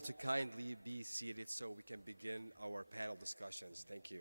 all to kindly be seated so we can begin our panel discussions. Thank you.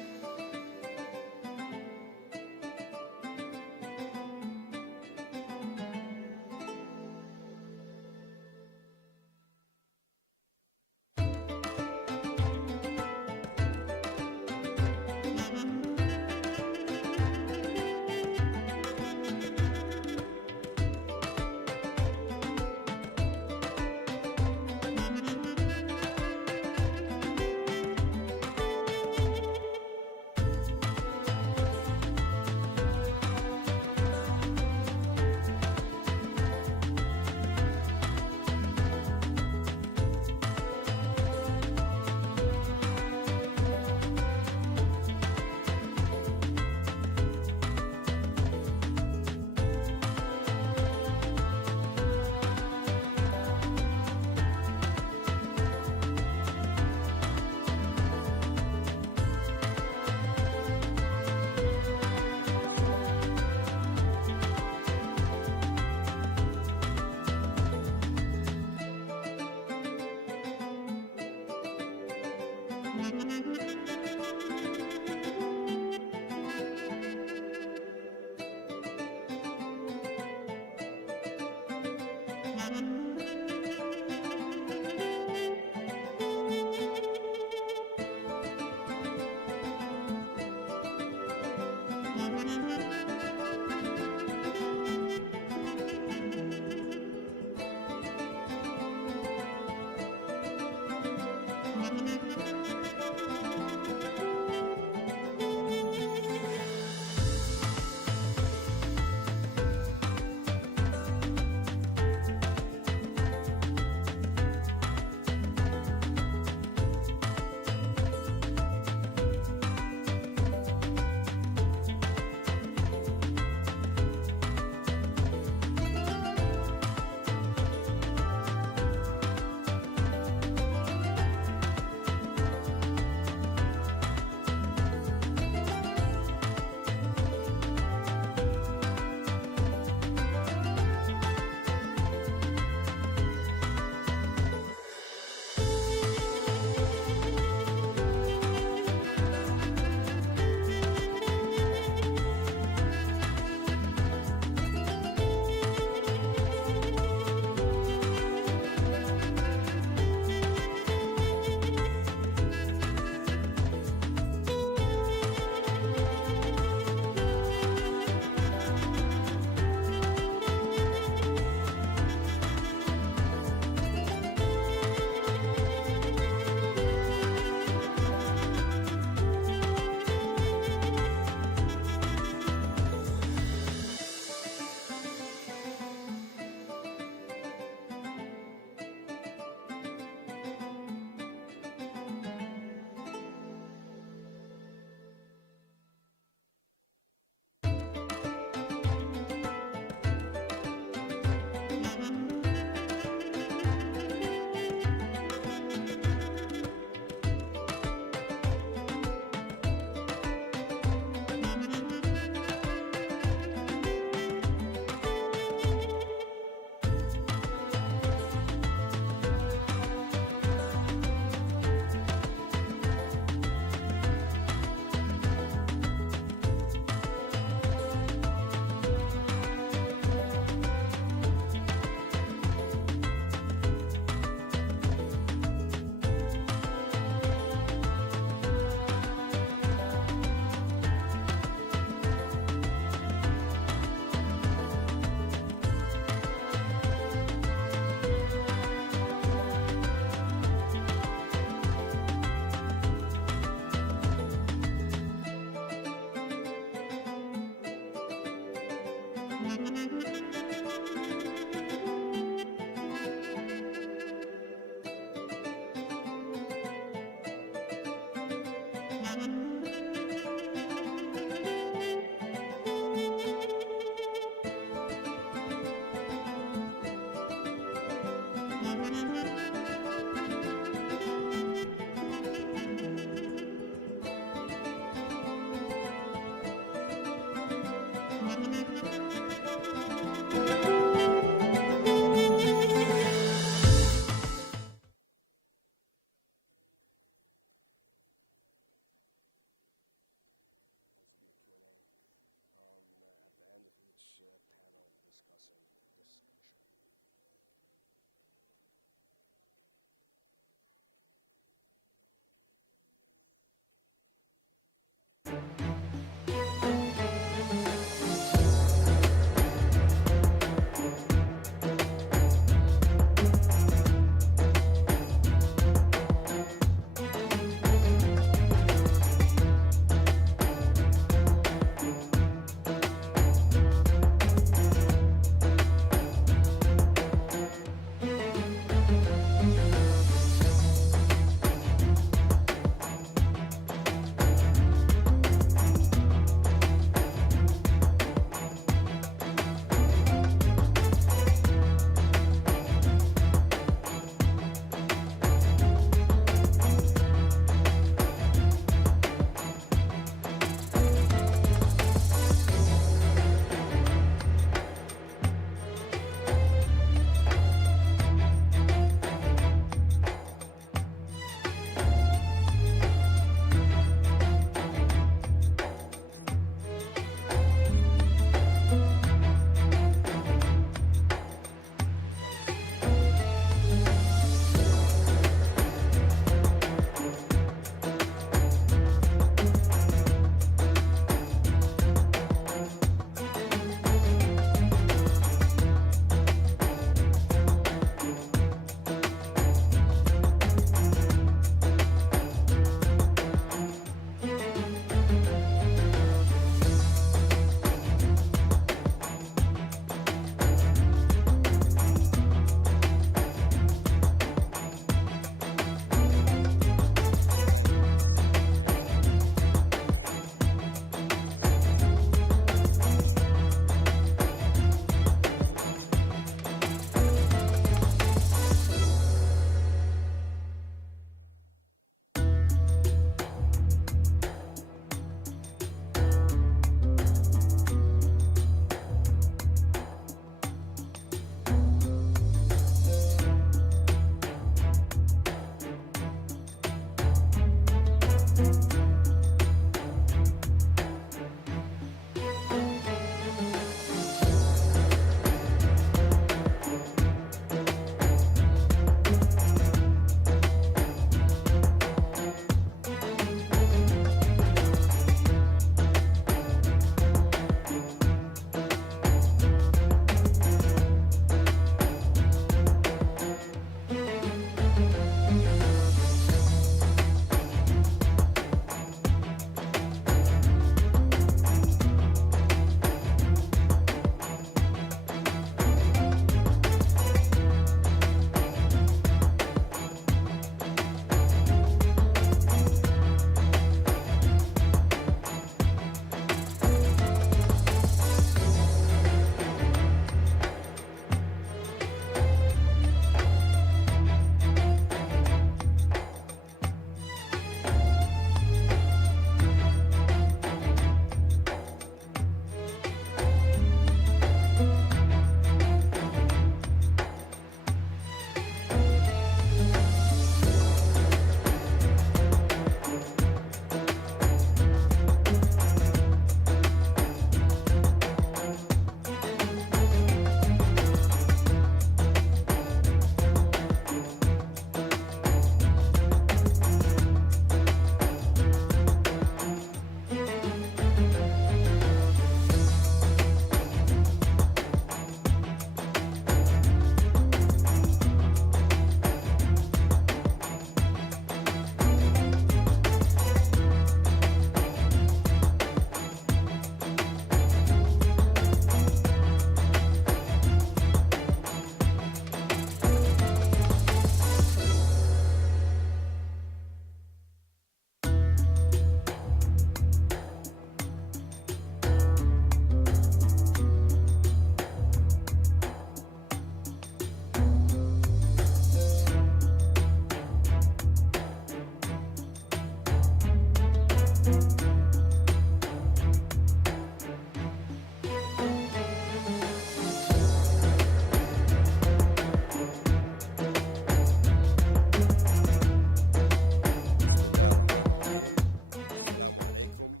Assalamu alaikum.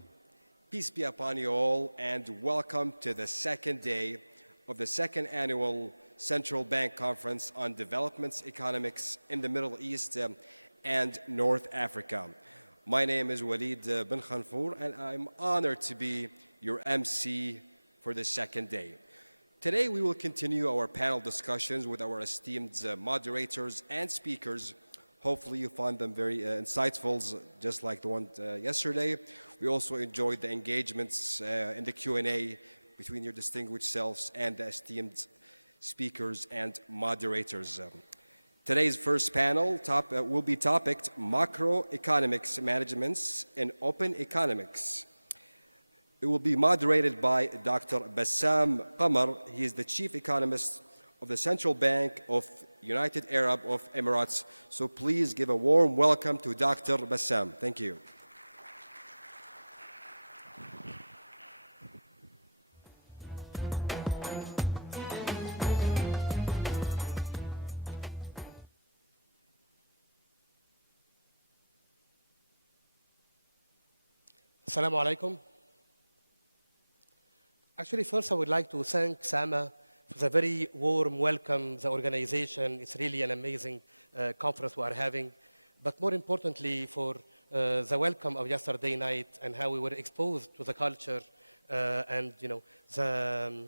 Peace be upon you all, and welcome to the second day of the second annual Central Bank Conference on Developments Economics in the Middle East and North Africa. My name is Walid bin Khanfour, and I'm honored to be your MC for the second day. Today, we will continue our panel discussions with our esteemed moderators and speakers. Hopefully, you find them very insightful, just like the one yesterday. We also enjoyed the engagements in the Q&A between your distinguished selves and the esteemed speakers and moderators. Today's first panel will be topicked Macroeconomics Managements in Open Economics. It will be moderated by Dr. Bassam Qamar. He is the Chief Economist of the Central Bank of United Arab Emirates. So please give a warm welcome to Dr. Bassam. Thank you. Assalamu alaikum. Actually, first I would like to thank Sama for the very warm welcome, the organization. It's really an amazing conference we are having. But more importantly, for the welcome of yesterday night and how we were exposed to the culture and the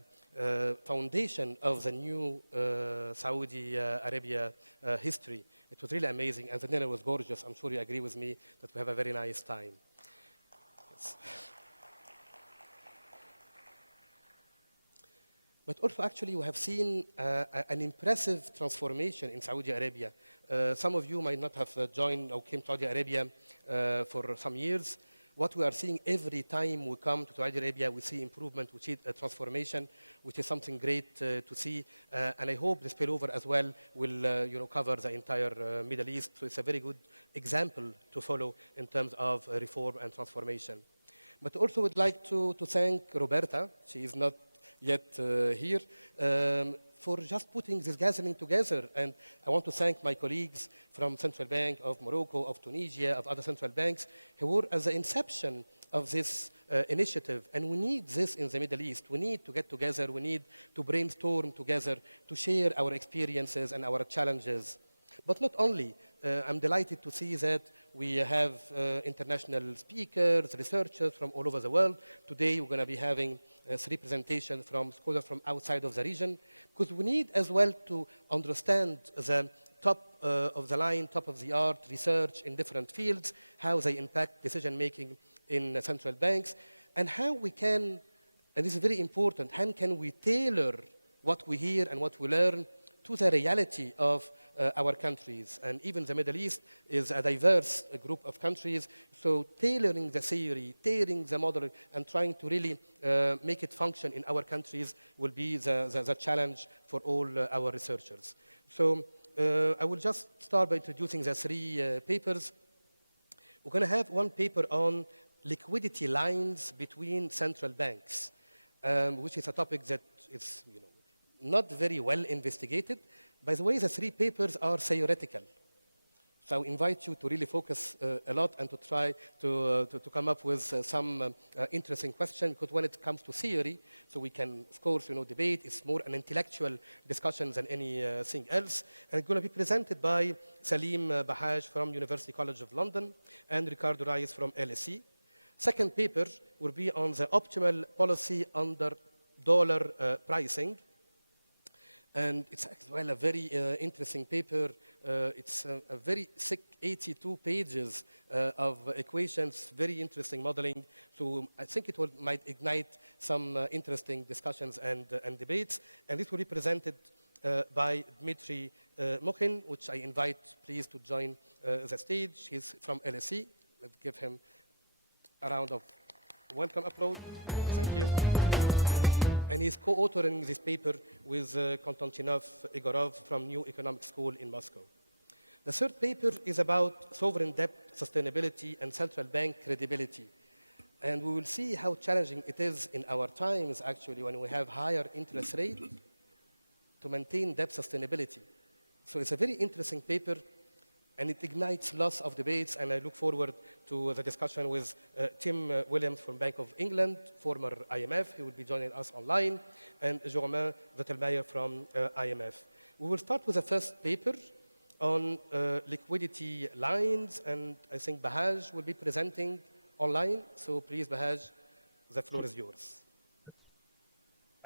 foundation of the new Saudi Arabia history. It was really amazing, and the dinner was gorgeous. I'm sure you agree with me that we have a very nice time. Yes. But also, actually, we have seen an impressive transformation in Saudi Arabia. Some of you might not have joined or came to Saudi Arabia for some years. What we are seeing every time we come to Saudi Arabia, we see improvement, we see a transformation, which is something great to see. And I hope the spillover as well will cover the entire Middle East. So it's a very good example to follow in terms of reform and transformation. But also would like to thank Roberta. She is not yet here, for just putting this gathering together. And I want to thank my colleagues from Central Bank of Morocco, of Tunisia, of other central banks, who were at the inception of this initiative. And we need this in the Middle East. We need to get together. We need to brainstorm together, to share our experiences and our challenges. But not only. I'm delighted to see that we have international speakers, researchers from all over the world. Today, we're going to be having 3 presentations from scholars from outside of the region, because we need as well to understand the top of the line, top of the art research in different fields, how they impact decision-making in central banks, and how we can, and this is very important, how can we tailor what we hear and what we learn to the reality of our countries. And even the Middle East is a diverse group of countries, so tailoring the theory, tailoring the model, and trying to really make it function in our countries will be the challenge for all our researchers. So I will just start by introducing the 3 papers. We're going to have one paper on liquidity lines between central banks, which is a topic that is not very well investigated. By the way, the 3 papers are theoretical. So I invite you to really focus a lot and to try to come up with some interesting questions, because when it comes to theory, so we can, of course, debate. It's more an intellectual discussion than anything else. And it's going to be presented by Salim Bahaj from University College of London and Ricardo Reyes from LSE. Second paper will be on the optimal policy under dollar pricing. And it's as well a very interesting paper. It's a very thick 82 pages of equations, very interesting modeling. So I think it might ignite some interesting discussions and debates. And this will be presented by Dmitry Mokhin, which I invite, please, to join the stage. He's from LSE. Let's give him a round of welcome applause. Thank you. And he's co-authoring this paper with Konstantinov Igorov from New Economic School in Moscow. The third paper is about sovereign debt sustainability and central bank credibility. And we will see how challenging it is in our times, actually, when we have higher interest rates to maintain debt sustainability. So it's a very interesting paper. and it ignites lots of debates, and I look forward to the discussion with Tim Williams from Bank of England, former IMF. He will be joining us online, and Germain Vettelmeier from IMF. We will start with the first paper on liquidity lines, and I think Bahaj will be presenting online. So please, Bahaj, the floor is yours.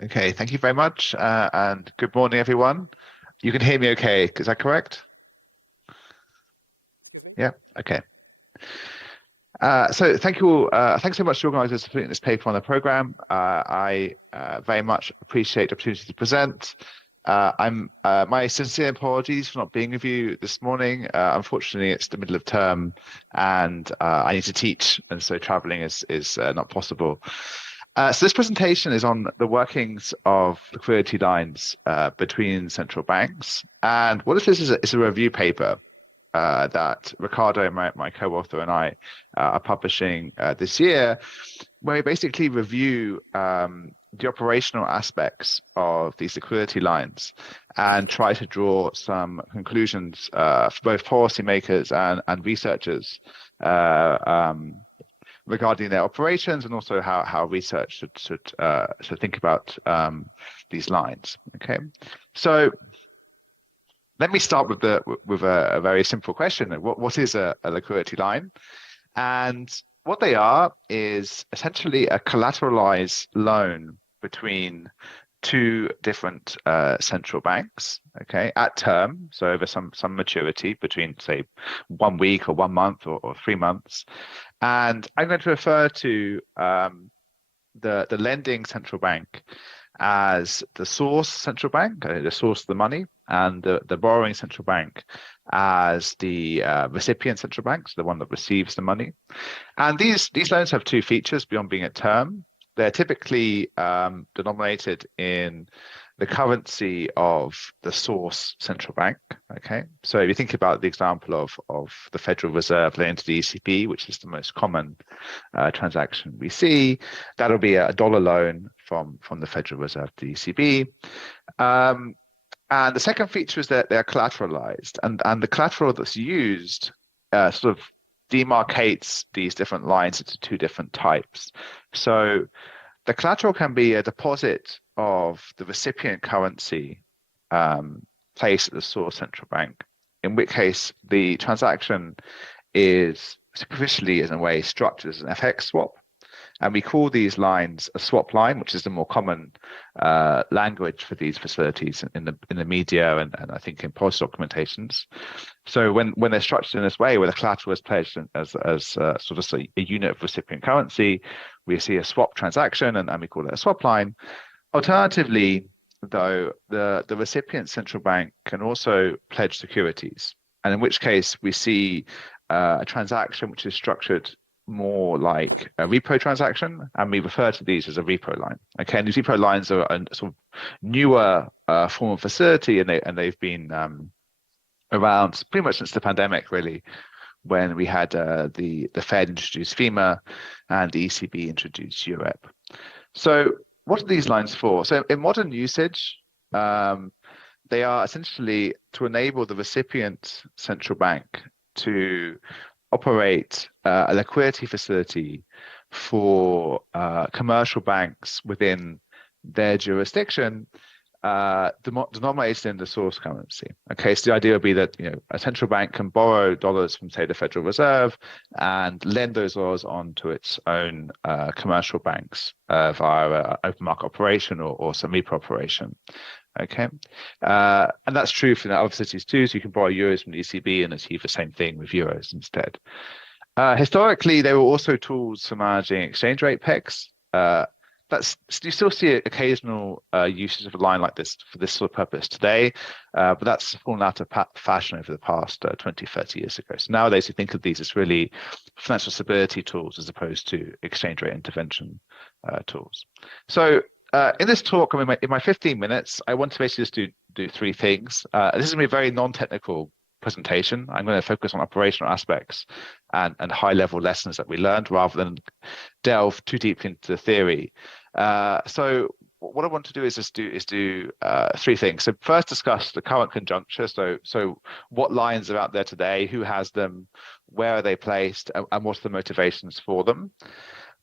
Okay, thank you very much, and good morning, everyone. You can hear me okay, is that correct? Excuse me? Yeah, okay. So thank you all. Thanks so much to organisers for putting this paper on the programme. I very much appreciate the opportunity to present. My sincere apologies for not being with you this morning. Unfortunately, it's the middle of term and I need to teach, and so travelling is not possible. So this presentation is on the workings of liquidity lines between central banks. And what it is a review paper that Ricardo, my co-author, and I are publishing this year, where we basically review the operational aspects of these liquidity lines and try to draw some conclusions for both policymakers and researchers regarding their operations, and also how research should think about these lines. Okay, so let me start with a very simple question: what is a liquidity line? And what they are is essentially a collateralized loan between two different central banks, okay, at term, so over some maturity between, say, 1 week or 1 month or 3 months. And I'm going to refer to the lending central bank as the source central bank, the source of the money, and the borrowing central bank as the recipient central bank, so the one that receives the money. And these loans have two features beyond being at term. They're typically denominated in the currency of the source central bank. Okay, so if you think about the example of the Federal Reserve lending to the ECB, which is the most common transaction we see, that'll be a dollar loan from the Federal Reserve to the ECB. And the second feature is that they're collateralized, and the collateral that's used sort of demarcates these different lines into two different types. So the collateral can be a deposit of the recipient currency placed at the source central bank, in which case the transaction is superficially, in a way, structured as an FX swap. And we call these lines a swap line, which is the more common language for these facilities in the media and I think in policy documentations. So when they're structured in this way, where the collateral is pledged as sort of a unit of recipient currency, we see a swap transaction, and we call it a swap line. Alternatively, though, the recipient central bank can also pledge securities, and in which case we see a transaction which is structured more like a repo transaction, and we refer to these as a repo line. Okay, and these repo lines are a sort of newer form of facility, and they've been around pretty much since the pandemic, really, when we had the Fed introduce FEMA and the ECB introduce Europe. So what are these lines for? So in modern usage, they are essentially to enable the recipient central bank to operate a liquidity facility for commercial banks within their jurisdiction, denominated in the source currency. Okay, so the idea would be that a central bank can borrow dollars from, say, the Federal Reserve and lend those dollars on to its own commercial banks via an open market operation or some repo operation. Okay, and that's true for other facilities too. So you can borrow euros from the ECB and achieve the same thing with euros instead. Historically, they were also tools for managing exchange rate pegs. You still see occasional uses of a line like this for this sort of purpose today, but that's fallen out of fashion over the past 20, 30 years ago. So nowadays, you think of these as really financial stability tools as opposed to exchange rate intervention tools. So in this talk, in my 15 minutes, I want to basically just do three things. This is going to be a very non-technical presentation. I'm going to focus on operational aspects and high-level lessons that we learned rather than delve too deeply into the theory. So what I want to do is do three things. So first, discuss the current conjuncture. So what lines are out there today? Who has them? Where are they placed? And what's the motivations for them?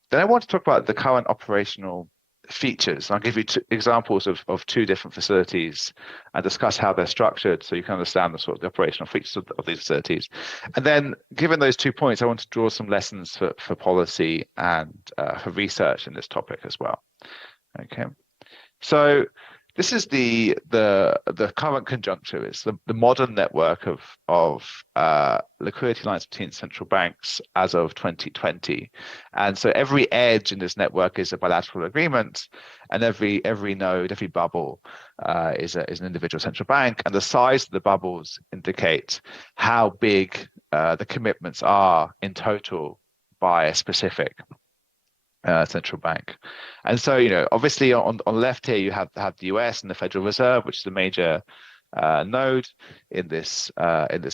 Then I want to talk about the current operational features. I'll give you examples of two different facilities and discuss how they're structured so you can understand the sort of the operational features of these facilities. And then, given those 2 points, I want to draw some lessons for policy and for research in this topic as well. Okay, so this is the current conjuncture is the modern network of liquidity lines between central banks as of 2020, and so every edge in this network is a bilateral agreement, and every node, every bubble is an individual central bank, and the size of the bubbles indicate how big the commitments are in total by a specific central bank. And so, obviously on the left here, you have the US and the Federal Reserve, which is a major node in this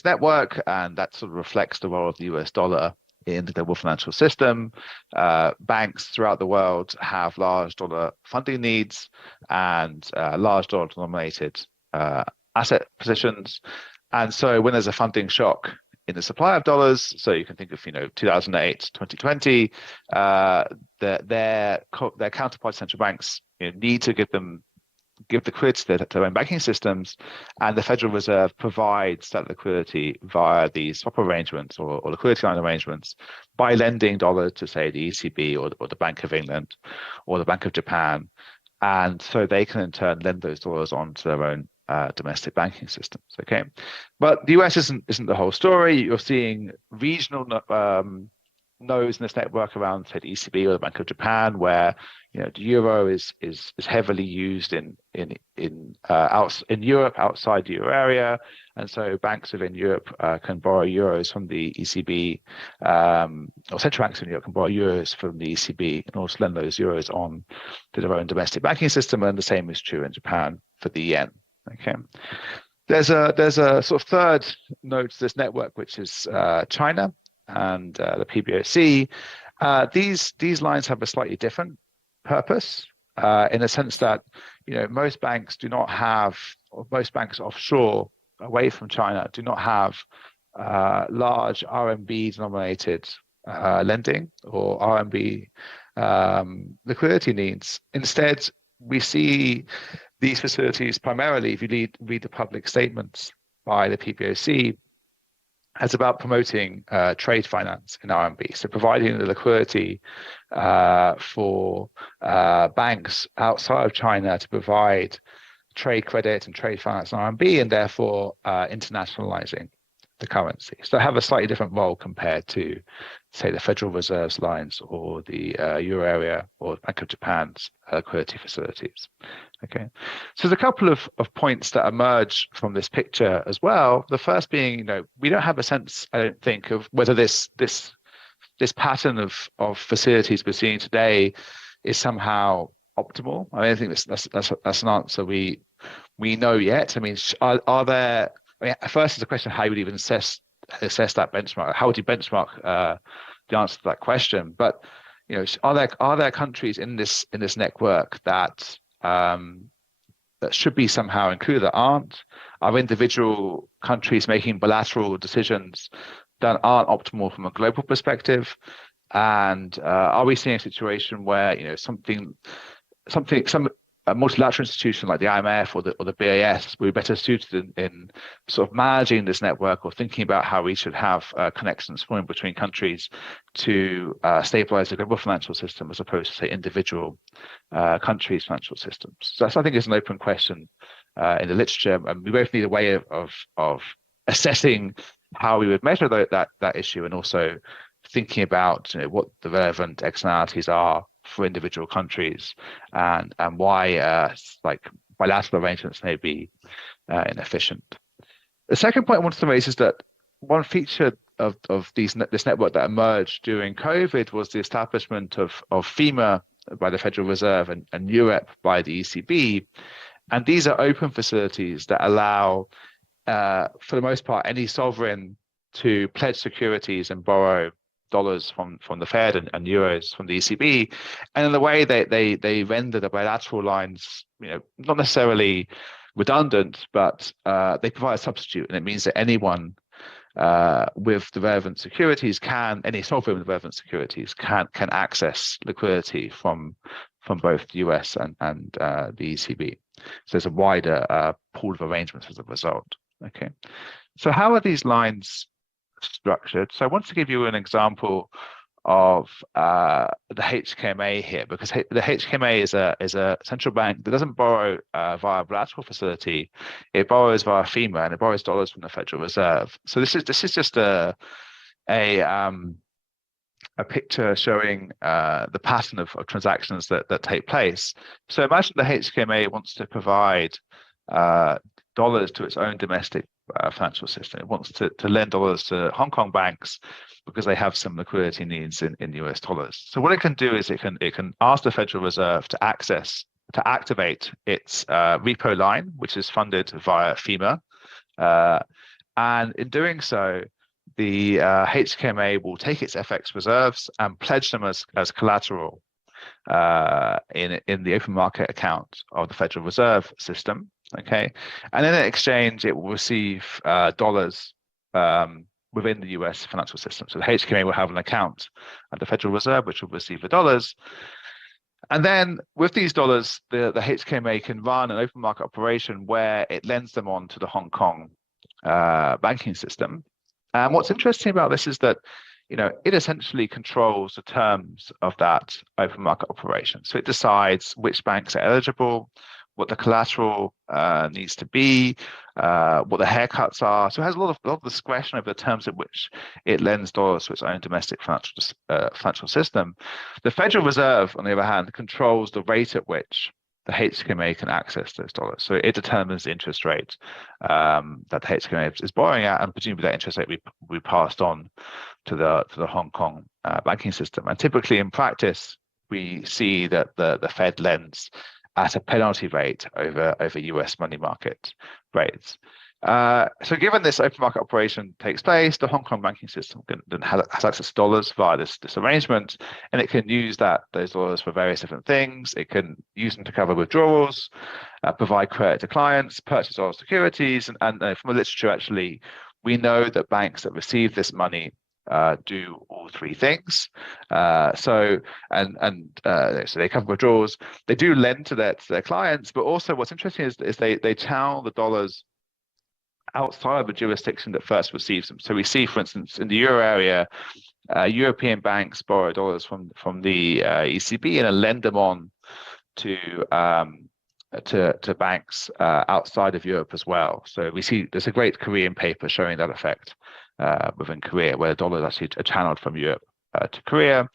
network, and that sort of reflects the role of the US dollar in the global financial system. Banks throughout the world have large dollar funding needs and large dollar denominated asset positions. And so when there's a funding shock in the supply of dollars, so you can think of 2008, 2020, their counterpart central banks need to give liquidity to their own banking systems, and the Federal Reserve provides that liquidity via these swap arrangements or liquidity line arrangements by lending dollars to, say, the ECB or the Bank of England or the Bank of Japan, and so they can in turn lend those dollars on to their own domestic banking systems. Okay, but the US isn't the whole story. You're seeing regional nodes in this network around, say, the ECB or the Bank of Japan, where the euro is heavily used in Europe, outside the euro area, and so banks within Europe can borrow euros from the ECB, or central banks in Europe can borrow euros from the ECB and also lend those euros on to their own domestic banking system, and the same is true in Japan for the yen. Okay, there's a sort of third node to this network, which is China and the PBOC. These lines have a slightly different purpose in the sense that most banks do not have, or most banks offshore away from China do not have large RMB denominated lending or RMB liquidity needs. Instead, we see these facilities primarily, if you read the public statements by the PBOC, as about promoting trade finance in RMB, so providing the liquidity for banks outside of China to provide trade credit and trade finance in RMB, and therefore internationalizing the currency. So they have a slightly different role compared to, say, the Federal Reserve's lines or the Euro area or Bank of Japan's liquidity facilities. Okay, so there's a couple of points that emerge from this picture as well. The first being, we don't have a sense, I don't think, of whether this pattern of facilities we're seeing today is somehow optimal. I don't think that's an answer we know yet. I mean, are there? I mean, first is the question of how you would even assess that benchmark. How would you benchmark the answer to that question? But are there countries in this network that should be somehow included that aren't? Are individual countries making bilateral decisions that aren't optimal from a global perspective? And are we seeing a situation where a multilateral institution like the IMF or the BAS will be better suited in sort of managing this network or thinking about how we should have connections forming between countries to stabilize the global financial system as opposed to, say, individual countries' financial systems? So that's, I think, is an open question in the literature, and we both need a way of assessing how we would measure that issue, and also thinking about what the relevant externalities are for individual countries, and why like bilateral arrangements may be inefficient. The second point I wanted to raise is that one feature of this network that emerged during COVID was the establishment of FEMA by the Federal Reserve and Europe by the ECB, and these are open facilities that allow, for the most part, any sovereign to pledge securities and borrow dollars from the Fed and euros from the ECB, and in a way they render the bilateral lines, not necessarily redundant, but they provide a substitute, and it means that anyone with the relevant securities any sovereign with relevant securities can access liquidity from both the US and the ECB. So there's a wider pool of arrangements as a result. Okay, so how are these lines structured? So I want to give you an example of the HKMA here, because the HKMA is a central bank that doesn't borrow via a bilateral facility. It borrows via FEMA, and it borrows dollars from the Federal Reserve. So this is just a picture showing the pattern of transactions that take place. So imagine the HKMA wants to provide dollars to its own domestic financial system. It wants to lend dollars to Hong Kong banks because they have some liquidity needs in US dollars. So what it can do is it can ask the Federal Reserve to activate its repo line, which is funded via FEMA, and in doing so, the HKMA will take its FX reserves and pledge them as collateral in the open market account of the Federal Reserve System. Okay, and in exchange, it will receive dollars within the US financial system. So the HKMA will have an account at the Federal Reserve, which will receive the dollars. And then with these dollars, the HKMA can run an open market operation where it lends them on to the Hong Kong banking system. And what's interesting about this is that it essentially controls the terms of that open market operation. So it decides which banks are eligible, what the collateral needs to be, what the haircuts are. So it has a lot of discretion over the terms at which it lends dollars to its own domestic financial system. The Federal Reserve, on the other hand, controls the rate at which the HKMA can access those dollars. So it determines the interest rate that the HKMA is borrowing at, and presumably that interest rate we passed on to the Hong Kong banking system. And typically in practice, we see that the Fed lends at a penalty rate over US money market rates. So given this open market operation takes place, the Hong Kong banking system has access to dollars via this arrangement, and it can use those dollars for various different things. It can use them to cover withdrawals, provide credit to clients, purchase oil securities, and from the literature, actually, we know that banks that receive this money do all three things. So they cover withdrawals. They do lend to their clients, but also what's interesting is they channel the dollars outside of the jurisdiction that first receives them. So we see, for instance, in the euro area, European banks borrow dollars from the ECB and lend them on to banks outside of Europe as well. So we see there's a great Korean paper showing that effect within Korea, where the dollars actually are channeled from Europe to Korea,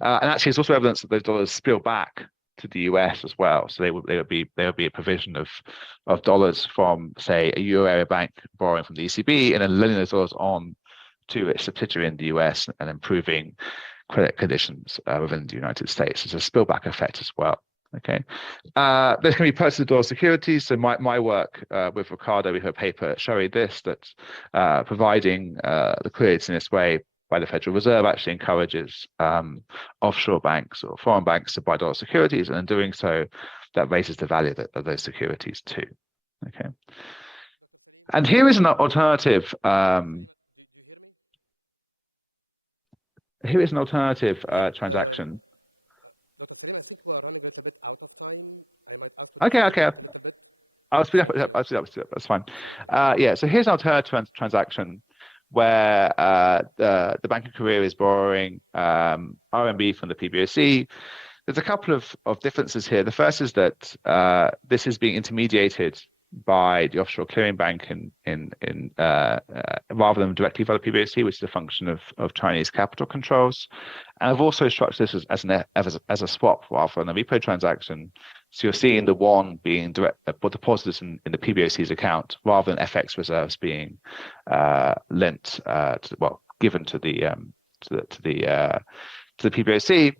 and actually it's also evidence that those dollars spill back to the US as well. So there would be a provision of dollars from, say, a euro area bank borrowing from the ECB and then lending those dollars on to its subsidiary in the US and improving credit conditions within the United States. There's a spillback effect as well. Okay, there's going to be purchase of dollar securities. So my work with Ricardo, we have a paper showing this, that providing liquidity in this way by the Federal Reserve actually encourages offshore banks or foreign banks to buy dollar securities, and in doing so, that raises the value of those securities too. Okay, and here is an alternative. Do you hear me? Here is an alternative transaction. Dr. Salim, I think we are running a little bit out of time. I might ask you to speed up a little bit. I'll speed up. That's fine. Yeah, so here's an alternative transaction where the Bank of Korea is borrowing RMB from the PBOC. There's a couple of differences here. The first is that this is being intermediated by the offshore clearing bank in rather than directly by the PBOC, which is a function of Chinese capital controls. And I've also structured this as a swap rather than a repo transaction. So you're seeing the won being deposited in the PBOC's account rather than FX reserves being lent given to the PBOC.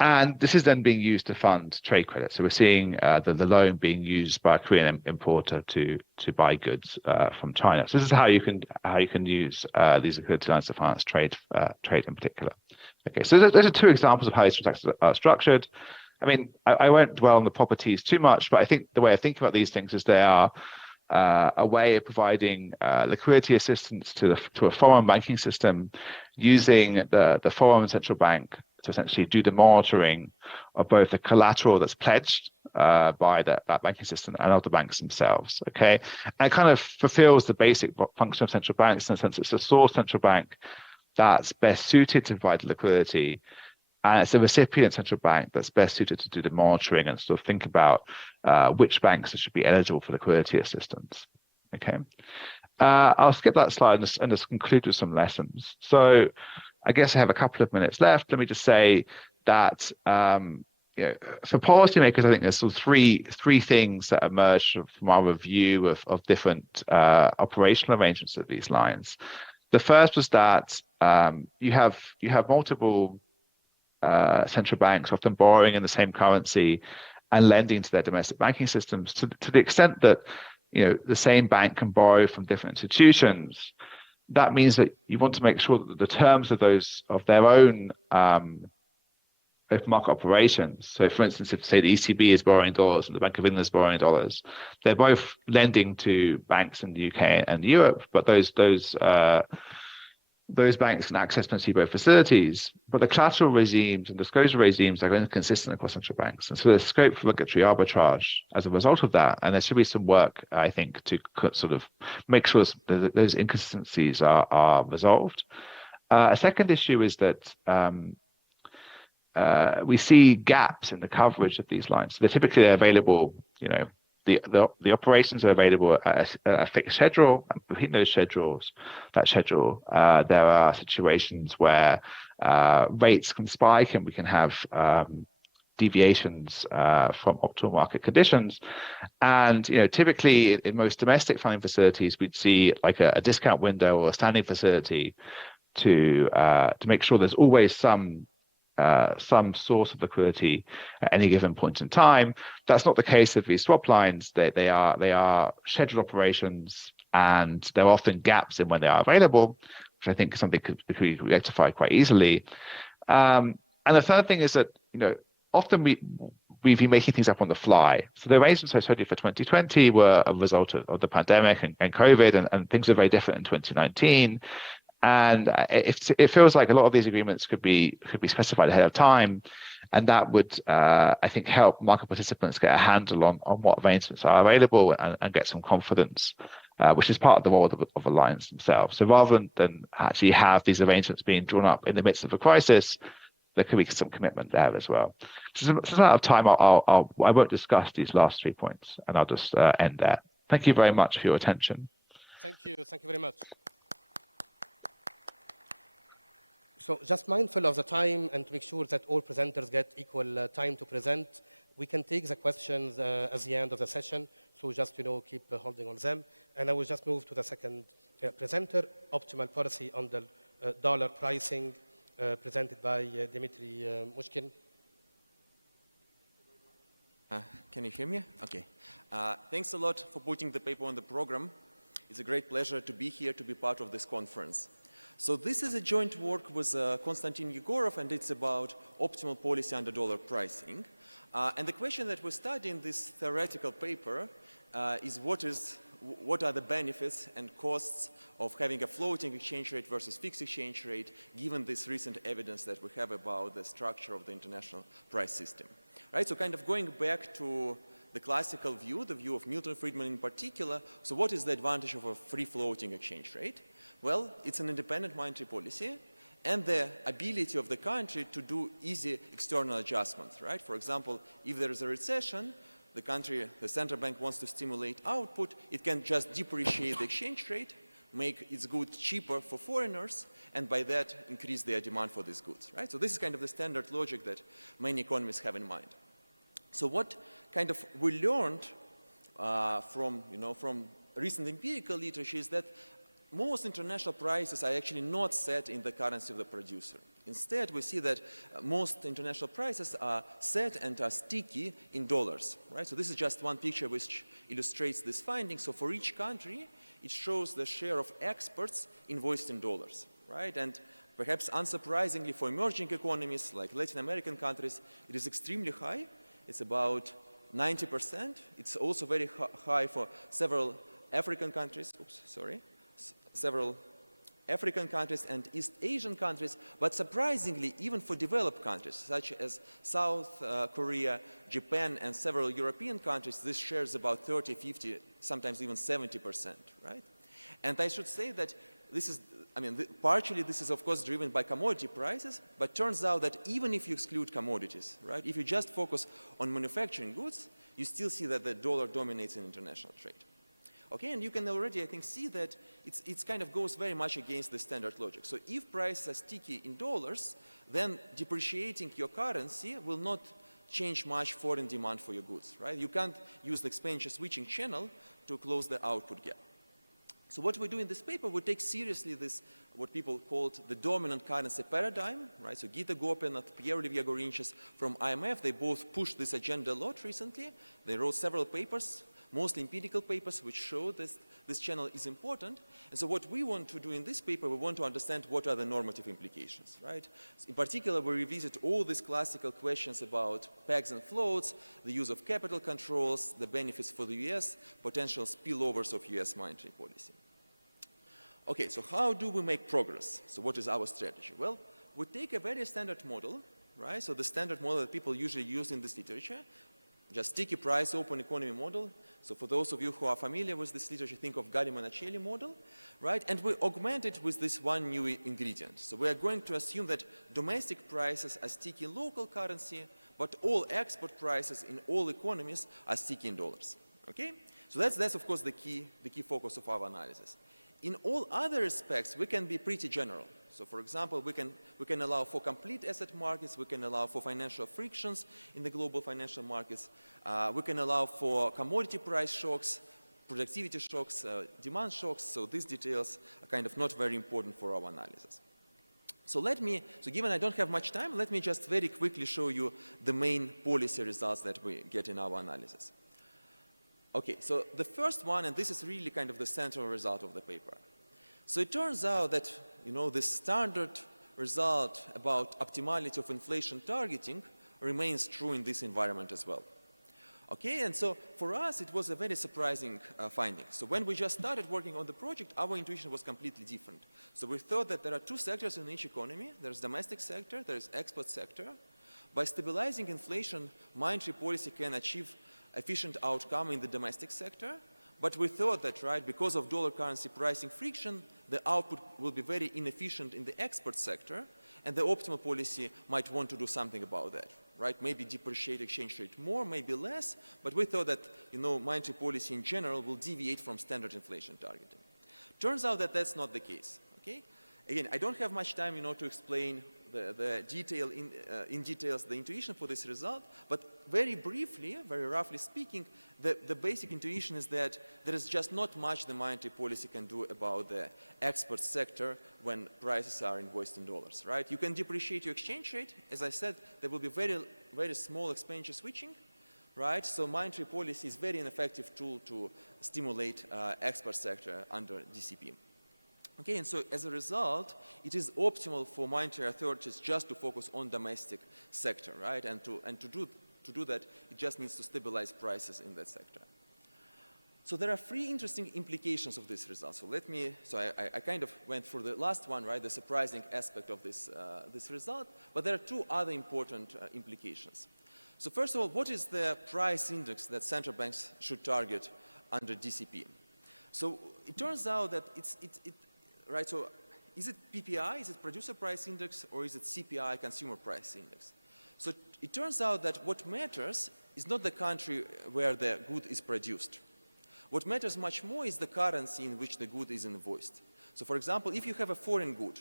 And this is then being used to fund trade credit. So we're seeing the loan being used by a Korean importer to buy goods from China. So this is how you can use these liquidity lines to finance trade in particular. Okay, so those are two examples of how these transactions are structured. I mean, I won't dwell on the properties too much, but I think the way I think about these things is they are a way of providing liquidity assistance to a foreign banking system using the foreign central bank to essentially do the monitoring of both the collateral that's pledged by that banking system and of the banks themselves. Okay, and it kind of fulfills the basic function of central banks in the sense it's a source central bank that's best suited to provide liquidity, and it's a recipient central bank that's best suited to do the monitoring and sort of think about which banks should be eligible for liquidity assistance. Okay, I'll skip that slide and just conclude with some lessons. So I guess I have a couple of minutes left. Let me just say that for policymakers, I think there's sort of three things that emerge from our review of different operational arrangements of these lines. The first was that you have multiple central banks often borrowing in the same currency and lending to their domestic banking systems to the extent that the same bank can borrow from different institutions. That means that you want to make sure that the terms of their own open market operations. So, for instance, if say the ECB is borrowing dollars and the Bank of England is borrowing dollars, they're both lending to banks in the UK and Europe, but those banks can access potentially both facilities, but the collateral regimes and disclosure regimes are inconsistent across central banks. And so there's scope for regulatory arbitrage as a result of that. And there should be some work, I think, to sort of make sure those inconsistencies are resolved. A second issue is that we see gaps in the coverage of these lines. So they're typically available, the operations are available at a fixed schedule, and between those schedules, there are situations where rates can spike and we can have deviations from optimal market conditions. And typically in most domestic funding facilities, we'd see like a discount window or a standing facility to make sure there's always some source of liquidity at any given point in time. That's not the case of these swap lines. They are scheduled operations, and there are often gaps in when they are available, which I think is something could be rectified quite easily. And the third thing is that often we've been making things up on the fly. So the arrangements I showed you for 2020 were a result of the pandemic and COVID, and things are very different in 2019. And it feels like a lot of these agreements could be specified ahead of time, and that would, I think, help market participants get a handle on what arrangements are available and get some confidence, which is part of the role of alliance themselves. So rather than actually have these arrangements being drawn up in the midst of a crisis, there could be some commitment there as well. So since I'm out of time, I won't discuss these last 3 points, and I'll just end there. Thank you very much for your attention. Thank you very much. So just mindful of the time and to make sure that all presenters get equal time to present, we can take the questions at the end of the session. So just, keep holding on them. And I will just move to the second presenter, Optimal Policy on the Dollar Pricing, presented by Dimitri Mushkin. Can you hear me? Okay. Thanks a lot for putting the paper on the program. It's a great pleasure to be here, to be part of this conference. So this is a joint work with Konstantin Yegorov, and it's about optimal policy under dollar pricing. And the question that we study in this theoretical paper is what are the benefits and costs of having a floating exchange rate versus fixed exchange rate, given this recent evidence that we have about the structure of the international price system. Right? So kind of going back to the classical view, the view of Milton Friedman in particular, so what is the advantage of a free floating exchange rate? Well, it's an independent monetary policy and the ability of the country to do easy external adjustments, right? For example, if there is a recession, the central bank wants to stimulate output, it can just depreciate the exchange rate, make its goods cheaper for foreigners, and by that increase their demand for these goods, right? So this is kind of the standard logic that many economists have in mind. So what kind of we learned from recent empirical literature is that most international prices are actually not set in the currency of the producer. Instead, we see that most international prices are set and are sticky in dollars, right? So this is just one picture which illustrates this finding. So for each country, it shows the share of exports invoiced in dollars, right? And Perhaps unsurprisingly for emerging economies like Latin American countries, it is extremely high. It's about 90%. It's also very high for several African countries, several African countries and East Asian countries, but surprisingly, even for developed countries, such as South Korea, Japan, and several European countries, this share is about 30, 50, sometimes even 70%, right? And I should say that this is, partially this is of course driven by commodity prices, but turns out that even if you exclude commodities, right, if you just focus on manufacturing goods, you still see that the dollar dominates in international trade. Okay, and you can already, I think, see that it's kind of goes very much against the standard logic. So if prices are sticky in dollars, then depreciating your currency will not change much foreign demand for your goods, right? You can't use the expenditure switching channel to close the output gap. So what we do in this paper, we take seriously this, what people called the dominant currency paradigm, right? So Gita Gopinath and Pierre-Olivier Gorinches from IMF, they both pushed this agenda a lot recently. They wrote several papers, mostly empirical papers, which show this channel is important. And so what we want to do in this paper, we want to understand what are the normative implications, right? In particular, we revisit all these classical questions about pegs and floats, the use of capital controls, the benefits for the US, potential spillovers of US monetary policy. Okay, so how do we make progress? So what is our strategy? Well, we take a very standard model, right? So the standard model that people usually use in this literature, just sticky price, open economy model. So for those of you who are familiar with this literature, think of Gadi-Monticelli model, right? And we augment it with this one new ingredient. So we are going to assume that domestic prices are sticky in local currency, but all export prices in all economies are sticky in dollars, okay? So that's of course the key focus of our analysis. In all other respects, we can be pretty general. So for example, we can allow for complete asset markets, we can allow for financial frictions in the global financial markets, we can allow for commodity price shocks, productivity shocks, demand shocks, so these details are kind of not very important for our analysis. So given I don't have much time, let me just very quickly show you the main policy results that we get in our analysis. Okay, so the first one, and this is really kind of the central result of the paper. So it turns out that, the standard result about optimality of inflation targeting remains true in this environment as well. Okay, and so for us, it was a very surprising finding. So when we just started working on the project, our intuition was completely different. So we thought that there are two sectors in each economy. There's domestic sector, there's export sector. By stabilizing inflation, monetary policy can achieve efficient outcome in the domestic sector, but we thought that, right, because of dollar currency pricing friction, the output will be very inefficient in the export sector, and the optimal policy might want to do something about that, right? Maybe depreciate exchange rate more, maybe less, but we thought that, monetary policy in general will deviate from standard inflation targeting. Turns out that that's not the case, okay? Again, I don't have much time, to explain the details, the intuition for this result, but very briefly, very roughly speaking, the basic intuition is that there is just not much the monetary policy can do about the export sector when prices are invoiced in dollars, right? You can depreciate your exchange rate. As I said, there will be very, very small expenditure switching, right? So monetary policy is a very ineffective tool to stimulate export sector under DCP. Okay, and so as a result, it is optimal for monetary authorities just to focus on domestic sector, right? And to do that, it just needs to stabilize prices in that sector. So there are three interesting implications of this result. So I kind of went through the last one, right? The surprising aspect of this result, but there are two other important implications. So first of all, what is the price index that central banks should target under DCP? So it turns out that right, so is it PPI, is it producer price index, or is it CPI, consumer price index? So it turns out that what matters is not the country where the good is produced. What matters much more is the currency in which the good is invoiced. So for example, if you have a foreign good,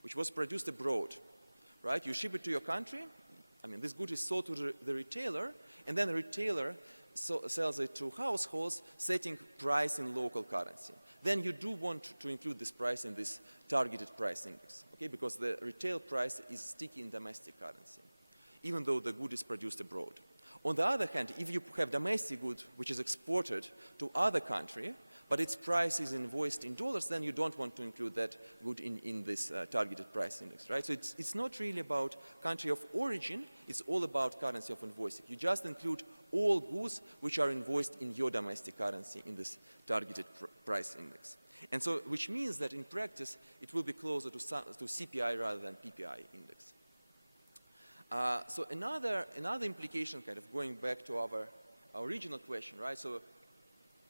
which was produced abroad, right, you ship it to your country, this good is sold to the retailer, and then the retailer sells it to households, setting price in local currency. Then you do want to include this price in this targeted price index, okay? Because the retail price is sticky in domestic currency, even though the good is produced abroad. On the other hand, if you have domestic good which is exported to other country, but its price is invoiced in dollars, then you don't want to include that good in this targeted price index, right? So it's not really about country of origin, it's all about currency of invoicing. You just include all goods which are invoiced in your domestic currency in this targeted price index. And so, which means that in practice, it will be closer to CPI rather than PPI index. So another implication, kind of going back to our original question, right? So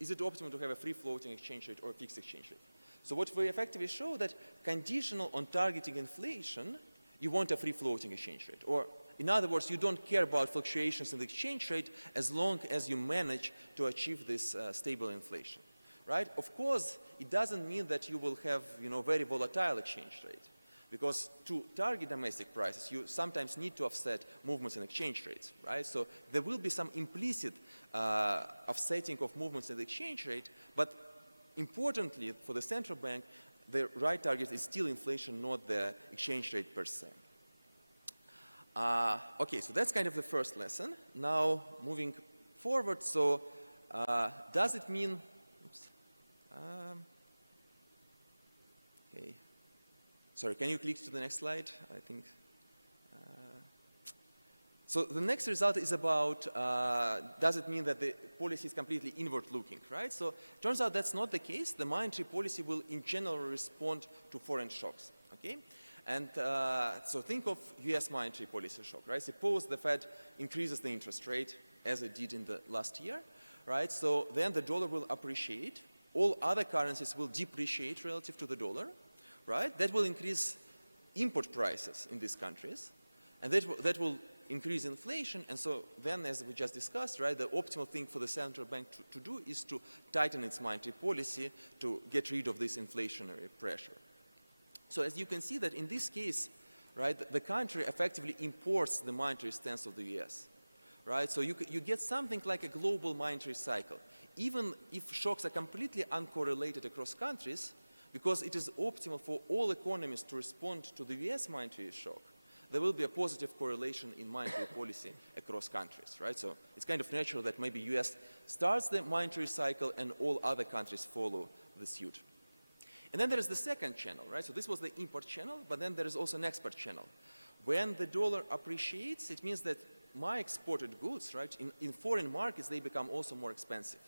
is it optimal to have a free floating exchange rate or a fixed exchange rate? So what we effectively show that conditional on targeting inflation, you want a free floating exchange rate. Or in other words, you don't care about fluctuations in the exchange rate as long as you manage to achieve this stable inflation, right? Of course, it doesn't mean that you will have, very volatile exchange rate. Because to target domestic prices, you sometimes need to offset movements in exchange rates, right? So there will be some implicit offsetting of movements in the exchange rate, but importantly for the central bank, the right target is still inflation, not the exchange rate per se. Okay, so that's kind of the first lesson. Now moving forward, so does it mean, oops, okay. Sorry, can you click to the next slide? I think. So the next result is about, does it mean that the policy is completely inward-looking, right? So it turns out that's not the case. The monetary policy will in general respond to foreign shocks, okay? And so think of US monetary policy shock, right? Suppose the Fed increases the interest rate as it did in the last year, right? So then the dollar will appreciate. All other currencies will depreciate relative to the dollar. Right? That will increase import prices in these countries, and that will increase inflation. And so then, as we just discussed, right, the optimal thing for the central bank to do is to tighten its monetary policy to get rid of this inflationary pressure. So as you can see that in this case, right, the country effectively imports the monetary stance of the US. Right? So you get something like a global monetary cycle. Even if shocks are completely uncorrelated across countries, because it is optimal for all economies to respond to the US monetary shock, there will be a positive correlation in monetary policy across countries, right? So it's kind of natural that maybe US starts the monetary cycle and all other countries follow the suit. And then there is the second channel, right? So this was the import channel, but then there is also an export channel. When the dollar appreciates, it means that my exported goods, right, in foreign markets, they become also more expensive.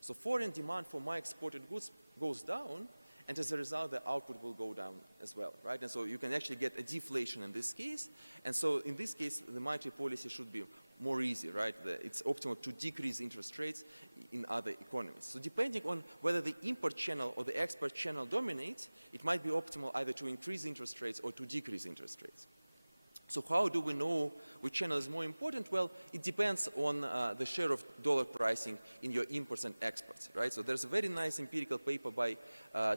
So foreign demand for my exported goods goes down, and as a result, the output will go down as well, right? And so you can actually get a deflation in this case. And so in this case, the monetary policy should be more easy, right? It's optimal to decrease interest rates in other economies. So depending on whether the import channel or the export channel dominates, it might be optimal either to increase interest rates or to decrease interest rates. So how do we know which channel is more important? Well, it depends on the share of dollar pricing in your imports and exports, right? So there's a very nice empirical paper by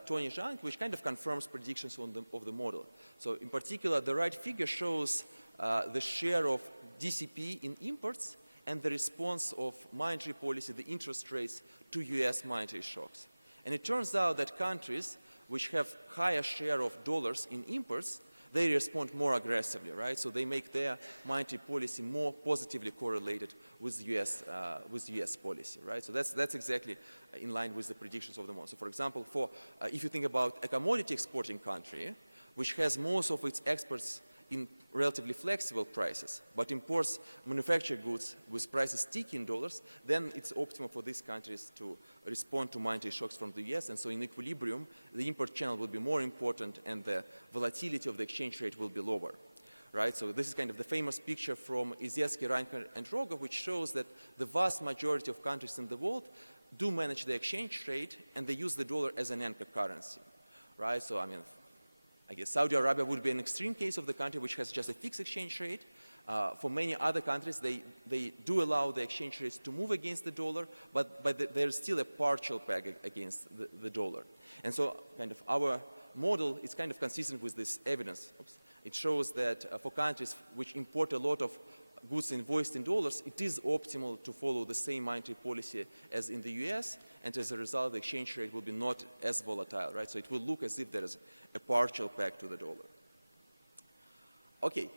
Tony Zhang, which kind of confirms predictions of the model. So in particular, the right figure shows the share of DCP in imports and the response of monetary policy, the interest rates, to US monetary shocks. And it turns out that countries which have higher share of dollars in imports, they respond more aggressively, right? So they make their monetary policy more positively correlated with US policy, right? So that's exactly in line with the predictions of the model. So for example, if you think about a commodity exporting country, which has most of its exports in relatively flexible prices, but imports manufactured goods with prices sticky in dollars, then it's optimal for these countries to respond to monetary shocks from the US. And so in equilibrium, the import channel will be more important and the volatility of the exchange rate will be lower. Right? So this is kind of the famous picture from Izetsky, Reinhardt, and Rogov, which shows that the vast majority of countries in the world do manage the exchange rate and they use the dollar as an anchor currency. Right? So I guess Saudi Arabia would be an extreme case of the country which has just a fixed exchange rate. For many other countries, they do allow the exchange rates to move against the dollar, but there's still a partial peg against the dollar. And so kind of our model is kind of consistent with this evidence. Oops. It shows that for countries which import a lot of goods invoiced in dollars, it is optimal to follow the same monetary policy as in the US, and as a result, the exchange rate will be not as volatile, right? So it will look as if there is a partial peg to the dollar. Okay,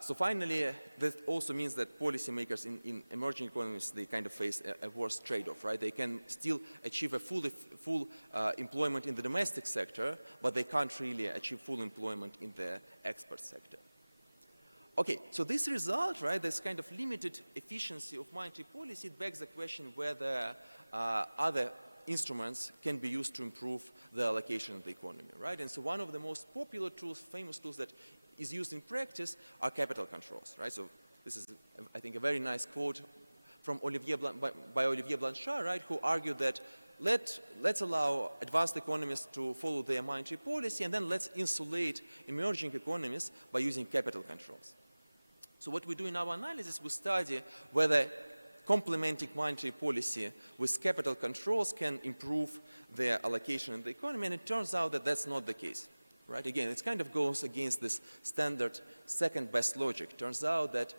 so finally, that also means that policymakers in emerging economies, they kind of face a worse trade-off, right? They can still achieve a full employment in the domestic sector, but they can't really achieve full employment in the export sector. Okay, so this result, right, this kind of limited efficiency of monetary policy, it begs the question whether other instruments can be used to improve the allocation of the economy, right? And so one of the most popular tools, famous tools that is used in practice are capital controls, right? So this is, I think, a very nice quote from by Olivier Blanchard, right, who argued that let's allow advanced economies to follow their monetary policy, and then let's insulate emerging economies by using capital controls. So what we do in our analysis, we study whether complementing monetary policy with capital controls can improve their allocation in the economy, and it turns out that that's not the case. Right? Again, it kind of goes against this standard second best logic. Turns out that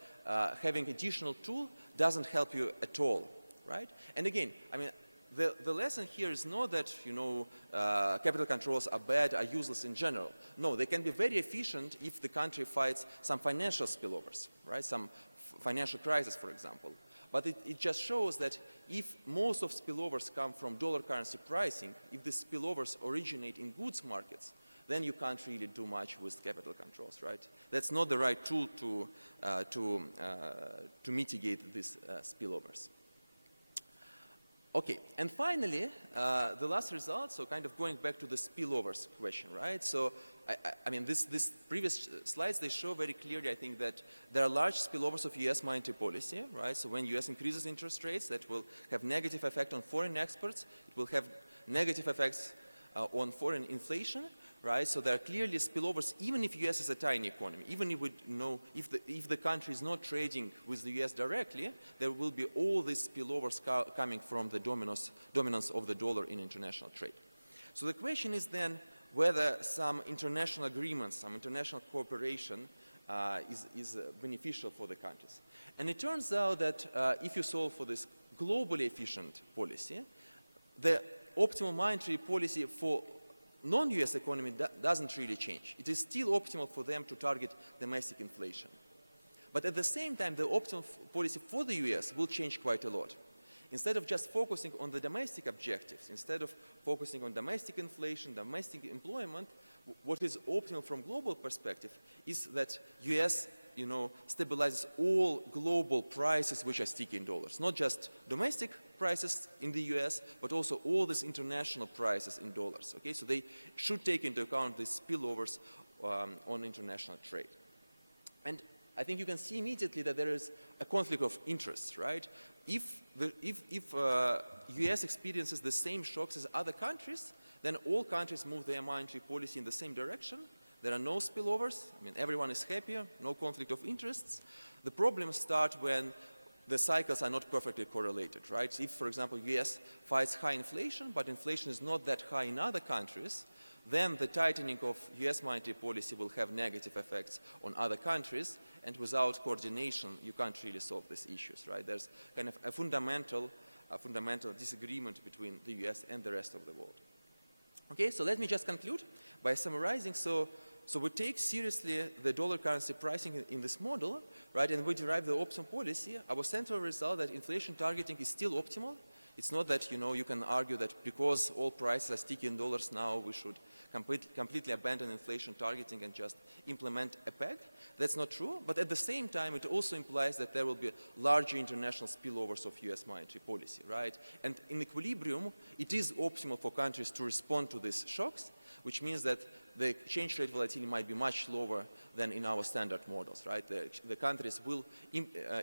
having additional tool doesn't help you at all, right? And again, I mean, the lesson here is not that, you know, capital controls are bad, are useless in general. No, they can be very efficient if the country fights some financial spillovers, right? Some financial crisis, for example. But it just shows that if most of spillovers come from dollar currency pricing, if the spillovers originate in goods markets, then you can't really do much with capital controls, right? That's not the right tool to mitigate these spillovers. Okay, and finally, the last result, so kind of going back to the spillovers question, right? So, I mean, this previous slides, they show very clearly, I think, that there are large spillovers of US monetary policy, right? So when US increases interest rates, that will have negative effect on foreign exports. It will have negative effects on foreign inflation, right? So there are clearly spillovers, even if US is a tiny economy, even if we know if the country is not trading with the US directly, there will be all these spillovers coming from the dominance of the dollar in international trade. So the question is then whether some international agreements, some international cooperation is beneficial for the countries. And it turns out that if you solve for this globally efficient policy, the optimal monetary policy for non-US economy doesn't really change. It is still optimal for them to target domestic inflation. But at the same time, the optimal policy for the US will change quite a lot. Instead of just focusing on the domestic objectives, instead of focusing on domestic inflation, domestic employment, what is optimal from global perspective is that US, you know, stabilizes all global prices which are sticky in dollars, not just domestic prices in the US, but also all these international prices in dollars. Okay, so they should take into account these spillovers on international trade. And I think you can see immediately that there is a conflict of interests, right? If US experiences the same shocks as other countries, then all countries move their monetary policy in the same direction. There are no spillovers. I mean, everyone is happier, no conflict of interests. The problems start when the cycles are not perfectly correlated, right? If, for example, US fights high inflation, but inflation is not that high in other countries, then the tightening of US monetary policy will have negative effects on other countries, and without coordination, you can't really solve these issues, right? There's kind of a fundamental disagreement between the US and the rest of the world. Okay, so let me just conclude by summarizing. So we take seriously the dollar currency pricing in this model, right, and we derive the optimal policy. Our central result that inflation targeting is still optimal. It's not that, you know, you can argue that because all prices are sticky in dollars now, we should completely abandon inflation targeting and just implement a peg. That's not true. But at the same time, it also implies that there will be larger international spillovers of US monetary policy, right? And in equilibrium, it is optimal for countries to respond to these shocks, which means that the exchange rate volatility might be much lower than in our standard models, right? The countries will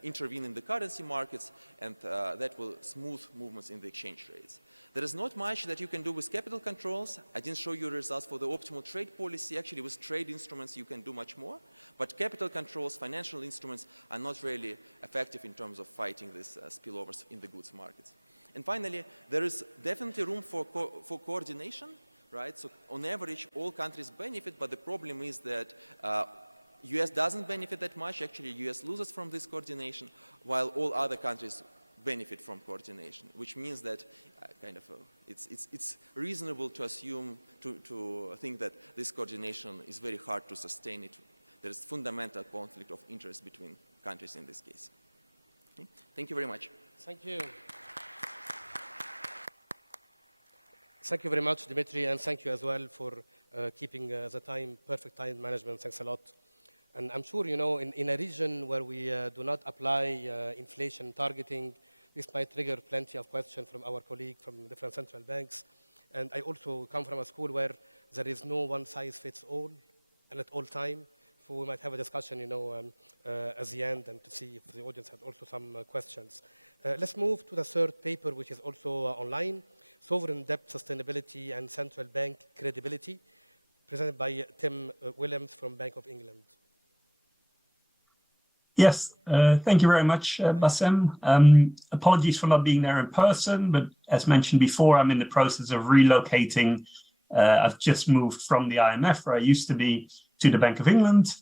intervene in the currency markets, and that will smooth movements in the exchange rates. There is not much that you can do with capital controls. I didn't show you results for the optimal trade policy. Actually, with trade instruments, you can do much more. But capital controls, financial instruments are not really effective in terms of fighting these spillovers in the goods markets. And finally, there is definitely room for coordination. Right? So on average, all countries benefit, but the problem is that US doesn't benefit that much. Actually, US loses from this coordination, while all other countries benefit from coordination, which means that it's reasonable to assume, to think that this coordination is very hard to sustain. It there is fundamental conflict of interest between countries in this case. Okay. Thank you very much. Thank you. Thank you very much, Dimitri, and thank you as well for keeping the time, perfect time management. Thanks a lot. And I'm sure, you know, in a region where we do not apply inflation targeting, this might trigger plenty of questions from our colleagues from different central banks. And I also come from a school where there is no one size fits all, and at all time. So we might have a discussion, you know, at the end, and to see if the audience has also some questions. Let's move to the third paper, which is also online, Sovereign Debt Sustainability and Central Bank Credibility, presented by Tim Williams from Bank of England. Yes, thank you very much, Bassem. Apologies for not being there in person, but as mentioned before, I'm in the process of relocating. I've just moved from the IMF, where I used to be, to the Bank of England.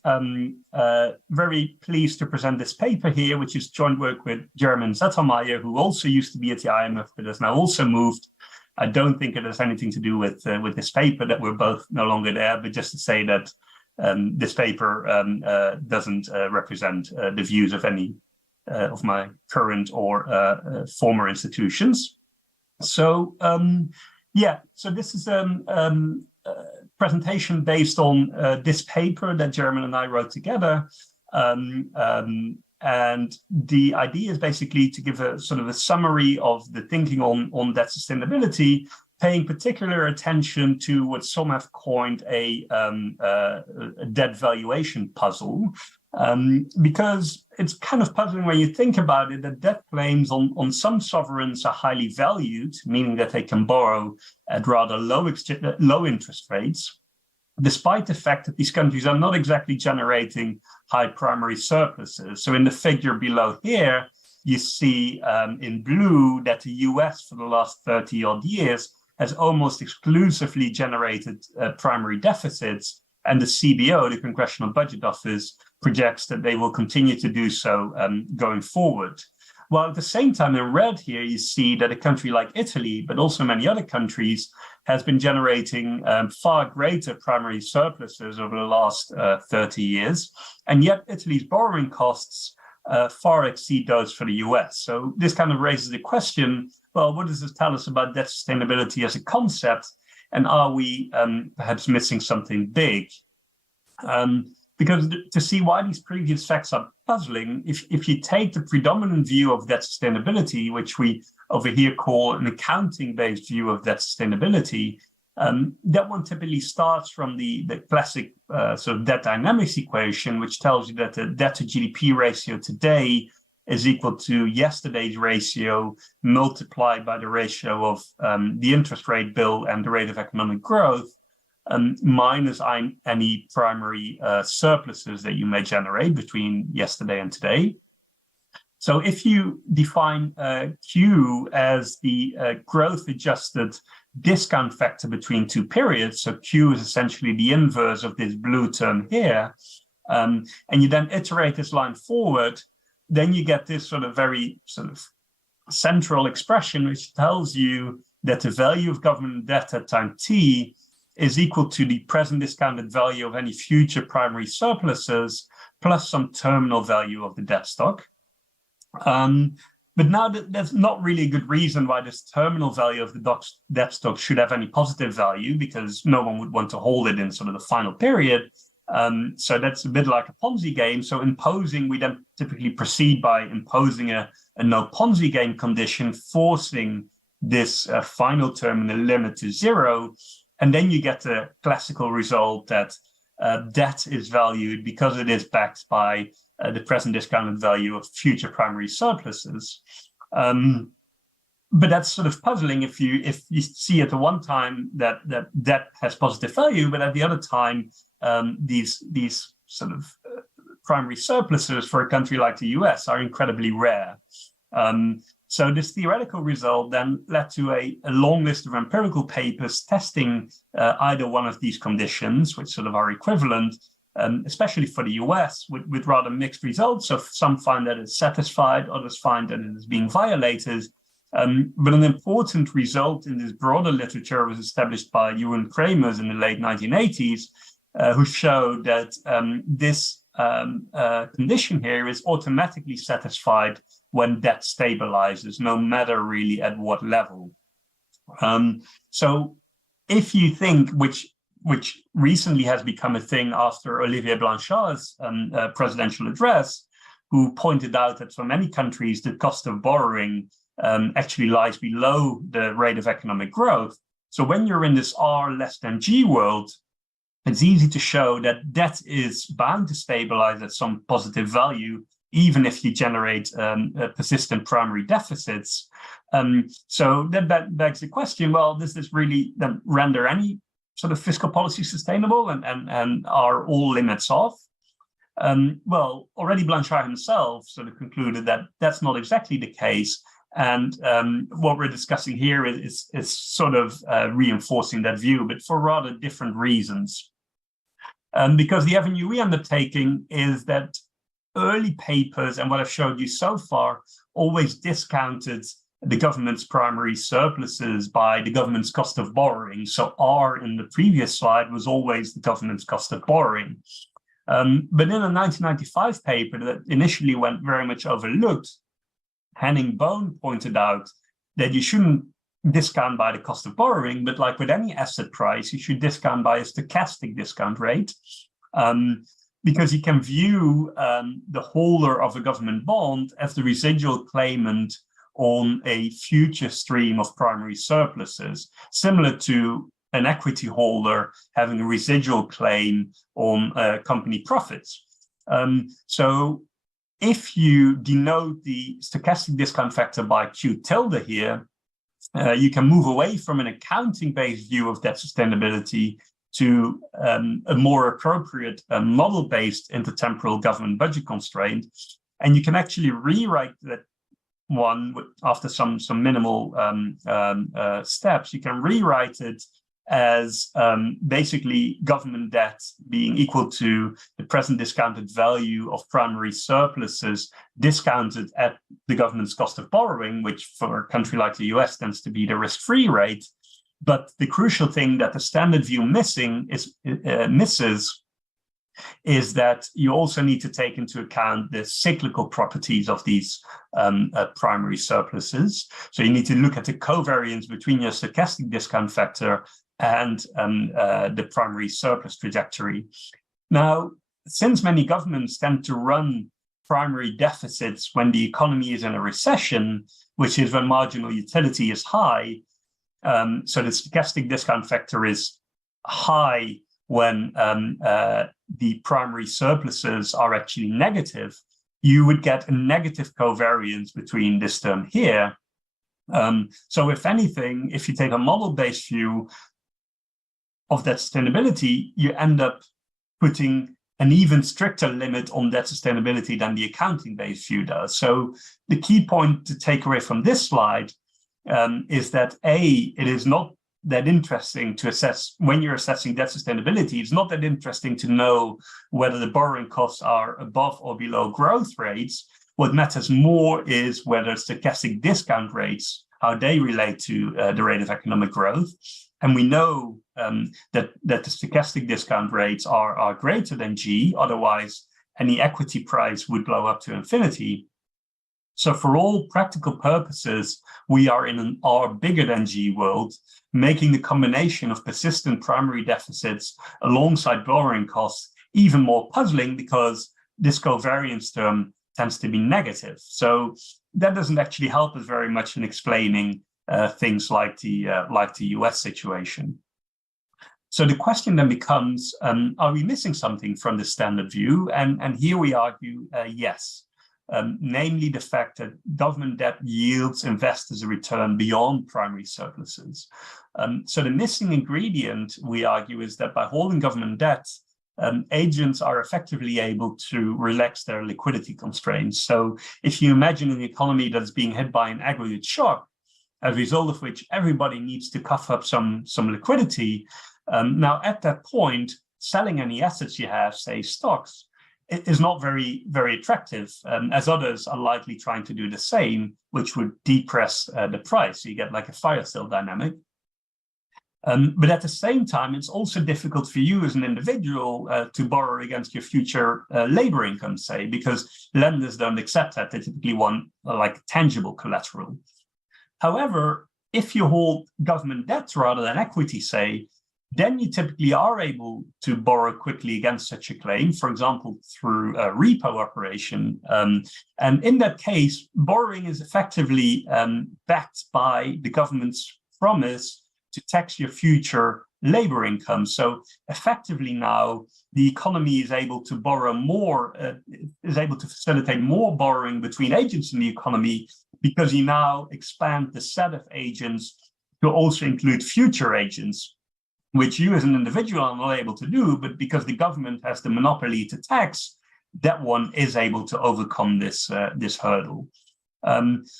Very pleased to present this paper here, which is joint work with German Zettelmeier, who also used to be at the IMF, but has now also moved. I don't think it has anything to do with this paper, that we're both no longer there, but just to say that this paper doesn't represent the views of any of my current or former institutions. So, yeah, so this is a presentation based on this paper that German and I wrote together. And the idea is basically to give a sort of a summary of the thinking on debt sustainability, paying particular attention to what some have coined a debt valuation puzzle, because it's kind of puzzling when you think about it, that debt claims on some sovereigns are highly valued, meaning that they can borrow at rather low interest rates, despite the fact that these countries are not exactly generating high primary surpluses. So in the figure below here, you see in blue that the US for the last 30 odd years has almost exclusively generated primary deficits, and the CBO, the Congressional Budget Office, projects that they will continue to do so going forward. While at the same time in red here, you see that a country like Italy, but also many other countries, has been generating far greater primary surpluses over the last 30 years. And yet Italy's borrowing costs far exceed those for the US. So this kind of raises the question, well, what does this tell us about debt sustainability as a concept? And are we perhaps missing something big? Because to see why these previous facts are puzzling, if you take the predominant view of debt sustainability, which we over here call an accounting-based view of debt sustainability, that one typically starts from the classic sort of debt dynamics equation, which tells you that the debt to GDP ratio today is equal to yesterday's ratio multiplied by the ratio of the interest rate bill and the rate of economic growth, minus any primary surpluses that you may generate between yesterday and today. So if you define Q as the growth-adjusted discount factor between two periods, so Q is essentially the inverse of this blue term here, and you then iterate this line forward, then you get this sort of very sort of central expression, which tells you that the value of government debt at time t is equal to the present discounted value of any future primary surpluses plus some terminal value of the debt stock. But now there's not really a good reason why this terminal value of the debt stock should have any positive value, because no one would want to hold it in sort of the final period. So that's a bit like a Ponzi game. So we then typically proceed by imposing a no Ponzi game condition, forcing this final terminal limit to zero. And then you get the classical result that debt is valued because it is backed by the present discounted value of future primary surpluses. But that's sort of puzzling if you see at the one time that debt has positive value, but at the other time, these sort of primary surpluses for a country like the US are incredibly rare. So this theoretical result then led to a long list of empirical papers testing either one of these conditions, which sort of are equivalent, especially for the US, with rather mixed results. So some find that it's satisfied, others find that it is being violated. But an important result in this broader literature was established by Ewan Kramers in the late 1980s, who showed that this condition here is automatically satisfied when debt stabilizes, no matter really at what level. So if you think, which recently has become a thing after Olivier Blanchard's presidential address, who pointed out that for many countries, the cost of borrowing actually lies below the rate of economic growth. So when you're in this R less than G world, it's easy to show that debt is bound to stabilize at some positive value, even if you generate persistent primary deficits. So that begs the question, well, does this really then render any sort of fiscal policy sustainable, and are all limits off? Well, already Blanchard himself sort of concluded that that's not exactly the case. And what we're discussing here is sort of reinforcing that view, but for rather different reasons. Because the avenue we end up taking is that early papers, and what I've showed you so far, always discounted the government's primary surpluses by the government's cost of borrowing. So R in the previous slide was always the government's cost of borrowing. But in a 1995 paper that initially went very much overlooked, Henning Bohn pointed out that you shouldn't discount by the cost of borrowing, but like with any asset price, you should discount by a stochastic discount rate, because you can view the holder of a government bond as the residual claimant on a future stream of primary surpluses, similar to an equity holder having a residual claim on company profits. So if you denote the stochastic discount factor by Q tilde here, you can move away from an accounting-based view of debt sustainability to a more appropriate model-based intertemporal government budget constraint. And you can actually rewrite that one after some minimal steps. You can rewrite it as basically government debt being equal to the present discounted value of primary surpluses discounted at the government's cost of borrowing, which for a country like the US tends to be the risk-free rate. But the crucial thing that the standard view misses is that you also need to take into account the cyclical properties of these primary surpluses. So you need to look at the covariance between your stochastic discount factor and the primary surplus trajectory. Now, since many governments tend to run primary deficits when the economy is in a recession, which is when marginal utility is high, so the stochastic discount factor is high when the primary surpluses are actually negative, you would get a negative covariance between this term here. So if anything, if you take a model-based view of debt sustainability, you end up putting an even stricter limit on debt sustainability than the accounting-based view does. So the key point to take away from this slide is that A, it is not that interesting to assess when you're assessing debt sustainability. It's not that interesting to know whether the borrowing costs are above or below growth rates. What matters more is whether stochastic discount rates, how they relate to the rate of economic growth. And we know that the stochastic discount rates are greater than G, otherwise any equity price would blow up to infinity. So for all practical purposes, we are in an R bigger than G world, making the combination of persistent primary deficits alongside borrowing costs even more puzzling, because this covariance term tends to be negative. So that doesn't actually help us very much in explaining things like the US situation. So the question then becomes, are we missing something from the standard view? And here we argue yes. Namely the fact that government debt yields investors a return beyond primary surpluses. So the missing ingredient, we argue, is that by holding government debt, agents are effectively able to relax their liquidity constraints. So if you imagine an economy that's being hit by an aggregate shock, as a result of which everybody needs to cough up some liquidity, now at that point, selling any assets you have, say stocks, is not very, very attractive, as others are likely trying to do the same, which would depress the price. So you get like a fire sale dynamic. But at the same time, it's also difficult for you as an individual to borrow against your future labor income, say, because lenders don't accept that. They typically want like tangible collateral. However, if you hold government debt rather than equity, say, then you typically are able to borrow quickly against such a claim, for example, through a repo operation. And in that case, borrowing is effectively backed by the government's promise to tax your future labor income. So effectively now, the economy is able to borrow more, is able to facilitate more borrowing between agents in the economy, because you now expand the set of agents to also include future agents, which you as an individual are not able to do, but because the government has the monopoly to tax, that one is able to overcome this hurdle.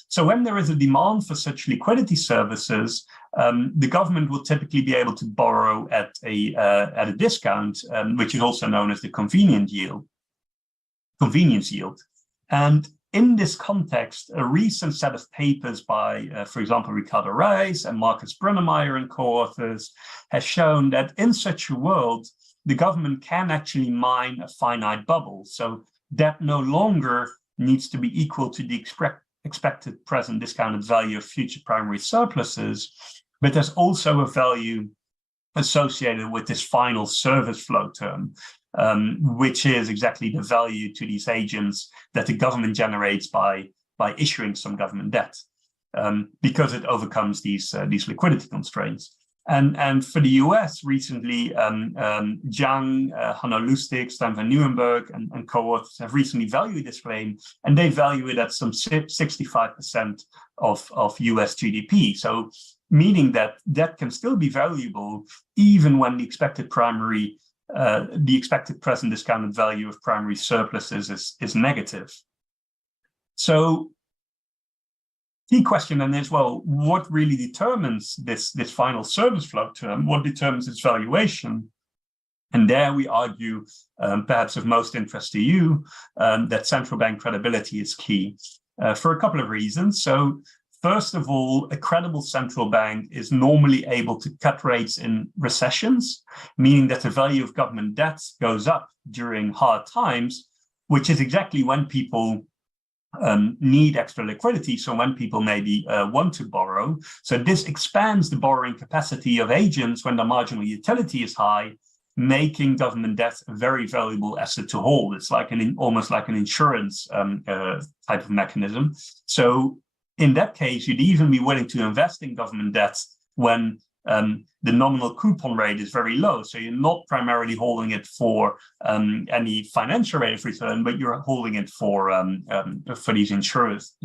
So when there is a demand for such liquidity services, the government will typically be able to borrow at a discount, which is also known as the convenience yield. And in this context, a recent set of papers by, for example, Ricardo Reis and Marcus Brunnemeyer and co-authors has shown that in such a world, the government can actually mine a finite bubble. So that no longer needs to be equal to the expected present discounted value of future primary surpluses, but there's also a value associated with this final service flow term, which is exactly the value to these agents that the government generates by issuing some government debt, because it overcomes these liquidity constraints. And for the US recently, Zhang, Hanno Lustig, Stan van Nieuwenburg, and co-authors have recently valued this claim, and they value it at some 65% of US GDP. So meaning that that can still be valuable even when the expected present discounted value of primary surpluses is negative. So key question then is, well, what really determines this final service flow term? What determines its valuation? And there we argue, perhaps of most interest to you, that central bank credibility is key for a couple of reasons. So first of all, a credible central bank is normally able to cut rates in recessions, meaning that the value of government debt goes up during hard times, which is exactly when people need extra liquidity. So when people maybe want to borrow. So this expands the borrowing capacity of agents when the marginal utility is high, making government debt a very valuable asset to hold. It's like almost like an insurance type of mechanism. So in that case, you'd even be willing to invest in government debt when the nominal coupon rate is very low. So you're not primarily holding it for any financial rate of return, but you're holding it for these insurance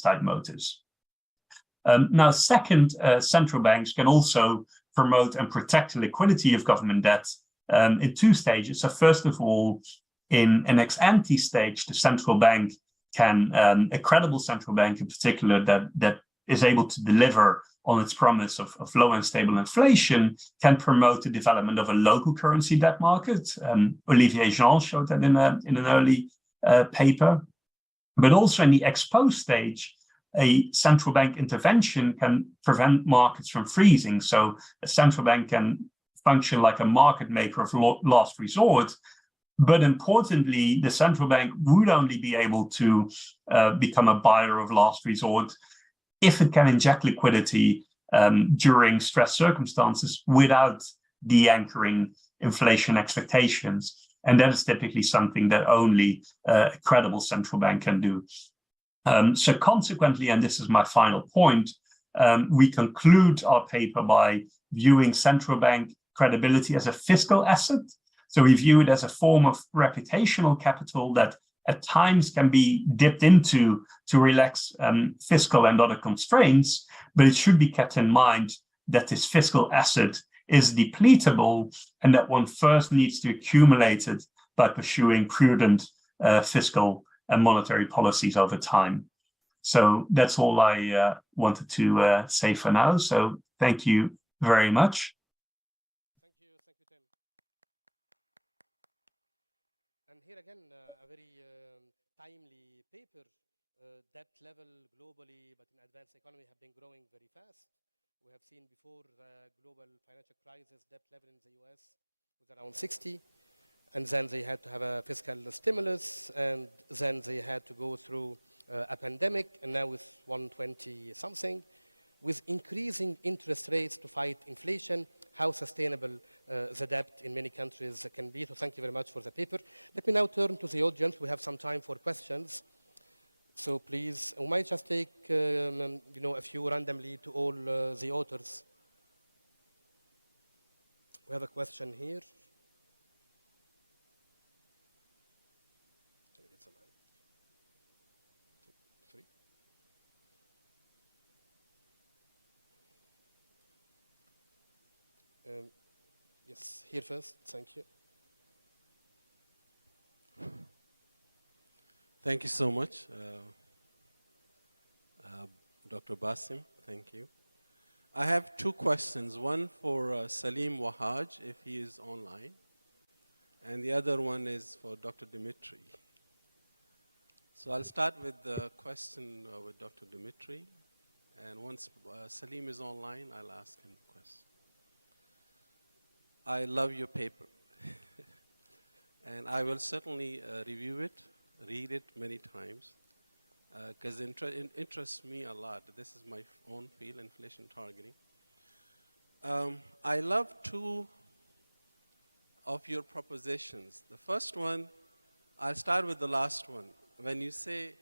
type motives. Now, second, central banks can also promote and protect the liquidity of government debt in two stages. So first of all, in an ex-ante stage, the central bank can, a credible central bank in particular that is able to deliver on its promise of low and stable inflation, can promote the development of a local currency debt market. Olivier Jean showed that in an early paper. But also in the ex-post stage, a central bank intervention can prevent markets from freezing. So a central bank can function like a market maker of last resort. But importantly, the central bank would only be able to become a buyer of last resort if it can inject liquidity during stress circumstances without de-anchoring inflation expectations. And that is typically something that only a credible central bank can do. So consequently, and this is my final point, we conclude our paper by viewing central bank credibility as a fiscal asset. So we view it as a form of reputational capital that at times can be dipped into to relax fiscal and other constraints, but it should be kept in mind that this fiscal asset is depletable and that one first needs to accumulate it by pursuing prudent fiscal and monetary policies over time. So that's all I wanted to say for now. So thank you very much. Thank you, Tim. And here again, a very timely paper. Debt level globally, but in advanced economy have been growing very fast. We have seen before the global financial crisis, debt level in the US was around 60, and then they had to have a fiscal stimulus, and then they had to go through a pandemic, and now with 120 something, with increasing interest rates to fight inflation, how sustainable the debt in many countries can be. So thank you very much for the paper. Let me now turn to the audience. We have some time for questions. So please, we might just take a few randomly to all the authors. We have a question here. Can I get some mic? 2, 3. Yes, here first. Thank you. Thank you so much, Dr. Basim. Thank you. I have two questions, one for Salim Wahaj, if he is online, and the other one is for Dr. Dimitri. So I'll start with the question with Dr. Dimitri, and once Salim is online, I'll ask him the question. I love your paper, and I will certainly review it, read it many times, because it interests me a lot. This is my own field, inflation targeting. I love two of your propositions. The first one, I'll start with the last one. When you say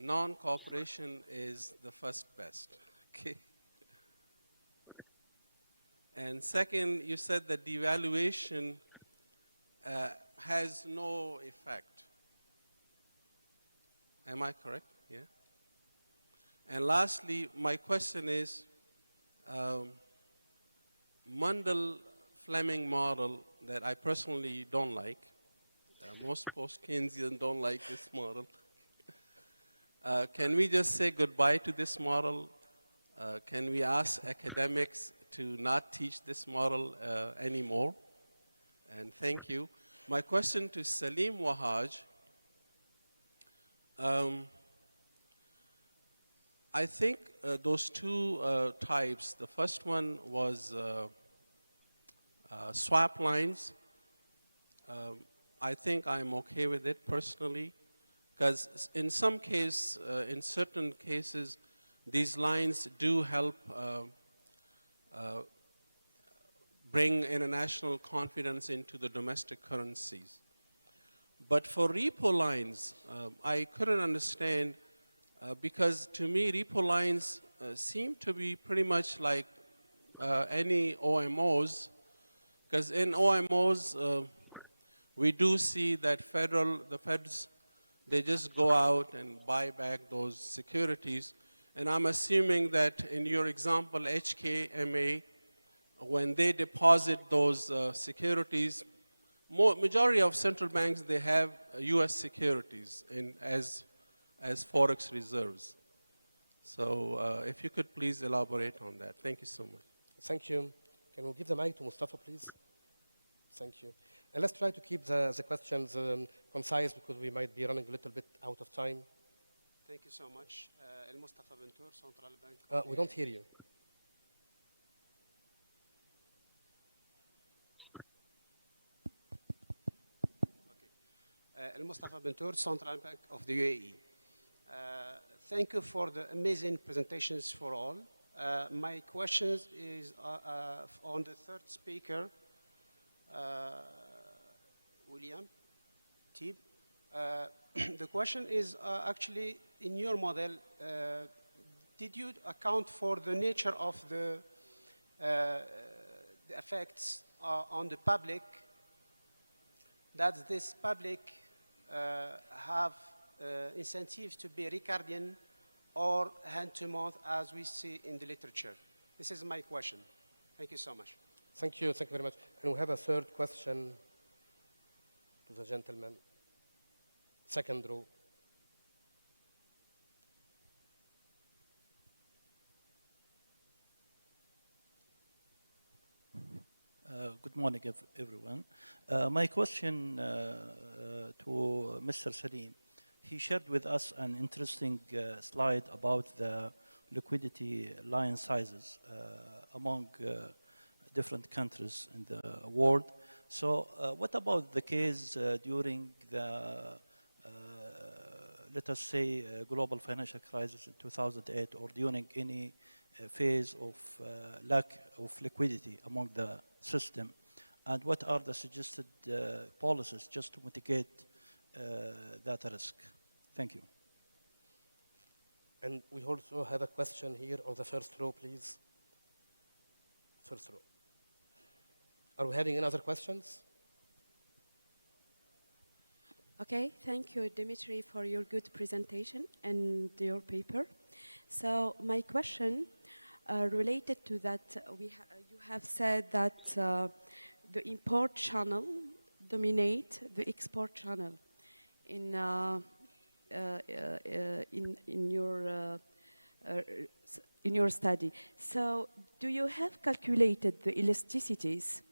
non-cooperation is the first best, okay? And second, you said that devaluation has no effect. Am I correct? Yeah. And lastly, my question is, Mundell-Fleming model that I personally don't like. Most post-Keynesians don't like this model. Can we just say goodbye to this model? Can we ask academics to not teach this model anymore? And thank you. My question to Salim Wahaj, I think those two types, the first one was swap lines. I think I'm okay with it personally, because in some case, in certain cases, these lines do help bring international confidence into the domestic currencies. But for repo lines, I couldn't understand, because to me, repo lines seem to be pretty much like any OMOs, because in OMOs, we do see that the feds, they just go out and buy back those securities. And I'm assuming that in your example, HKMA, when they deposit those securities, majority of central banks, they have US securities as Forex reserves. So if you could please elaborate on that. Thank you so much. Thank you. Can we give the mic to Mustafa, please? Thank you. And let's try to keep the questions concise, because we might be running a little bit out of time. Thank you so much. Mustafa Bentour, Central Bank. We don't hear you. Okay. Mustafa Bentour, Central Bank of the UAE. Thank you for the amazing presentations for all. My question is on the third speaker, William Teeb. The question is actually, in your model, did you account for the nature of the effects on the public, that this public have incentives to be Ricardian or hand-to-mouth, as we see in the literature? This is my question. Thank you so much. Thank you very much. And we have a third question to the gentleman. Second row. Good morning, everyone. My question to Mr. Salim. He shared with us an interesting slide about the liquidity line sizes among different countries in the world. So what about the case during the, let us say, global financial crisis in 2008, or during any phase of lack of liquidity among the system? And what are the suggested policies just to mitigate that risk? Thank you. And we also have a question here on the first row, please. First row. Are we having any other questions? Okay, thank you, Dimitri, for your good presentation and your paper. So my question related to that, you have said that the import channel dominate the export channel in your study. So do you have calculated the elasticities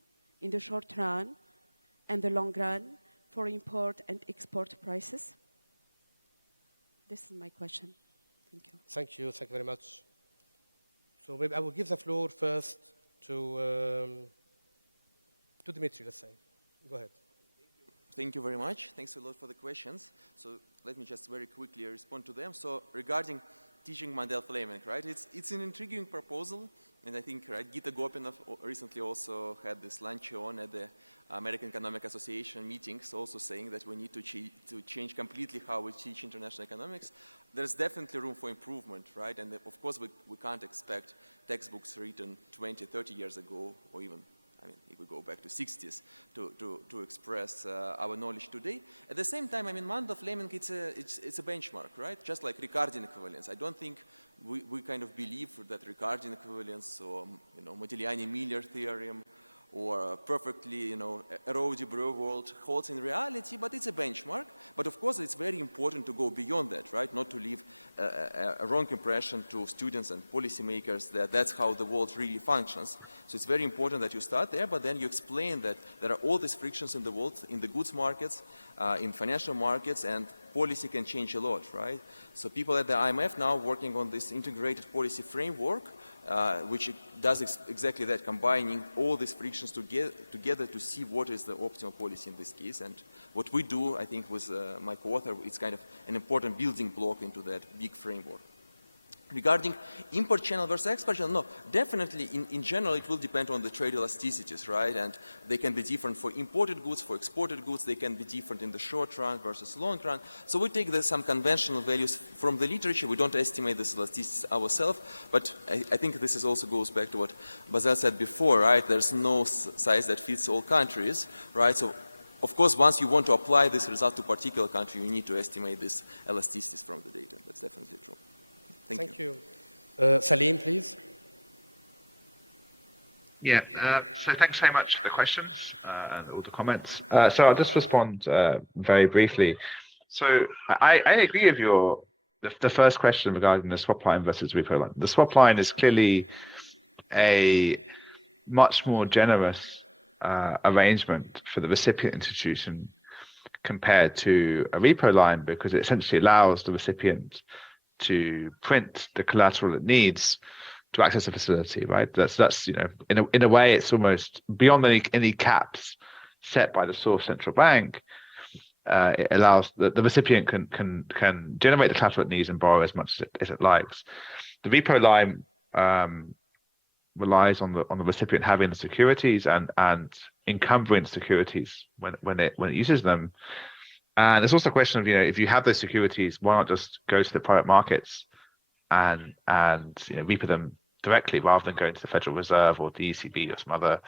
in the short run and the long run for import and export prices? This is my question. Thank you. Thank you. Thank you very much. So maybe I will give the floor first to Dimitri, let's say. Go ahead. Thank you very much. Thanks a lot for the questions. So let me just very quickly respond to them. So regarding teaching Mandel flaming, right? It's an intriguing proposal, and I think, right, Gita Gopinath recently also had this luncheon at the American Economic Association meetings, also saying that we need to change completely how we teach international economics. There's definitely room for improvement, right? And of course, we can't expect textbooks written 20, 30 years ago, or even, I mean, if we go back to 60s to express our knowledge today. At the same time, I mean, Mandel flaming, it's a benchmark, right? Just like Ricardin equivalence. I don't think we kind of believe that Ricardin equivalence or, Modigliani-Miller theorem or perfectly, Rho-de-Broglie world holds in reality, but it's a benchmark. But of course, it's very important to go beyond that, right? Not to leave a wrong impression to students and policymakers that that's how the world really functions. So it's very important that you start there, but then you explain that there are all these frictions in the world, in the goods markets, in financial markets, and policy can change a lot, right? So people at the IMF now working on this integrated policy framework, which does exactly that, combining all these frictions together to see what is the optimal policy in this case. And what we do, I think, with my co-author, it's kind of an important building block into that big framework. Regarding import channel versus export channel, no, definitely in general it will depend on the trade elasticities, right? And they can be different for imported goods, for exported goods, they can be different in the short run versus long run. So we take some conventional values from the literature, we don't estimate this elasticities ourselves, but I think this also goes back to what Basel said before, right? There's no size that fits all countries, right? So of course, once you want to apply this result to a particular country, you need to estimate this elasticities from the data. That's definitely true. Thank you. Salim, please. Yeah, so thanks very much for the questions and all the comments. So I'll just respond very briefly. So I agree with the first question regarding the swap line versus repo line. The swap line is clearly a much more generous arrangement for the recipient institution compared to a repo line, because it essentially allows the recipient to print the collateral it needs to access the facility, right? That's in a way, it's almost beyond any caps set by the source central bank. It allows the recipient can generate the collateral it needs and borrow as much as it likes. The repo line relies on the recipient having the securities and encumbering securities when it uses them. And it's also a question of, if you have those securities, why not just go to the private markets and repo them directly rather than going to the Federal Reserve or the ECB or some other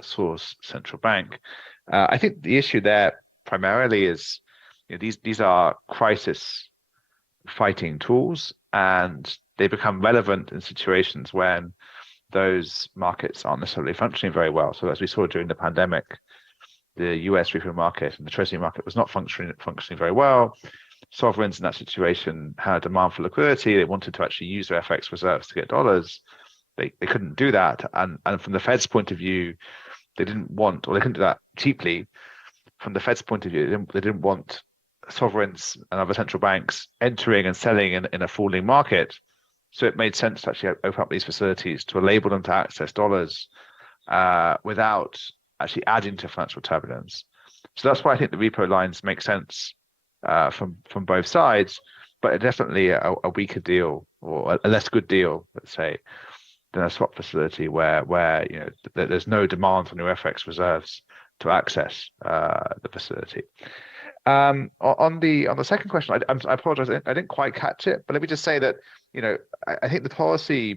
source central bank? I think the issue there primarily is these are crisis fighting tools, and they become relevant in situations when those markets aren't necessarily functioning very well. So as we saw during the pandemic, the US repo market and the Treasury market was not functioning very well. Sovereigns in that situation had a demand for liquidity. They wanted to actually use their FX reserves to get dollars. They couldn't do that. And from the Fed's point of view, they couldn't do that cheaply. From the Fed's point of view, they didn't want sovereigns and other central banks entering and selling in a falling market So it made sense to actually open up these facilities to enable them to access dollars without actually adding to financial turbulence. So that's why I think the repo lines make sense from both sides, but definitely a weaker deal or a less good deal, let's say, than a swap facility where there's no demand on your FX reserves to access the facility. On the second question, I apologize, I didn't quite catch it, but let me just say that I think the policy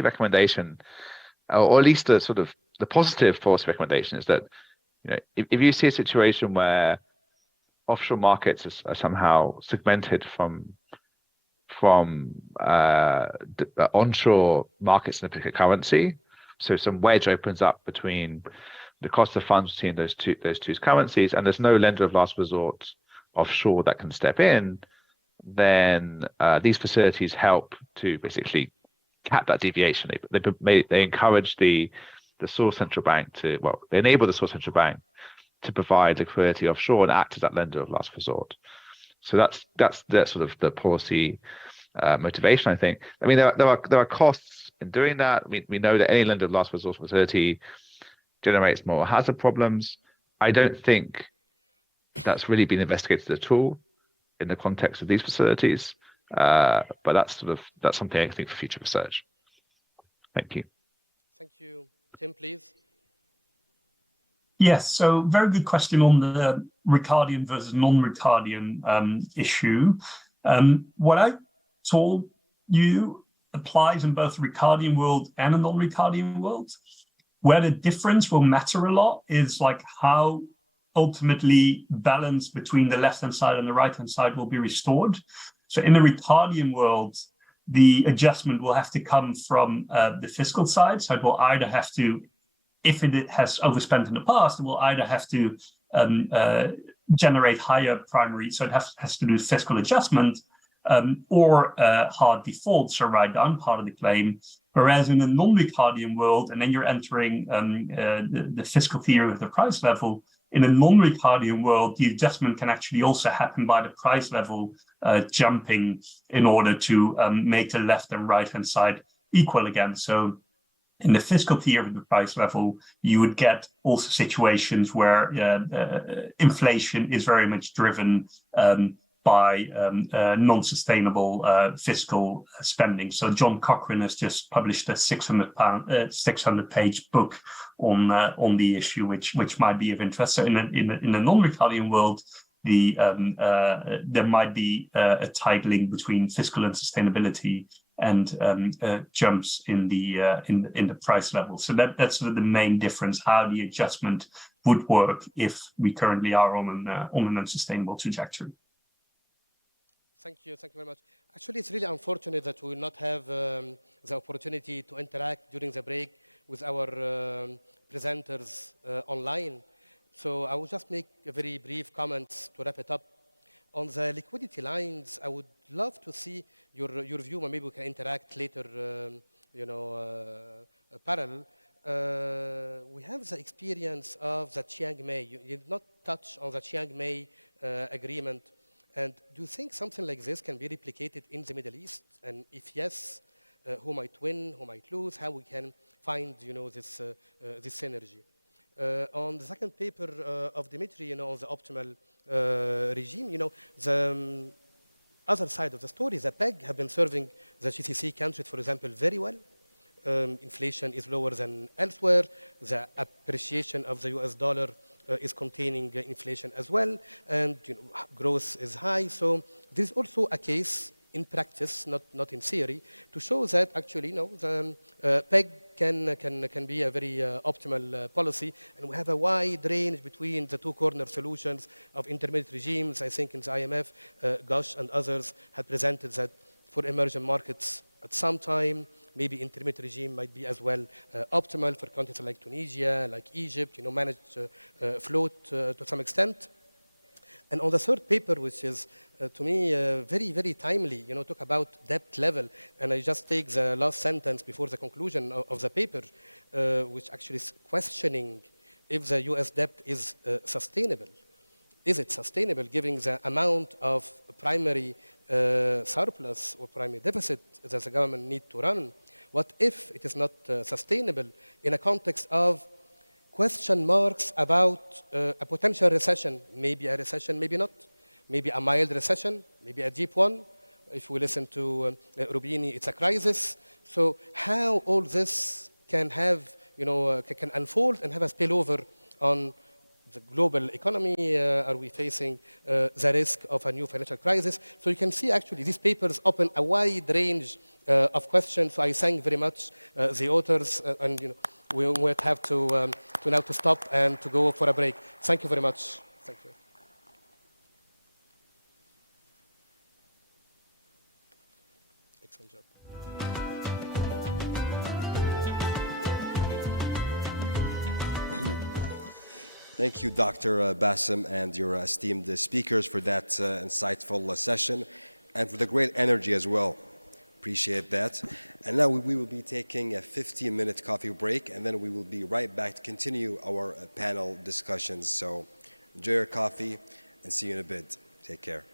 recommendation, or at least the sort of the positive policy recommendation, is that if you see a situation where offshore markets are somehow segmented from onshore markets in a particular currency, so some wedge opens up between the cost of funds between those two currencies, and there's no lender of last resort offshore that can step in, then these facilities help to basically cap that deviation. They encourage the source central bank they enable the source central bank to provide liquidity offshore and act as that lender of last resort. So that's sort of the policy motivation, I think. I mean, there are costs in doing that. We know that any lender of last resort facility generates more hazard problems. I don't think that's really been investigated at all in the context of these facilities, but that's something I think for future research. Thank you. Thank you. Tim, please. Yes, so very good question on the Ricardian versus non-Ricardian issue. What I told you applies in both the Ricardian world and a non-Ricardian world. Where the difference will matter a lot is like how ultimately balance between the left-hand side and the right-hand side will be restored. So in the Ricardian world, the adjustment will have to come from the fiscal side. So it will either have to, if it has overspent in the past, it will either have to generate higher primary, so it has to do fiscal adjustment, or hard defaults, so write down part of the claim. Whereas in a non-Ricardian world, and then you're entering the fiscal theory of the price level, in a non-Ricardian world, the adjustment can actually also happen by the price level jumping in order to make the left and right-hand side equal again. So in the fiscal theory of the price level, you would get also situations where inflation is very much driven by non-sustainable fiscal spending. So John Cochrane has just published a 600-page book on the issue, which might be of interest. So in a non-Ricardian world, there might be a tight link between fiscal and sustainability and jumps in the price level. So that's sort of the main difference, how the adjustment would work if we currently are on an unsustainable trajectory. Thank you very much. Actually, it's really unfortunate that we will not have the opportunity to interact during the break with our presenters online. So I will just make a very brief comments to wrap it up. On the liquidity lines, I would love to see your view, and maybe we can interact later, parallel. We have the experience of the Chiang Mai. You did not touch on the Chiang Mai agreement. And do you think something like this can be replicated in the Middle East? And if yes, who might win, who might lose, how we can find, this synergy? On the second paper of Dimitri, on the optimal regime, the other side of the story, the PEG have been serving the GCC countries, for example, very well. Inflation is lower than elsewhere. The appreciation of the US dollar is containing inflation as well, and growth is high. So there's also a case in practice, not in theory, to show that actually, the PEG can be a very optimal policy, and we have a wide range between the two corner solutions of intermediate regimes. I think in the IMF, Gosh and others had presented that for emerging markets at some time, maybe intermediate regime might be as well optimal for countries like Tunisia, like Egypt, managed float to some extent. And on the third paper, which is to me very, very timely, talk about debt level. And I just take the last sentence before the conclusion of the paper, which actually is questioning if the US debt is sustainable. Is it sustainable given the amount of primary surplus or primary deficit that the government need to run? What if it is not sustainable in a context of question marks about a potential recession? Maybe a recession, maybe not. Maybe a mild recession, maybe a deep one. If we listen to Rubini, it's a crisis. So how all this can have, can unfold and have a spillover on the global economy? Are we facing the risk of a new financial crisis? So you can see actually these papers open a wide range of questions. So I thank very much the authors, and we might have to now to stop and to go for a break. Thank you very much. Thank you. Excellent job. Thank you, Dr. Bassem, and your esteemed speakers for that insightful session and for the great energy as well. Appreciate that. And now we will be taking a 15-minute coffee break, and then we will be right back to continue our panel discussions. So enjoy your coffee and see you in a bit. Take care.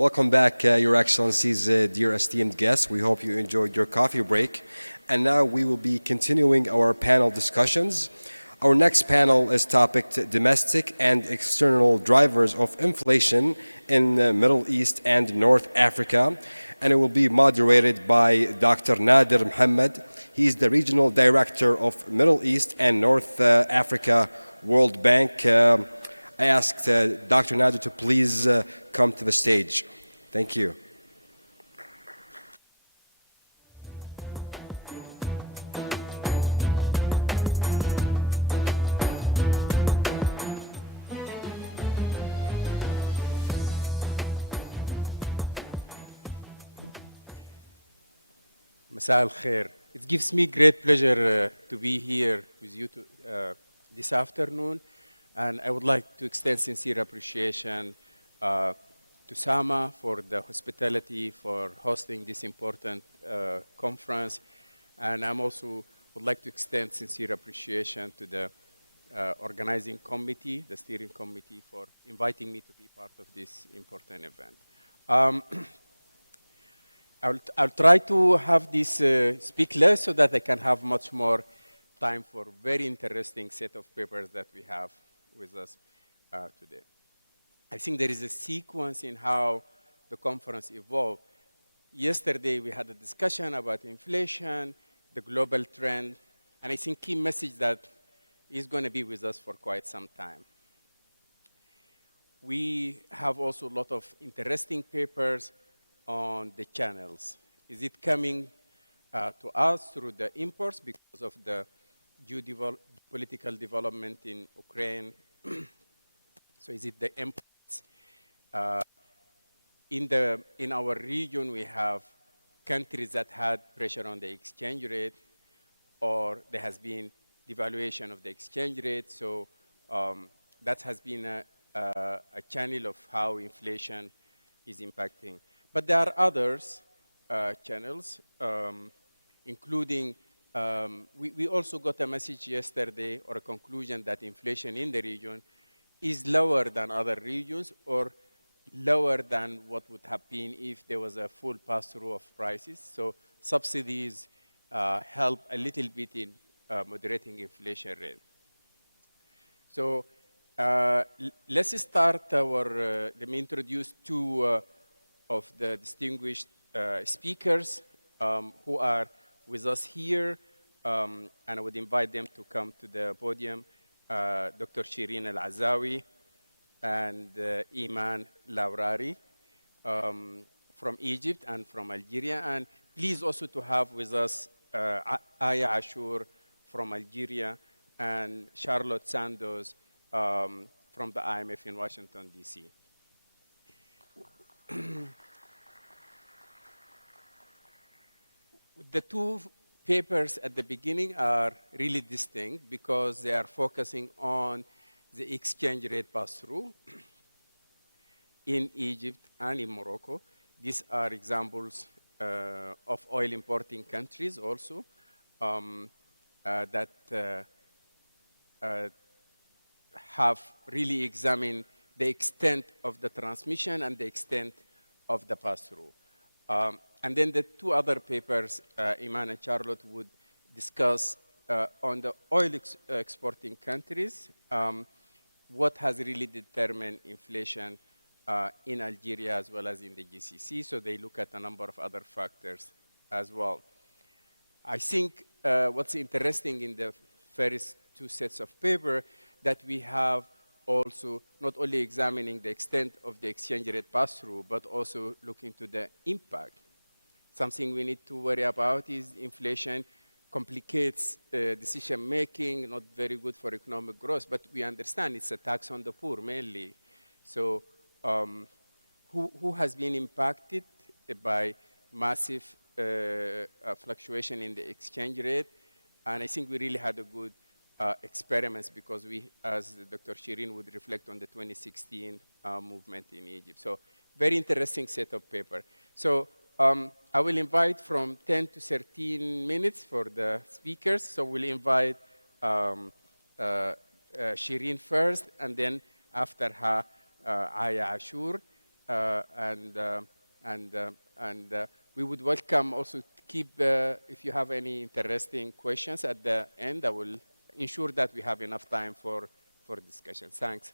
Welcome back, Your Excellencies, dear esteemed guests. We hope you enjoyed your coffee break. And now we will be continuing our panel discussions. Our next panel is topic domestic and external drivers of inflation in the Middle East and North Africa. And it will be moderated by Dr. Nader Mohammed. He's the Regional Director of Middle East and North Africa World Bank. I asked Dr. Nader to please come to the stage. Thank you. مساء الخير. It gives me great pleasure to be here with you this afternoon, and I would like to extend sincere appreciation to Sama for the hospitality, for hosting this important conference, and I'm also would like to extend sincere appreciation to the organizing committee, the steering committee, for inviting me to be part of this important event. I'll try to have this speak less so that I can have much more time for very interesting set of papers that we have with us today. I think there is a sequence in how the conference evolved. Yesterday we had a discussion about inflation, the global trend, and I think key message that is going to be with us for quite some time. We have also a lot of interesting papers on the channels. Is it coming to us through the imports because of the geopolitical development in Ukraine? So is it the imports? In our region, we have countries that had pressure on the exchange rate, or there has been devaluation of the exchange rate. So that has been a channel of how inflation is impacting. But there are others channels, including, we also got a message yesterday, or a conclusion, that inflation in the region is lower than other regions, or lower than what would have been if there was a full pass-through of prices. So subsidies help a little bit in moderating inflation rate. So let's start let me introduce two of the distinguished speakers who are with us here, and I would invite them to come to the podium. Dr. Shireen Al-Azawi and Iman Laurari from Egypt and from Algeria. And please also to have with us Aya Ashur from Algeria and Charlotte Sandoz from the IMF in Washington, D.C. The two papers at the beginning are really distinct because they are focusing on the exchange rate pass-through in Egypt and in Morocco. These are examples of oil importing countries also that have really examined the extent of the transmission and the extent of the pass-through. And then the two other papers, Iman and Charlotte, would discuss on the oil exporting countries, what has really determined inflation in Algeria as well as in the GCC. So they look at a number of other factors as well. I think what's interesting in the first two sets of paper that we have also not only examining the extent of the exchange rate pass-through, but also looking to the impact. Something we need to worry about is inflation complicates decision-making, not very good for economic growth, but we understand it's a tax on the poor mainly. So who has been impacted by massive fluctuation in the exchange rate? And I think we really had a good experiments because we, as Dr. Shireen would reflect on the 2016 movement in Egypt. So very interesting set of paper. So I will invite from 10 to 13 minutes for the speakers. So we'll invite Shireen first, and then after her, Aya Ashur. and we would welcome also to keep, if you have any interesting questions at the end, I will ensure that we have enough time for discussion. Thanks.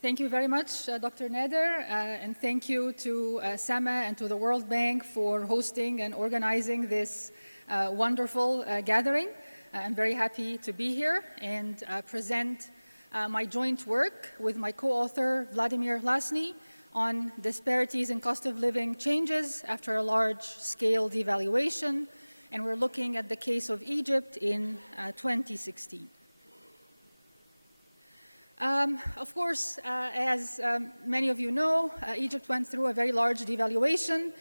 Thank you very much, Dr. Nader, and thank you to SAMA and to the World Bank for hosting and organizing this wonderful gathering. I'm very happy to be here and present my joint work with my co-author, Vladimir Lasny, on disparities in cost of living changes after a large-scale devaluation, and we're looking at the case of Egypt in 2016. Of course, as many of you know, Egypt went through a very large devaluation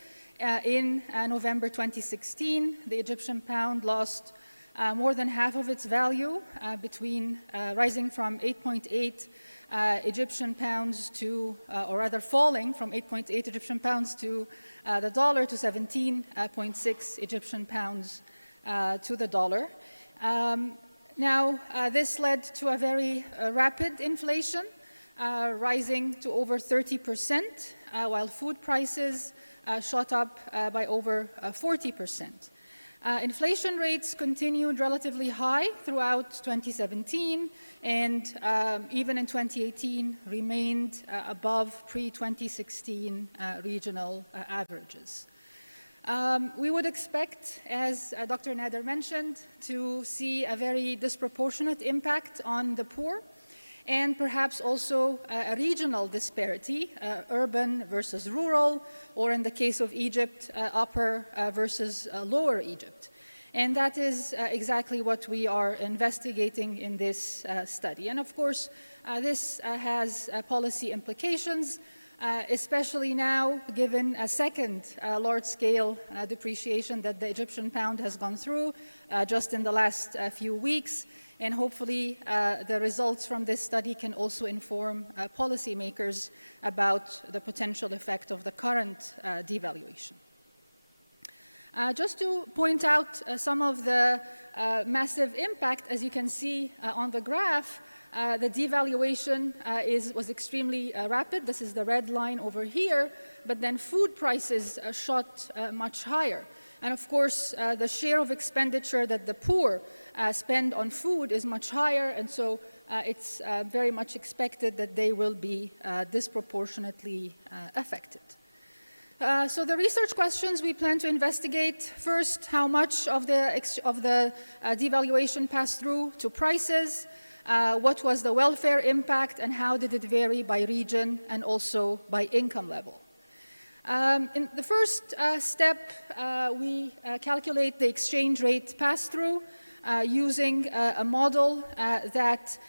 in November 2016. The Egyptian pound lost more than half of its value between rising from 8.8 Egyptian pounds to, or rather falling from 8.8 Egyptian pounds to the dollar to 17.6 Egyptian pounds to the dollar. Now, this led to a very rapid inflation, rising to over 30%, while food prices shot up by over 40%. Inflation rates continued relatively high throughout 2017, and even in 2018 remained above pre-2016 regional averages. We would expect, as Dr. Nader mentioned, to see a very disproportionate impact on the poor, and perhaps also a regional disparity, urban versus rural, or in the case of Egypt, upper versus lower Egypt. And that is exactly what we are investigating in this study. And of course, this has policy implications, especially now, given a second large-scale depreciation that the Egyptian pound has gone through just in the last few weeks. And hopefully, the results from this study can also inform policymakers about the potential effect of the current devaluation. Just to point out some of the massive impact, as you can see on the graph, the devaluation was extremely rapid. This is the red line over here, but then food prices shot much higher. And of course, the share of expenditure that the poor spend on food is much higher, and so it's very much expected that they will be disproportionately affected. So the research questions we plan to investigate: first, how much of the devaluation passed through to prices? What was the welfare impact, and how did it vary by region and also by income level? In the first step, we calculate the exchange rate pass-through using a model that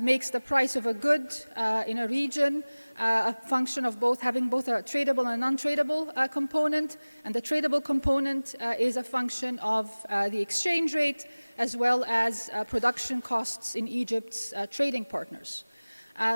makes the price of a good in a region a function of having both a tradable and non-tradable component, and the tradable component is a function of the exchange rate as well as production costs in Egypt's trading partners.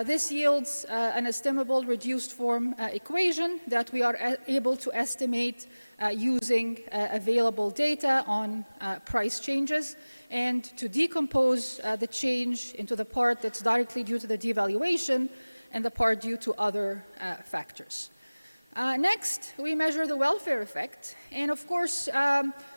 This yields an estimable reduced form equation that we are able to estimate using available data on price changes, and to decompose the change into the part that's directly due to the devaluation and the part due to other factors. Next, we measure the welfare effect, and of course,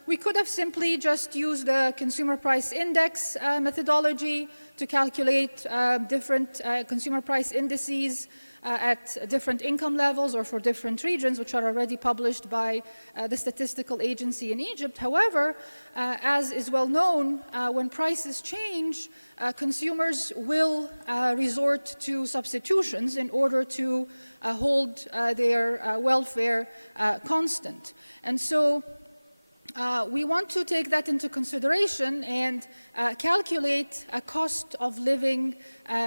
we could have simply just used the consumer price index methodology to calculate different consumer price indices at different income levels or for different regions, which are already published by the statistical agency in Egypt. However, as is well known, when prices change, consumers will resort to substitutions in order to hold their welfare constant. And so we want to take that into consideration and calculate a cost of living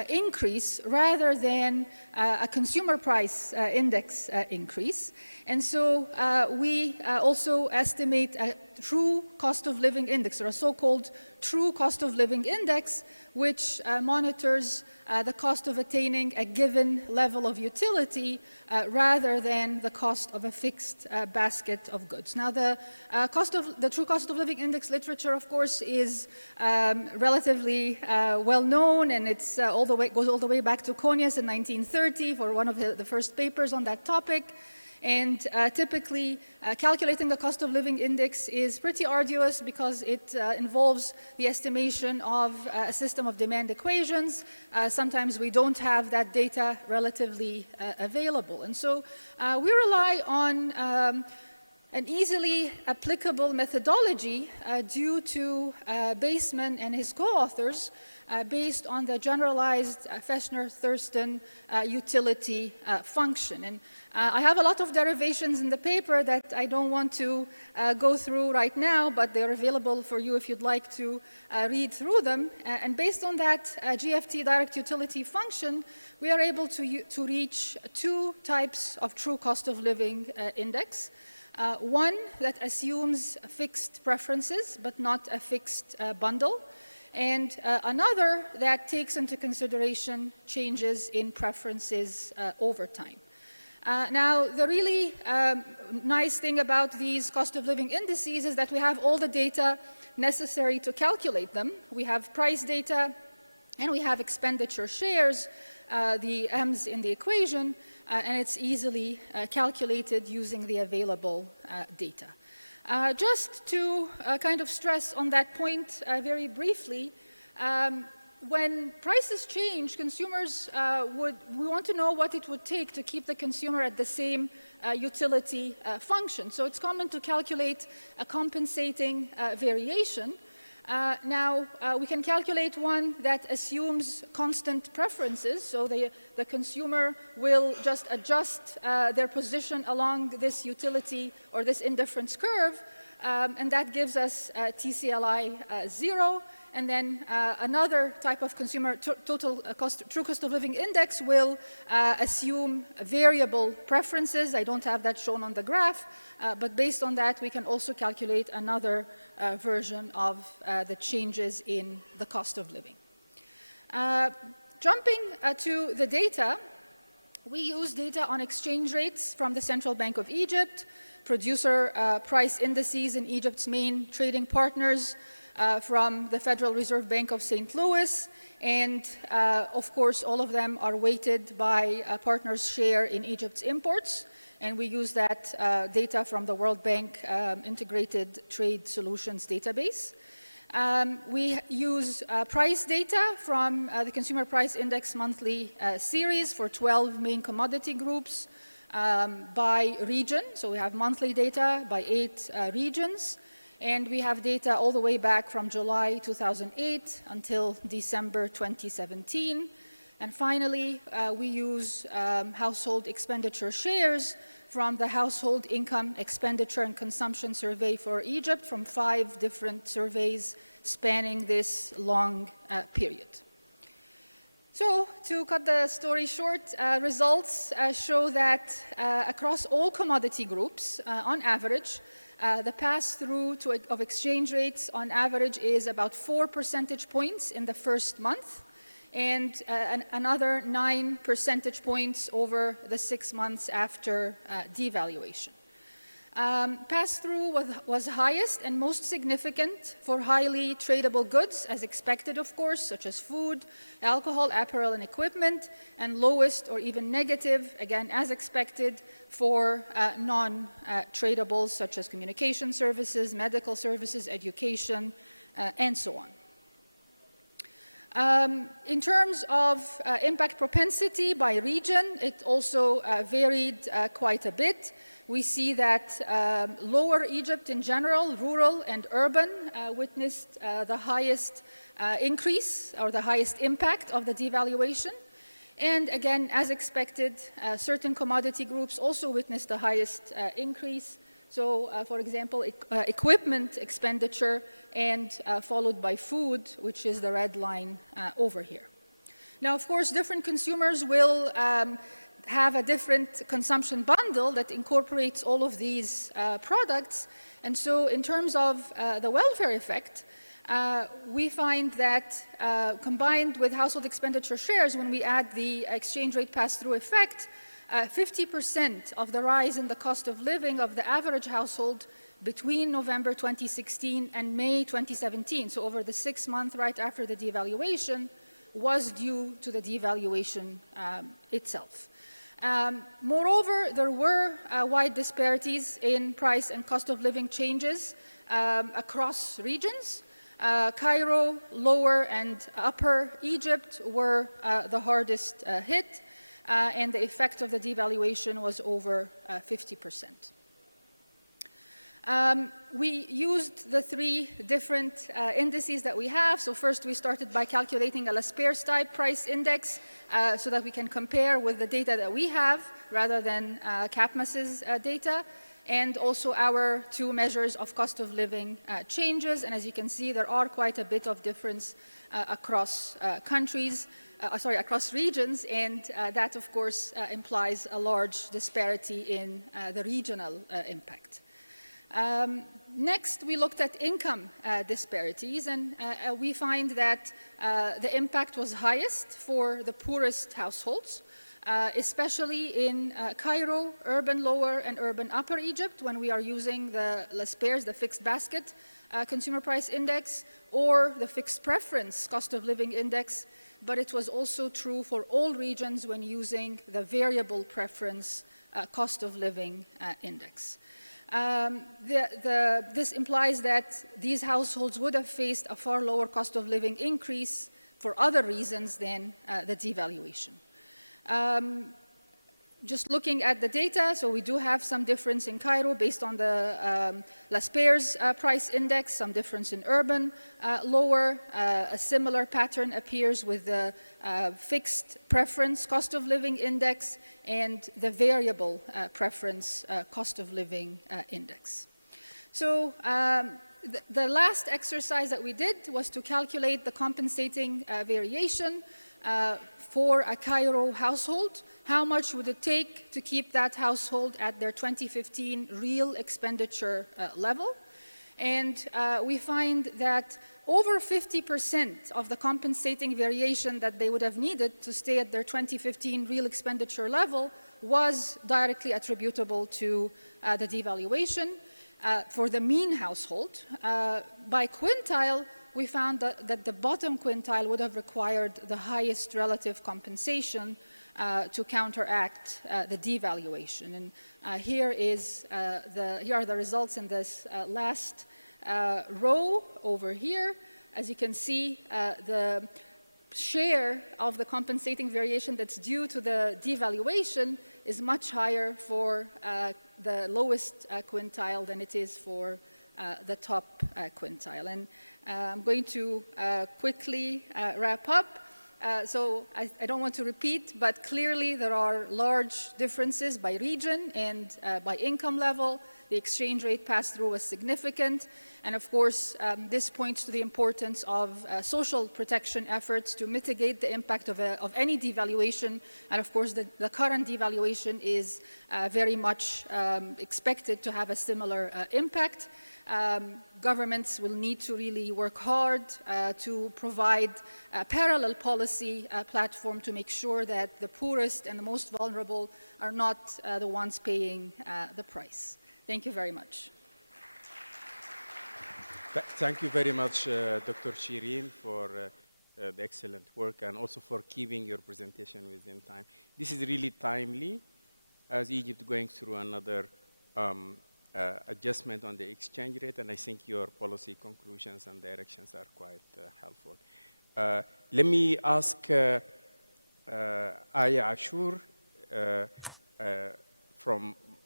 increase rather than a consumer price index increase. And so we also estimate a true cost of living index, or a so-called true cost of living index, which monitors the cost of attaining a given level of utility rather than the cost of a fixed basket of goods. Now, the cost the true cost of living index literature, of course, is relatively well known, and it's goes all the way back to Conius in 1930 for one of the first papers on that topic. And typically, calculating the cost of living index is pretty arduous because it involves the estimation of a system of demand equations. Sometimes we don't have that data relatively available. And so we rely on an easily applicable methodology due to Baseman and his co-authors based on the generalized Fechner-Thurston utility function. And I have a lot of derivations in the paper that I don't want to go through right now, but they're available for you if you'd like to read through them. And based on that GFT direct utility function, we are able to reach two types of true cost of living index. One that assumes fixed preferences, but not a fixed bundle, and another that takes into consideration changes in preferences over time. Now, the really nice thing about these cost of living indices is that we have all the data necessary to calculate them. We have price data, and we have expenditure shares, the M's in the equation, and it's easily calculated using the available data. Just to kind of stress on that point very briefly, when prices change, consumers we want to know what it would take to keep the consumer at the same utility function. So it's common to calculate a compensating variation. Now, we can calculate one that assumes constant preferences, so the consumer will just adjust their position along this utility or this indifference curve, and that gives us TCLI 0. And then another type of consumer true cost of living index will assume variable preferences. I don't have that shown on the graph, but based on that, we can also calculate another version of the changes in the cost of living. Jumping to the data, we use data on exchange rates from the Central Bank of Egypt, producer price indices in Egypt's main trading partners, from the Federal Reserve Bank of St. Louis, and of course all of them are weighted by partners' share in Egypt's imports, and we use that data from the World Bank Integrated Trade Solutions database. We use price data from the Consumer Price Index monthly series for 12 main commodity groups by region, so we have monthly data by 8 regions. And we have data all the way back from July 2008 until December 2017. And finally, we use household expenditure shares from the Household Income, Expenditure and Consumption Survey for Egypt from 5 different surveys spanning this long period. So, to cut the story short, results show that across all commodity groups, on average, the pass-through of exchange rates on average is about 4 percentage points in the first month, and another 9 percentage points over the 6 months after devaluation. Pass-through was highest and most significant for highly tradable goods, as expected, of course, such as food, alcohol, apparel, and equipment, and lowest or even negative, again, as expected, for non-tradables, such as communication services, medical services, education, and so on. In terms of impact propensity by region, it also varied quite a bit. We see that lower Egypt in general, rural and urban, witnessed the highest increase or the highest impact of the devaluation. And again, as expected, certain commodity groups also witnessed the highest increase. So, for example, equipment expenditure and followed by food, which is the red line over here. Now, of course, different consumers will have a different consumption bundle that incorporates all of these products. And so in terms of the welfare effect, we find that combined with household expenditure shares, when we add the exchange rate pass-through effect, 50% of the rise in the cost of living of the average household between November 2016 and May 2017, so over the 6 months right after the devaluation, was due to the devaluation itself. Moreover, there were wide disparities in price and cost of living changes across regions. Cairo, Lower and Upper Egypt were the hardest hit, and the effect of the devaluation was over 50%. We used the 3 different indices that we have. So first we started by calculating a Laspers type price index so that we can compare with the data that we have rather than CAPMAS's data, and also our 2 measures of cost of living changes. And as you can see, there are quite a bit of difference across across regions, and that of course implies a large disparity in the regional impact. Next, we looked at income disparities, and we find that the impact was highest for the poorest households, especially in Cairo, urban lower and urban upper Egypt, when we are using the Laspers, the fixed basket consumer price index, or the fixed preference cost of living index, but it was also true for all regions when using the variable preference cost of living index. This implies that these households would have faced a far lower cost of living increase for other reasons than the devaluation. Just looking at the data, so we do have some difference in Cairo based on the Laspers price index, some difference in urban lower. A similar pattern appears with the fixed preference cost of living index and the variable preference cost of living index. So the last exercise that we did was to calculate the compensating variation for a Cairo household. How much would it take to keep that household at their 2015 real expenditure level? And we find that over 50% of the compensating variation that they would have needed to stay at their 2015 real expenditure level was directly attributable to the devaluation. For the mean household, by quintile, we found that the bottom quintile would have required the highest relative compensation to counteract the devaluation. And here are the results in this last row over here. As you can see, the share of the compensating variation that's due to the devaluation is much higher for the lowest quintile than it is for the top quintile. And I'm going to quickly wrap up. So I don't want to repeat, but clearly there are large differences by region and by income level. The exchange rate pass-through was significant. And of course, this points to the importance of social protection efforts to mitigate the impact of any devaluation. And of course, the current devaluation is very much expected to have a similar impact. Governments will need to really work hard to provide a parallel policy platform to make sure that the poorest and the most vulnerable are not the ones paying the price. Thank you very much. Thank you very much, Dr. Shireen, for the excellent work and also for keeping your presentation within time. This is really timely as Egypt going through another adjustment on the exchange rate, and I think your policy conclusions and directions are quite helpful. Let me ask Aya Ashur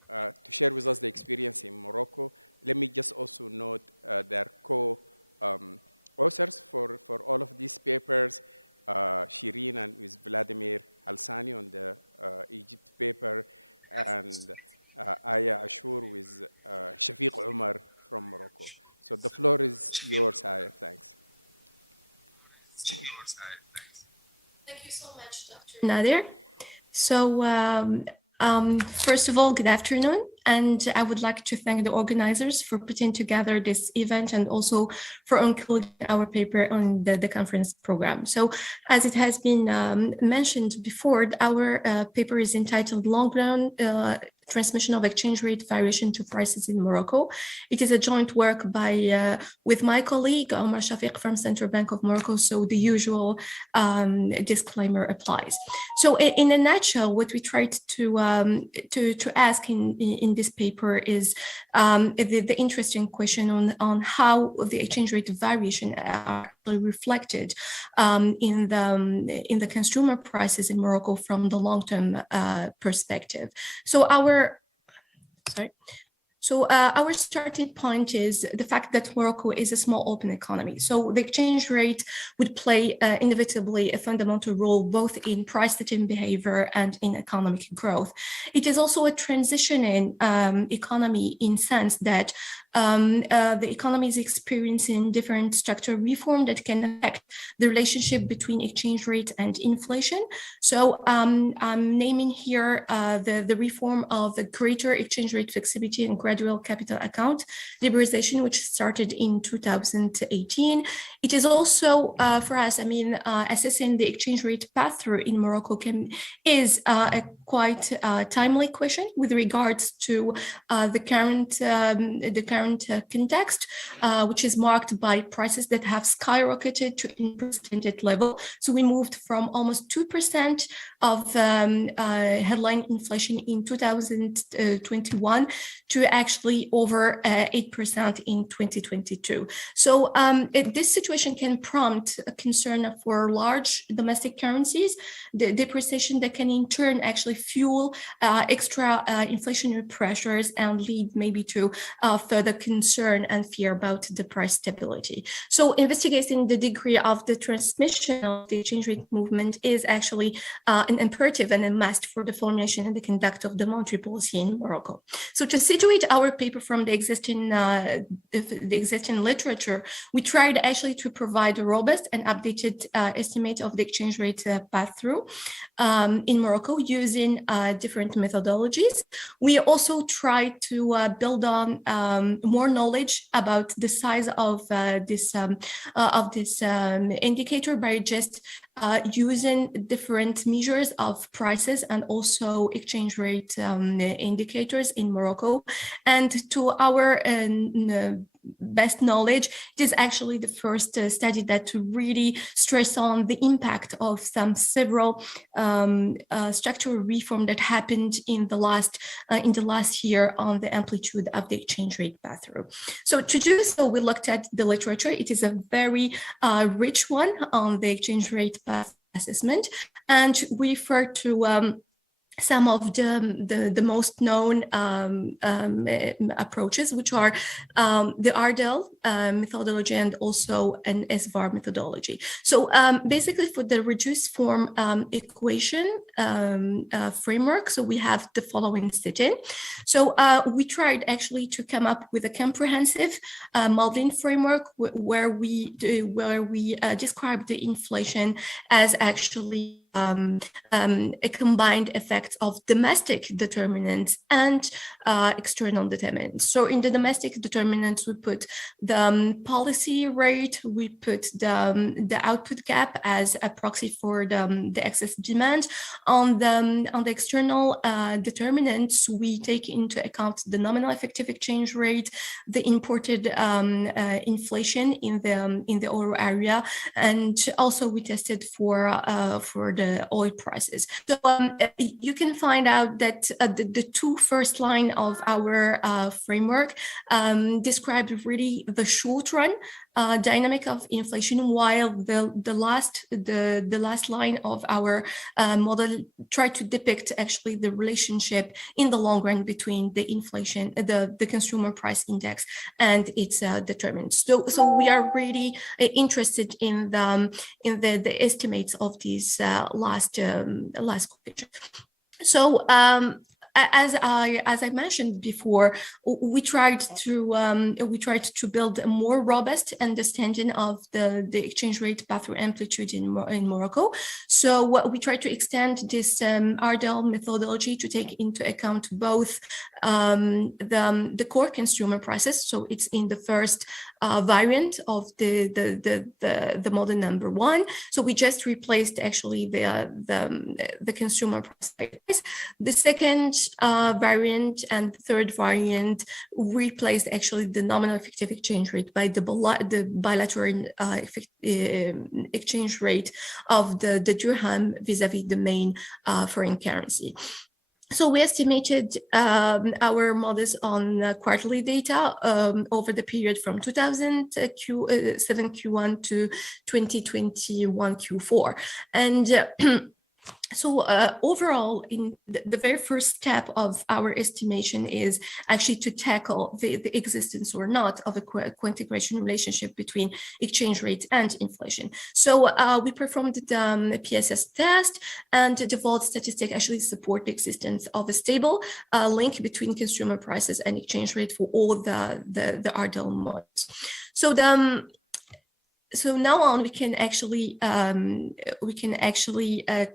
to share with us the experience in Morocco. Let me just also note their co-authors for all of these papers, Shireen and with Vladimir Halsani on the Egypt paper, and Aya Ashur with Shafiq Umar from Morocco. So the floor is yours, Aya. Thanks. Thank you so much, Dr. Nader. So first of all, good afternoon. And I would like to thank the organizers for putting together this event and also for including our paper on the conference program. So as it has been mentioned before, our paper is entitled Long Run Transmission of Exchange Rate Variation to Prices in Morocco. It is a joint work by with my colleague Omar Shafiq from Central Bank of Morocco, so the usual disclaimer applies. So in a nutshell, what we tried to ask in this paper is the interesting question on how the exchange rate variation are reflected in the consumer prices in Morocco from the long-term perspective. So our starting point is the fact that Morocco is a small open economy. So the exchange rate would play inevitably a fundamental role both in price-setting behavior and in economic growth. It is also a transitioning economy in sense that the economy is experiencing different structural reform that can affect the relationship between exchange rate and inflation. So I'm naming here the reform of the greater exchange rate flexibility and gradual capital account liberalization, which started in 2018. It is also for us, assessing the exchange rate path-through in Morocco is a quite timely question with regards to the current context, which is marked by prices that have skyrocketed to unprecedented level. So we moved from almost 2% of headline inflation in 2021 to actually over 8% in 2022. So this situation can prompt a concern for large domestic currencies, the depreciation that can in turn actually fuel extra inflationary pressures and lead maybe to further concern and fear about the price stability. So investigating the degree of the transmission of the exchange rate movement is actually an imperative and a must for the formulation and the conduct of the monetary policy in Morocco. So to situate our paper from the existing literature, we tried actually to provide a robust and updated estimate of the exchange rate path-through in Morocco using different methodologies. We also tried to build on more knowledge about the size of this indicator by just using different measures of prices and also exchange rate indicators in Morocco. And to our best knowledge, it is actually the first study that to really stress on the impact of several structural reform that happened in the last year on the amplitude of the exchange rate path-through. So to do so, we looked at the literature. It is a very rich one on the exchange rate path assessment, and we refer to some of the most known approaches, which are the Ardell methodology and also an SVAR methodology. So basically for the reduced form equation framework, so we have the following setting. So we tried actually to come up with a comprehensive modeling framework where we describe the inflation as actually a combined effect of domestic determinants and external determinants. So in the domestic determinants, we put the policy rate, we put the output gap as a proxy for the excess demand. On the external determinants, we take into account the nominal effective exchange rate, the imported inflation in the euro area, and also we tested for the oil prices. So you can find out that the two first line of our framework describe really the short run dynamic of inflation, while the last line of our model tried to depict actually the relationship in the long run between the inflation, the consumer price index, and its determinants. So we are really interested in the estimates of these last quotation. So as I mentioned before, we tried to build a more robust understanding of the exchange rate path-through amplitude in Morocco. So we tried to extend this RDL methodology to take into account both the core consumer prices. So it's in the first variant of the model number 1. So we just replaced actually the consumer price. The second variant and the third variant replaced actually the nominal effective exchange rate by the bilateral exchange rate of the dirham vis-a-vis the main foreign currency. So we estimated our models on quarterly data over the period from 2007 Q1 to 2021 Q4. And so overall, in the very first step of our estimation is actually to tackle the existence or not of a quantitative relationship between exchange rate and inflation. So we performed the PSS test, and the default statistic actually support the existence of a stable link between consumer prices and exchange rate for all the RDL models. So now on, we can actually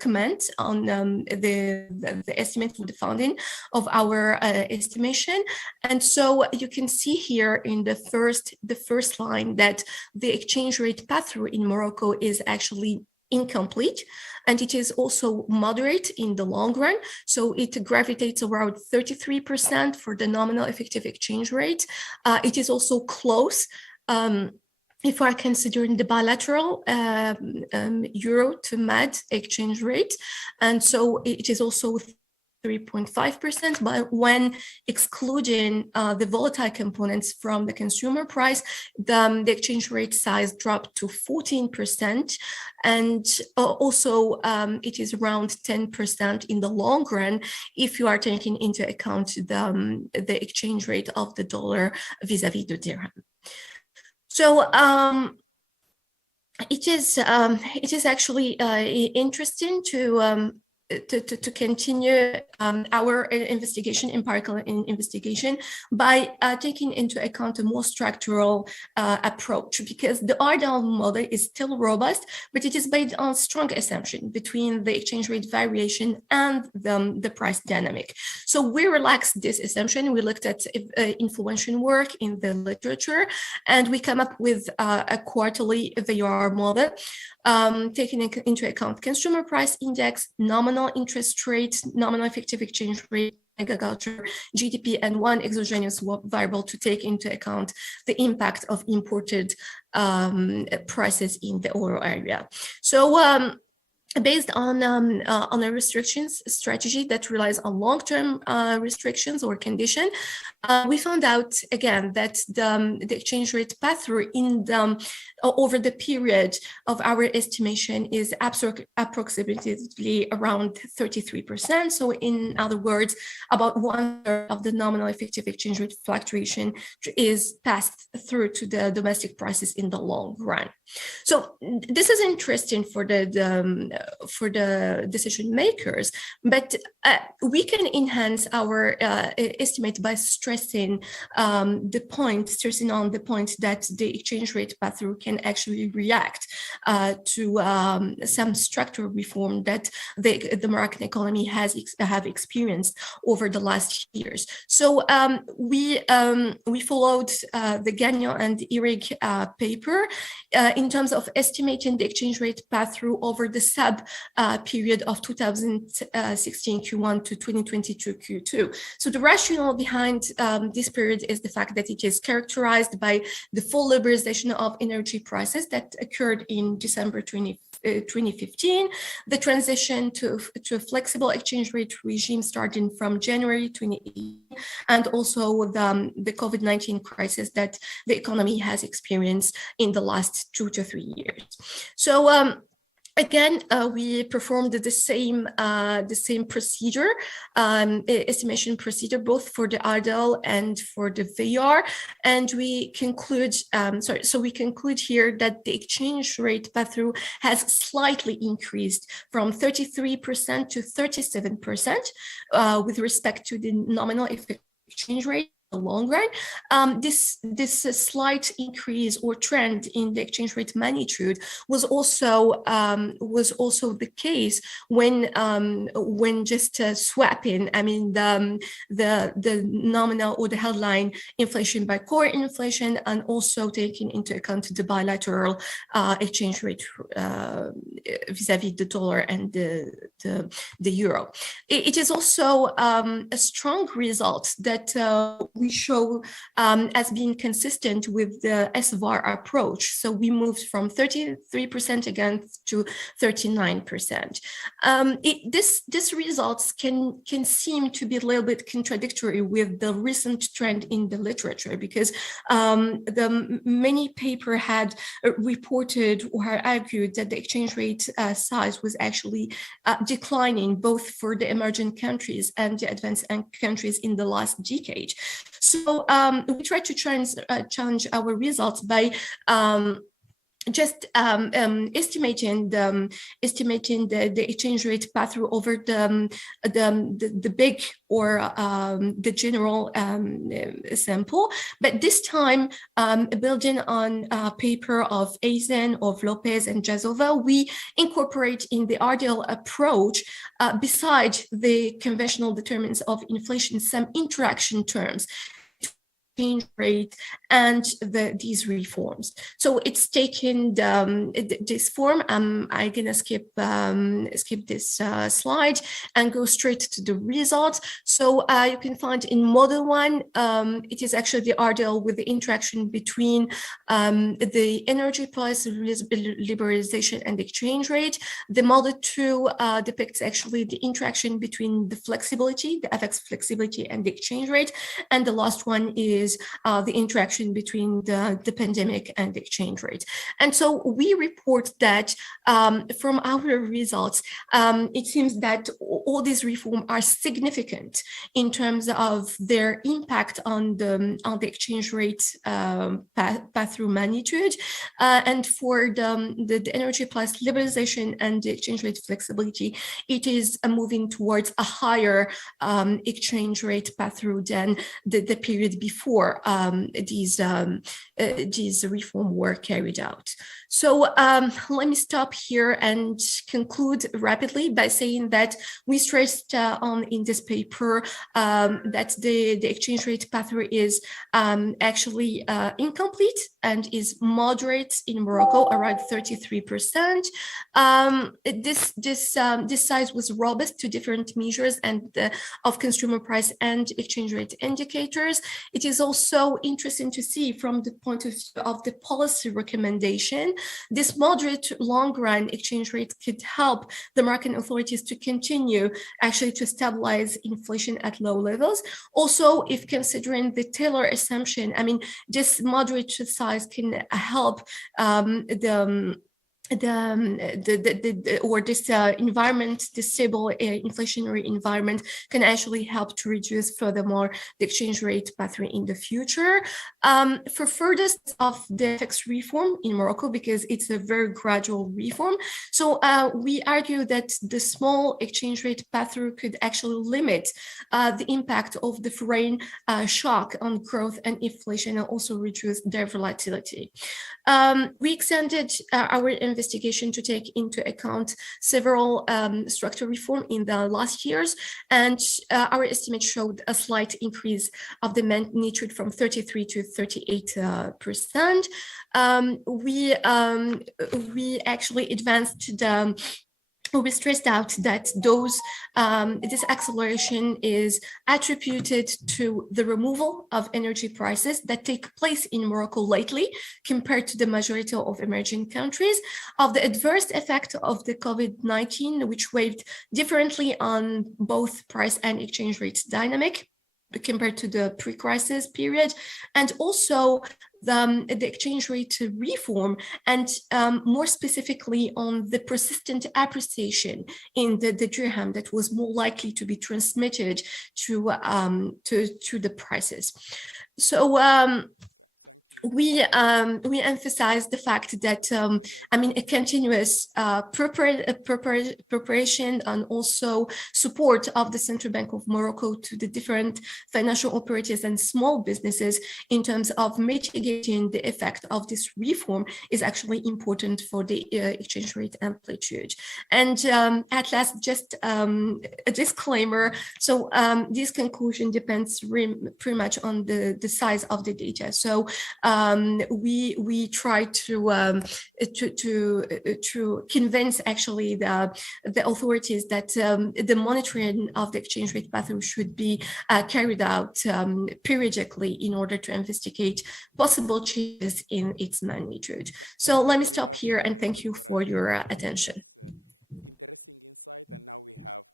comment on the estimate for the founding of our estimation. And so you can see here in the first line that the exchange rate path-through in Morocco is actually incomplete, and it is also moderate in the long run. So it gravitates around 33% for the nominal effective exchange rate. It is also close if we are considering the bilateral euro to MAD exchange rate. And so it is also 3.5%, but when excluding the volatile components from the consumer price, the exchange rate size dropped to 14%. And also it is around 10% in the long run if you are taking into account the exchange rate of the dollar vis-a-vis the dirham. So it is actually interesting to continue our investigation, empirical investigation, by taking into account a more structural approach, because the RDL model is still robust, but it is based on strong assumption between the exchange rate variation and the price dynamic. So we relaxed this assumption. We looked at influential work in the literature, and we come up with a quarterly VAR model, taking into account consumer price index, nominal interest rate, nominal effective exchange rate, agriculture, GDP, and one exogenous variable to take into account the impact of imported prices in the euro area. So based on a restrictions strategy that relies on long-term restrictions or condition, we found out again that the exchange rate path-through in over the period of our estimation is approximately around 33%. So in other words, about 1/3 of the nominal effective exchange rate fluctuation is passed through to the domestic prices in the long run. So this is interesting for the decision makers, but we can enhance our estimate by stressing on the point that the exchange rate path-through can actually react to some structural reform that the Moroccan economy have experienced over the last years. So we followed the Gagnon and Irig paper in terms of estimating the exchange rate path-through over the sub period of 2016 Q1 to 2022 Q2. So the rationale behind this period is the fact that it is characterized by the full liberalization of energy prices that occurred in December 2015, the transition to a flexible exchange rate regime starting from January 2018, and also the COVID-19 crisis that the economy has experienced in the last 2 to 3 years. So Again, we performed the same procedure, estimation procedure, both for the RDL and for the VAR, and we conclude. So we conclude here that the exchange rate pass-through has slightly increased from 33% to 37% with respect to the nominal exchange rate. The long run, this slight increase or trend in the exchange rate magnitude was also the case when just swapping. I mean the nominal or the headline inflation by core inflation, and also taking into account the bilateral exchange rate vis-a-vis the dollar and the euro. It is also a strong result that we show as being consistent with the SVAR approach. So we moved from 33% again to 39%. This results can seem to be a little bit contradictory with the recent trend in the literature, because many paper had reported or had argued that the exchange rate size was actually declining both for the emerging countries and the advanced countries in the last decade. So we try to challenge our results by just estimating the exchange rate pass-through over the big or the general sample, but this time building on a paper of Eisen, of Lopez and Jazova, we incorporate in the RDL approach, beside the conventional determinants of inflation, some interaction terms, exchange rate, and these reforms. So it's taken this form. I'm gonna skip this slide and go straight to the results. So you can find in model 1, it is actually the RDL with the interaction between the energy price liberalization and exchange rate. The model 2 depicts actually the interaction between the flexibility, the FX flexibility, and the exchange rate. And the last one is the interaction between the pandemic and the exchange rate. And so we report that from our results, it seems that all these reforms are significant in terms of their impact on the exchange rate pass-through magnitude. And for the energy price liberalization and the exchange rate flexibility, it is moving towards a higher exchange rate pass-through than the period before these reforms were carried out. So let me stop here and conclude rapidly by saying that we stressed in this paper that the exchange rate pass-through is actually incomplete and is moderate in Morocco, around 33%. This size was robust to different measures and of consumer price and exchange rate indicators. It is also interesting to see from the point of view of the policy recommendation, this moderate long-run exchange rate could help the Moroccan authorities to continue actually to stabilize inflation at low levels. Also, if considering the Taylor assumption, I mean, this moderate size can help this environment, this stable inflationary environment, can actually help to reduce furthermore the exchange rate pass-through in the future. For furthest of the FX reform in Morocco, because it's a very gradual reform, so we argue that the small exchange rate pass-through could actually limit the impact of the foreign shock on growth and inflation, and also reduce their volatility. We extended our investigation to take into account several structural reform in the last years, and our estimate showed a slight increase of the magnitude from 33 to 38%. We actually advanced we stressed out that this acceleration is attributed to the removal of energy prices that take place in Morocco lately compared to the majority of emerging countries, of the adverse effect of the COVID-19, which weighed differently on both price and exchange rate dynamic, compared to the pre-crisis period, and also the exchange rate reform, and more specifically on the persistent appreciation in the dirham that was more likely to be transmitted to the prices. So we emphasize the fact that a continuous preparation and also support of the Central Bank of Morocco to the different financial operators and small businesses in terms of mitigating the effect of this reform is actually important for the exchange rate amplitude. And at last, just a disclaimer. So this conclusion depends pretty much on the size of the data. So we try to convince actually the authorities that the monitoring of the exchange rate pattern should be carried out periodically in order to investigate possible changes in its magnitude. So let me stop here and thank you for your attention. Interesting insight, and now we have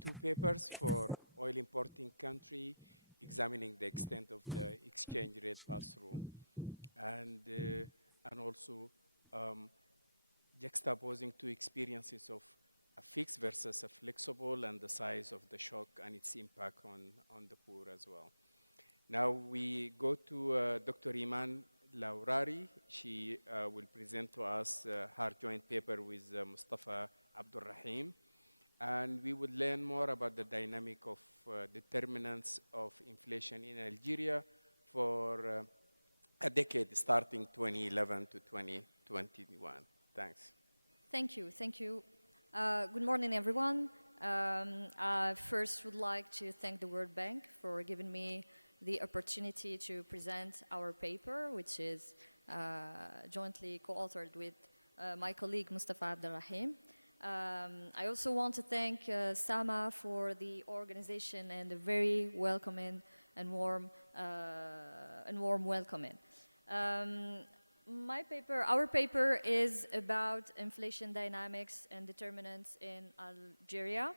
two papers for oil importing country examining the extent of the exchange rate pass-through, and also juxtaposing two experiences of a fixed versus a flexible, and the size of the shock and its impact on the poor as well. Now we go to Dr. Iman Laurari. She will present to us her joint paper with Mustafa Abdulrahim, and we would learn more about the dynamic of determinants of inflation in Algeria for a decade starting 2011 to 2021. Thanks. Thank you. Thank you. Good morning, everyone. I first would like to thank the World Bank for giving me the opportunity to present our paper, which is jointly co-authored with my colleague Mustafa Abdulrahim. I also want to thank Sama for the organization and the very welcoming and warm welcoming. Our paper is about inflation dynamics and determinants in Algeria.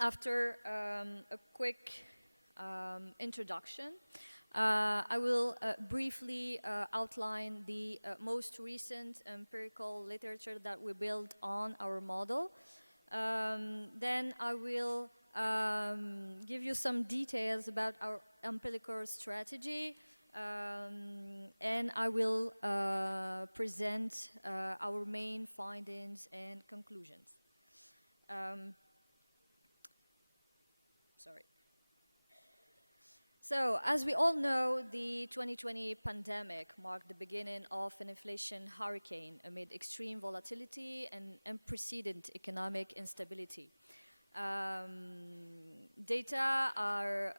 After a quick introduction, I will briefly outline the most recent empirical literature that we built on our model. Then I will give you some details about our empirical strategy, and I will present our main findings and conclusions. Sorry. So, as we all know, the 2020 pandemic marked the beginning of an inflation hurricane amid extreme volatility and unprecedented economic instability. Data are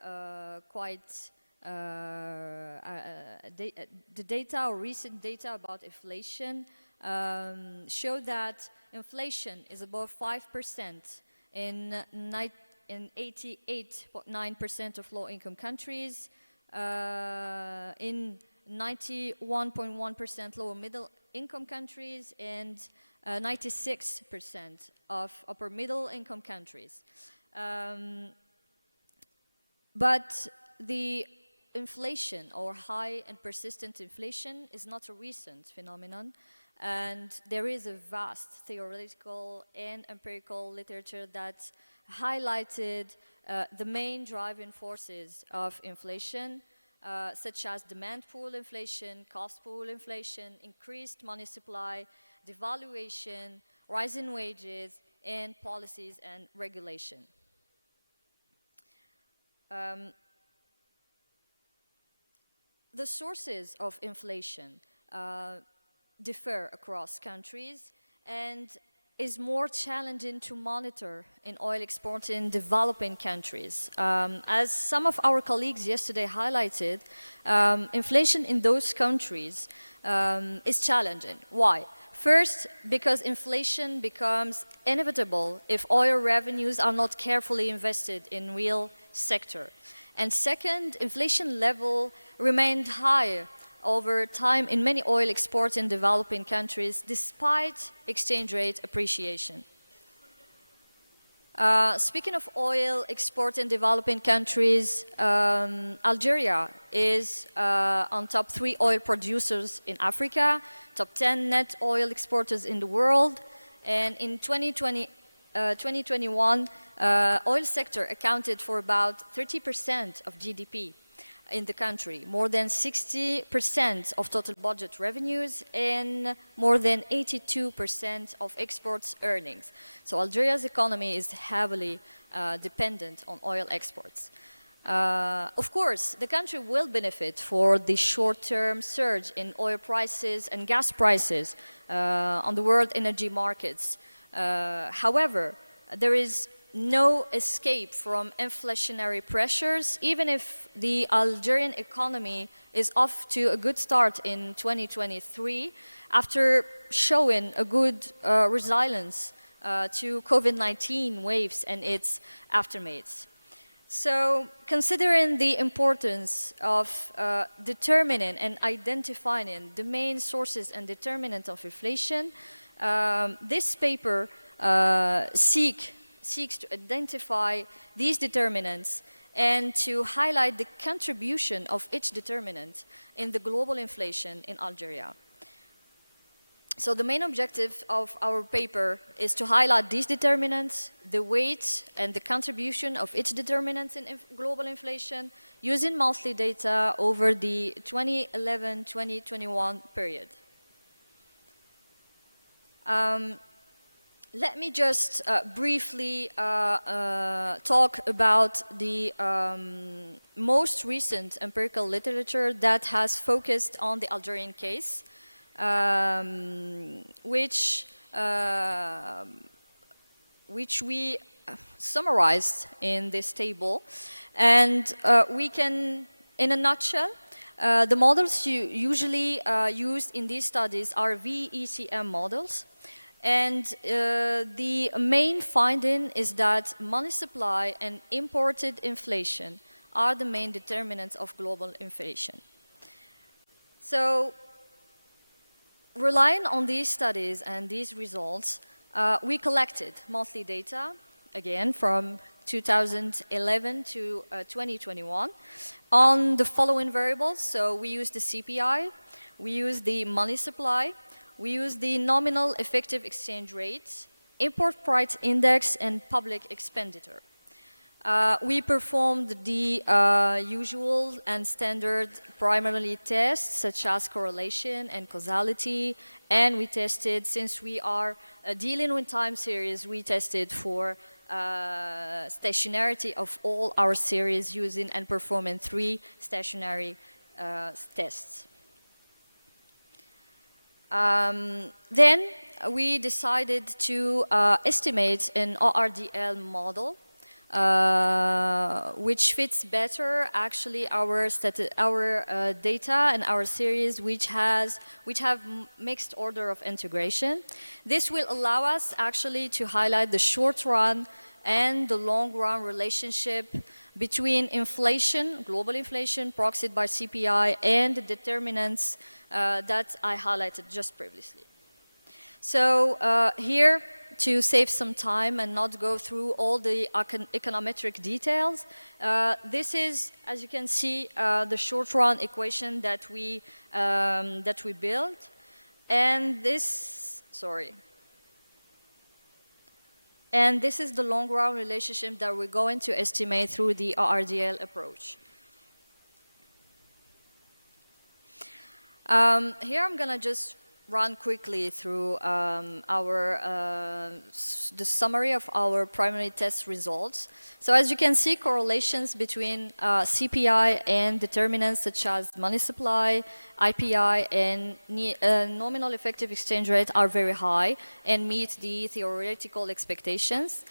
the data or recent data about inflation show that inflation is above 5% in 88.9% of low-income countries, in 91.1% lower middle-income countries, and 96% of upper middle-income countries. But the inflation, or high and persistent inflation, is not a recent phenomenon, and there is a vast theoretical and empirical literature that highlighted the main driving forces of inflation, such as demand pool inflation, cost pool inflation, increased money supply, devaluation, rising wages, and policies and regulation. The sources of inflation differ across countries and is more challenging to monitor in oil exporting developing countries. As some of our colleagues yesterday highlighted, inflation in those countries is challenging. Why? First, because inflation becomes inevitable if oil revenues are not carefully invested in real sector. And second, inflation level remained high over time in many oil exports in developing countries despite exchange rate appreciation. Speaking of oil export in developing countries, Algeria is on top 3 oil producers in Africa, top 10 net oil exporters in the world, and in 2021, oil sector accounted for about 30% of GDP in the country, more than 60% of total budget revenues, and more than 82% of exports earnings. So Algeria's economy is heavily dependent on oil exports. Of course, the country will benefit for the short-term surge in oil prices and gas prices on the world energy markets. However, there is no escape from inflationary pressures, even if the Algerian economy is off to a good start in 2023 after showing a good resilience to COVID-19 waves and its aftermaths. So, considering the importance of determining and identifying the main sources and determinants of inflation, this paper seeks to identify these determinants and to highlight the contribution of each determinant in the global inflation in Algeria. So the main objective of our paper is to highlight these determinants, the weight and the contribution of each determinant in global inflation using monthly data over the 2011-2021 period. Let me just briefly talk about the most recent empirical literature that has focused on the Algerian case, which we summarized in this table. And we can, in a nutshell, the models usually used in these studies are VECM models. And the main finding is that money supply and imported inflation are the main determinants of global inflation. So, relying on these studies and these results, we collected monthly data, again from 2011 to 2021, on the following variables. So we used the CPI, we used the money supply, we use the nominal effective exchange rate, import price index, and public expenditure. We performed the usual and standard primary tests, such as correlation and causality, and we tested, since we are dealing with time series, we tested for stationarity of all our series using and performing 3 stationary tests. Then we decided to estimate an ORDL model, which fits better actually our data and our series, which have mixed order of integration. This will allow us actually to highlight the short run and the long run relationship between inflation, global inflation, proxied by CPI, and the determinants that I highlighted just previously. So here, to save some time and not go through all the econometric details, this is, as you can see, the short-run equation that we built, and this is the long-run relationship that we're going to estimate through the RDL approach. Here I'm gonna just run quickly through the summary of our primary test results. So as you can see, correlations between CPI and determinants such as money supply, IPI, and nominal effective exchange rate are very high and meet the theoretical expectations.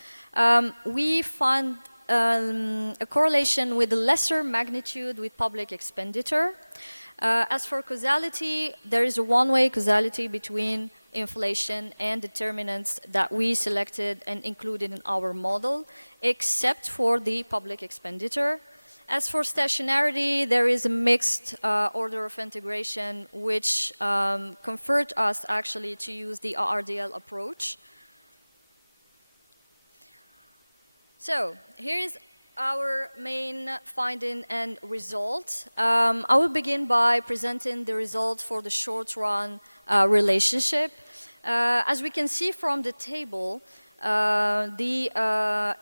We found a correlation with a lesser magnitude with public expenditure. As for causality, there is a one-way causality between inflation and determinants that we selected and included in our model, except for the public expenditure. As for stationarity, there is a mixed order of integration, which comfort us actually to use the RDL approach. So here is our main finding and result. I will begin by presenting the result for the short run relationship. As we can see from the table, the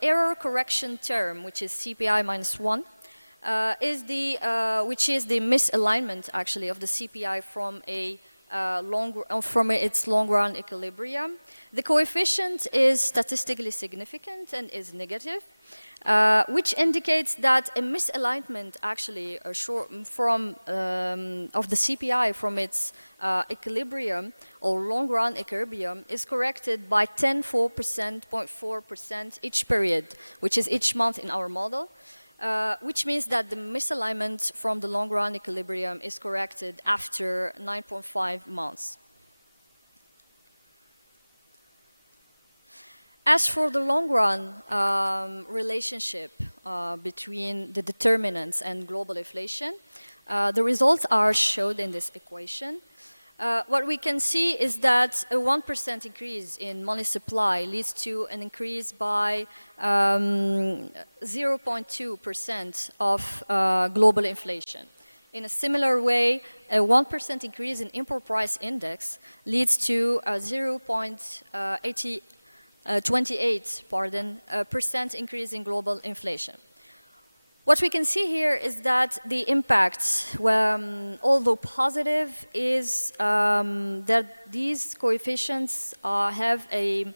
error correction term, which is CPI minus 1, which is the misalignment actually of the CPI from from its long-run equilibrium. The coefficient is statistically significant and is negative, which indicates that a misalignment actually of the CPI from its equilibrium or long-run equilibrium is corrected by 0.4% each period, which is each month in our model. Which means that the misalignment from the long-run equilibrium is corrected after 9.5 months. As for the long-run relationship between the determinants and global inflation, the results are shown in this equation. What we can see is that a 1% increase in money supply leads to an increase by 0.2% of global inflation. In a similar way, a 1% increase in import price index leads to a 0.28% increase in global inflation. What we can see here is that the impact, although positive, is that these coefficients have a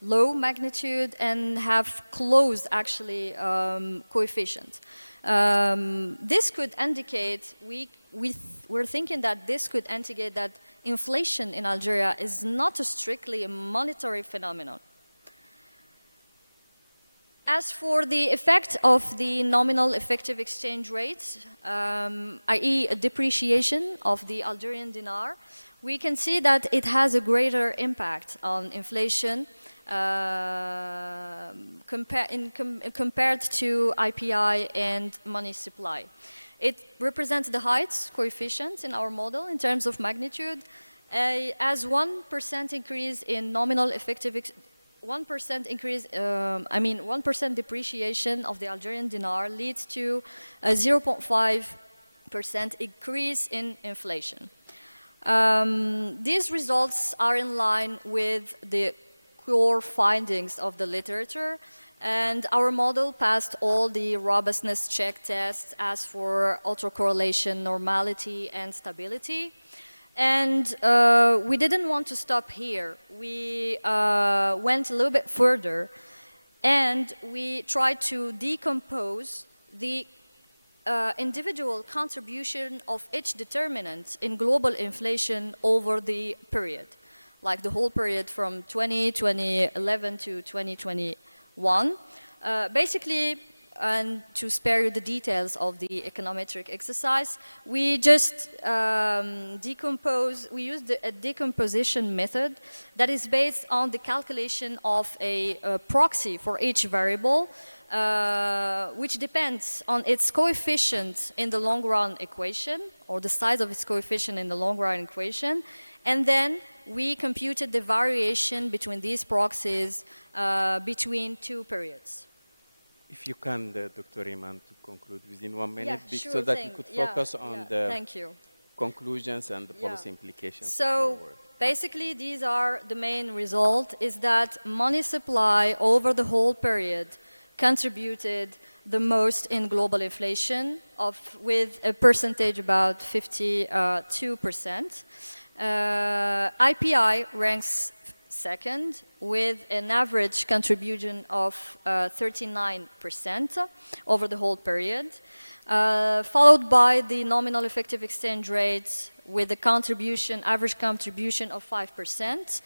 low magnitude and have closed, actually, coefficient. This could indicate, we're thinking that this could indicate that inflation in Algeria is not strictly a monetary phenomenon. As for the effect of the nominal effective exchange rate, i.e. a depreciation of the Algerian dinar, we can see that it has a greater impact on inflation compared to IPI and money supply. It represents the height coefficient in our model in terms of magnitude, as 1% increase in nominal effective 1% increase, 1% depreciation of the Algerian dinar leads to a 0.5% increase in inflation. These results are in line with the core findings of the literature, and our model passed all the robustness check tests as for autocorrelation, normality, and stability. And we didn't want to stop here. We went a little bit further, and we tried to decompose the individual contribution of each determinant in global inflation over the period, like the whole period from 2011 to 2021. Basically, and to spare you the details of the econometric exercise, we just we used a decomposition method that is based on the calculation of a proxy for each variable, which depends on its coefficient in the long-run equation, or the size of its coefficient in the long-run equation, and then we computed the variation between these proxies between two periods. If you can, Dr. Iman, to conclude within 1 minute, sure so that thing. we could focus on the Thank you. conclusions and the policy implications. So basically, these are the main result, is that money supply over the whole period contributed the most in global inflation, with a percentage about 52%. IPI ranks second with an average contribution of 39% over the whole period, followed by the nominal effective exchange rate with a average contribution of 5%.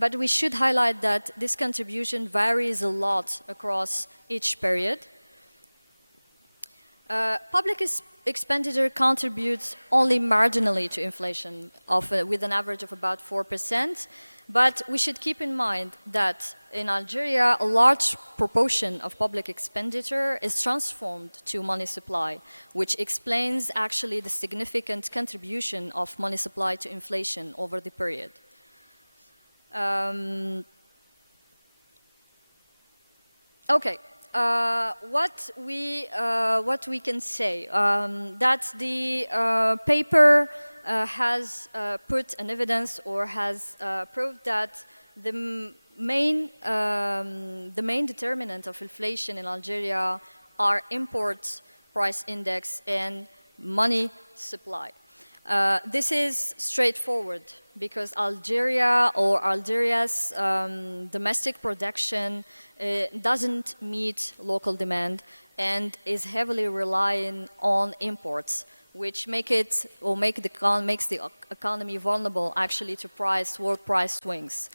But we should highlight that this contribution varies a lot across each period. Public expenditure contributes only marginally to inflation with an average of about 4%. But we should keep in mind that in Algeria, a large proportion of public expenditure is transformed to money supply, which explains actually the significant contribution of money supply to inflation over the period. Okay. What we can say that the paper has put an evidence or has proved that the main determinant of inflation in Algeria are import price index and money supply. This is straightforward because Algeria or Algeria's domestic production doesn't meet local demand and is heavily relying on imports, which makes the economy vulnerable actually to world price swings.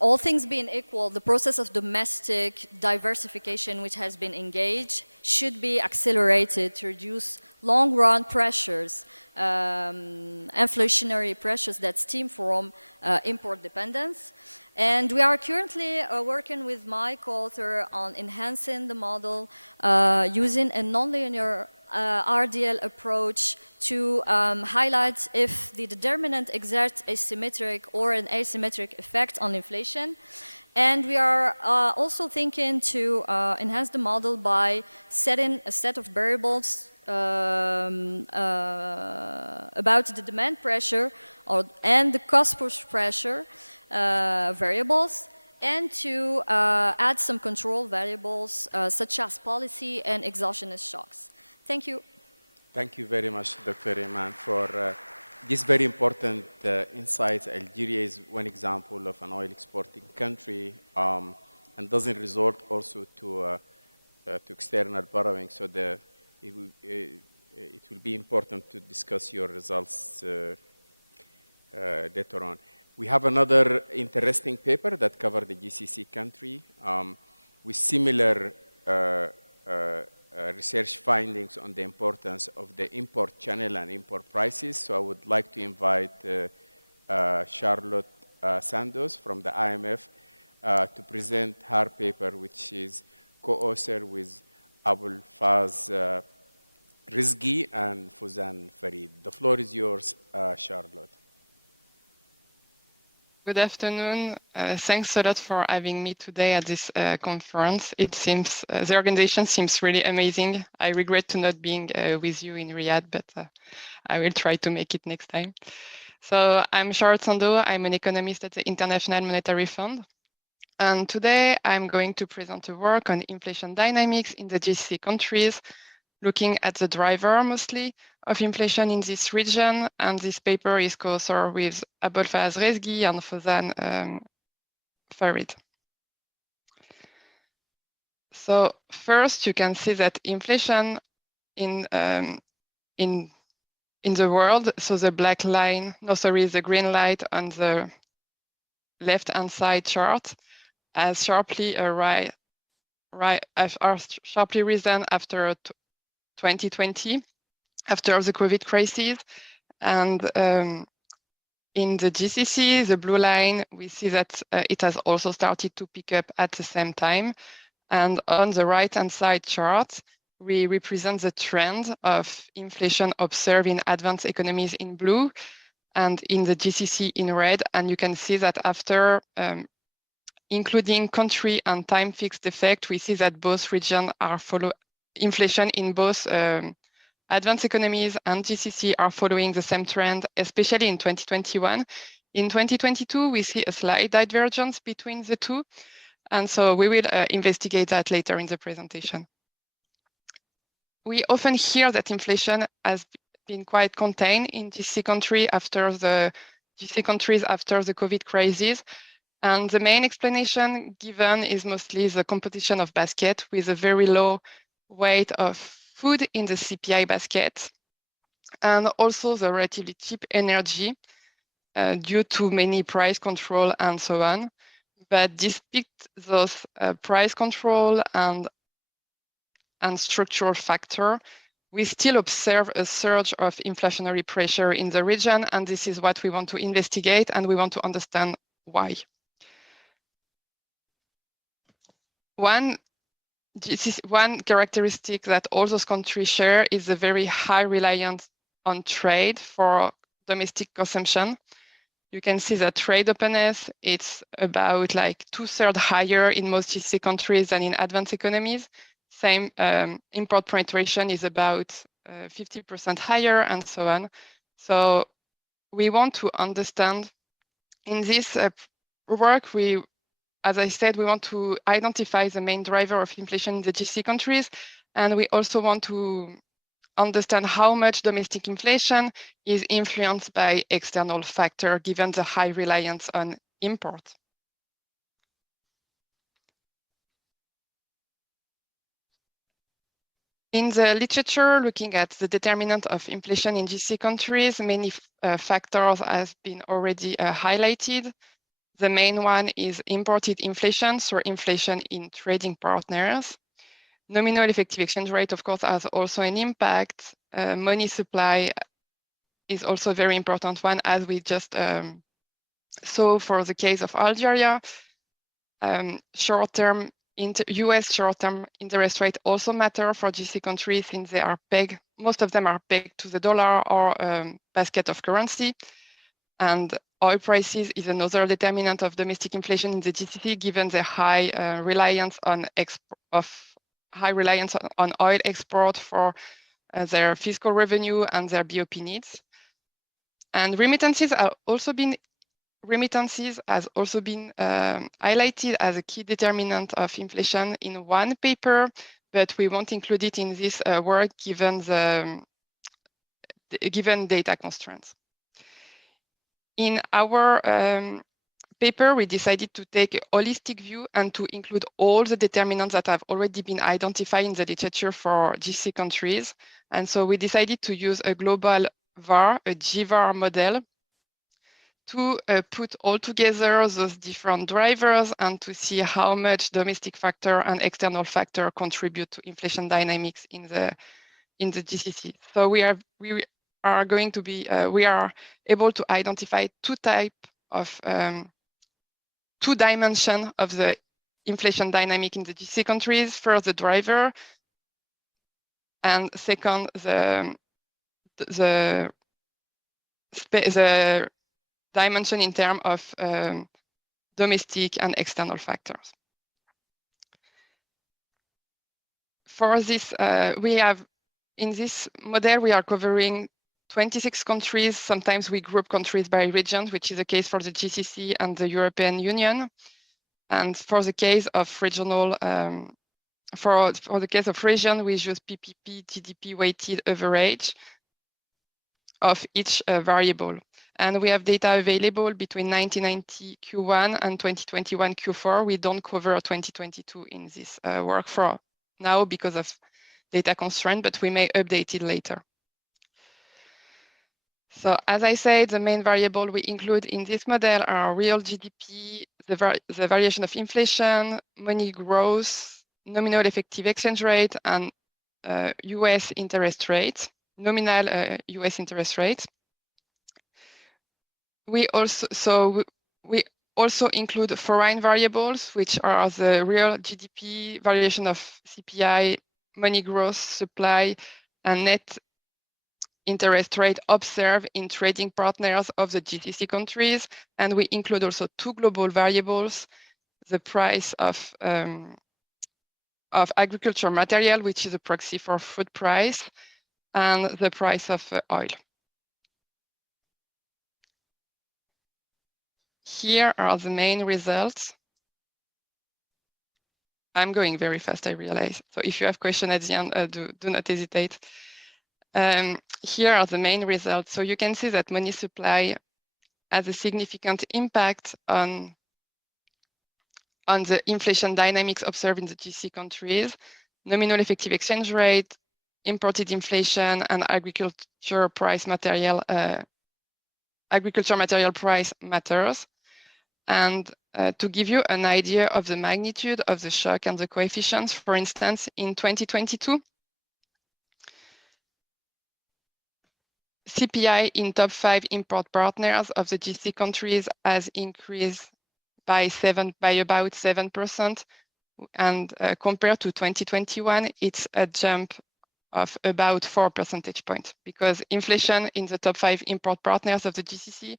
All things being equal, the process of domestic diversification which has been engaged should be accelerated to reduce long-run pressures, inflationary pressures that stem from import dependence. And we are currently working with my co-author on enhancing the model using a nonlinear RDL approach to highlight if the determinant exerts a symmetric or an asymmetric effect on inflation. And we are also thinking to enhance the model by setting a set of variables about the demand pressure and the cost push pressure variables, and to add some control variables such as policy and exogenous shocks. Thank you. Thank you very much, Dr. Iman, for this very important insight. Algeria is one example of an oil exporting country and doesn't resort also to external borrowing. So it will be important to discuss your results later on. We have another interesting paper that covered the GCC country with similar research findings on the importance of the import channel and import prices. So I would like to invite Charlotte Sandoz from the IMF to present her paper, which is co-author with Abul Faz Rizgi and Fuzan Farid. The floor is yours, Charlotte. Good afternoon. Thanks a lot for having me today at this conference. It seems the organization seems really amazing. I regret to not being with you in Riyadh, but I will try to make it next time. So I'm Charlotte Sandoz. I'm an economist at the International Monetary Fund. And today I'm going to present a work on inflation dynamics in the GCC countries, looking at the driver mostly of inflation in this region. And this paper is co-authored with Abul Faz Rizgi and Fuzan Farid. So first, you can see that inflation in the world, so the black line, the green light on the left-hand side chart, has sharply risen after 2020, after the COVID crisis. And in the GCC, the blue line, we see that it has also started to pick up at the same time. And on the right-hand side chart, we represent the trend of inflation observed in advanced economies in blue and in the GCC in red. And you can see that after including country and time fixed effect, we see that both regions are inflation in both advanced economies and GCC are following the same trend, especially in 2021. In 2022, we see a slight divergence between the two. And so we will investigate that later in the presentation. We often hear that inflation has been quite contained in GCC countries after the COVID crisis. And the main explanation given is mostly the composition of basket with a very low weight of food in the CPI basket, and also the relatively cheap energy due to many price control and so on. But despite those price control and structural factor, we still observe a surge of inflationary pressure in the region, and this is what we want to investigate, and we want to understand why. One characteristic that all those countries share is a very high reliance on trade for domestic consumption. you can see that trade openness, it's about like 2/3 higher in most GCC countries than in advanced economies. Same import penetration is about 50% higher and so on. So we want to understand in this work, as I said, we want to identify the main driver of inflation in the GCC countries, and we also want to understand how much domestic inflation is influenced by external factors given the high reliance on imports. In the literature, looking at the determinant of inflation in GCC countries, many factors have been already highlighted. The main one is imported inflation, so inflation in trading partners. Nominal effective exchange rate, of course, has also an impact. Money supply is also a very important one, as we just saw for the case of Algeria. Short-term US short-term interest rate also matter for GCC countries since they are pegged, most of them are pegged to the dollar or basket of currency. And oil prices is another determinant of domestic inflation in the GCC, given the high reliance on oil export for their fiscal revenue and their BOP needs. And remittances has also been highlighted as a key determinant of inflation in one paper, but we won't include it in this work given data constraints. In our paper, we decided to take a holistic view and to include all the determinants that have already been identified in the literature for GCC countries. And so we decided to use a global VAR, a GVAR model, to put all together those different drivers and to see how much domestic factor and external factor contribute to inflation dynamics in the GCC. So we are able to identify two dimensions of the inflation dynamic in the GCC countries. First, the driver, and second, the dimension in terms of domestic and external factors. For this, in this model, we are covering 26 countries. Sometimes we group countries by region, which is the case for the GCC and the European Union. And for the case of regional, for the case of region, we use PPP GDP weighted average of each variable. And we have data available between 1990 Q1 and 2021 Q4. We don't cover 2022 in this work for now because of data constraint, but we may update it later. So as I said, the main variable we include in this model are real GDP, the variation of inflation, money growth, nominal effective exchange rate, and US interest rate, nominal US interest rate. We also include foreign variables, which are the real GDP, variation of CPI, money growth, supply, and net interest rate observed in trading partners of the GCC countries. And we include also two global variables, the price of agricultural material, which is a proxy for food price, and the price of oil. Here are the main results. I'm going very fast, I realize. So if you have questions at the end, do not hesitate. Here are the main results. So you can see that money supply has a significant impact on the inflation dynamics observed in the GCC countries. Nominal effective exchange rate, imported inflation, and agriculture material price matters. And to give you an idea of the magnitude of the shock and the coefficients, for instance, in 2022, CPI in top 5 import partners of the GCC countries has increased by about 7%. And compared to 2021, it's a jump of about 4 percentage points because inflation in the top 5 import partners of the GCC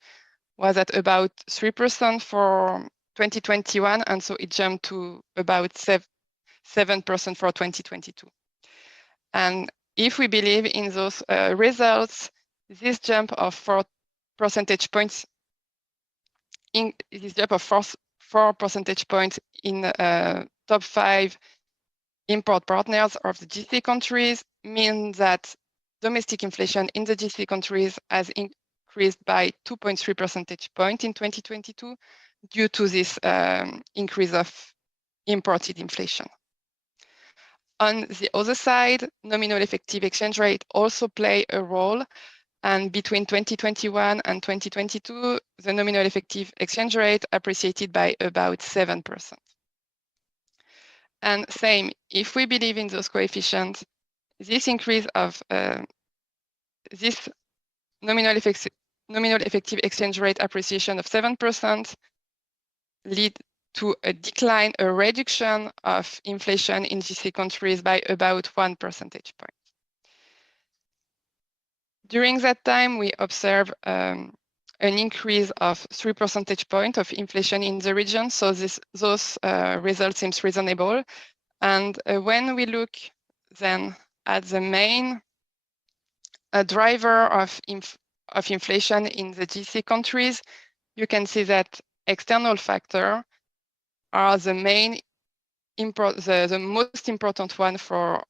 was at about 3% for 2021, and so it jumped to about 7% for 2022. And if we believe in those results, this jump of 4 percentage points in this jump of 4 percentage points in top 5 import partners of the GCC countries means that domestic inflation in the GCC countries has increased by 2.3 percentage points in 2022 due to this increase of imported inflation. On the other side, nominal effective exchange rate also play a role. And between 2021 and 2022, the nominal effective exchange rate appreciated by about 7%. And same, if we believe in those coefficients, this increase of this nominal effective exchange rate appreciation of 7% lead to a decline, a reduction of inflation in GCC countries by about 1 percentage point. During that time, we observe an increase of 3 percentage points of inflation in the region. So those results seems reasonable. And when we look then at the main driver of inflation in the GCC countries, you can see that external factors are the main the most important one for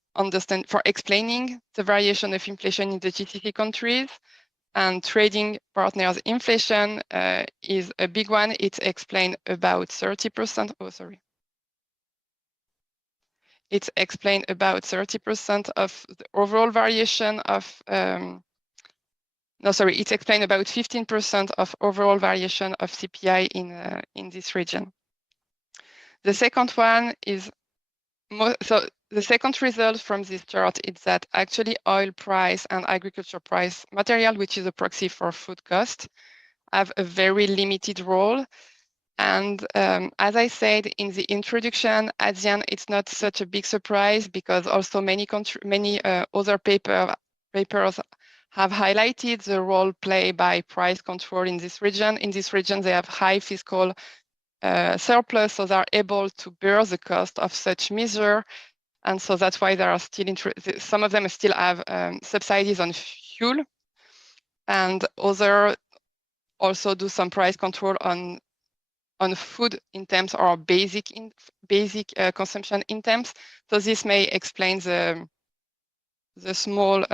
explaining the variation of inflation in the GCC countries. And trading partners inflation is a big one. It's explained about 30%. Oh, sorry. It's explained about 30% of the overall variation of no, sorry, it's explained about 15% of overall variation of CPI in this region. The second one is, so the second result from this chart is that actually oil price and agriculture price material, which is a proxy for food cost, have a very limited role. And as I said in the introduction, at the end, it's not such a big surprise because also many other papers have highlighted the role played by price control in this region. In this region, they have high fiscal surplus, so they're able to bear the cost of such measure. And so that's why there are still, some of them still have subsidies on fuel, and others also do some price control on food in terms or basic consumption in terms. So this may explain the small,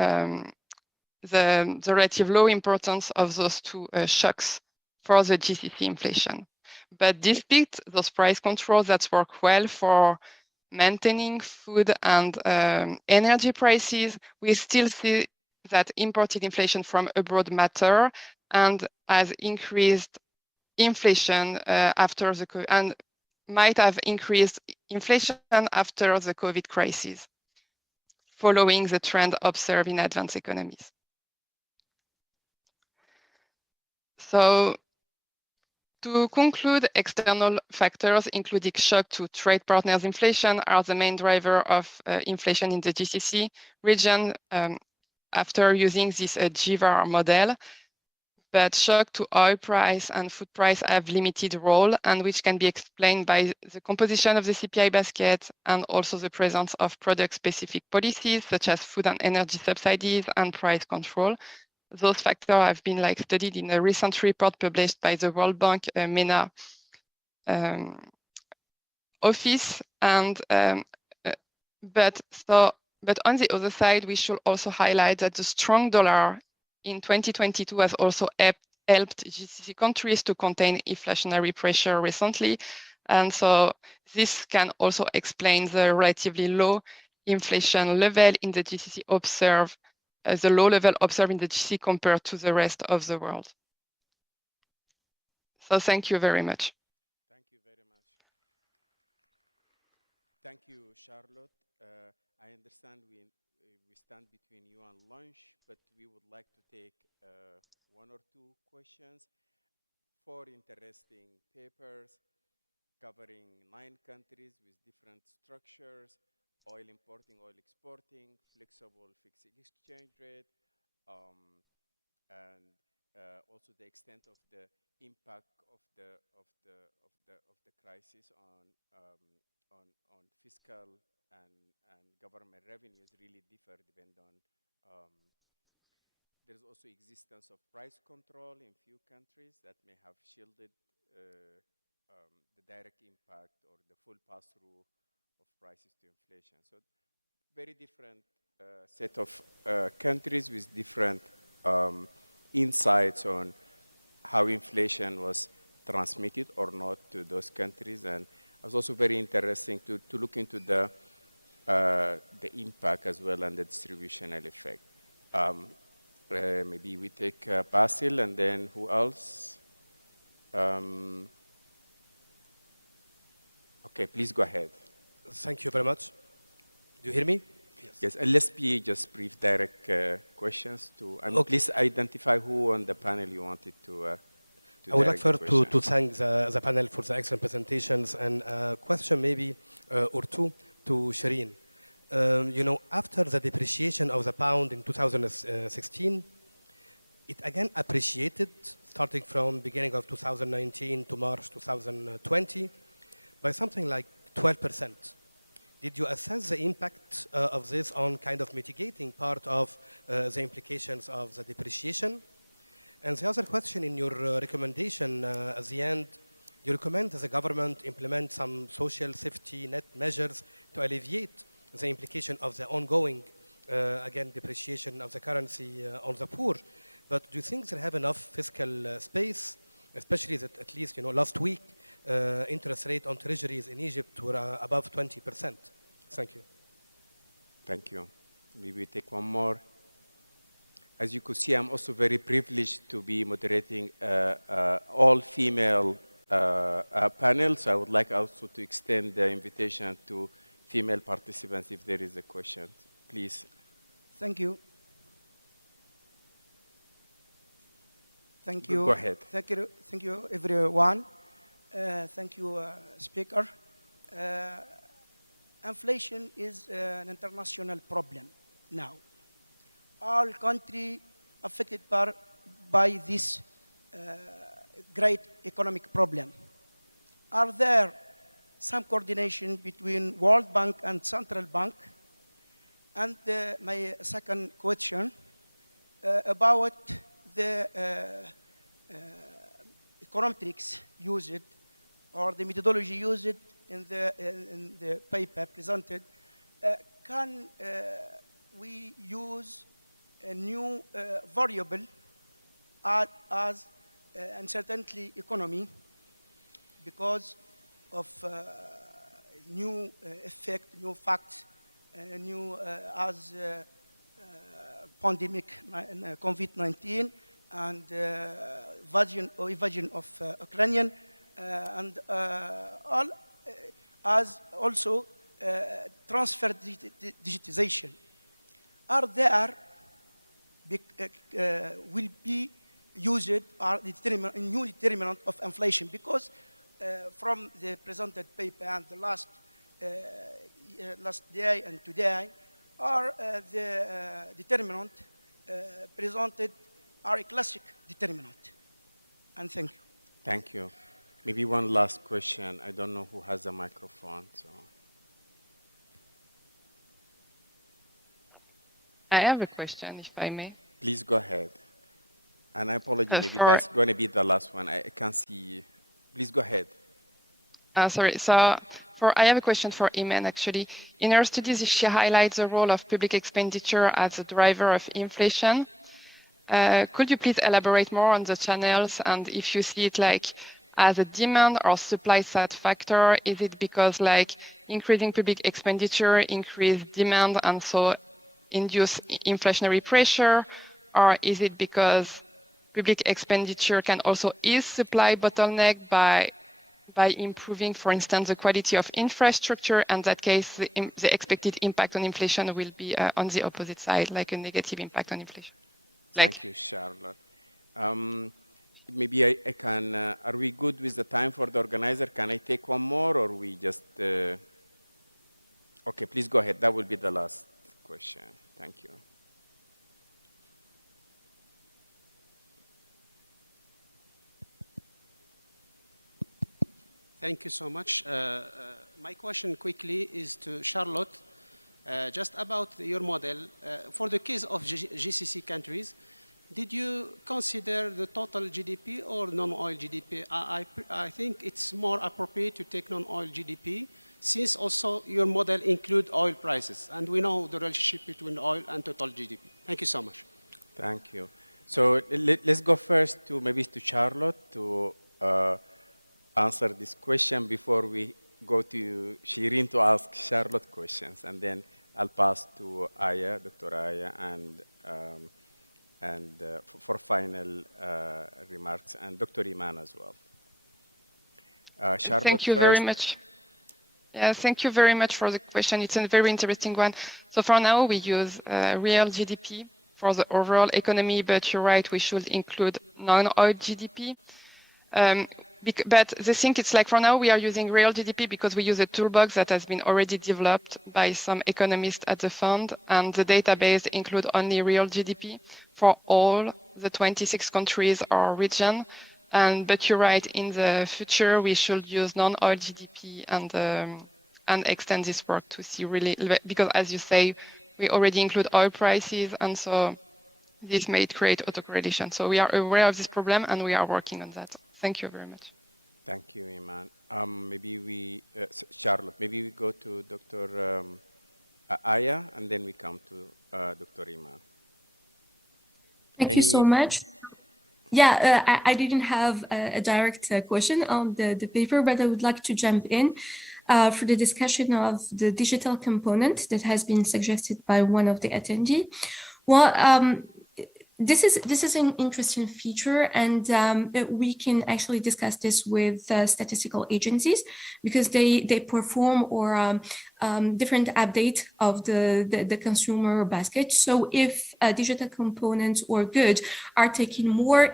the relative low importance of those two shocks for the GCC inflation. But despite those price controls that work well for maintaining food and energy prices, we still see that imported inflation from abroad matter and has increased inflation after the and might have increased inflation after the COVID crisis, following the trend observed in advanced economies. So to conclude, external factors, including shock to trade partners inflation, are the main driver of inflation in the GCC region after using this GVAR model. But shock to oil price and food price have limited role, and which can be explained by the composition of the CPI basket and also the presence of product-specific policies such as food and energy subsidies and price control. Those factors have been studied in a recent report published by the World Bank MENA office. And but on the other side, we should also highlight that the strong dollar in 2022 has also helped GCC countries to contain inflationary pressure recently. And so this can also explain the relatively low inflation level in the GCC observed, the low level observed in the GCC compared to the rest of the world. So thank you very much. Thank you very much. Thank you, Charlotte. I understand we stand between you and lunch, but we would like to take one or two questions. 4 interesting papers covering 9 countries with different structures: oil importing, oil exporting, flexible fixed exchange rate, and also also the extent of the impact of the crisis on fiscal and government revenues really differ depending on there's also existence of price control in few countries that may have shielded the direct impact or the full pass-through of prices to inflation. So very different set of countries with different insights on how inflation was transmitted or not to those countries. And it was also very interesting to look into the impact as well and the distributional effect. Maybe we take Basil and then who else? Okay, please go ahead. Thank you very much. Do you hear me? Yes, and let's be just brief, direct questions to. Okay. Please identify who on the panel you wanted to. I would like direct first the to thank the panel for the excellent presentations, and a question maybe or two to Shireen. You know, after the depreciation of the pound in 2016, it again appreciated, starting from beginning of 2019 to March 2020, by something like 12%. Did you assess the impact of this on kind of mitigating part of the implications of the depreciation? And the other question in your recommendation at the end, you recommend that the government implement some social safety net measures to alleviate the implication of the ongoing, again, depreciation of the currency on the poor. But do you think they have enough fiscal space, especially that at least, you know, last week, interest rate on treasuries in Egypt were above 20%. Thank you. Thank you. Maybe we take one more. As you could see, I'm also very privileged to be moderating all-female panel, so I would like also to extend the invitation to female participants if there is a question. Please. Thank you. Thank you. Go ahead. Thank you, everyone. Thank you, speaker. Inflation is an international problem now. All countries affected by this great economic problem. Are there some coordination between World Bank and Central Bank? And my second question about the econometrics used or the methodology used in the paper presented. Can we use a new variable as uncertainty economy because of new effect, new facts, new as pandemic COVID-19 and invasion of Ukrainian and all as also transfer digitization. Are there will be used or a new determinant of inflation because from the presented paper and the last day and today are the determinant presented are a classic determinant. And thank you. Thank you. Maybe one last question. I don't know who has a microphone. So. I have a question, if I may. Please go ahead. And I apologize, maybe that's going to be the last one. I can't see. Please go ahead. Sorry. So I have a question for Iman, actually. In her studies, she highlights the role of public expenditure as a driver of inflation. Could you please elaborate more on the channels and if you see it like as a demand or supply side factor? Is it because like increasing public expenditure increase demand and so induce inflationary pressure? Or is it because public expenditure can also ease supply bottleneck by improving, for instance, the quality of infrastructure? And in that case, the expected impact on inflation will be on the opposite side, like a negative impact on inflation. Thank you, Charlotte. Maybe I can, are we good with the time for the organizer? Can I take one more or we just, okay, please go ahead. That will be the last question. Thank you. Thank you so much. My question quickly is to Charlotte, just about your model. For the case of GCC countries, did you consider the total GDP or non-oil GDP? I think it's more appropriate to take non-oil GDP, since also your model include oil prices, and we know the relationship between oil and total GDP. Thank you so much. Thank you. So let's go first to maybe to Charlotte to answer this question before we go to Shirin to ask Charlotte questions, and then I'll pass to Aya, Dr. Aya, and for final remarks, and Dr. Iman as well. Charlotte, thank you first. very much. Yeah, thank you very much for the question. It's a very interesting one. So for now, we use real GDP for the overall economy, but you're right, we should include non-oil GDP. But the thing, it's like for now, we are using real GDP because we use a toolbox that has been already developed by some economists at the fund, and the database include only real GDP for all the 26 countries or region. But you're right, in the future, we should use non-oil GDP and extend this work to see really, because as you say, we already include oil prices, and so this may create autocorrelation. So we are aware of this problem, and we are working on that. Thank you very much. Thank you, Iman. Maybe we, Charlotte, maybe we go to Dr. Aya, and then we come to Dr. Iman. Thank you so much. Yeah, I didn't have a direct question on the paper, but I would like to jump in for the discussion of the digital component that has been suggested by one of the attendees. Well, this is an interesting feature, and we can actually discuss this with statistical agencies, because they perform or different update of the consumer basket. So if digital components or goods are taking more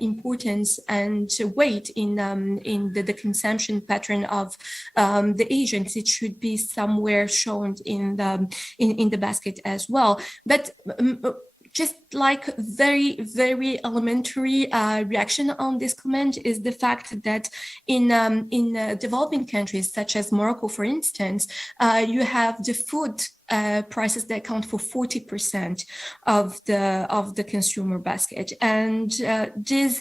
importance and weight in the consumption pattern of the agents, it should be somewhere shown in the basket as well. But just like very, very elementary reaction on this comment is the fact that in developing countries such as Morocco, for instance, you have the food prices that account for 40% of the consumer basket, and these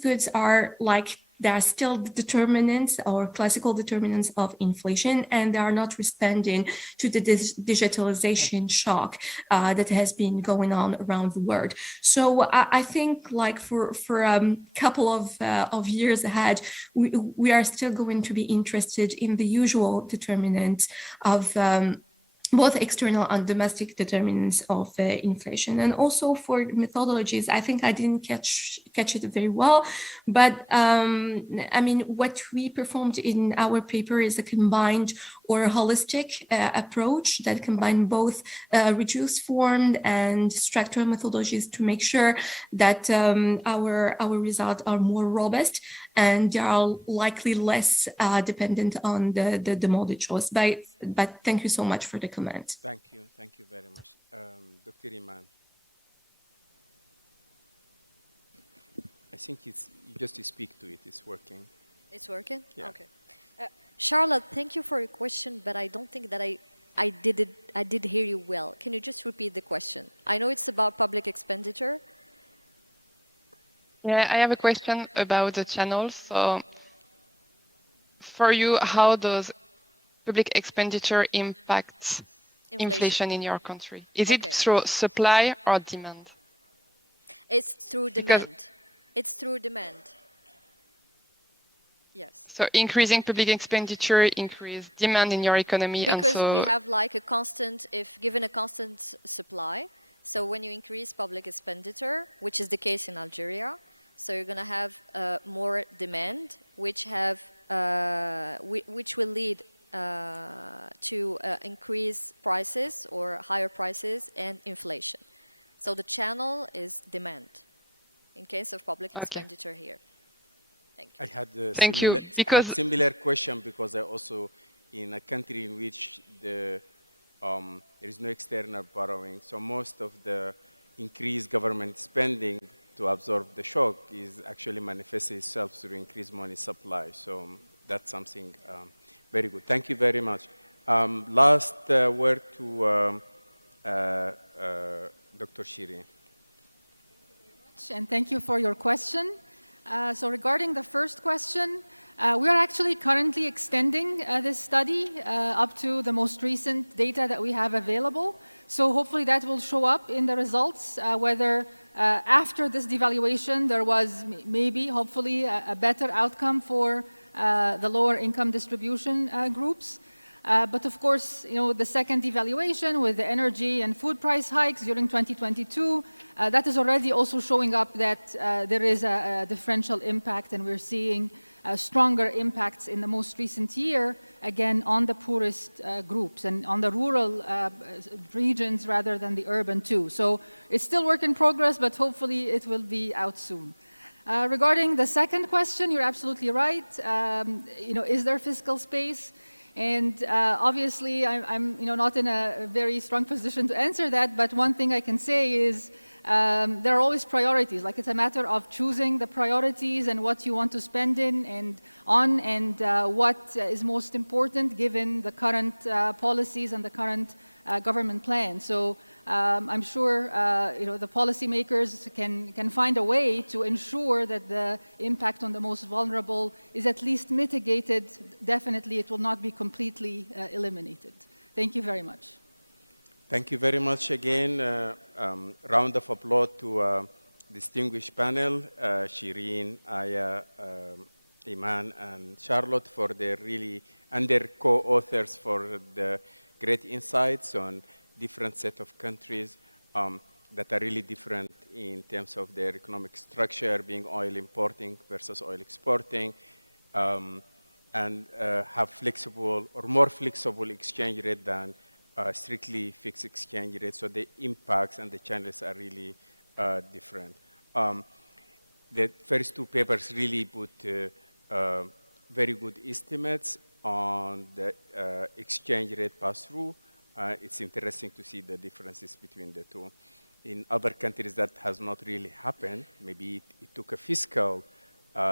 goods are like, there are still determinants or classical determinants of inflation, and they are not responding to the digitalization shock that has been going on around the world. So I think, like for a couple of years ahead, we are still going to be interested in the usual determinants of both external and domestic determinants of inflation. And also for methodologies, I think I didn't catch it very well, but I mean, what we performed in our paper is a combined or holistic approach that combine both reduced form and structural methodologies to make sure that our results are more robust, and they are likely less dependent on the model choice. But thank you so much for the comment. Thank you very much. Dr. Iman. I think it's, just to speak to it, it's working. It's working? Yeah. Okay. Charlotte, thank you for your question, but I don't think that I did hear you well. Can you just repeat the question? I know it's about public expenditure. Yeah, I have a question about the channels. So for you, how does public expenditure impact inflation in your country? Is it through supply or demand? It's through demand. It's through demand. Yes. So increasing public expenditure increase demand in your economy, because and so we have like a constant, if given a constant supply, so when you increase public expenditure, which is the case in Algeria, so you're going to have more demand, which will lead to increase prices or higher prices and inflation. So the channel is demand in case of public expenditure here. Thank you. I had a similar question because I also in a country in which there is no external borrowing, so most of the increased government spending to absorb the shock is actually manifesting itself through increased money supply. So that's something very good. Thank you very much. Last word to Dr. Shirin. And thank you for your question. So regarding the first question, we are actually currently extending this study up to the most recent data that we have available. So hopefully that will show up in the results, whether after this devaluation there was maybe, hopefully, a better outcome for the lower income distribution groups. But of course, the second devaluation with the energy and food price hikes during 2022, that is already also showing up that there is a differential impact, and we're seeing stronger impacts in the most recent year, again, on the poorest groups and on the rural regions rather than the urban too. So it's still work in progress, but hopefully it will be out soon. Regarding the second question, you're absolutely right. Is there fiscal space? And obviously, I'm not in a very strong position to answer that, but one thing I can say is there are always priorities. Like, it's a matter of choosing the priorities and what you want to spend in and on, and what is most important given the current policies and the current government plan. So I'm sure the policymakers can find a way to ensure that the impact on the most vulnerable is at least mitigated. Definitely, it will not be completely eliminated. Thank you very much. Thank you very much again. Round of applause to distinguished panel, Shireen, Aya, Iman, and Charlotte for their and their co-authors for the great insights on different set of countries that are really different in terms of their economic structure, being oil importing versus oil exporting, and have flexible or more flexible exchange rate than strictly fixed exchange rate. So the impacts and the channels are really different. The first two papers really put very good estimates on the exchange rate pass-through. It's interesting to see the differences between the two. In other countries, that has not really happened. Maybe it took a fiscal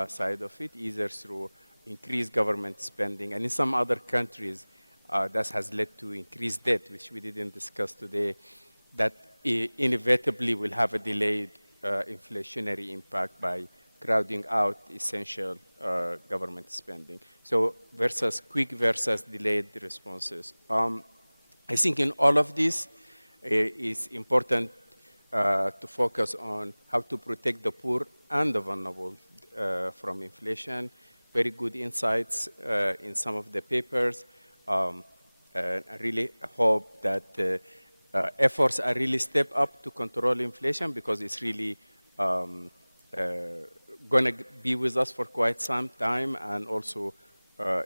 side of it, either through increased government spending. And in some other countries, that has led to increased debt, which we didn't discuss today, that inevitably will have a delayed inflationary impact by crowding out essential government spending. So quick versus delayed responses. I think in all of this, it's important to focus on how to protect the poor and the vulnerable from inflation. Very good insights in some of the papers. I really hope that efforts are really step up to control inflation, because it's really going to be with us for quite some time, and also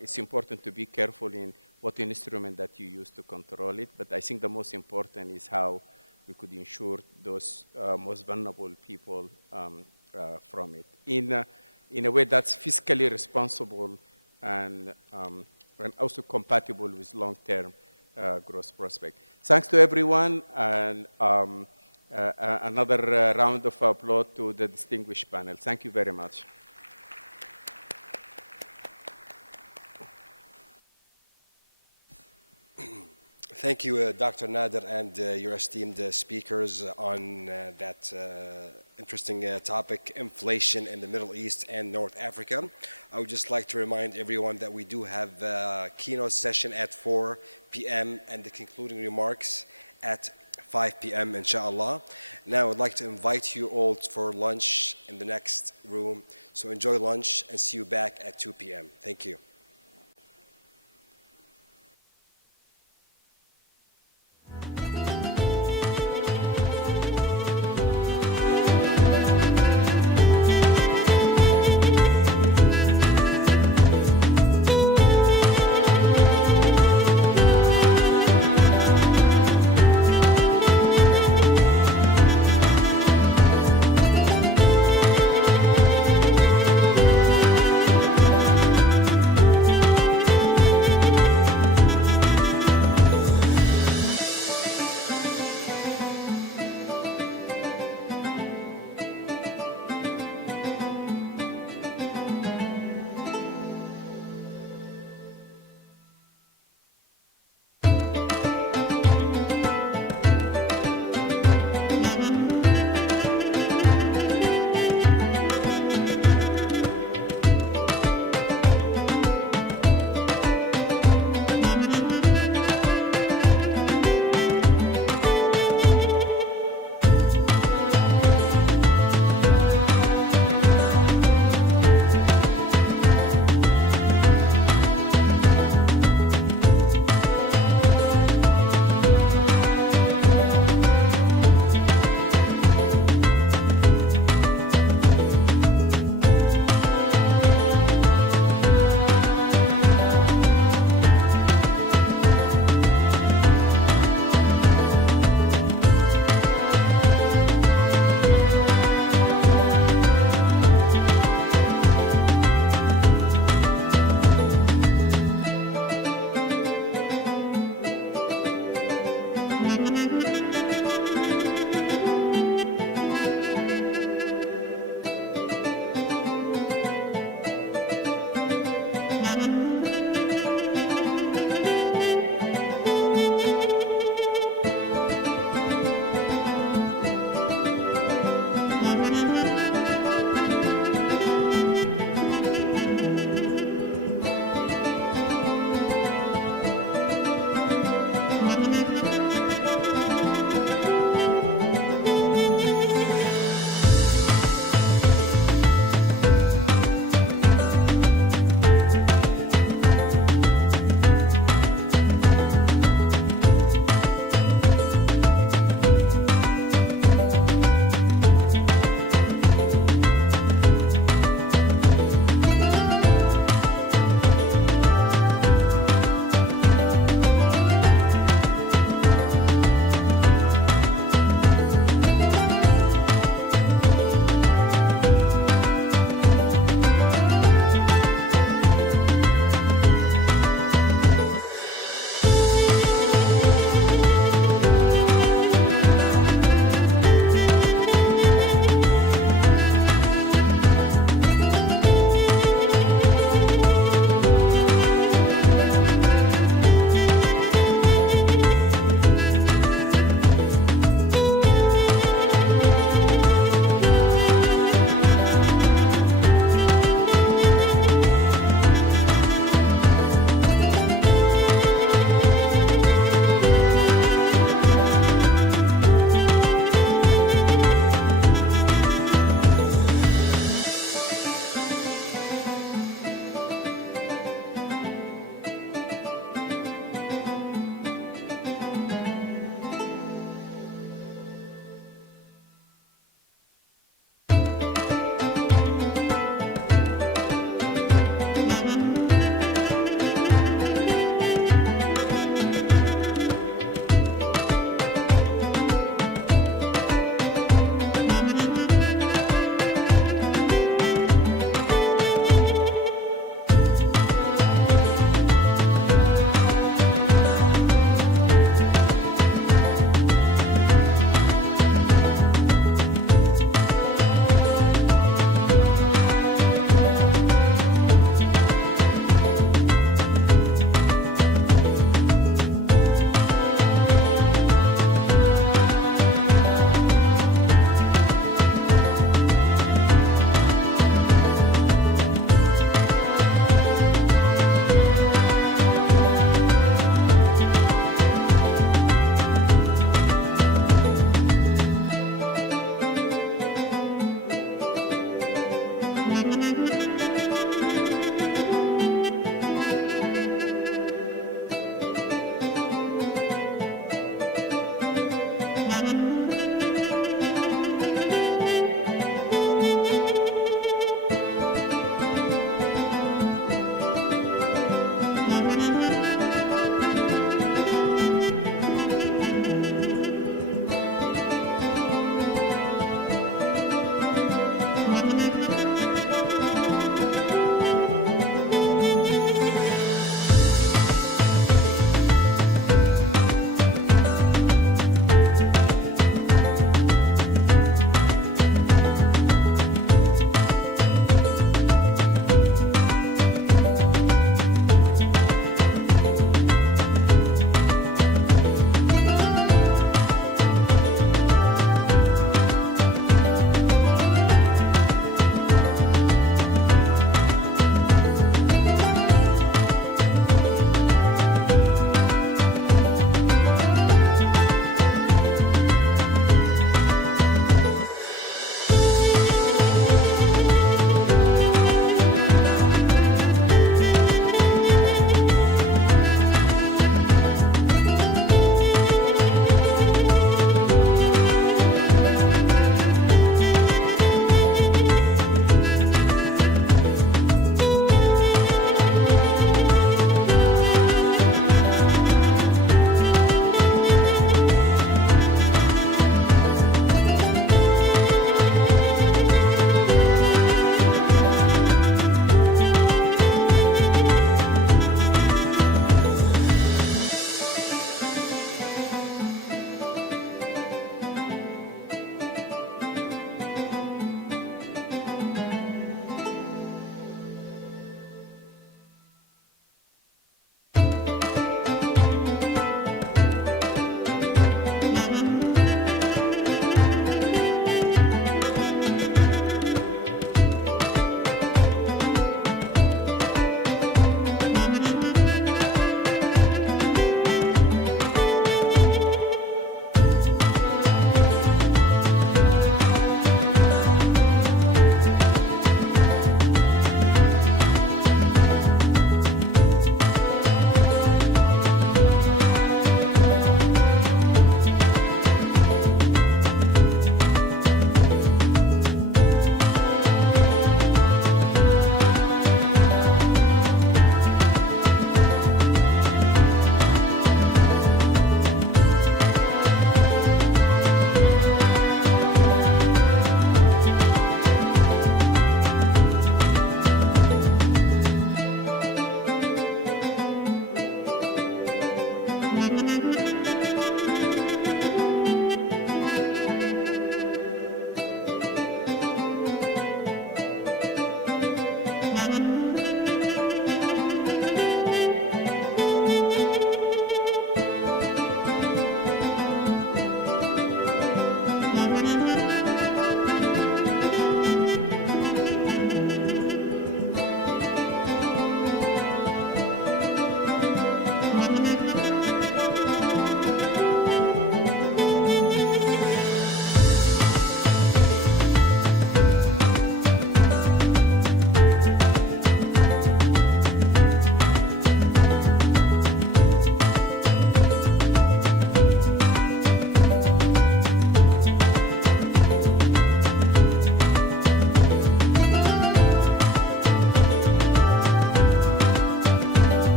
it's important to be careful in what instrument that you use to control it. But I think the most important is how we could ensure those most vulnerable people from it in a way that's fiscally responsible and also compatible with long-term growth prospect. Thanks to everyone, and another round of applause to the distinguished panel. Thank you very much. Thank you, Dr. Nader, and your esteemed speakers on that interesting topic, inflation in the Middle East and North Africa. I would just like to remind everyone that we do have a keynote session at 4 p.m. and the concluding remarks at 5 p.m. inshallah. Now I would like to invite you all for lunch in the next room. So enjoy lunch and see you back at 2 p.m. Thank you.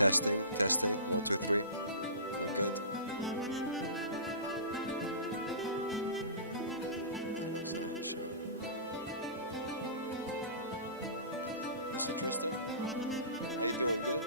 Testing, testing. 1, 2, 3. We're good. Mr. Tristan, how you doing? Good?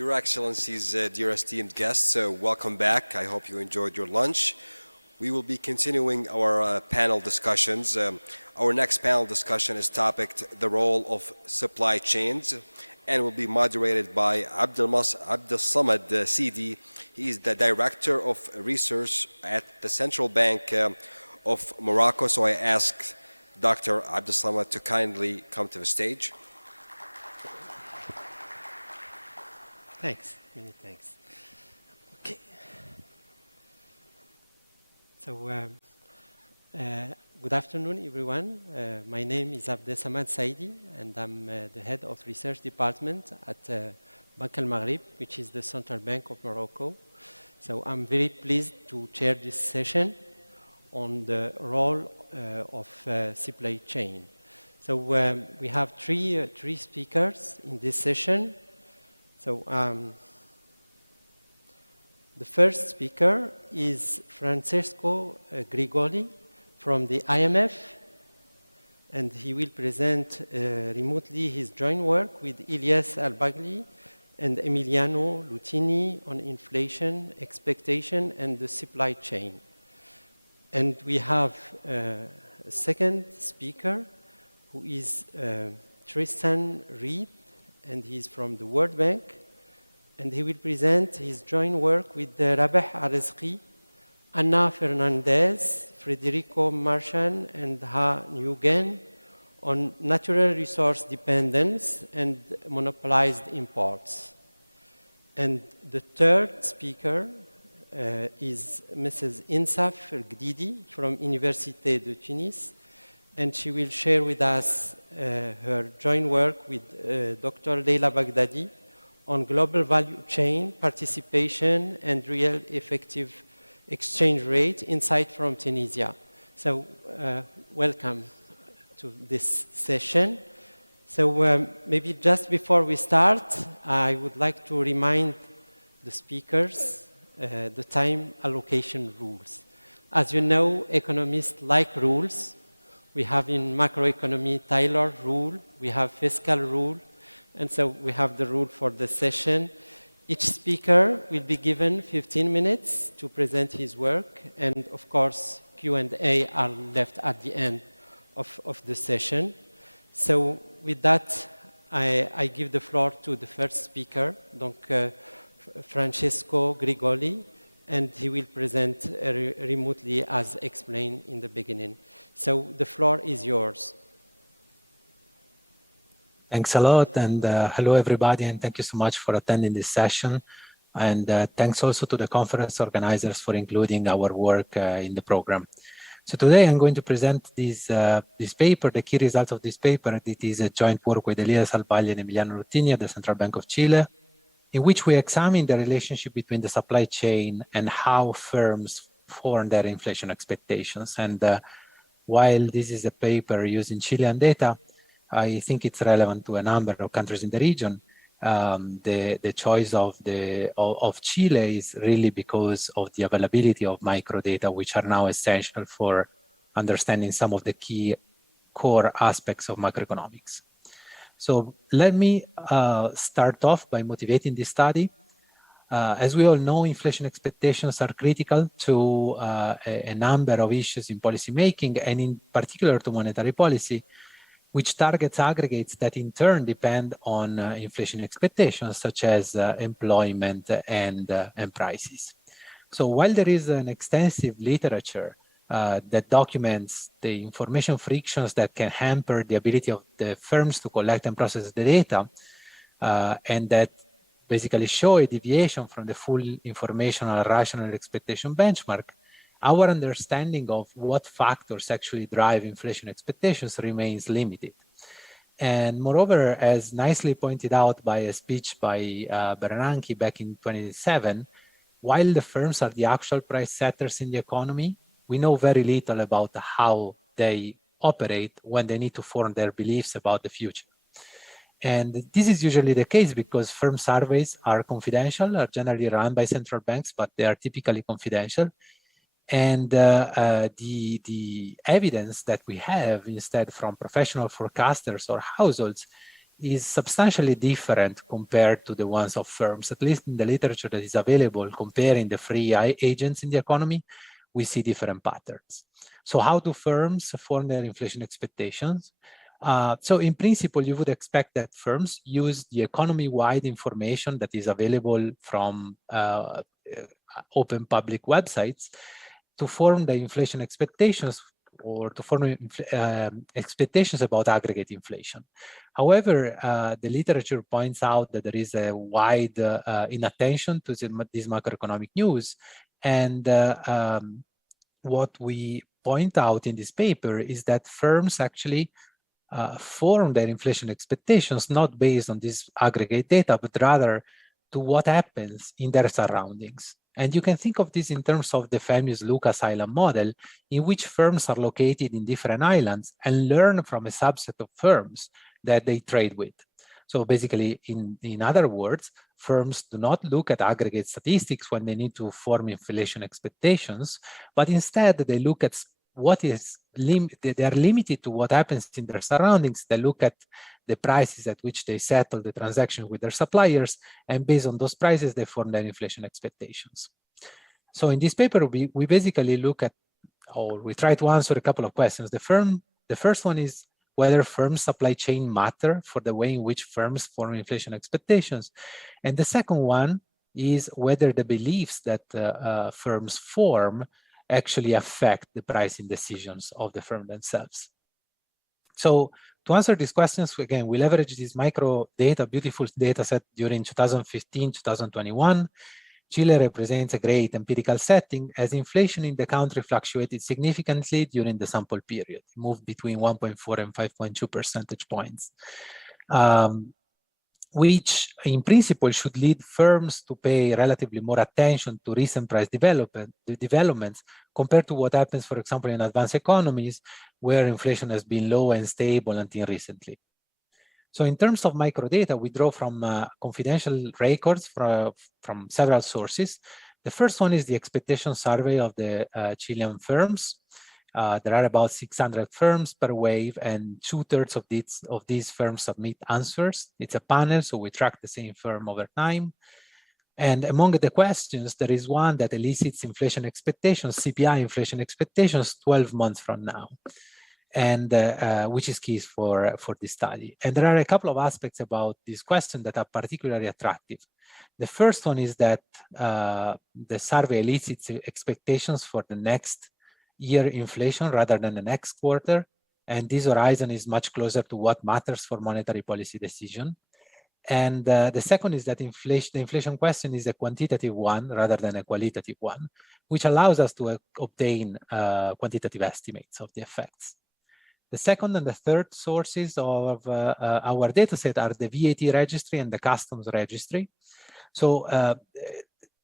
Your Excellencies, dear esteemed guests, welcome back. I hope you enjoyed your lunch. We will be continuing our panel discussions. Our next panel discussion is topicked the role of supply chains and will be moderated by Abdel Samad Sidi. He is the Director of Research at the Central Bank of Morocco. So I ask Dr. Abdel Samad to kindly come to the stage. Thanks, many thanks. Okay. So, good afternoon, everyone. My name is Abdel Samad Saidi, and I'm the head of research department at Bank Al Maghrib, which is the Central Bank of Morocco. So I'm very pleased to chair this session on the role of supply chain. So we have three speakers in this session. So the first speaker is Francesco Grigoli from the IMF, and he will present remotely his joint work with Ilyas Al-Bagli and Emiliano Lutini on inflation, expectation, and the supply chain. And we have a second speaker who is Tristan Reed, and he's from the World Bank, and he will present his joint work with Rabah Arizqi, Anna Fernandez, Federico Marchand, and Ha Nguyen on natural resource dependence and monopolized imports. And the third speaker is Mrs. Insaf Gdidi from Université de Tunis, and she will share with us her joint work with Dr. Leila Baghdadi on global value chain participation and real effective exchange rate insight from Tunisia. So welcome to this session. So maybe just before we start, I would like to remind the speakers the time allocation rules. As you know, economists like rules. We have in macroeconomy Taylor rule, we have fiscal rule, and so we have the rule for the session. Each speaker will be given 15 minutes to present his work, and of course, Q&A are left at the end of the session. So with that, I give the floor to the first speaker, donc Francesco Grigoli, and he will present remotely as explained in the beginning. So the floor is yours. Thanks a lot, and hello everybody, and thank you so much for attending this session. And thanks also to the conference organizers for including our work in the program. So today I'm going to present this paper, the key results of this paper. It is a joint work with Elias Albagli and Emiliano Lutini at the Central Bank of Chile, in which we examine the relationship between the supply chain and how firms form their inflation expectations. And while this is a paper using Chilean data, I think it's relevant to a number of countries in the region. The choice of Chile is really because of the availability of microdata, which are now essential for understanding some of the key core aspects of macroeconomics. So let me start off by motivating this study. As we all know, inflation expectations are critical to a number of issues in policy making, and in particular to monetary policy, which targets aggregates that in turn depend on inflation expectations, such as employment and prices. So while there is an extensive literature that documents the information frictions that can hamper the ability of the firms to collect and process the data, and that basically show a deviation from the full informational rational expectation benchmark, our understanding of what factors actually drive inflation expectations remains limited. And moreover, as nicely pointed out by a speech by Bernanke back in 2007, while the firms are the actual price setters in the economy, we know very little about how they operate when they need to form their beliefs about the future. And this is usually the case because firm surveys are confidential, are generally run by central banks, but they are typically confidential. And the evidence that we have instead from professional forecasters or households is substantially different compared to the ones of firms. At least in the literature that is available, comparing the free agents in the economy, we see different patterns. So how do firms form their inflation expectations? So in principle, you would expect that firms use the economy-wide information that is available from open public websites to form the inflation expectations or to form expectations about aggregate inflation. However, the literature points out that there is a wide inattention to this macroeconomic news. And what we point out in this paper is that firms actually form their inflation expectations not based on this aggregate data, but rather to what happens in their surroundings. And you can think of this in terms of the famous Lucas Island model, in which firms are located in different islands and learn from a subset of firms that they trade with. So basically, in other words, firms do not look at aggregate statistics when they need to form inflation expectations, but instead they look at what is they are limited to what happens in their surroundings. They look at the prices at which they settle the transaction with their suppliers, and based on those prices, they form their inflation expectations. So in this paper, we basically look at, or we try to answer a couple of questions. The first one is whether firms' supply chain matter for the way in which firms form inflation expectations. And the second one is whether the beliefs that firms form actually affect the pricing decisions of the firm themselves. So to answer these questions, again, we leverage this micro data, beautiful data set during 2015, 2021. Chile represents a great empirical setting as inflation in the country fluctuated significantly during the sample period, moved between 1.4 and 5.2 percentage points. Which in principle should lead firms to pay relatively more attention to recent price developments compared to what happens, for example, in advanced economies where inflation has been low and stable until recently. So in terms of microdata, we draw from confidential records from several sources. The first one is the expectation survey of the Chilean firms. There are about 600 firms per wave, and 2/3 of these firms submit answers. It's a panel, so we track the same firm over time. And among the questions, there is one that elicits inflation expectations, CPI inflation expectations 12 months from now, and which is key for this study. And there are a couple of aspects about this question that are particularly attractive. The first one is that the survey elicits expectations for the next year inflation rather than the next quarter. And this horizon is much closer to what matters for monetary policy decision. And the second is that the inflation question is a quantitative one rather than a qualitative one, which allows us to obtain quantitative estimates of the effects. The second and the third sources of our dataset are the VAT registry and the customs registry. So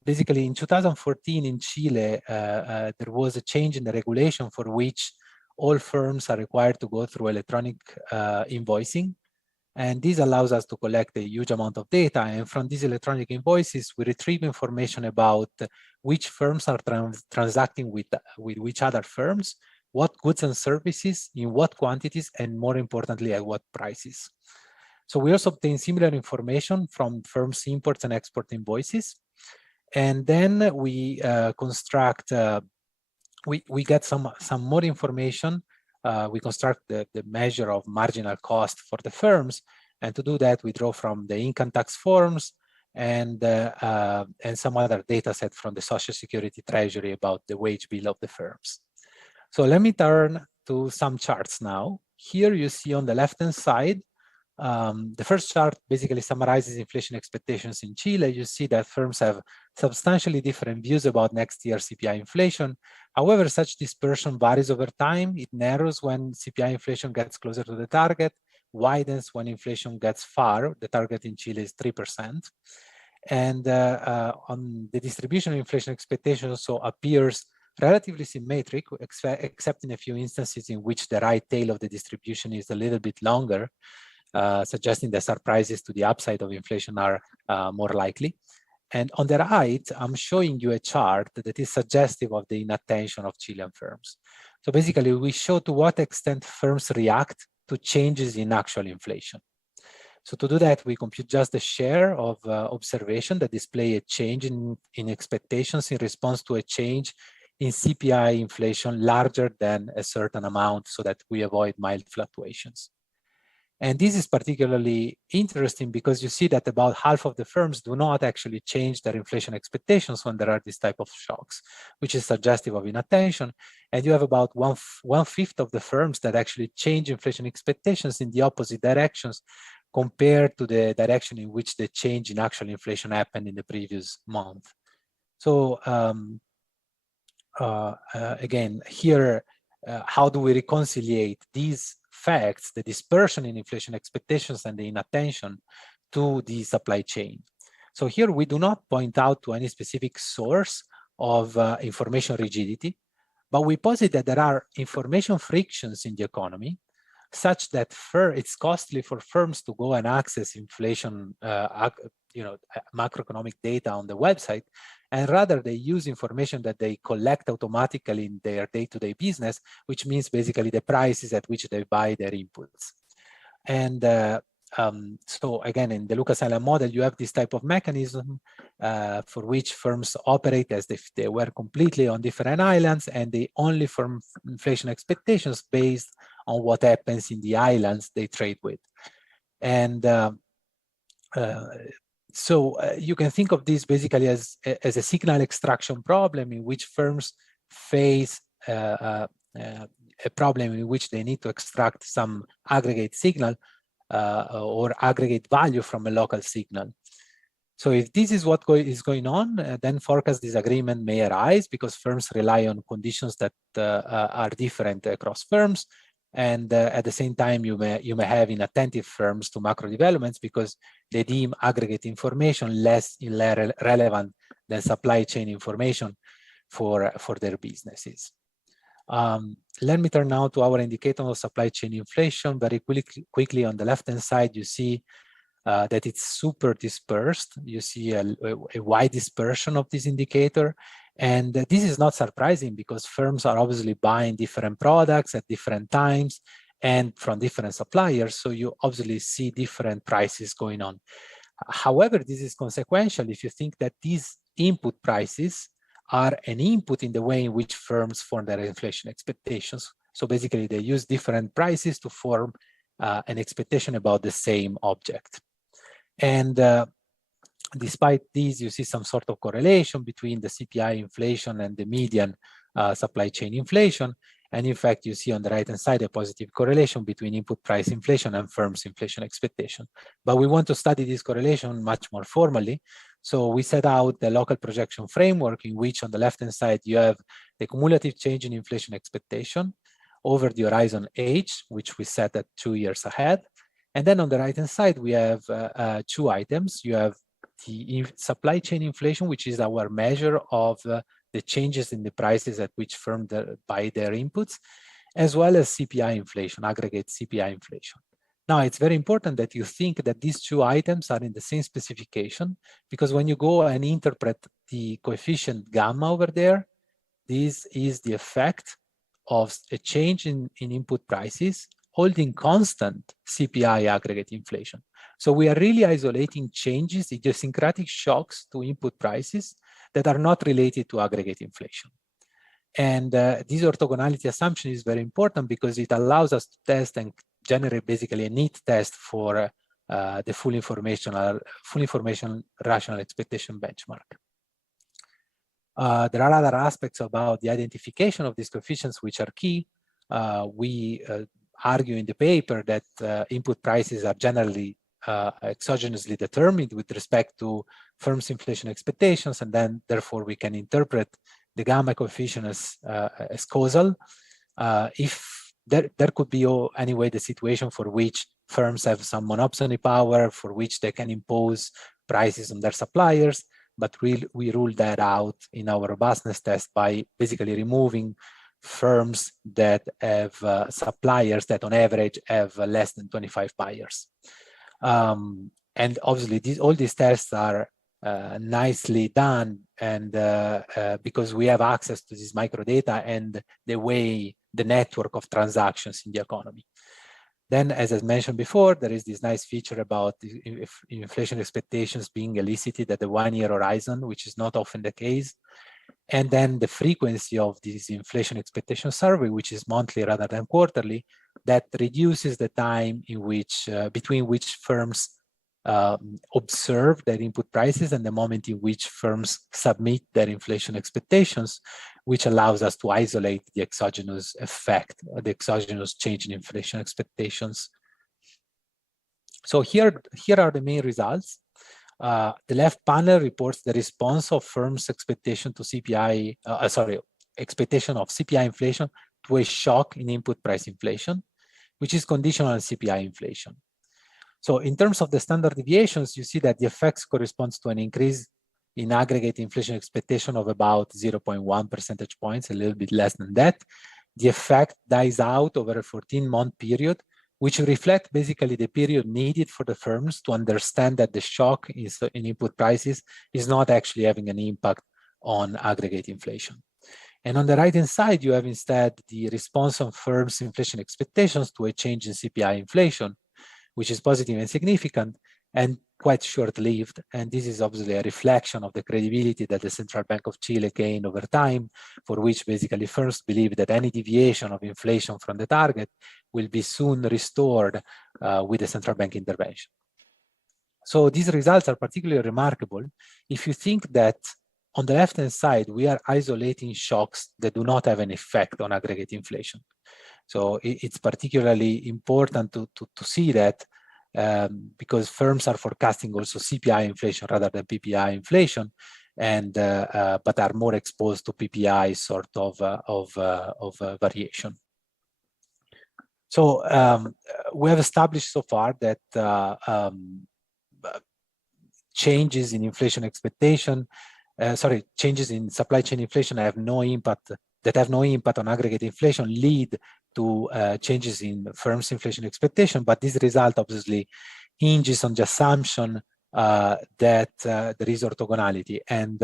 basically, in 2014 in Chile, there was a change in the regulation for which all firms are required to go through electronic invoicing. And this allows us to collect a huge amount of data. And from these electronic invoices, we retrieve information about which firms are transacting with which other firms, what goods and services, in what quantities, and more importantly, at what prices. So we also obtain similar information from firms' imports and export invoices. And then we construct, we get some more information. We construct the measure of marginal cost for the firms. And to do that, we draw from the income tax forms and some other data set from the Social Security Treasury about the wage bill of the firms. So let me turn to some charts now. Here you see on the left-hand side, the first chart basically summarizes inflation expectations in Chile. You see that firms have substantially different views about next year's CPI inflation. However, such dispersion varies over time. It narrows when CPI inflation gets closer to the target, widens when inflation gets far. The target in Chile is 3%. And on the distribution of inflation expectations also appears relatively symmetric, except in a few instances in which the right tail of the distribution is a little bit longer, suggesting that surprises to the upside of inflation are more likely. And on the right, I'm showing you a chart that is suggestive of the inattention of Chilean firms. So basically, we show to what extent firms react to changes in actual inflation. So to do that, we compute just the share of observation that display a change in expectations in response to a change in CPI inflation larger than a certain amount so that we avoid mild fluctuations. And this is particularly interesting because you see that about half of the firms do not actually change their inflation expectations when there are these type of shocks, which is suggestive of inattention. And you have about one-fifth of the firms that actually change inflation expectations in the opposite directions compared to the direction in which the change in actual inflation happened in the previous month. So again, here, how do we reconcile these facts, the dispersion in inflation expectations and the inattention to the supply chain? So here we do not point out to any specific source of information rigidity, but we posit that there are information frictions in the economy such that it's costly for firms to go and access inflation, macroeconomic data on the website, and rather they use information that they collect automatically in their day-to-day business, which means basically the prices at which they buy their inputs. And so again, in the Lucas Island model, you have this type of mechanism for which firms operate as if they were completely on different islands, and they only form inflation expectations based on what happens in the islands they trade with. And so you can think of this basically as a signal extraction problem in which firms face a problem in which they need to extract some aggregate signal or aggregate value from a local signal. So if this is what is going on, then forecast disagreement may arise because firms rely on conditions that are different across firms. And at the same time, you may have inattentive firms to macro developments because they deem aggregate information less relevant than supply chain information for their businesses. Let me turn now to our indicator of supply chain inflation. Very quickly on the left-hand side, you see that it's super dispersed. You see a wide dispersion of this indicator. And this is not surprising because firms are obviously buying different products at different times and from different suppliers. So you obviously see different prices going on. However, this is consequential if you think that these input prices are an input in the way in which firms form their inflation expectations. So basically, they use different prices to form an expectation about the same object. And despite these, you see some sort of correlation between the CPI inflation and the median supply chain inflation. And in fact, you see on the right-hand side a positive correlation between input price inflation and firms' inflation expectation. But we want to study this correlation much more formally. So we set out the local projection framework in which on the left-hand side, you have the cumulative change in inflation expectation over the horizon H, which we set at 2 years ahead. And then on the right-hand side, we have two items. You have the supply chain inflation, which is our measure of the changes in the prices at which firms buy their inputs, as well as CPI inflation, aggregate CPI inflation. Now, it's very important that you think that these two items are in the same specification, because when you go and interpret the coefficient gamma over there, this is the effect of a change in input prices holding constant CPI aggregate inflation. So we are really isolating changes, idiosyncratic shocks to input prices that are not related to aggregate inflation. And this orthogonality assumption is very important because it allows us to test and generate basically a neat test for the full information rational expectation benchmark. There are other aspects about the identification of these coefficients which are key. We argue in the paper that input prices are generally exogenously determined with respect to firms' inflation expectations, and then therefore we can interpret the gamma coefficient as causal. If there could be anyway the situation for which firms have some monopsony power, for which they can impose prices on their suppliers, but we rule that out in our robustness test by basically removing firms that have suppliers that on average have less than 25 buyers. And obviously all these tests are nicely done, and because we have access to this microdata and the network of transactions in the economy. Then, as I mentioned before, there is this nice feature about inflation expectations being elicited at the 1-year horizon, which is not often the case. And then the frequency of this inflation expectation survey, which is monthly rather than quarterly, that reduces the time in which between which firms observe their input prices and the moment in which firms submit their inflation expectations, which allows us to isolate the exogenous effect, the exogenous change in inflation expectations. So here are the main results. The left panel reports the response of firms' expectation to CPI, expectation of CPI inflation to a shock in input price inflation, which is conditional on CPI inflation. So in terms of the standard deviations, you see that the effects corresponds to an increase in aggregate inflation expectation of about 0.1 percentage points, a little bit less than that. The effect dies out over a 14-month period, which reflect basically the period needed for the firms to understand that the shock in input prices is not actually having an impact on aggregate inflation. And on the right-hand side, you have instead the response of firms' inflation expectations to a change in CPI inflation, which is positive and significant and quite short-lived. And this is obviously a reflection of the credibility that the Central Bank of Chile gained over time, for which basically firms believe that any deviation of inflation from the target will be soon restored with the central bank intervention. So these results are particularly remarkable if you think that on the left-hand side, we are isolating shocks that do not have an effect on aggregate inflation. So it's particularly important to see that because firms are forecasting also CPI inflation rather than PPI inflation, and but are more exposed to PPI sort of variation. So we have established so far that changes in inflation expectation, changes in supply chain inflation have no impact on aggregate inflation lead to changes in firms' inflation expectation, but this result obviously hinges on the assumption that there is orthogonality. And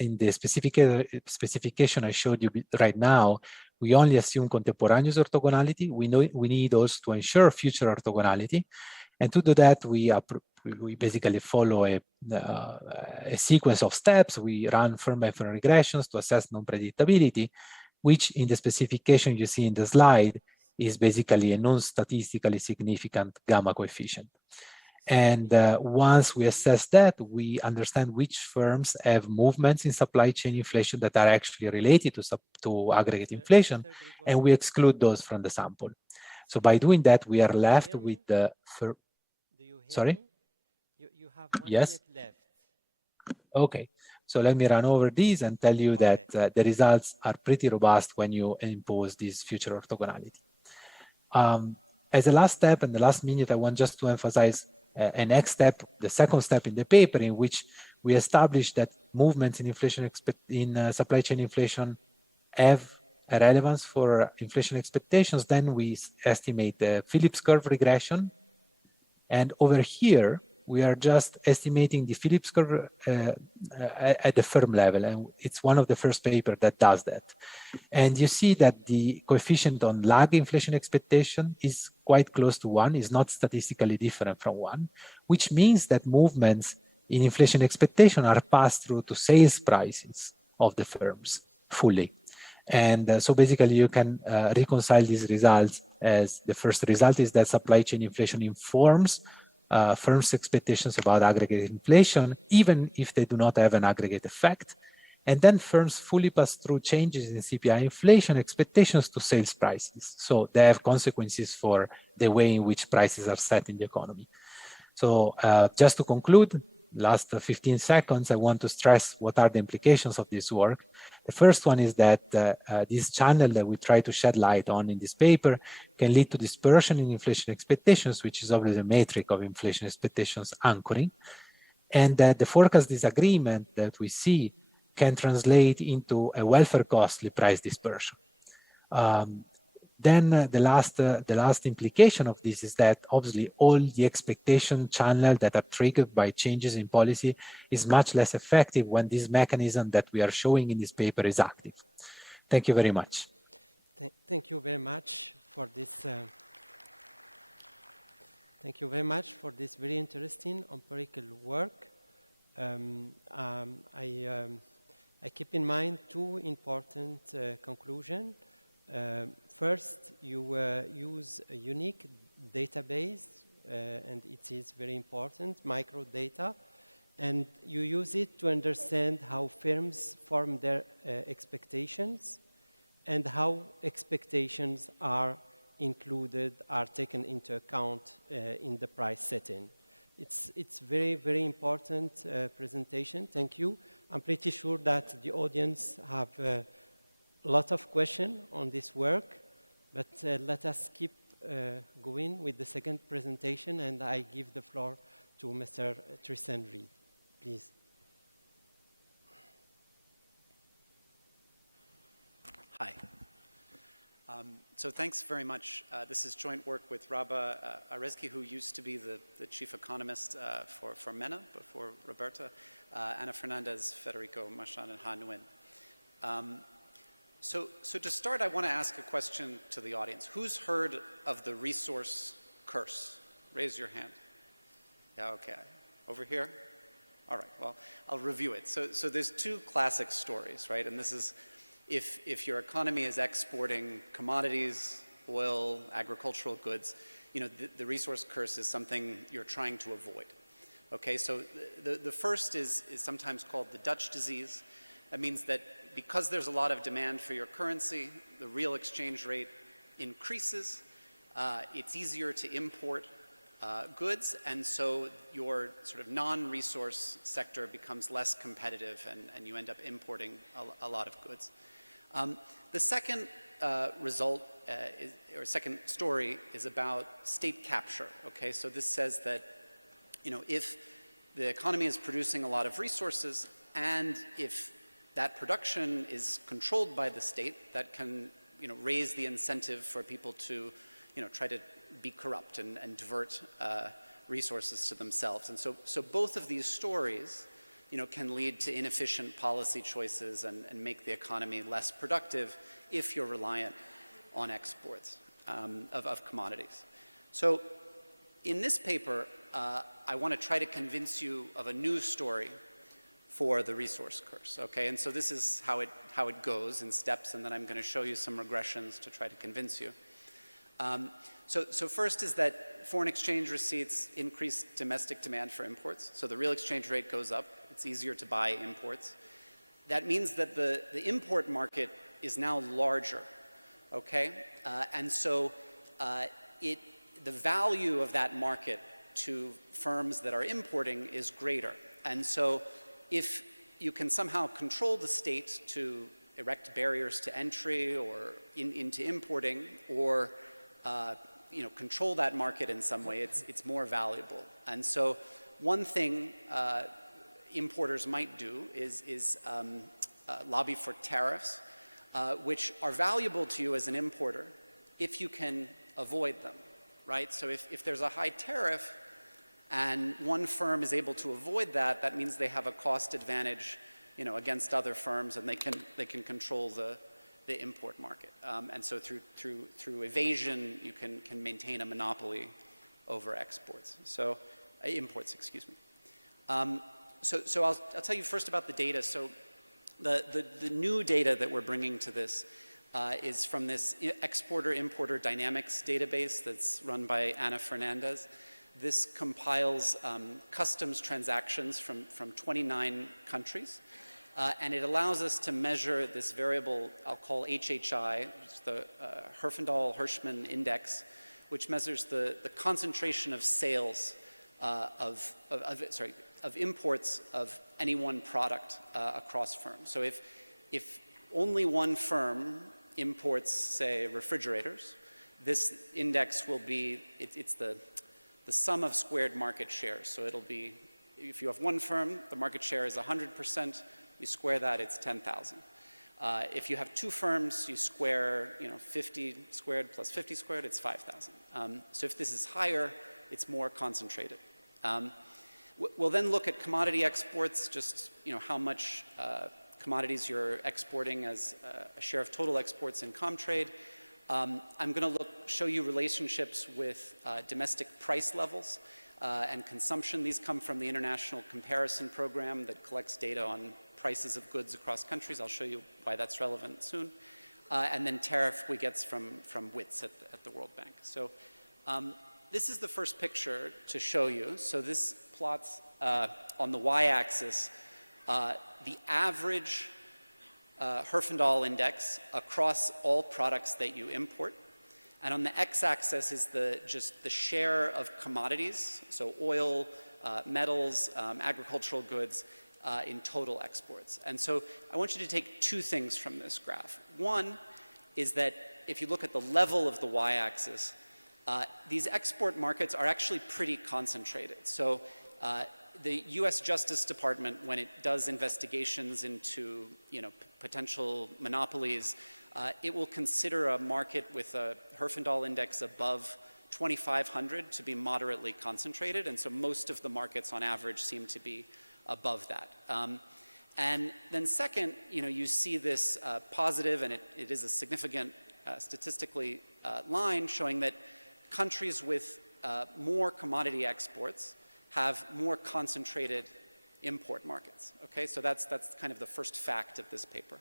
in the specification I showed you right now, we only assume contemporaneous orthogonality. We need also to ensure future orthogonality. And to do that, we basically follow a sequence of steps. We run firm by firm regressions to assess non-predictability, which in the specification you see in the slide is basically a non-statistically significant gamma coefficient. And once we assess that, we understand which firms have movements in supply chain inflation that are actually related to aggregate inflation, and we exclude those from the sample. So by doing that, we are left with the... Sorry? You have 1 yes? minute left. Okay. So let me run over these and tell you that the results are pretty robust when you impose this future orthogonality. As a last step and the last minute, I want just to emphasize a next step, the second step in the paper, in which we established that movements in inflation supply chain inflation have a relevance for inflation expectations. Then we estimate the Phillips curve regression, and over here we are just estimating the Phillips curve at the firm level, and it's one of the first papers that does that. And you see that the coefficient on lag inflation expectation is quite close to 1, is not statistically different from 1, which means that movements in inflation expectation are passed through to sales prices of the firms fully. And so basically you can reconcile these results as the first result is that supply chain inflation informs firms' expectations about aggregate inflation, even if they do not have an aggregate effect. And then firms fully pass through changes in CPI inflation expectations to sales prices. So they have consequences for the way in which prices are set in the economy. So just to conclude, last 15 seconds, I want to stress what are the implications of this work. The first one is that this channel that we try to shed light on in this paper can lead to dispersion in inflation expectations, which is obviously a metric of inflation expectations anchoring. And that the forecast disagreement that we see can translate into a welfare costly price dispersion. Then the last implication of this is that obviously all the expectation channel that are triggered by changes in policy is much less effective when this mechanism that we are showing in this paper is active. Thank you very much. Thank you very much for this Thank you very much for this very interesting empirical work. I keep in mind two important conclusions. First, you use a unique database, and it is very important, microdata, and you use it to understand how firms form their expectations and how expectations are included, are taken into account in the price setting. It's very, very important presentation. Thank you. I'm pretty sure that the audience have a lot of questions on this work, but let us keep going with the second presentation, and I give the floor to Mr. Tristan Reed, please. Hi. So thanks very much. This is joint work with Rabah Arezki, who used to be the chief economist for MENA before Roberta, Ana Fernandez, Federico Machan, and Ha Nguyen. So to start, I want to ask a question to the audience. Who's heard of the resource curse? Raise your hand. Yeah, okay. Over here? All right, well, I'll review it. So there's two classic stories, right? And this is, if your economy is exporting commodities, oil, agricultural goods, you know, the resource curse is something you're trying to avoid. Okay, so the first is sometimes called the Dutch disease. That means that because there's a lot of demand for your currency, the real exchange rate increases. It's easier to import goods, and so your sort of non-resource sector becomes less competitive, and you end up importing a lot of goods. The second result, or second story, is about state capture. Okay, so this says that, you know, if the economy is producing a lot of resources, and if that production is controlled by the state, that can, you know, raise the incentive for people to, you know, try to be corrupt and divert resources to themselves. And so both of these stories, you know, can lead to inefficient policy choices and make the economy less productive if you're reliant on exports of commodities. So in this paper, I want to try to convince you of a new story for the resource curse, okay? And so this is how it goes in steps, and then I'm going to show you some regressions to try to convince you. So first is that foreign exchange receipts increase domestic demand for imports. So the real exchange rate goes up. It's easier to buy imports. That means that the import market is now larger, okay? And so the value of that market to firms that are importing is greater. And so if you can somehow control the state to erect barriers to entry or into importing, or you know, control that market in some way, it's more valuable. And so one thing importers might do is lobby for tariffs, which are valuable to you as an importer if you can avoid them, right? So if there's a high tariff and one firm is able to avoid that, that means they have a cost advantage, you know, against other firms, and they can control the import market. And so through evasion, you can maintain a monopoly over exports. So imports, excuse me. So I'll tell you first about the data. So the new data that we're bringing to this is from this exporter-importer dynamics database that's run by Ana Fernandez. This compiles customs transactions from 29 countries. And it allows us to measure this variable I'll call HHI, which is the Herfindahl-Hirschman index, which measures the concentration of sales of imports of any one product across firms. So if only one firm imports, say, refrigerators, this index will be, it's the sum of squared market shares. So it'll be, if you have one firm, the market share is 100%, you square that, it's 10,000. If you have two firms, you square, 50 squared plus 50 squared, it's 5,000. So if this is higher, it's more concentrated. We'll then look at commodity exports, just how much commodities you're exporting as a share of total exports in Comtrade. I'm going to show you relationships with domestic price levels and consumption. These come from the International Comparison Program that collects data on prices of goods across countries. I'll show you why that's relevant soon. And then tariff we get from WITS at the World Bank. So this is the first picture to show you. So this plots on the y-axis the average Herfindahl index across all products that you import. And on the x-axis is just the share of commodities, so oil, metals, agricultural goods, in total exports. And so I want you to take two things from this graph. One is that if you look at the level of the y-axis, these export markets are actually pretty concentrated. So the US Justice Department, when it does investigations into potential monopolies, it will consider a market with a Herfindahl index above 2,500 to be moderately concentrated, and so most of the markets on average seem to be above that. And then second, you see this positive, and it is a significant statistically line showing that countries with more commodity exports have more concentrated import markets. Okay, so that's kind of the first fact of this paper.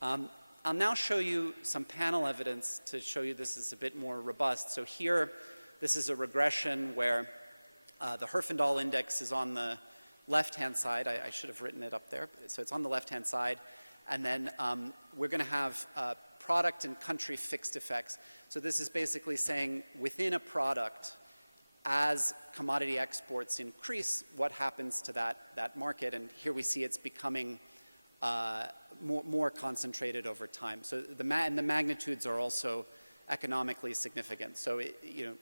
I'll now show you some panel evidence to show you this is a bit more robust. So here, this is a regression where the Herfindahl index is on the left-hand side. I should have written it up there. So it's on the left-hand side. And then we're going to have product and country fixed effects. So this is basically saying within a product, as commodity exports increase, what happens to that market? And here we see it's becoming more concentrated over time. So the magnitudes are also economically significant. So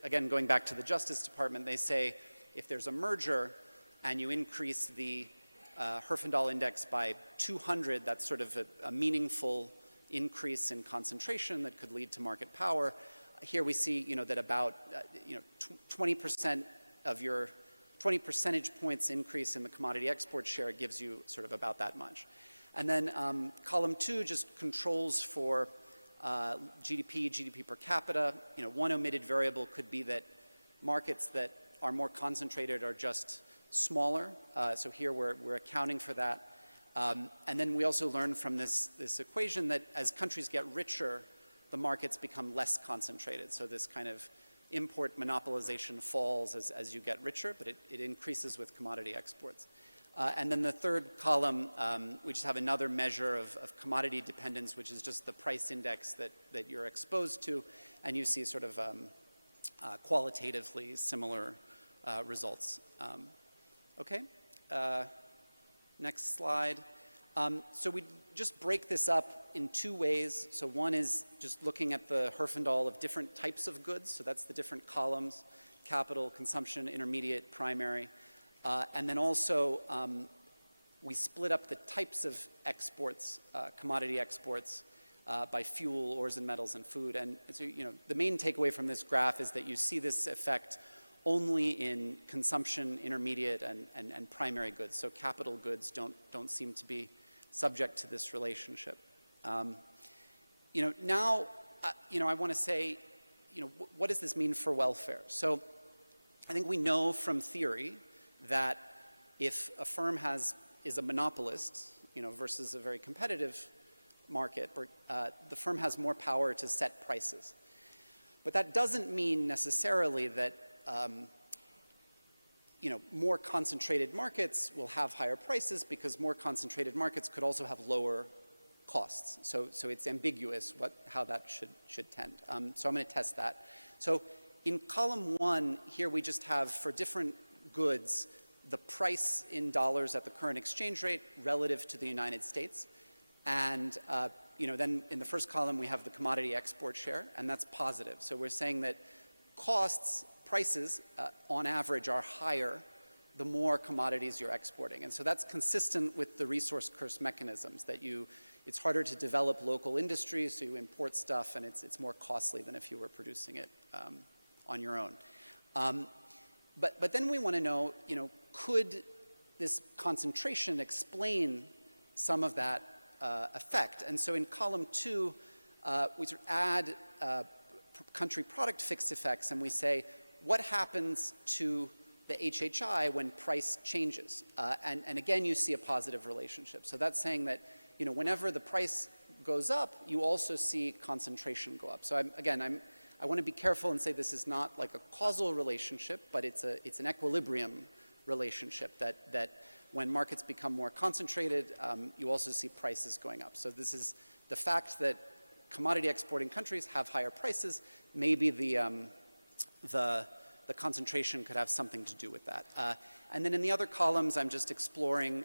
again, going back to the Justice Department, they say if there's a merger and you increase the Herfindahl index by 200, that's sort of a meaningful increase in concentration that could lead to market power. Here we see, that about 20% of your 20 percentage points increase in the commodity export share gives you sort of about that much. And then column 2 just controls for GDP per capita. One omitted variable could be that markets that are more concentrated are just smaller. So here we're accounting for that. And then we also learn from this equation that as countries get richer, the markets become less concentrated. So this kind of import monopolization falls as you get richer, but it increases with commodity exports. And then the third column, we just have another measure of commodity dependence, which is just the price index that you're exposed to, and you see sort of qualitatively similar results. Okay, next slide. So we just break this up in two ways. So one is just looking at the Herfindahl of different types of goods. So that's the different columns: capital, consumption, intermediate, primary. And then also we split up the types of exports, commodity exports, by fuel, ores and metals, and food. And so the main takeaway from this graph is that you see this effect only in consumption, intermediate, and primary goods. So capital goods don't seem to be subject to this relationship. Now, I want to say, what does this mean for welfare? So I think we know from theory that if a firm is a monopolist, versus a very competitive market, the firm has more power to set prices. But that doesn't mean necessarily that more concentrated markets will have higher prices, because more concentrated markets could also have lower costs. So it's ambiguous how that should tend. So I'm going to test that. So in column 1 here, we just have for different goods the price in dollars at the current exchange rate relative to the United States. And then in the first column we have the commodity export share, and that's positive. So we're saying that prices on average are higher the more commodities you're exporting. And so that's consistent with the resource curse mechanisms, that it's harder to develop local industries, so you import stuff, and it's more costly than if you were producing it on your own. But then we want to know, could this concentration explain some of that effect? And so in column 2, we sort of add country product fixed effects, and we say, what happens to the HHI when price changes? And again, you see a positive relationship. So that's saying that, you know, whenever the price goes up, you also see concentration go up. So I want to be careful and say this is not like a causal relationship, but it's an equilibrium relationship that when markets become more concentrated, you also see prices going up. So this is the fact that commodity exporting countries have higher prices. Maybe the concentration could have something to do with that. And then in the other columns, I'm just exploring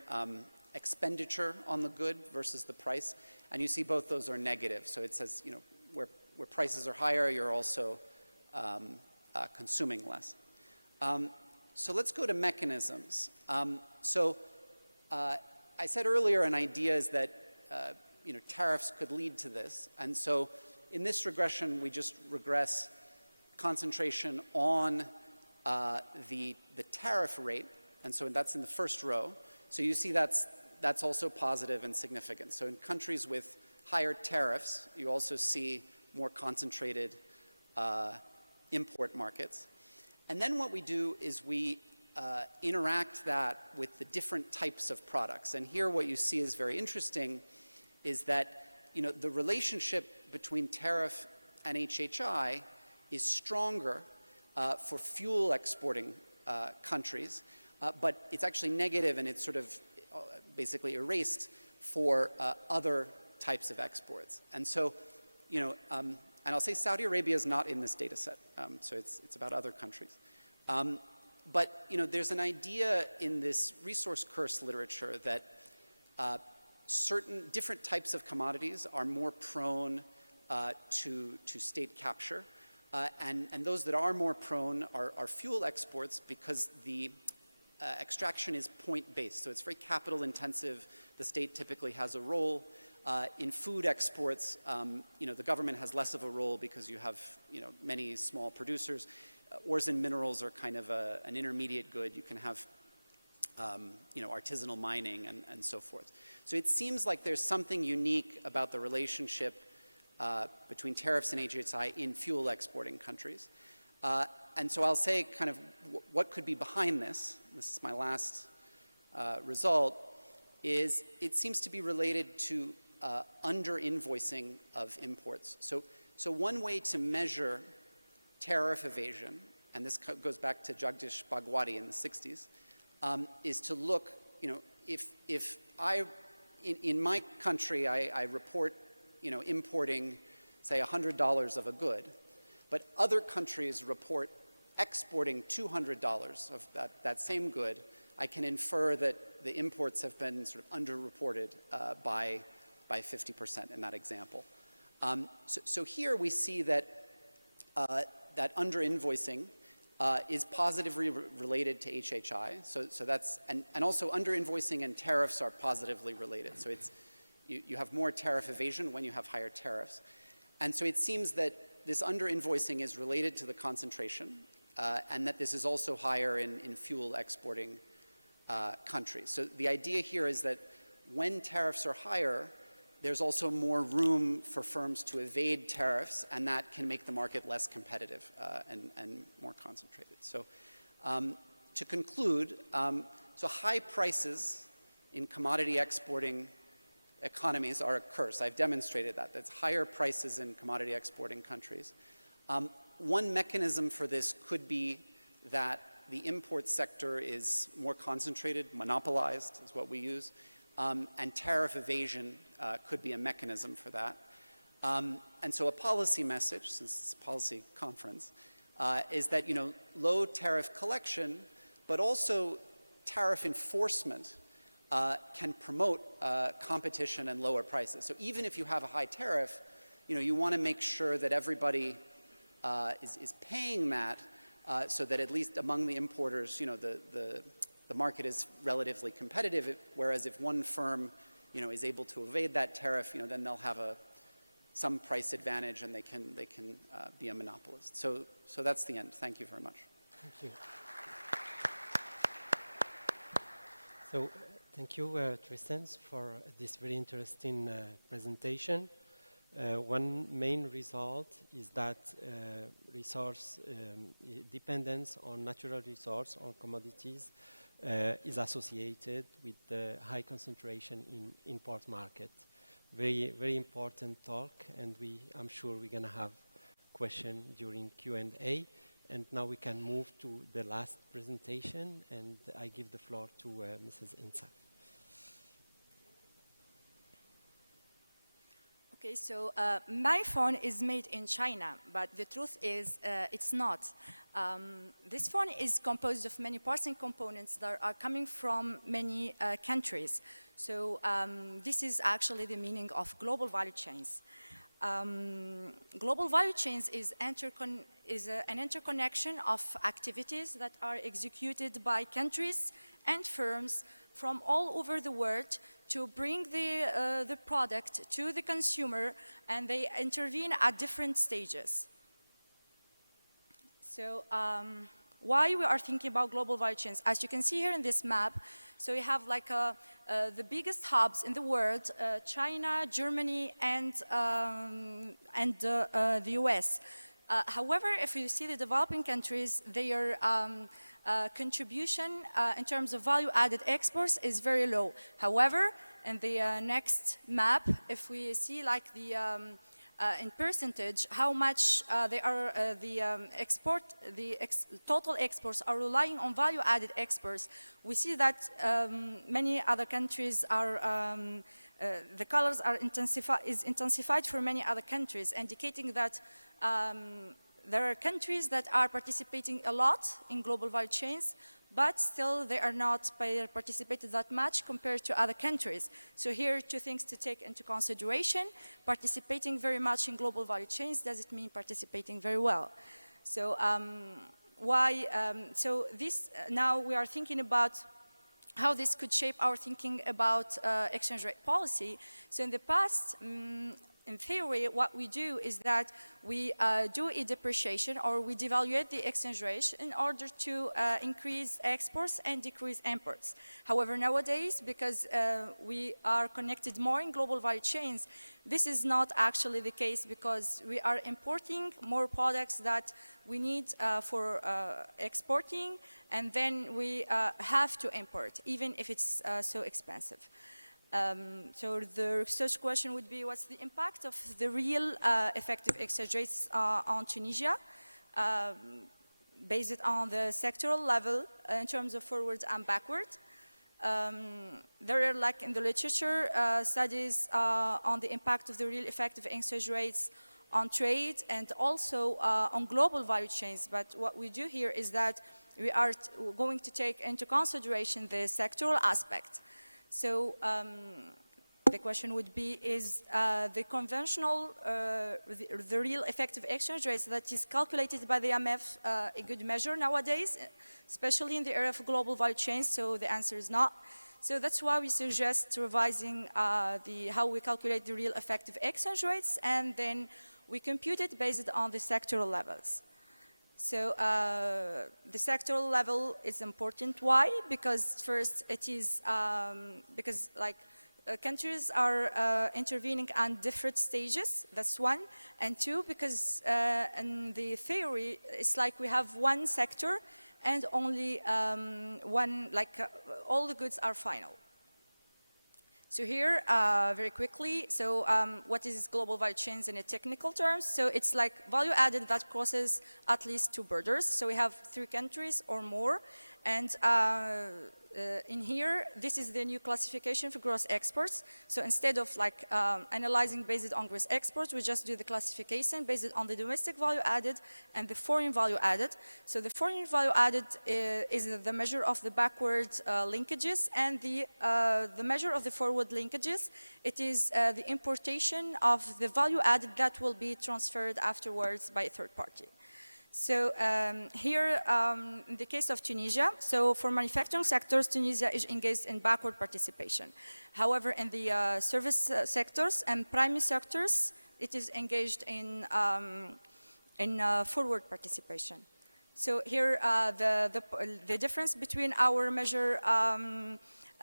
expenditure on the good versus the price. And you see both those are negative. So it says, you know, where prices are higher, you're also consuming less. So let's go to mechanisms. I said earlier an idea is that you know, tariffs could lead to this. And so in this regression, we just regress concentration on the tariff rate. And so that's in the first row. So you see that's also positive and significant. So in countries with higher tariffs, you also see more concentrated import markets. And then what we do is we interact that with the different types of products. And here what you see is very interesting is that, you know, the relationship between tariff and HHI is stronger for fuel exporting countries, but it's actually negative and it's sort of basically erased for other types of exports. And so, you know, and I'll say Saudi Arabia is not in this data set, so it's about other countries. But, you know, there's an idea in this resource curse literature that certain different types of commodities are more prone to state capture. And those that are more prone are fuel exports because the extraction is point-based. So it's very capital intensive. The state typically has a role. In food exports, you know, the government has less of a role because you have, you know, many small producers. Ores and minerals are kind of an intermediate good. You can have, you know, artisanal mining and so forth. So it seems like there's something unique about the relationship between tariffs and HHI in fuel exporting countries. And so I'll say kind of what could be behind this. This is my last result, is it seems to be related to under-invoicing of imports. So one way to measure tariff evasion, and this goes back to Jagdish Bhagwati in the 60s, is to look, you know, if I, in my country, I report, you know, importing, say, $100 of a good, but other countries report exporting $200 of that same good, I can infer that the imports have been sort of underreported by 50% in that example. So here we see that that under-invoicing is positively related to HHI. So that's, and also under-invoicing and tariffs are positively related. So it's, you have more tariff evasion when you have higher tariffs. And so it seems that this under-invoicing is related to the concentration and that this is also higher in fuel exporting countries. So the idea here is that when tariffs are higher, there's also more room for firms to evade tariffs, and that can make the market less competitive and more concentrated. So to conclude, so high prices in commodity exporting economies are a curse. I've demonstrated that. That's higher prices in commodity exporting countries. One mechanism for this could be that the import sector is more concentrated, monopolized is what we use, and tariff evasion could be a mechanism for that. And so a policy message, since it's a policy conference, is that, you know, low tariff collection, but also tariff enforcement can promote competition and lower prices. So even if you have a high tariff, you know, you want to make sure that everybody is paying that so that at least among the importers, you know, the market is relatively competitive, whereas if one firm, you know, is able to evade that tariff, you know, then they'll have some price advantage and they can be a monopolist. So that's the end. Thank you very much. Thank you. So thank you, Tristan, for this very interesting presentation. One main result is that resource dependence on natural resource or commodities is associated with the high concentration in import market. Very, very important talk, and I'm sure we're going to have question during Q&A. And now we can move to the last presentation, and I give the floor to Mrs. Insaf. Okay, so my phone is made in China, but the truth is it's not. This phone is composed of many parts and components that are coming from many countries. So this is actually the meaning of global value chains. Global value chains is an interconnection of activities that are executed by countries and firms from all over the world to bring the product to the consumer, and they intervene at different stages. So why we are thinking about global value chains? As you can see here in this map, so we have like the biggest hubs in the world, China, Germany, and the US. However, if you see the developing countries, their contribution in terms of value-added exports is very low. Together, in the next map, if we see like the in percentage how much they are total exports are relying on value-added exports, we see that many other countries are the colors are intensified for many other countries, indicating that there are countries that are participating a lot in global value chains, but still they are not participating that much compared to other countries. So here are two things to take into consideration. Participating very much in global value chains doesn't mean participating very well. So so this now we are thinking about how this could shape our thinking about exchange rate policy. So in the past, in theory, what we do is that we do a depreciation or we devaluate the exchange rate in order to increase exports and decrease imports. However, nowadays, because we are connected more in global value chains, this is not actually the case because we are importing more products that we need for exporting, and then we have to import, even if it's so expensive. So the research question would be, what's the impact of the real effective exchange rates on Tunisia, based on the sectoral level in terms of forward and backward? There are, like in the literature, studies on the impact of the real effective exchange rates on trade and also on global value chains. But what we do here is that we are going to take into consideration the sectoral aspect. So the question would be, is the conventional, the real effective exchange rates that is calculated by the IMF a good measure nowadays, especially in the area of global value chains? So the answer is not. So that's why we suggest revising how we calculate the real effective exchange rates, and then we compute it based on the sectoral levels. So the sectoral level is important. Why? Because first it is because like countries are intervening on different stages. That's one. And two, because in the theory it's like we have one sector and only one, like all the goods are final. So here, very quickly, so what is global value chains in a technical terms? So it's like value added that crosses at least two borders. So we have 3 countries or more. And in here, this is the new classification for gross exports. So instead of like analyzing based on gross exports, we just do the classification based on the domestic value added and the foreign value added. So the foreign value added is the measure of the backward linkages, and the measure of the forward linkages, it is the importation of the value added that will be transferred afterwards by a third party. So here, in the case of Tunisia, so for manufacturing sectors, Tunisia is engaged in backward participation. However, in the service sectors and primary sectors, it is engaged in forward participation. So here, the difference between our measure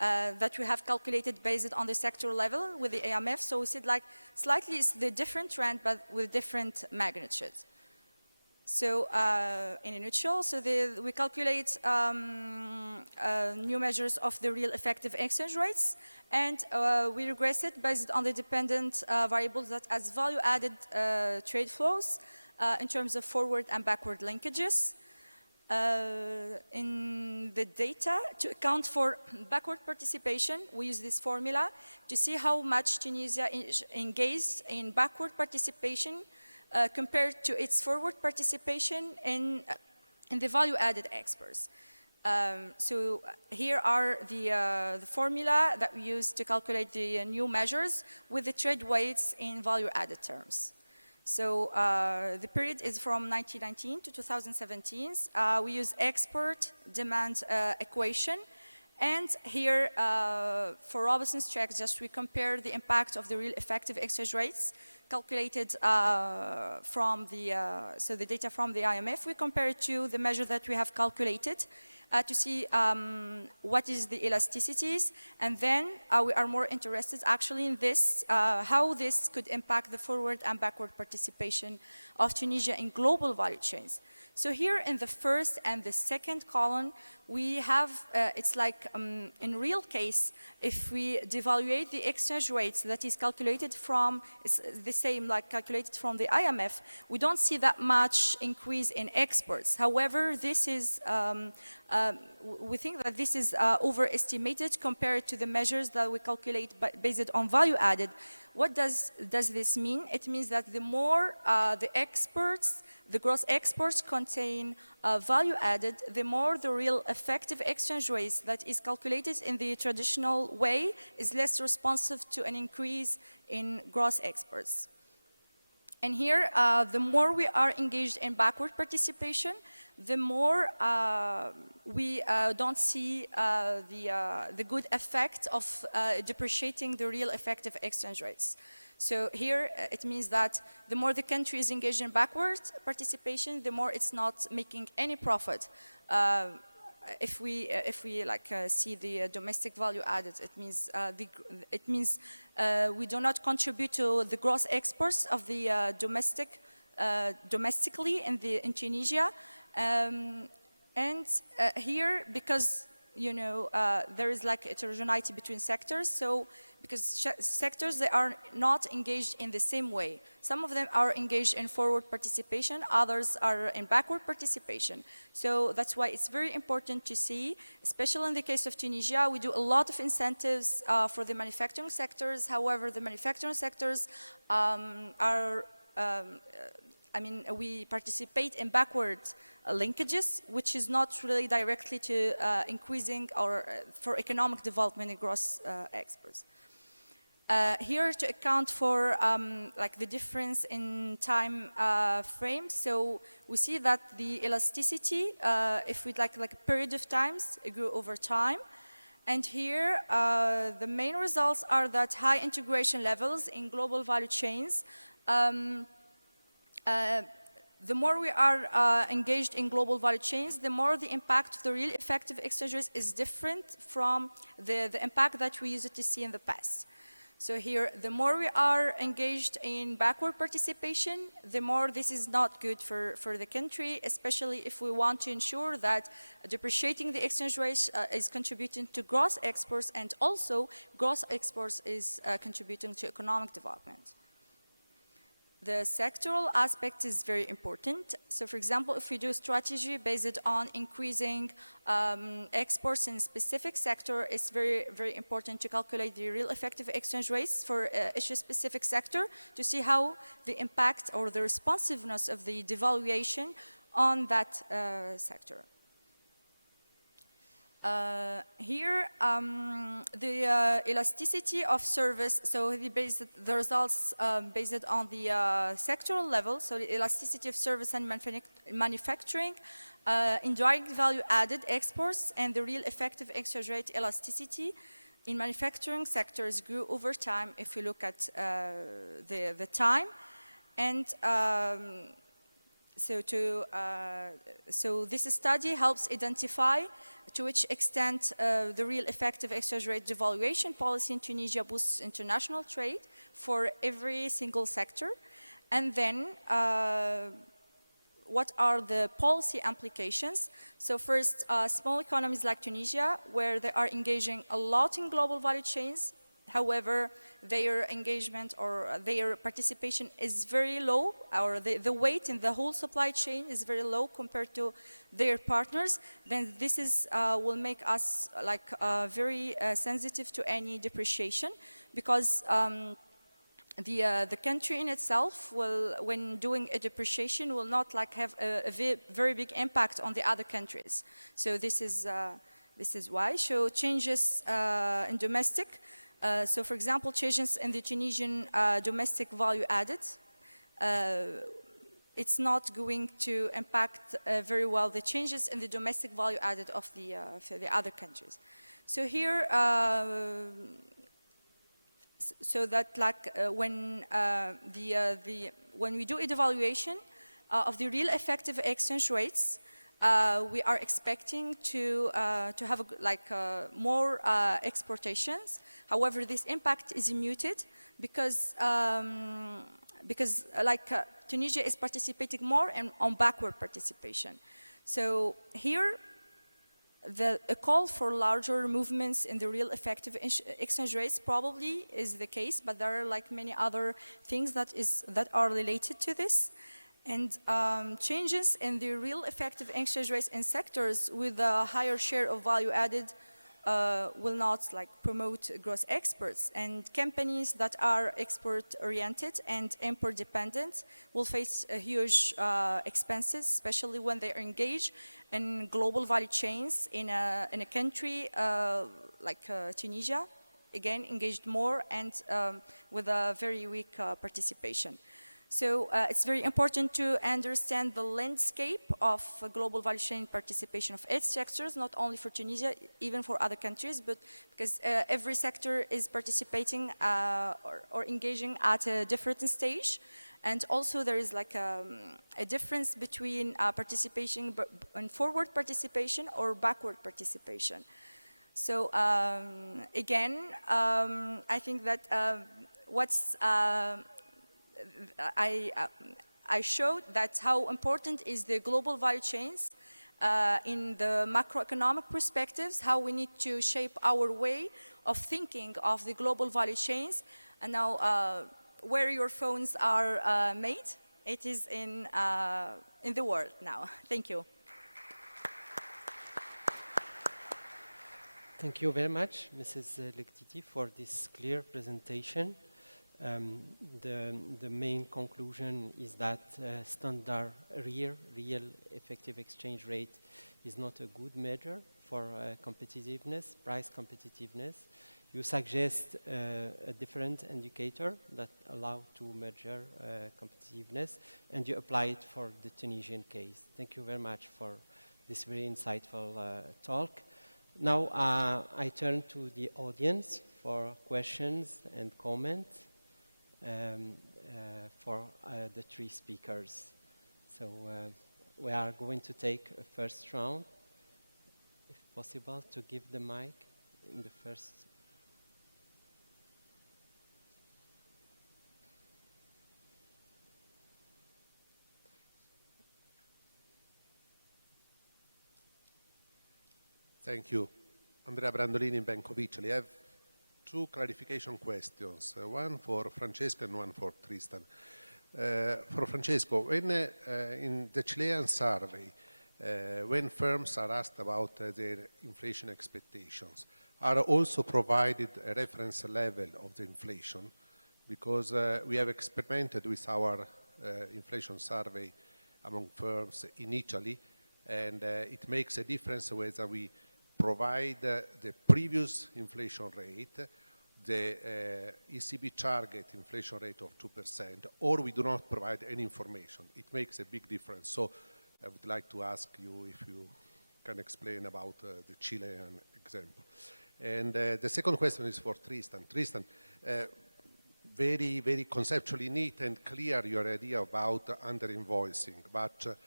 that we have calculated based on the sector level with the IMF. So we said like slightly it's the different trend, but with different magnitudes. So in a nutshell, so we calculate new measures of the real effective exchange rates, and we regress it based on the dependent variables that as value-added trade flows in terms of forward and backward linkages. In the data, to account for backward participation, we use this formula to see how much Tunisia is engaged in backward participation compared to its forward participation in the value-added exports. So here are the formula that we use to calculate the new measures with the trade weights in value-added terms. So the period is from 1919 to 2017. We use export demand equation. And here, for robustness checks, just we compare the impact of the real effective exchange rates calculated from so the data from the IMF. We compare it to the measure that we have calculated to see what is the elasticities. And then we are more interested actually in this, how this could impact the forward and backward participation of Tunisia in global value chains. So here in the first and the second column, we have, it's like in real case, if we devaluate the exchange rates that is calculated from, it's the same like calculated from the IMF, we don't see that much increase in exports. However, this is, we think that this is overestimated compared to the measures that we calculate based on value added. What does this mean? It means that the more the exports, the gross exports contain value added, the more the real effective exchange rates that is calculated in the traditional way is less responsive to an increase in gross exports. And here, the more we are engaged in backward participation, the more we don't see the good effect of depreciating the real effective exchange rates. So here, it means that the more the country is engaged in backward participation, the more it's not making any profit. If we like see the domestic value added, it means we do not contribute to the gross exports of the domestically in Tunisia, and here because there is like heterogeneity between sectors. So because sectors, they are not engaged in the same way. Some of them are engaged in forward participation, others are in backward participation. So that's why it's very important to see, especially in the case of Tunisia, we do a lot of incentives for the manufacturing sectors. However, the manufacturing sectors we participate in backward linkages, which is not really directly to increasing or for economic development in gross exports. Here to account for like the difference in time frame, so we see that the elasticity, if we like a period of times, it grew over time. And here the main results are that high integration levels in global value chains. The more we are engaged in global value chains, the more the impact of the real effective exchange rates is different from the impact that we used to see in the past. So here, the more we are engaged in backward participation, the more this is not good for the country, especially if we want to ensure that depreciating the exchange rate is contributing to gross exports, and also gross exports is contributing to economic development. The sectoral aspect is very important. So for example, if we do a strategy based on increasing exports in a specific sector, it's very, very important to calculate the real effective exchange rates for each specific sector to see how the impact or the responsiveness of the devaluation on that sector. Here, the elasticity of service, so the results based on the sectoral level, so the elasticity of service and manufacturing, indirect value added exports, and the real effective exchange rate elasticity in manufacturing sectors grew over time if we look at the time. And So this study helps identify to which extent the real effective exchange rate devaluation policy in Tunisia boosts international trade for every single sector, and then what are the policy implications. So first, small economies like Tunisia, where they are engaging a lot in global value chains. However, their engagement or their participation is very low, or the weight in the whole supply chain is very low compared to their partners. Then this is, will make us like very sensitive to any depreciation, because the country in itself will, when doing a depreciation, will not like have a very big impact on the other countries. So this is why. So changes in domestic. So for example, changes in the Tunisian domestic value added, it's not going to impact very well the changes in the domestic value added of the other countries. So here, so that like when we do a devaluation of the real effective exchange rates, we are expecting to have more exportations. However, this impact is muted because Tunisia is participating more on backward participation. So here, a call for larger movements in the real effective exchange rates probably is the case, but there are like many other things that are related to this. And changes in the real effective exchange rates in sectors with a higher share of value added will not like promote gross exports, and companies that are export oriented and import dependent will face huge expenses, especially when they are engaged in global value chains in a country like Tunisia, again engaged more and with a very weak participation. So it's very important to understand the landscape of global value chain participation of its sectors, not only for Tunisia, even for other countries, but because every sector is participating or engaging at a different stage. And also there is like a difference between participation and forward participation or backward participation. So again, I think that I showed that how important is the global value chains in the macroeconomic perspectives, how we need to shape our way of thinking of the global value chains. And now where your phones are made, it is in the world now. Thank you. Thank you very much, Mrs. Lektiti, for this clear presentation. The main conclusion is that standard real effective exchange rate is not a good measure for competitiveness, price competitiveness. You suggest a different indicator that allow to measure competitiveness, and you apply it for the Tunisian case. Thank you very much for this very insightful talk. Now I turn to the audience for questions and comments. For the three speakers. So we are going to take a first round, if possible, to give the mic in the first. Thank you. Andrea Brandolini, Bank of Italy. I have two clarification questions, one for Francesco and one for Tristan. For Francesco, when in the Chilean survey, when firms are asked about their inflation expectations, are also provided a reference level of the inflation? Because we have experimented with our inflation survey among firms in Italy, and it makes a difference whether we provide the previous inflation rate, the ECB target inflation rate of 2%, or we do not provide any information. It makes a big difference. So I would like to ask you if you can explain about the Chilean example. And the second question is for Tristan. Tristan, very, very conceptually neat and clear your idea about under-invoicing, but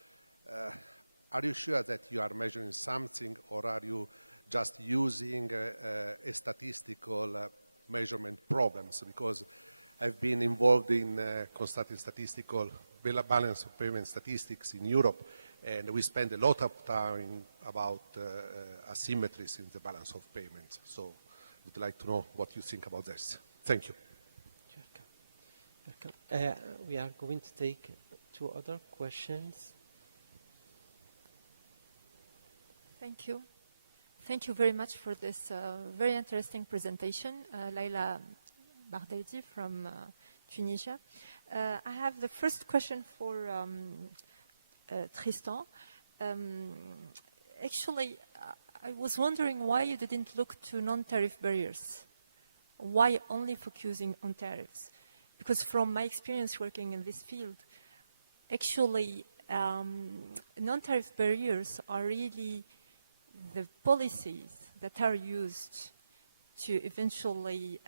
are you sure that you are measuring something, or are you just using a statistical measurement problems? Because I've been involved in constructing statistical balance of payment statistics in Europe, and we spend a lot of time about asymmetries in the balance of payments. So I would like to know what you think about this. Thank you. We are going to take 2 other questions. Thank you. Thank you very much for this very interesting presentation. Laila Bardedi from Tunisia. I have the first question for Tristan. Actually, I was wondering why you didn't look to non-tariff barriers. Why only focusing on tariffs? Because from my experience working in this field, actually, non-tariff barriers are really the policies that are used to eventually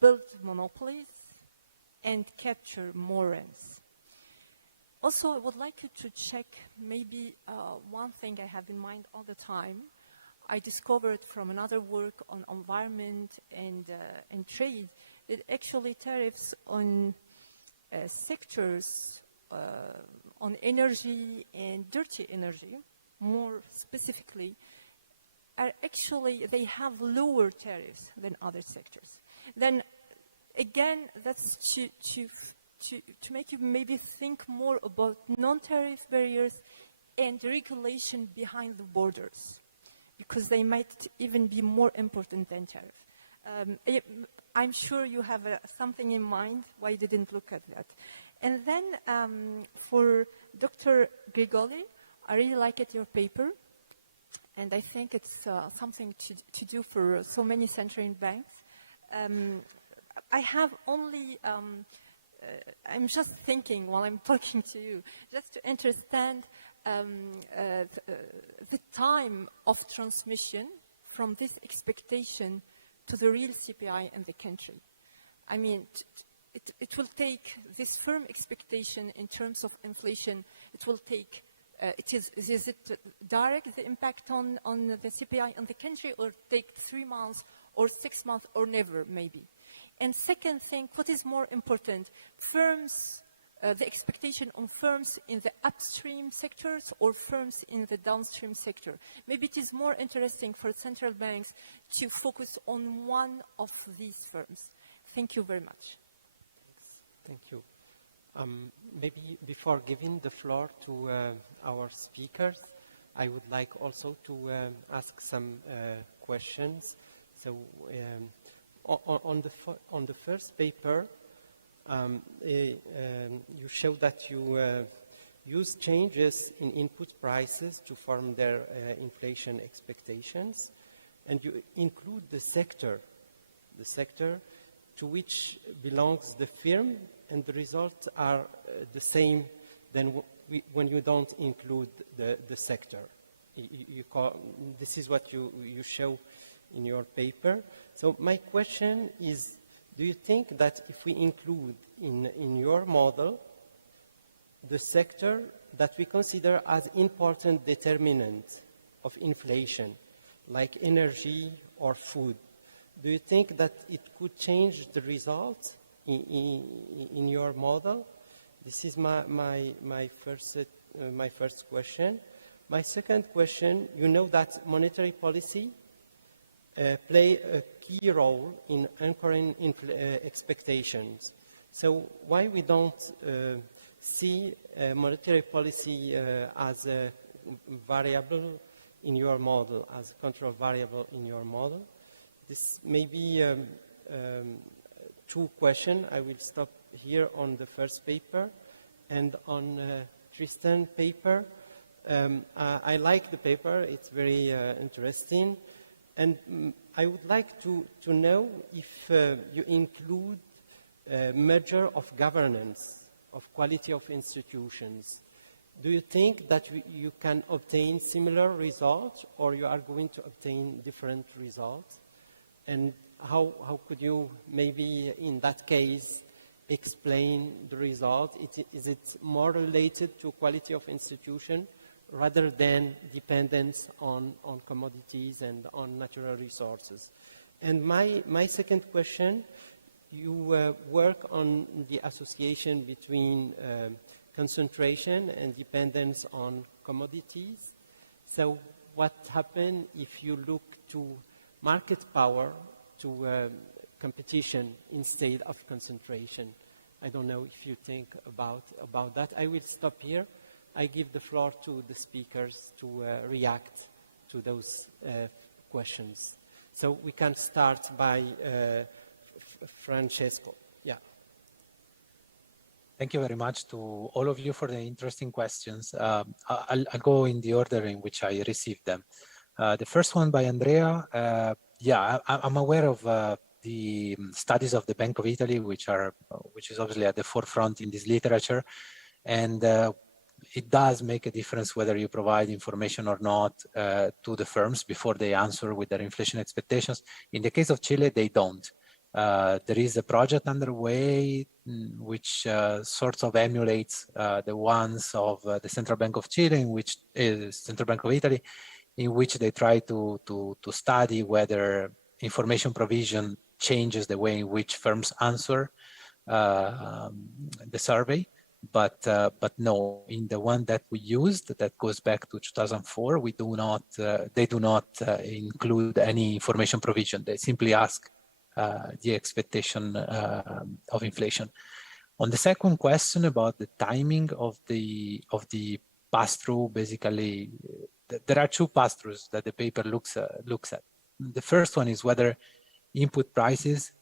build monopolies and capture more rents. Also, I would like you to check maybe one thing I have in mind all the time. I discovered from another work on environment and trade that actually tariffs on sectors on energy and dirty energy, more specifically, are actually, they have lower tariffs than other sectors. Then again, that's to make you maybe think more about non-tariff barriers and regulation behind the borders, because they might even be more important than tariff. I'm sure you have something in mind why you didn't look at that. And then for Dr. Grigoli, I really like your paper, and I think it's something to do for so many central banks. I have only, I'm just thinking while I'm talking to you, just to understand the time of transmission from this expectation to the real CPI in the country. I mean, it will take this firm expectation in terms of inflation, it will take, is it direct, the impact on the CPI in the country, or take 3 months or 6 months or never, maybe? And second thing, what is more important, firms, the expectation on firms in the upstream sectors or firms in the downstream sector? Maybe it is more interesting for central banks to focus on one of these firms. Thank you very much. Thanks. Thank you. Maybe before giving the floor to our speakers, I would like also to ask some questions. So on the first paper, you show that you use changes in input prices to form their inflation expectations, and you include the sector to which belongs the firm, and the results are the same than when you don't include the sector. This is what you show in your paper. So my question is, do you think that if we include in your model the sector that we consider as important determinant of inflation, like energy or food, do you think that it could change the result in your model? This is my first question. My second question, you know that monetary policy play a key role in anchoring expectations. So why we don't see monetary policy as a variable in your model, as a control variable in your model? This may be 2 questions. I will stop here on the first paper. And on Tristan's paper, I like the paper. It's very interesting. And I would like to know if you include a measure of governance, of quality of institutions. Do you think that you can obtain similar results, or you are going to obtain different results? And how could you maybe in that case explain the result? Is it more related to quality of institution rather than dependence on commodities and on natural resources? And my second question, you work on the association between concentration and dependence on commodities. So what happens if you look to market power, to competition instead of concentration? I don't know if you think about that. I will stop here. I give the floor to the speakers to react to those questions. So we can start by Francesco. Yeah. Thank you very much to all of you for the interesting questions. I'll go in the order in which I received them. The first one by Andrea. Yeah, I'm aware of the studies of the Bank of Italy, which is obviously at the forefront in this literature. And it does make a difference whether you provide information or not to the firms before they answer with their inflation expectations. In the case of Chile, they don't. There is a project underway which sort of emulates the ones of the Central Bank of Chile, in which Central Bank of Italy, in which they try to study whether information provision changes the way in which firms answer the survey. But no, in the one that we used, that goes back to 2004, we do not. They do not include any information provision. They simply ask the expectation of inflation. On the second question about the timing of the pass-through, basically, there are two pass-throughs that the paper looks at. The first one is whether input prices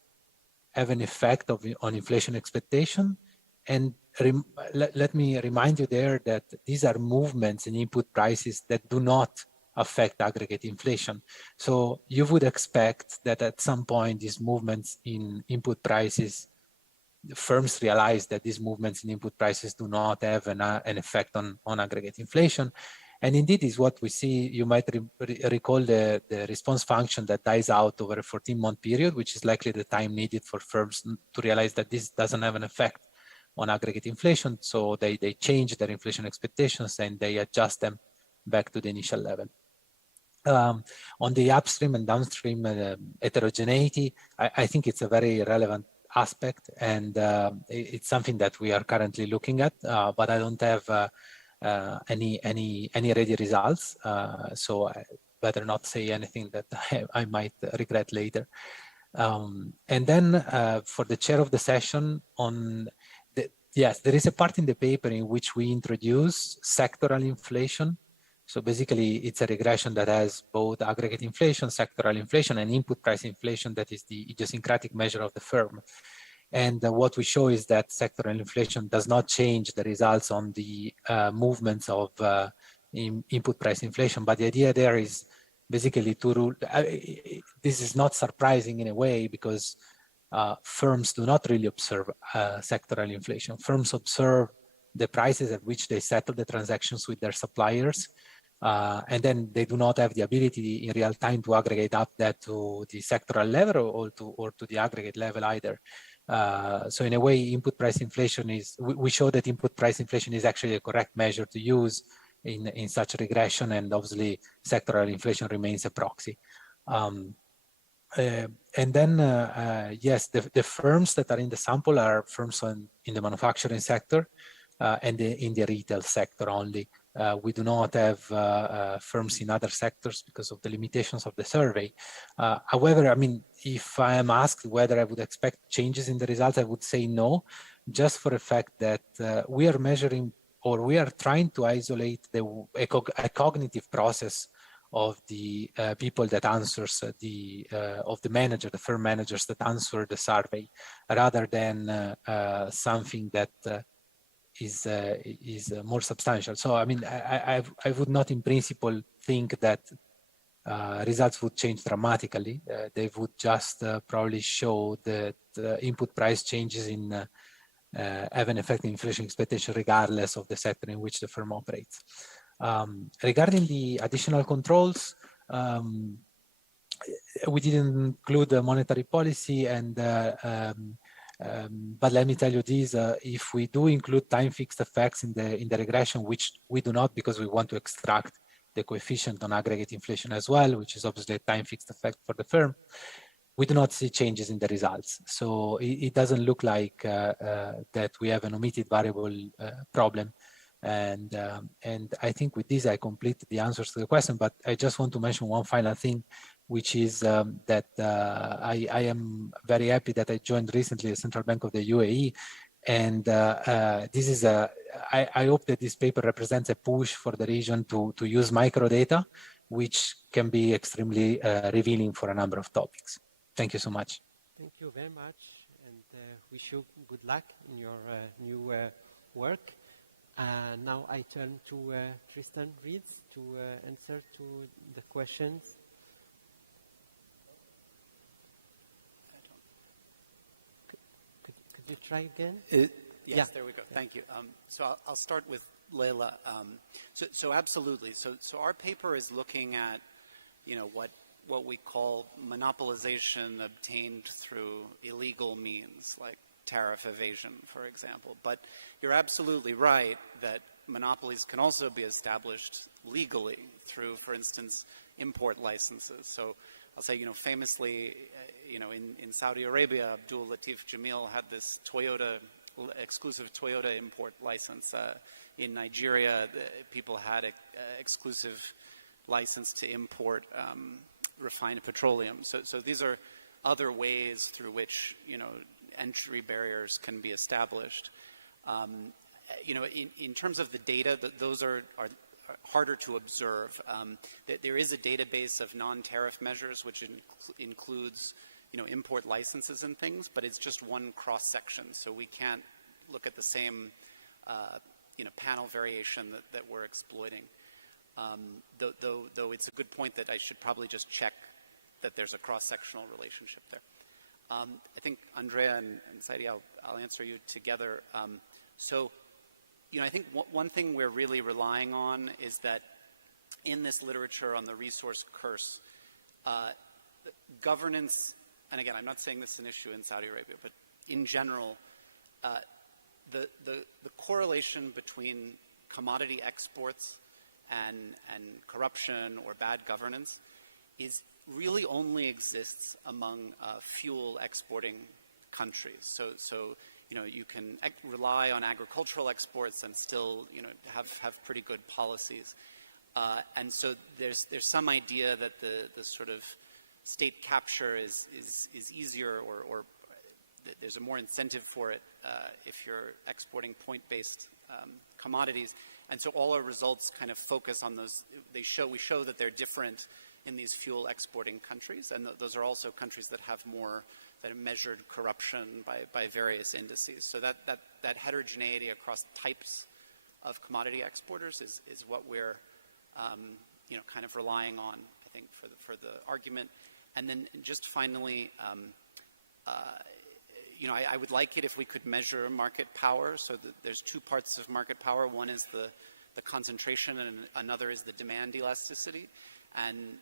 have an effect on inflation expectation. And let me remind you there that these are movements in input prices that do not affect aggregate inflation. So you would expect that at some point these movements in input prices, the firms realize that these movements in input prices do not have an effect on aggregate inflation. And indeed is what we see. You might recall the response function that dies out over a 14-month period, which is likely the time needed for firms to realize that this doesn't have an effect on aggregate inflation. So they change their inflation expectations and they adjust them back to the initial level. On the upstream and downstream heterogeneity, I think it's a very relevant aspect, and it's something that we are currently looking at, but I don't have any ready results, so I better not say anything that I might regret later. And then for the chair of the session on yes, there is a part in the paper in which we introduce sectoral inflation. So basically, it's a regression that has both aggregate inflation, sectoral inflation, and input price inflation that is the idiosyncratic measure of the firm. And what we show is that sectoral inflation does not change the results on the movements of input price inflation. But the idea there is basically to rule. This is not surprising in a way because firms do not really observe sectoral inflation. Firms observe the prices at which they settle the transactions with their suppliers. And then they do not have the ability in real time to aggregate up that to the sectoral level or to the aggregate level either. So in a way, input price inflation is, we show that input price inflation is actually a correct measure to use in such regression, and obviously sectoral inflation remains a proxy. And then, yes, the firms that are in the sample are firms in the manufacturing sector and in the retail sector only. We do not have firms in other sectors because of the limitations of the survey. However, I mean, if I am asked whether I would expect changes in the results, I would say no, just for the fact that we are measuring, or we are trying to isolate a cognitive process of the people that answers of the firm managers that answer the survey, rather than something that is more substantial. So I mean, I would not in principle think that results would change dramatically. They would just probably show that input price changes have an effect on inflation expectation regardless of the sector in which the firm operates. Regarding the additional controls, we didn't include the monetary policy, and but let me tell you this: if we do include time-fixed effects in the regression, which we do not because we want to extract the coefficient on aggregate inflation as well, which is obviously a time-fixed effect for the firm, we do not see changes in the results. So it doesn't look like that we have an omitted variable problem. And I think with this, I complete the answers to the question, but I just want to mention one final thing, which is that I am very happy that I joined recently the Central Bank of the UAE. And this is I hope that this paper represents a push for the region to use microdata, which can be extremely revealing for a number of topics. Thank you so much. Thank you very much, and wish you good luck in your new work. Now I turn to Tristan Reeds to answer to the questions. Could you try again? Yes, yeah. There we go. Thank you. So I'll start with Leila. So absolutely. So our paper is looking at, what we call monopolization obtained through illegal means, like tariff evasion, for example. But you're absolutely right that monopolies can also be established legally through, for instance, import licenses. So I'll say, famously, in Saudi Arabia, Abdul Latif Jamil had this exclusive Toyota import license. In Nigeria, people had an exclusive license to import refined petroleum. So these are other ways through which, entry barriers can be established. In terms of the data, those are harder to observe. There is a database of non-tariff measures which includes, import licenses and things, but it's just one cross-section, so we can't look at the same, panel variation that we're exploiting. Though it's a good point that I should probably just check that there's a cross-sectional relationship there. I think Andrea and Saidi, I'll answer you together. I think one thing we're really relying on is that in this literature on the resource curse, governance, and again, I'm not saying this is an issue in Saudi Arabia, but in general, the correlation between commodity exports and corruption or bad governance really only exists among fuel exporting countries. So you can rely on agricultural exports and still have pretty good policies. And so there's some idea that the sort of state capture is easier, or there's a more incentive for it if you're exporting point-based commodities. And so all our results kind of focus on those. We show that they're different in these fuel exporting countries, and those are also countries that have measured corruption by various indices. So that heterogeneity across types of commodity exporters is what we're kind of relying on, I think, for the argument. And then just finally, I would like it if we could measure market power. So there's two parts of market power. One is the concentration, and another is the demand elasticity. And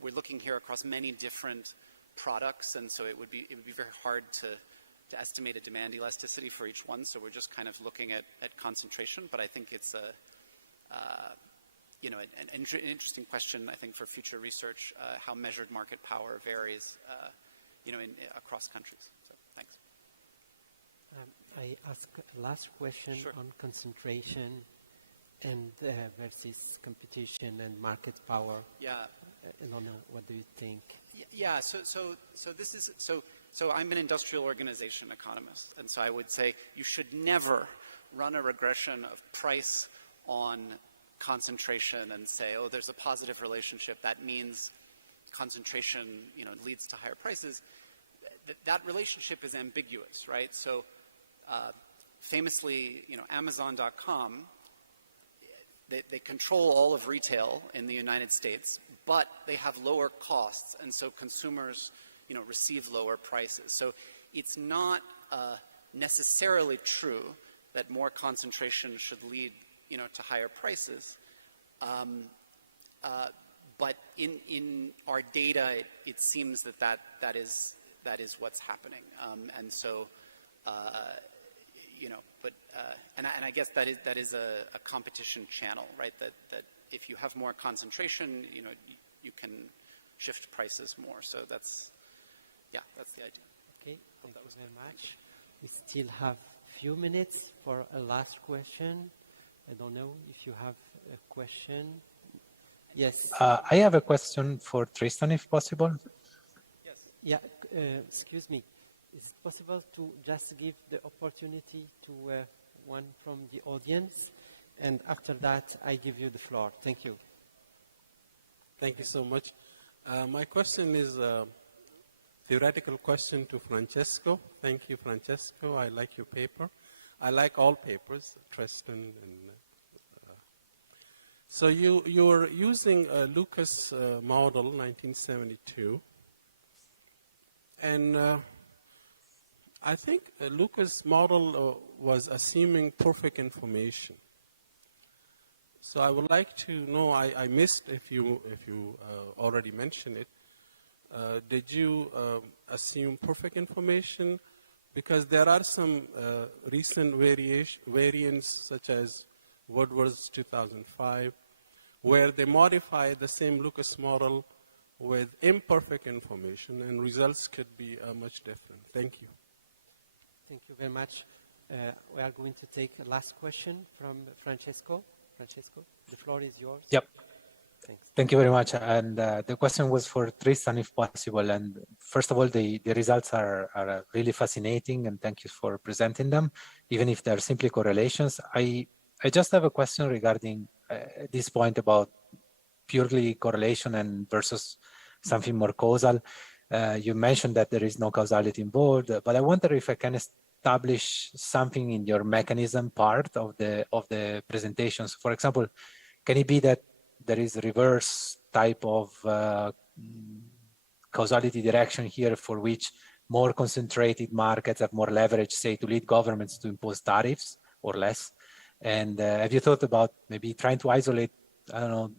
we're looking here across many different products, and so it would be very hard to estimate a demand elasticity for each one. So we're just kind of looking at concentration. But I think it's an interesting question, I think, for future research, how measured market power varies, across countries. So thanks. I ask a last question on concentration and versus competition and market power. Yeah. I don't know. What do you think? Yeah. So I'm an industrial organization economist, and so I would say you should never run a regression of price on concentration and say, oh, there's a positive relationship. That means concentration, leads to higher prices. That relationship is ambiguous, right? So famously, Amazon.com, they control all of retail in the United States, but they have lower costs, and so consumers, receive lower prices. So it's not necessarily true that more concentration should lead, to higher prices. but in our data, it seems that is what's happening. And so, you know, but and I guess that is a competition channel, right? That if you have more concentration, you know, you can shift prices more. So that's the idea. Okay, thank you very much. We still have few minutes for a last question. I don't know if you have a question. Yes. I have a question for Tristan, if possible. Yes. Yeah, excuse me. Is it possible to just give the opportunity to one from the audience? And after that, I give you the floor. Thank you. Thank you so much. My question is a theoretical question to Francesco. Thank you, Francesco. I like your paper. I like all papers, Tristan and so you're using a Lucas model, 1972, and I think a Lucas model was assuming perfect information. So I would like to know, I missed if you already mentioned it, did you assume perfect information? Because there are some recent variants such as Woodward's 2005, where they modify the same Lucas model with imperfect information, and results could be much different. Thank you. Thank you very much. We are going to take a last question from Francesco. Francesco, the floor is yours. Yep. Thanks. Thank you very much. And the question was for Tristan, if possible. And first of all, the results are really fascinating, and thank you for presenting them, even if they're simply correlations. I just have a question regarding this point about purely correlation and versus something more causal. You mentioned that there is no causality involved, but I wonder if I can establish something in your mechanism part of the presentations. For example, can it be that there is a reverse type of causality direction here for which more concentrated markets have more leverage, say, to lead governments to impose tariffs or less? And have you thought about maybe trying to isolate, I don't know,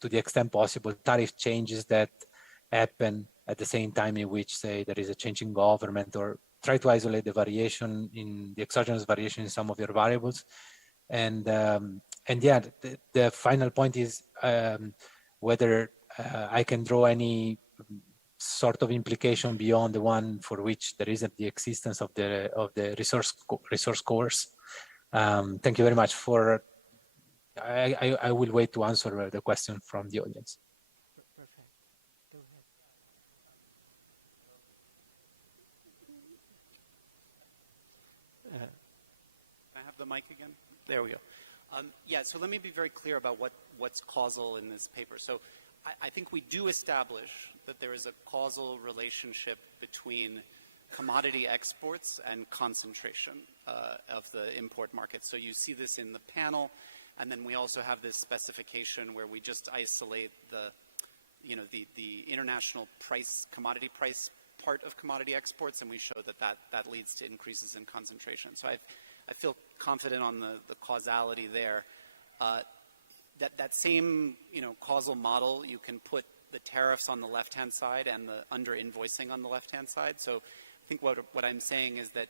to the extent possible, tariff changes that happen at the same time in which, say, there is a change in government, or try to isolate the variation in the exogenous variation in some of your variables? And yeah, the final point is whether I can draw any sort of implication beyond the one for which there isn't the existence of the resource cores. Thank you very much for. I will wait to answer the question from the audience. Perfect. Go ahead. Can I have the mic again? There we go. Yeah, so let me be very clear about what's causal in this paper. So I think we do establish that there is a causal relationship between commodity exports and concentration of the import market. So you see this in the panel, and then we also have this specification where we just isolate the international price, commodity price part of commodity exports, and we show that leads to increases in concentration. So I feel confident on the causality there. That same causal model, you can put the tariffs on the left-hand side and the under-invoicing on the left-hand side. So I think what I'm saying is that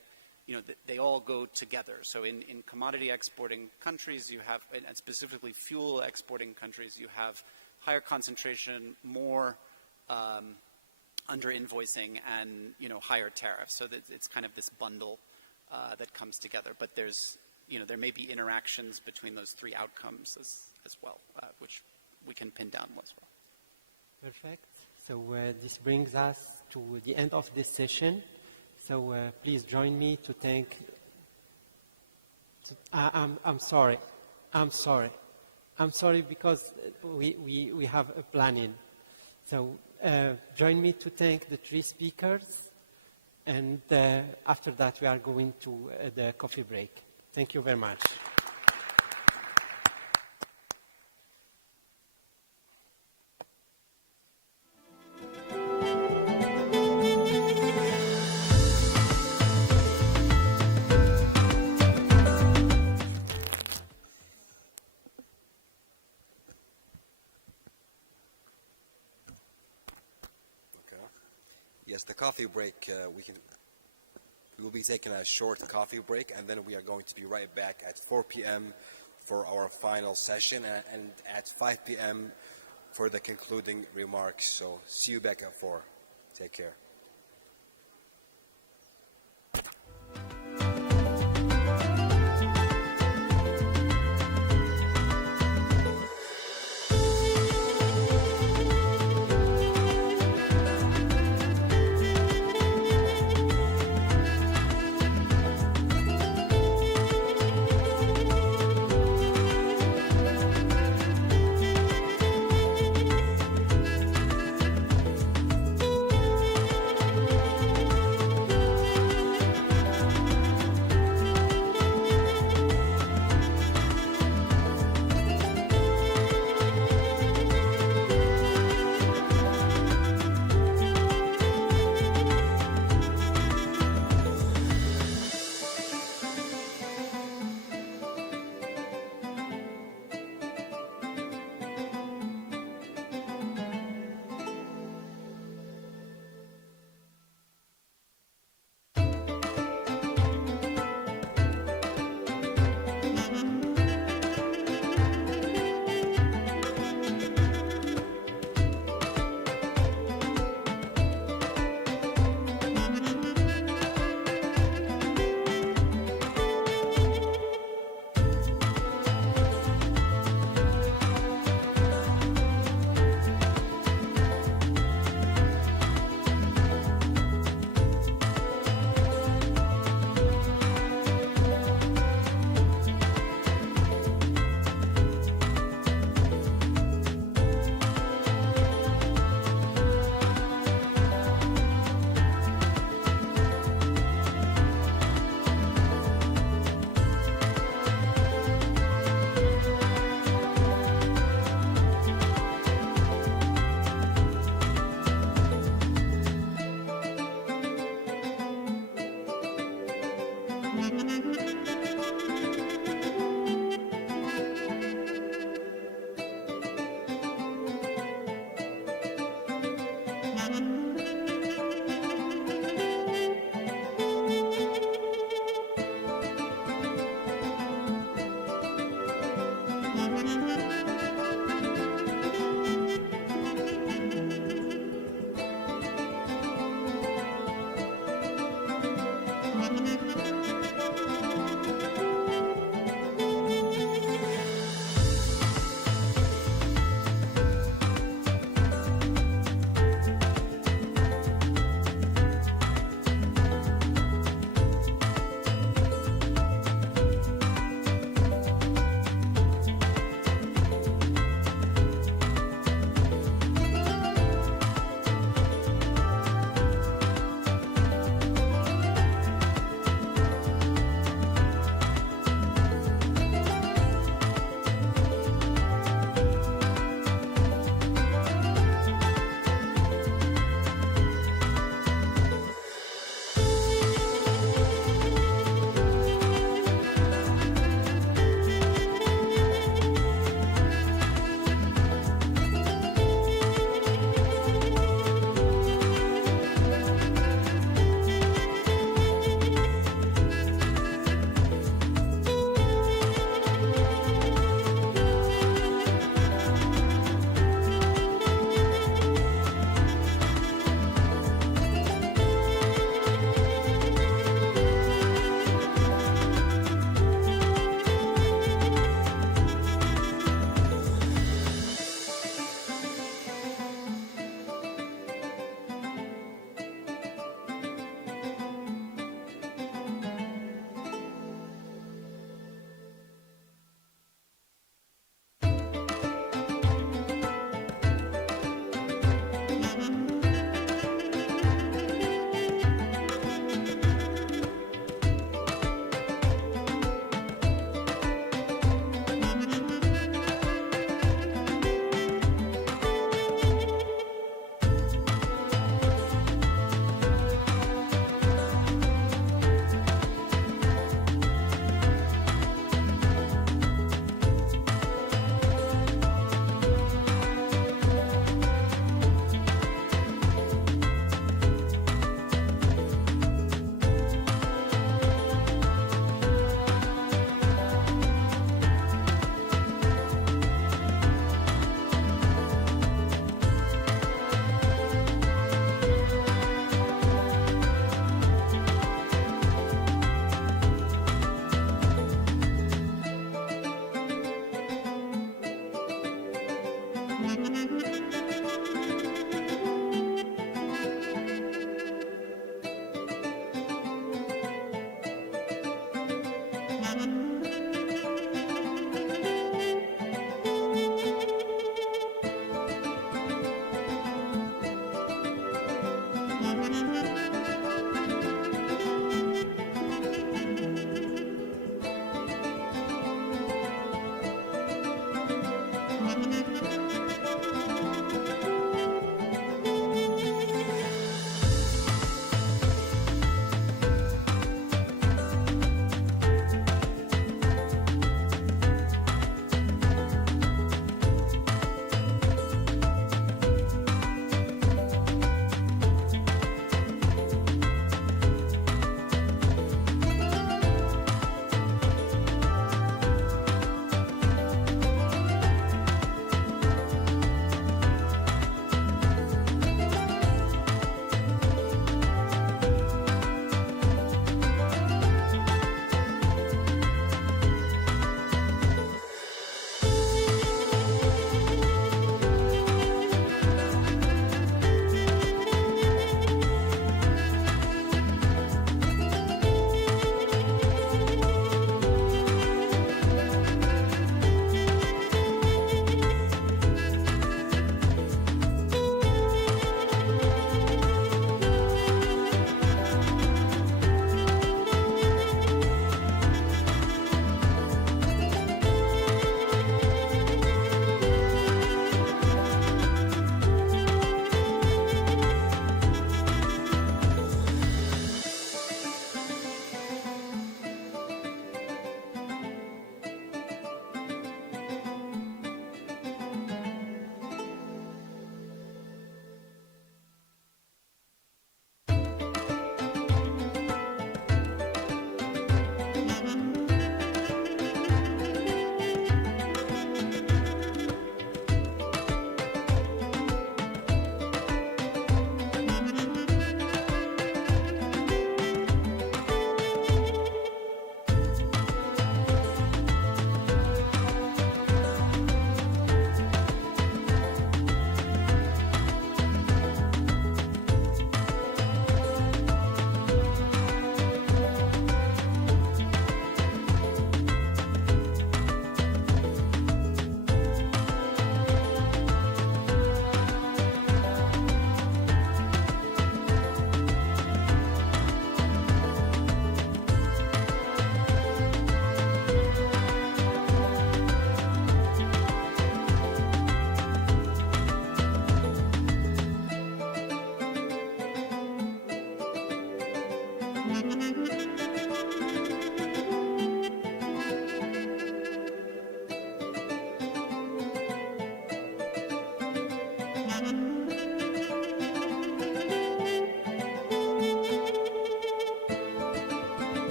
they all go together. So in commodity exporting countries, you have, and specifically fuel exporting countries, you have higher concentration, more under-invoicing, and higher tariffs. So that it's kind of this bundle that comes together. But there's there may be interactions between those three outcomes as well, which we can pin down as well. Perfect. So this brings us to the end of this session. So please join me to thank. I'm sorry. I'm sorry because we have a planning. So join me to thank the three speakers, and after that we are going to the coffee break. Thank you very much. Yes, the coffee break, we will be taking a short coffee break, and then we are going to be right back at 4 p.m. for our final session, and at 5 p.m. for the concluding remarks. So see you back at 4. Take care.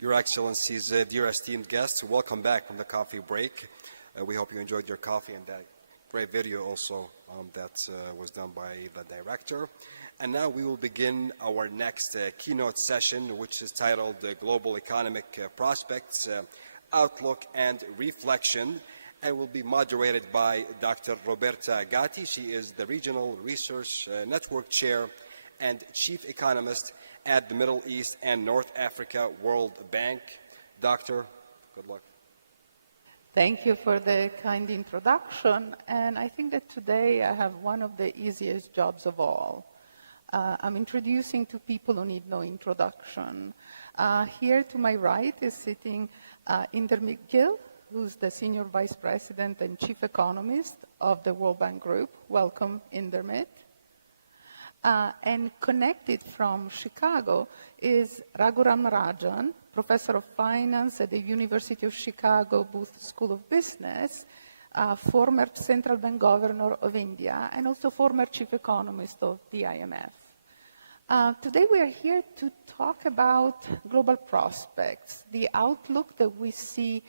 Your Excellencies, dear esteemed guests, welcome back from the coffee break. We hope you enjoyed your coffee and that great video also that was done by the director. And now we will begin our next keynote session, which is titled Global Economic Prospects, Outlook and Reflection, and will be moderated by Dr. Roberta Gatti. She is the Regional Research Network Chair and Chief Economist at the Middle East and North Africa World Bank. Doctor, good luck. Thank you for the kind introduction. And I think that today I have one of the easiest jobs of all. I'm introducing to people who need no introduction. Here to my right is sitting Indermit Gill, who's the Senior Vice President and Chief Economist of the World Bank Group. Welcome, Indermit. And connected from Chicago is Raghuram Rajan, Professor of Finance at the University of Chicago Booth School of Business, former Central Bank Governor of India, and also former Chief Economist of the IMF. Today we are here to talk about global prospects, the outlook that we see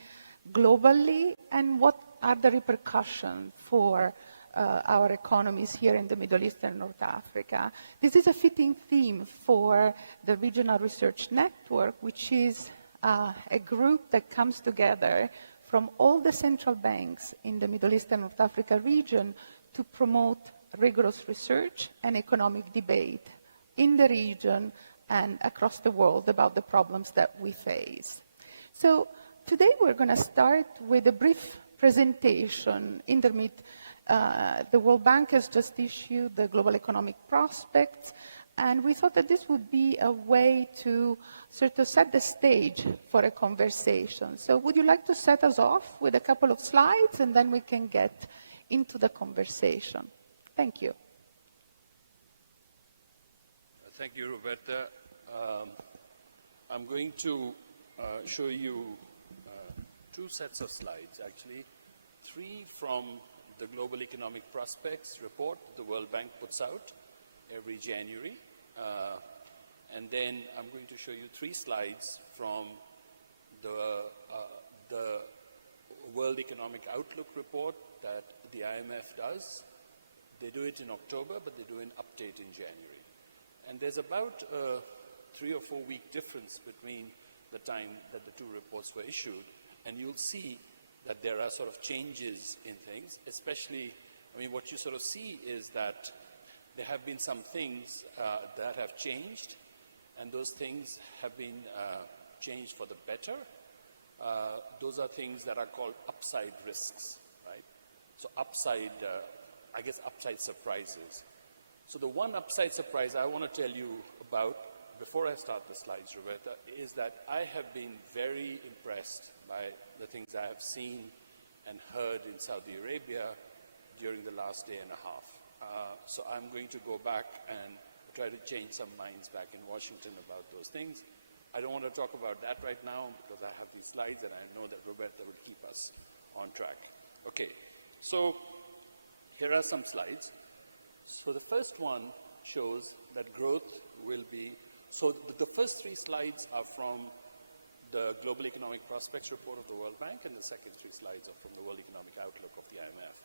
globally, and what are the repercussions for our economies here in the Middle East and North Africa. This is a fitting theme for the Regional Research Network, which is a group that comes together from all the central banks in the Middle East and North Africa region to promote rigorous research and economic debate in the region and across the world about the problems that we face. So today we're going to start with a brief presentation. Indermit, the World Bank has just issued the Global Economic Prospects, and we thought that this would be a way to sort of set the stage for a conversation. So would you like to set us off with a couple of slides, and then we can get into the conversation? Thank you. Thank you, Roberta. I'm going to show you two sets of slides, actually. Three from the Global Economic Prospects report the World Bank puts out every January. And then I'm going to show you three slides from the World Economic Outlook report that the IMF does. They do it in October, but they do an update in January. And there's about a 3 or 4 week difference between the time that the two reports were issued. And you'll see that there are sort of changes in things, especially, I mean, what you sort of see is that there have been some things that have changed, and those things have been changed for the better. Those are things that are called upside risks, right? So upside, I guess upside surprises. So the one upside surprise I want to tell you about before I start the slides, Roberta, is that I have been very impressed by the things I have seen and heard in Saudi Arabia during the last day and a half. So I'm going to go back and try to change some minds back in Washington about those things. I don't want to talk about that right now because I have these slides and I know that Roberta will keep us on track. Okay, so here are some slides. So the first one shows that growth will be, so the first three slides are from the Global Economic Prospects report of the World Bank, and the second three slides are from the World Economic Outlook of the IMF.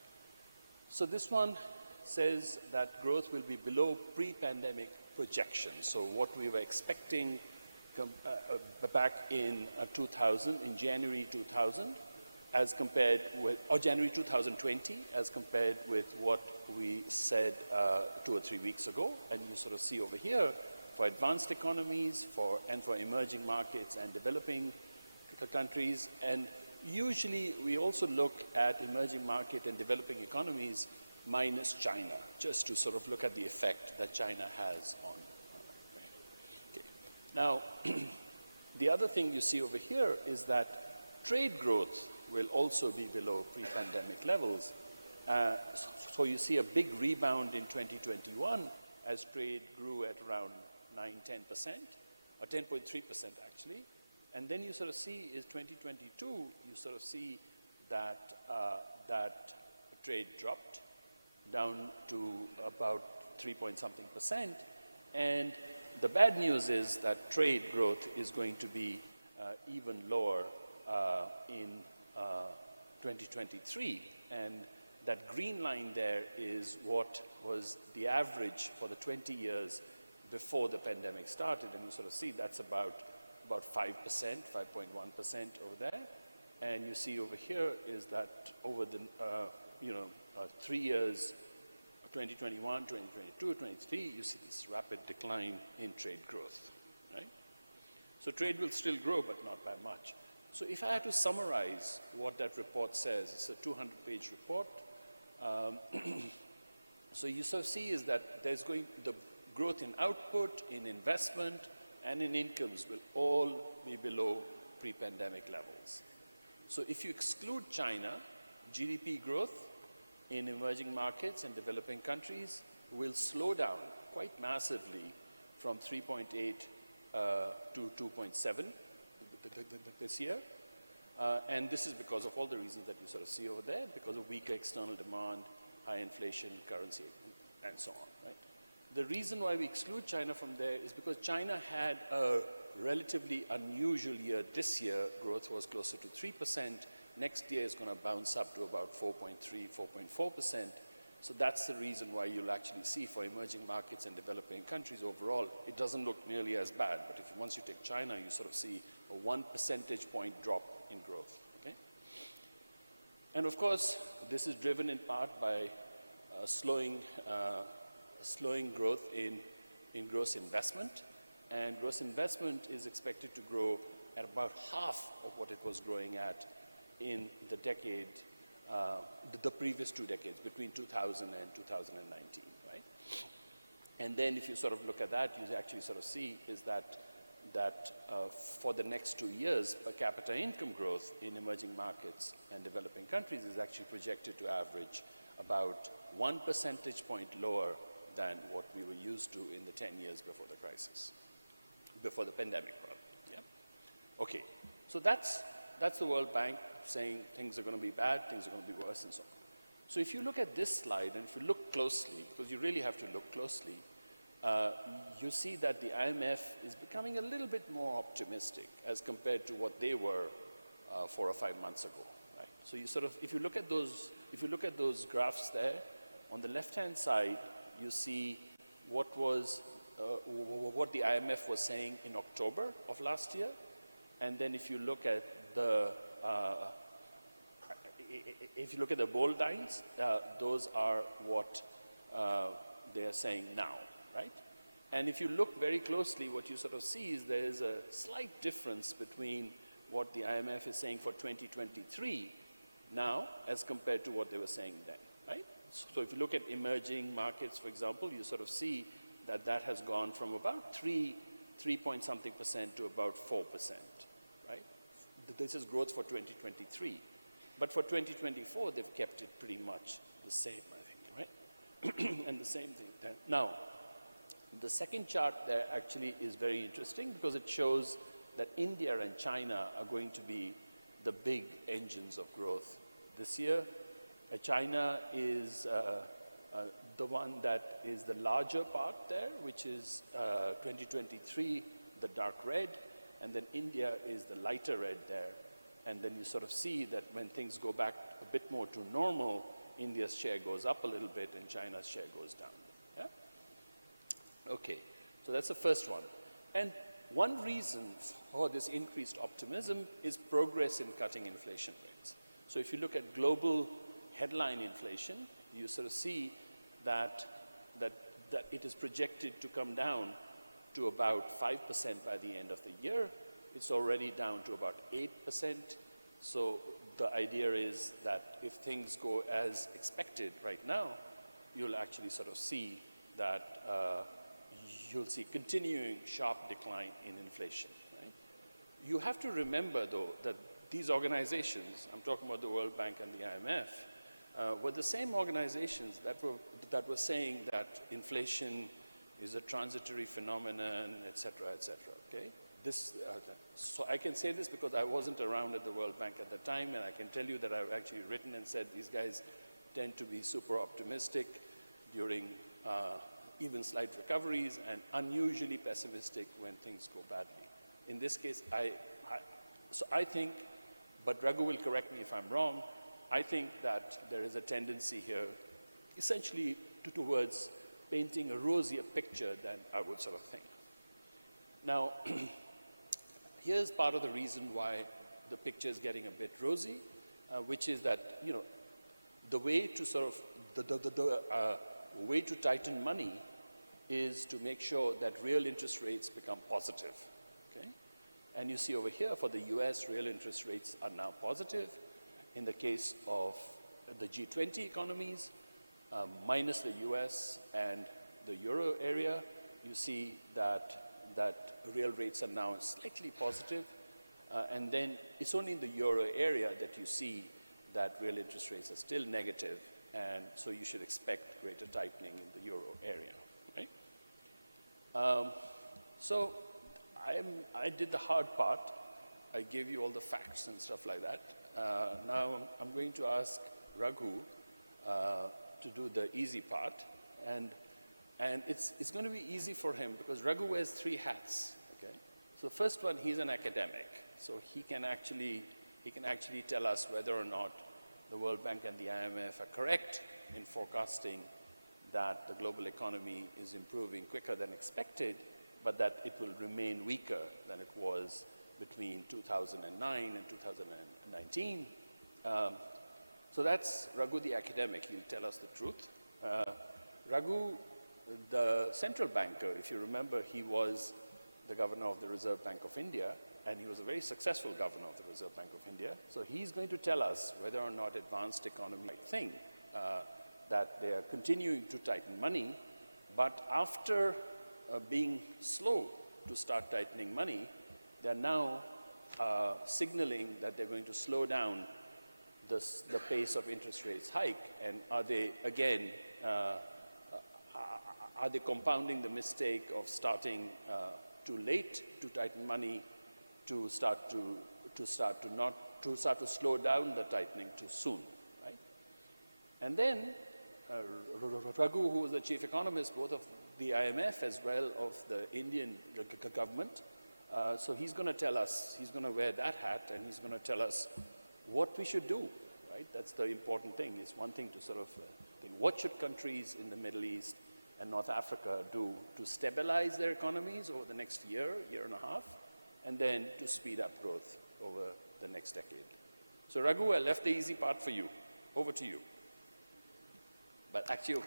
So this one says that growth will be below pre-pandemic projections. So what we were expecting back in 2000, in January 2000, as compared with, or January 2020, as compared with what we said 2 or 3 weeks ago. And you sort of see over here, for advanced economies, for emerging markets and developing countries. And usually we also look at emerging market and developing economies minus China, just to sort of look at the effect that China has on. Okay. Now, the other thing you see over here is that trade growth will also be below pre-pandemic levels. So you see a big rebound in 2021 as trade grew at around 9-10%, or 10.3% actually. And then you sort of see is 2022, you sort of see that, that trade dropped down to about 3-point-something%. And the bad news is that trade growth is going to be even lower in 2023. And that green line there is what was the average for the 20 years before the pandemic started. And you sort of see that's about 5%, 5.1% over there. And you see over here is that over the 3 years, 2021, 2022, 2023, you see this rapid decline in trade growth, right? So trade will still grow, but not by much. So if I had to summarize what that report says, it's a 200-page report. So you sort of see is that there's the growth in output, in investment, and in incomes will all be below pre-pandemic levels. So if you exclude China, GDP growth in emerging markets and developing countries will slow down quite massively from 3.8 to 2.7 this year. And this is because of all the reasons that you sort of see over there, because of weaker external demand, high inflation, currency, and so on, right? The reason why we exclude China from there is because China had a relatively unusual year. This year, growth was closer to 3%. Next year is going to bounce up to about 4.3, 4.4%. So that's the reason why you'll actually see for emerging markets and developing countries overall, it doesn't look nearly as bad. But once you take China, you sort of see a 1 percentage point drop in growth, okay? And of course, this is driven in part by slowing growth in gross investment. And gross investment is expected to grow at about half of what it was growing at in the decade, the previous 2 decades, between 2000 and 2019, right? And then if you sort of look at that, you actually sort of see is that for the next 2 years, per capita income growth in emerging markets and developing countries is actually projected to average about 1 percentage point lower than what we were used to in the 10 years before the crisis, before the pandemic, rather. Yeah? Okay, so that's the World Bank saying things are going to be bad, things are going to be worse, and so on. So if you look at this slide, and if you look closely, because you really have to look closely, you see that the IMF is becoming a little bit more optimistic as compared to what they were 4 or 5 months ago, right? So you sort of, if you look at those graphs there, on the left-hand side, you see what the IMF was saying in October of last year, and then if you look at the bold lines, those are what they are saying now, right? And if you look very closely, what you sort of see is there is a slight difference between what the IMF is saying for 2023 now as compared to what they were saying then, right? So if you look at emerging markets, for example, you sort of see that that has gone from about 3 point something percent to about 4%, right? This is growth for 2023. But for 2024, they've kept it pretty much the same, I think, right? And the same thing there. Now, the second chart there actually is very interesting because it shows that India and China are going to be the big engines of growth this year. China is the one that is the larger part there, which is 2023, the dark red, and then India is the lighter red there. And then you sort of see that when things go back a bit more to normal, India's share goes up a little bit and China's share goes down. Yeah? Okay, so that's the first one. And one reason for this increased optimism is progress in cutting inflation rates. So if you look at global headline inflation, you sort of see that it is projected to come down to about 5% by the end of the year. It's already down to about 8%. So the idea is that if things go as expected right now, you'll actually sort of see that you'll see continuing sharp decline in inflation. Right? You have to remember, though, that these organizations, I'm talking about the World Bank and the IMF, were the same organizations that were saying that inflation is a transitory phenomenon, et cetera, okay? So I can say this because I wasn't around at the World Bank at the time, and I can tell you that I've actually written and said these guys tend to be super optimistic during even slight recoveries and unusually pessimistic when things go badly. In this case, I I think, but Raghu will correct me if I'm wrong, I think that there is a tendency here essentially towards painting a rosier picture than I would sort of think. Now, here's part of the reason why the picture is getting a bit rosy, which is that, you know, the way to sort of, the way to tighten money is to make sure that real interest rates become positive, okay? And you see over here for the US, real interest rates are now positive. In the case of the G20 economies, minus the US and the Euro area, you see that real rates are now slightly positive. And then it's only in the Euro area that you see that real interest rates are still negative, and so you should expect greater tightening in the Euro area, right? So I did the hard part. I gave you all the facts and stuff like that. Now I'm going to ask Raghu to do the easy part, and it's going to be easy for him because Raghu wears 3 hats. Okay, so the first one, he's an academic, so he can actually tell us whether or not the World Bank and the IMF are correct in forecasting that the global economy is improving quicker than expected, but that it will remain weaker than it was between 2009 and 2019. So that's Raghu the academic. He'll tell us the truth. Raghu, the central banker, if you remember, he was the governor of the Reserve Bank of India, and he was a very successful governor of the Reserve Bank of India. So he's going to tell us whether or not advanced economies think that they are continuing to tighten money, but after being slow to start tightening money, they're now signaling that they're going to slow down the pace of interest rates hike. And are they, again, are they compounding the mistake of starting too late to tighten money, to start to slow down the tightening too soon, right? And then Raghu, who was the chief economist both of the IMF as well of the Indian government, so he's going to tell us, he's going to wear that hat, and he's going to tell us what we should do, right? That's the important thing. It's one thing to sort of think, what should countries in the Middle East and North Africa do to stabilize their economies over the next year, year and a half, and then to speed up growth over the next decade. So Raghu, I left the easy part for you. Over to you. But actually,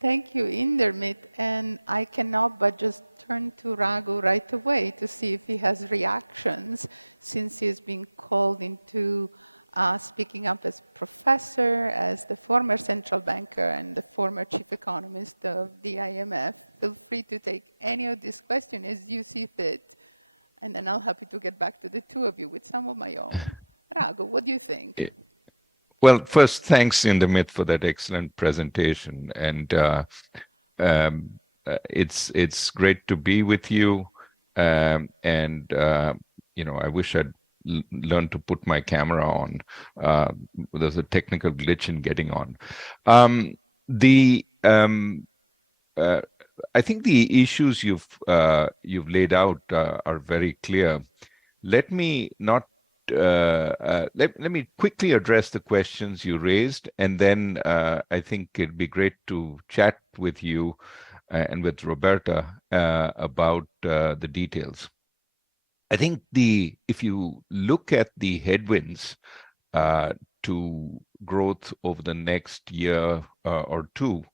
Thank you, Indermit. And I cannot but just turn to Raghu right away to see if he has reactions, since he has been called into speaking up as professor, as the former central banker and the former chief economist of the IMF. Feel free to take any of these questions as you see fit. And then I'll happy to get back to the two of you with some of my own. Raghu, what do you think? Well, first, thanks, Indermit, for that excellent presentation. And it's great to be with you. You know, I wish I'd learned to put my camera on. There's a technical glitch in getting on. I think the issues you've laid out are very clear. Let me let me quickly address the questions you raised, and then I think it'd be great to chat with you and with Roberta about the details. I think if you look at the headwinds to growth over the next year or two,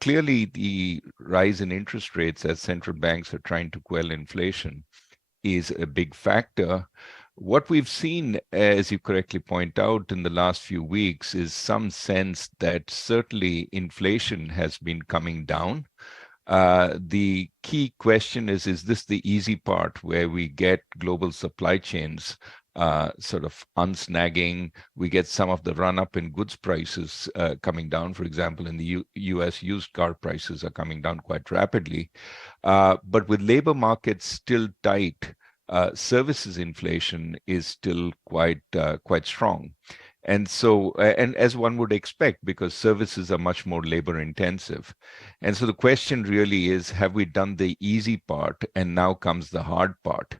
clearly the rise in interest rates as central banks are trying to quell inflation is a big factor. What we've seen, as you correctly point out, in the last few weeks is some sense that certainly inflation has been coming down. The key question is this the easy part where we get global supply chains sort of unsnagging? We get some of the run-up in goods prices coming down. For example, in the US, used car prices are coming down quite rapidly. But with labor markets still tight, services inflation is still quite strong. And so, and as one would expect, because services are much more labor intensive. And so the question really is, have we done the easy part and now comes the hard part?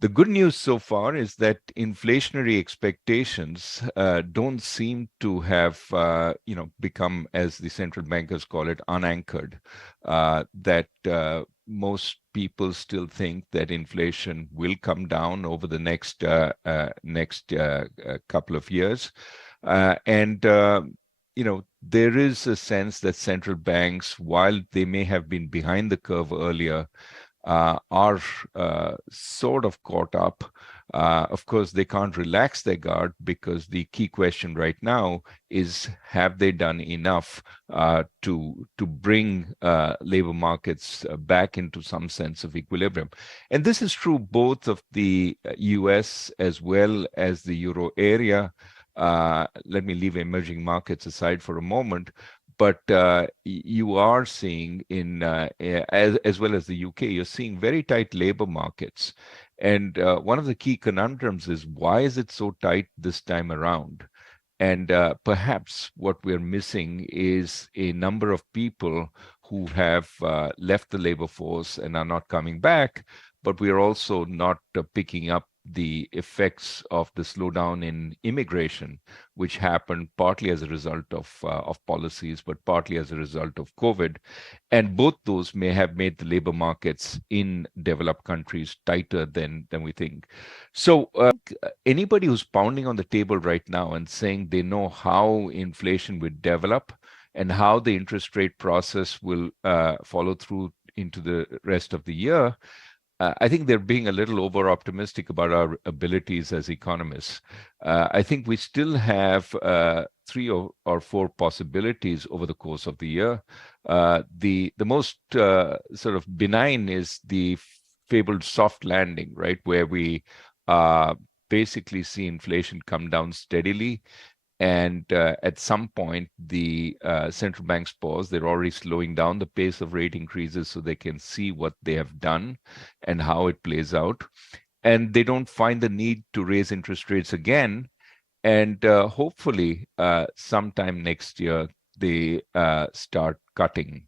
The good news so far is that inflationary expectations don't seem to have, become, as the central bankers call it, unanchored. That most people still think that inflation will come down over the next couple of years, and there is a sense that central banks, while they may have been behind the curve earlier, are sort of caught up. Of course, they can't relax their guard because the key question right now is, have they done enough to bring labor markets back into some sense of equilibrium? And this is true both of the US as well as the Euro area. Let me leave emerging markets aside for a moment. But you are seeing as well as the UK, you're seeing very tight labor markets. And one of the key conundrums is, why is it so tight this time around? And perhaps what we're missing is a number of people who have left the labor force and are not coming back, but we are also not picking up the effects of the slowdown in immigration, which happened partly as a result of policies, but partly as a result of COVID. And both those may have made the labor markets in developed countries tighter than we think. So anybody who's pounding on the table right now and saying they know how inflation would develop and how the interest rate process will follow through into the rest of the year, I think they're being a little over optimistic about our abilities as economists. I think we still have 3 or 4 possibilities over the course of the year. The most sort of benign is the fabled soft landing, right, where we basically see inflation come down steadily. And at some point, the central banks pause. They're already slowing down the pace of rate increases so they can see what they have done and how it plays out. And they don't find the need to raise interest rates again. And hopefully, sometime next year, they start cutting.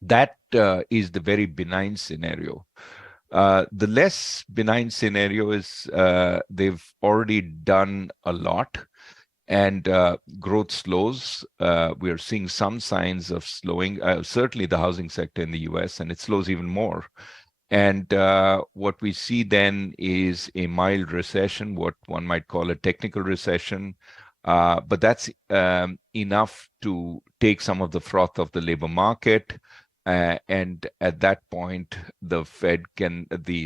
That is the very benign scenario. The less benign scenario is they've already done a lot, and growth slows. We are seeing some signs of slowing, certainly the housing sector in the US, and it slows even more. And what we see then is a mild recession, what one might call a technical recession. But that's enough to take some of the froth of the labor market. And at that point, the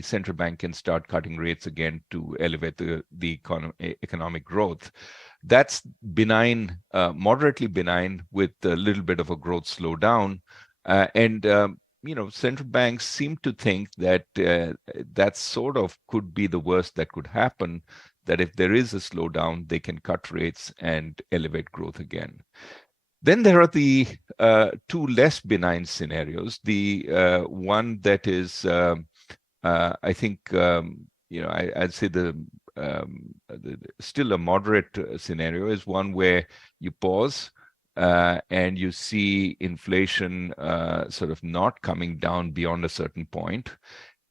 central bank can start cutting rates again to elevate the economic growth. That's benign, moderately benign, with a little bit of a growth slowdown. Central banks seem to think that that sort of could be the worst that could happen, that if there is a slowdown, they can cut rates and elevate growth again. Then there are the 2 less benign scenarios. The one that is, I think, I'd say still a moderate scenario is one where you pause and you see inflation sort of not coming down beyond a certain point,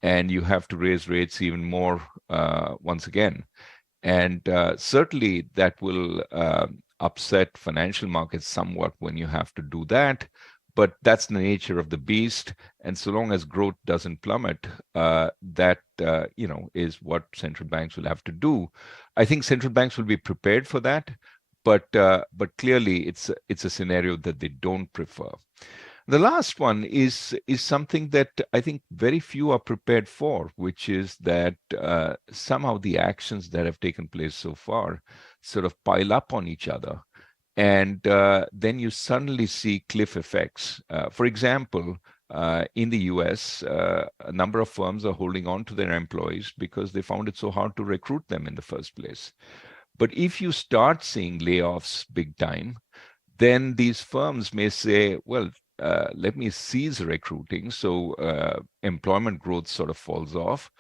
and you have to raise rates even more once again. And certainly that will upset financial markets somewhat when you have to do that. But that's the nature of the beast. And so long as growth doesn't plummet, that is what central banks will have to do. I think central banks will be prepared for that, but clearly it's a scenario that they don't prefer. The last one is something that I think very few are prepared for, which is that somehow the actions that have taken place so far sort of pile up on each other. And then you suddenly see cliff effects. For example, in the US, a number of firms are holding on to their employees because they found it so hard to recruit them in the first place. But if you start seeing layoffs big time, then these firms may say, well, let me cease recruiting. So employment growth sort of falls off.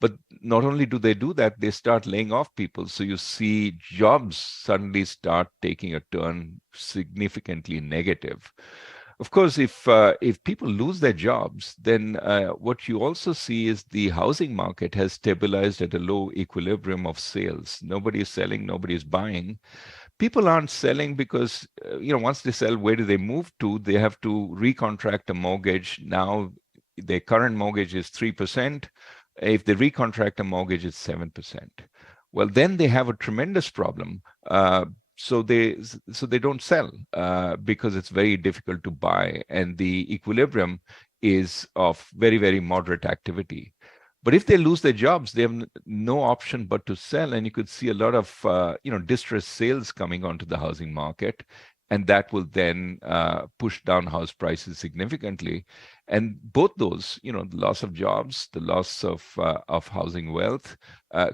But not only do they do that, they start laying off people. So you see jobs suddenly start taking a turn significantly negative. Of course, if people lose their jobs, then what you also see is the housing market has stabilized at a low equilibrium of sales. Nobody is selling, nobody is buying. People aren't selling because once they sell, where do they move to? They have to recontract a mortgage. Now their current mortgage is 3%. If they recontract a mortgage, it's 7%. Well, then they have a tremendous problem. So they don't sell because it's very difficult to buy, and the equilibrium is of very, very moderate activity. But if they lose their jobs, they have no option but to sell, and you could see a lot of distressed sales coming onto the housing market, and that will then push down house prices significantly. And both those, the loss of jobs, the loss of housing wealth,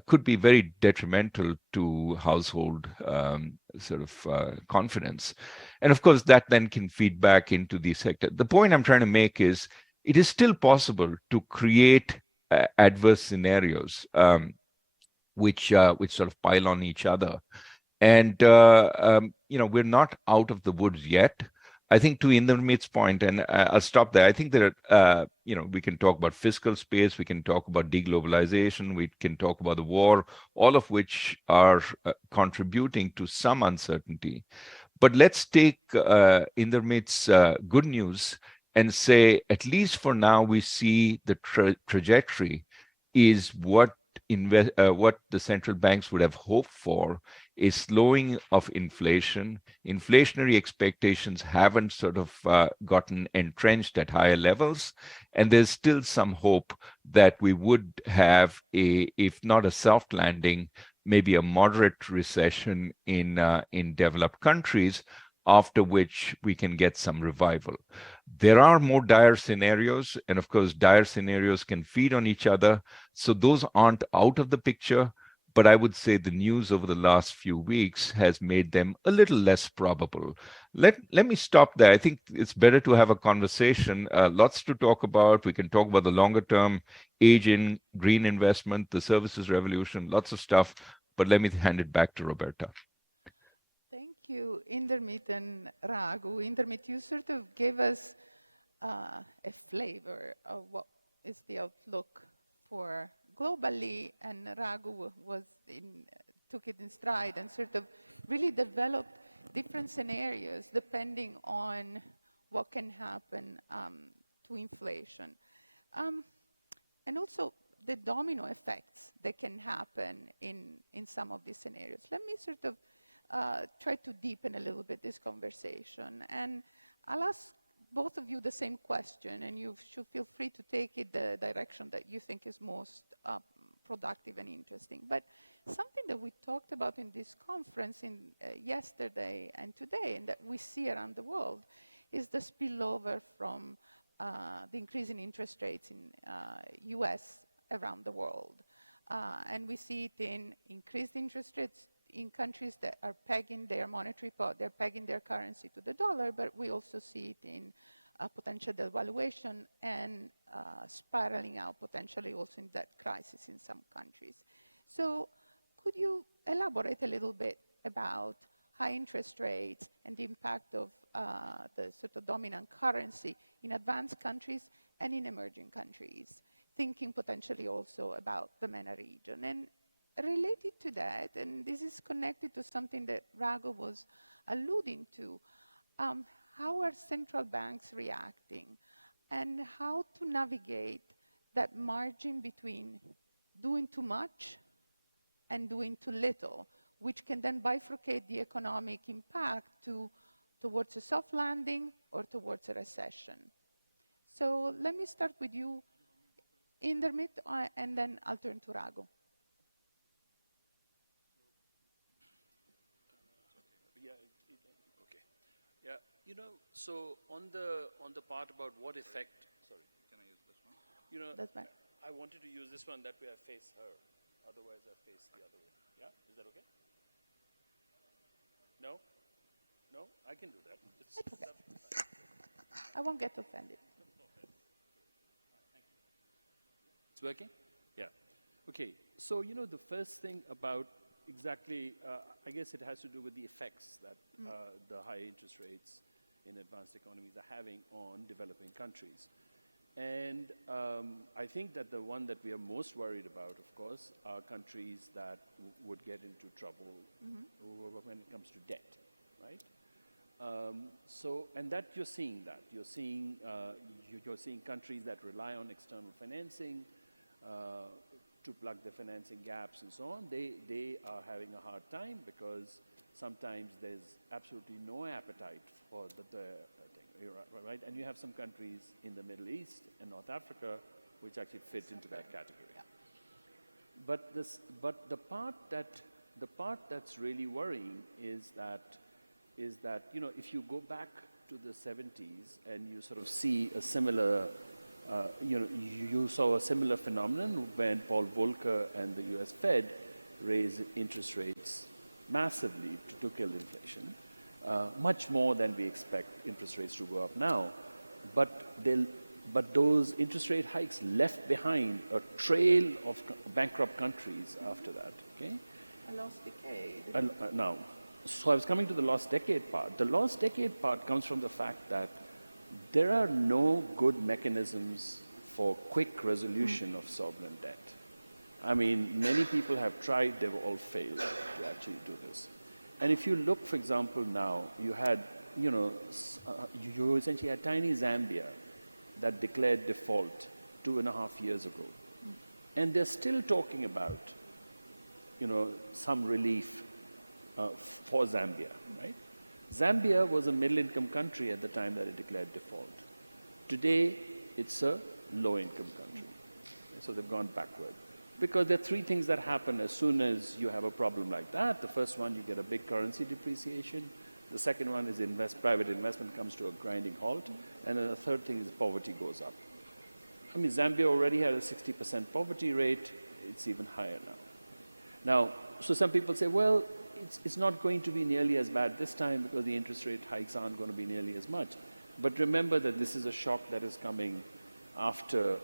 could be very detrimental to household confidence. And of course, that then can feed back into the sector. The point I'm trying to make is it is still possible to create adverse scenarios which sort of pile on each other. And we're not out of the woods yet. I think to Indermit's point, and I'll stop there. I think that we can talk about fiscal space, we can talk about deglobalization, we can talk about the war, all of which are contributing to some uncertainty. But let's take Indermit's good news and say, at least for now, we see the trajectory is what the central banks would have hoped for, a slowing of inflation. Inflationary expectations haven't sort of gotten entrenched at higher levels, and there's still some hope that we would have if not a soft landing, maybe a moderate recession in developed countries, after which we can get some revival. There are more dire scenarios, and of course, dire scenarios can feed on each other. So those aren't out of the picture, but I would say the news over the last few weeks has made them a little less probable. Let me stop there. I think it's better to have a conversation. Lots to talk about. We can talk about the longer term, aging, green investment, the services revolution, lots of stuff. But let me hand it back to Roberta. Thank you, Indermit and Raghu. Indermit, you sort of gave us a flavor of what is the outlook for globally, and Raghu took it in stride and sort of really developed different scenarios depending on what can happen to inflation. And also the domino effects that can happen in some of these scenarios. Let me sort of try to deepen a little bit this conversation. And I'll ask both of you the same question, and you should feel free to take it the direction that you think is most productive and interesting. But something that we talked about in this conference yesterday and today, and that we see around the world, is the spillover from the increase in interest rates in US around the world. And we see it in increased interest rates in countries that are pegging their monetary policy, they're pegging their currency to the dollar, but we also see it in potential devaluation and spiraling out potentially also in debt crisis in some countries. So could you elaborate a little bit about high interest rates and the impact of the sort of dominant currency in advanced countries and in emerging countries, thinking potentially also about the MENA region? And related to that, and this is connected to something that Raghu was alluding to, how are central banks reacting and how to navigate that margin between doing too much and doing too little, which can then bifurcate the economic impact towards a soft landing or towards a recession. So let me start with you, Indermit, and then I'll turn to Raghu. So on the part about what effect, sorry, can I use this one? That's fine. I wanted to use this one, that way I face her. Otherwise I face the other way. Yeah, is that okay? No? No, I can do that. It's okay. I won't get offended. It's working? Yeah. Okay, so the first thing about exactly, I guess it has to do with the effects that the high interest rates in advanced economies are having on developing countries. And I think that the one that we are most worried about, of course, are countries that would get into trouble when it comes to debt, right? And that you're seeing that. You're seeing countries that rely on external financing to plug the financing gaps and so on. They are having a hard time because sometimes there's absolutely no appetite for the thing, right? And you have some countries in the Middle East and North Africa which actually fit into that category. But the part that's really worrying is that if you go back to the 70s and you sort of see a similar, you saw a similar phenomenon when Paul Volcker and the US Fed raised interest rates massively to kill inflation, much more than we expect interest rates to go up now. But those interest rate hikes left behind a trail of bankrupt countries after that, okay? A lost decade. Now, so I was coming to the lost decade part. The lost decade part comes from the fact that there are no good mechanisms for quick resolution of sovereign debt. I mean, many people have tried, they've all failed to actually do this. And if you look, for example, now, you had, you essentially had tiny Zambia that declared default 2.5 years ago. And they're still talking about, some relief for Zambia, right? Zambia was a middle-income country at the time that it declared default. Today, it's a low-income country. So they've gone backward. Because there are three things that happen as soon as you have a problem like that. The first one, you get a big currency depreciation. The second one is private investment comes to a grinding halt. And then the third thing is poverty goes up. I mean, Zambia already had a 60% poverty rate. It's even higher now. So some people say, well, it's not going to be nearly as bad this time because the interest rate hikes aren't going to be nearly as much. But remember that this is a shock that is coming after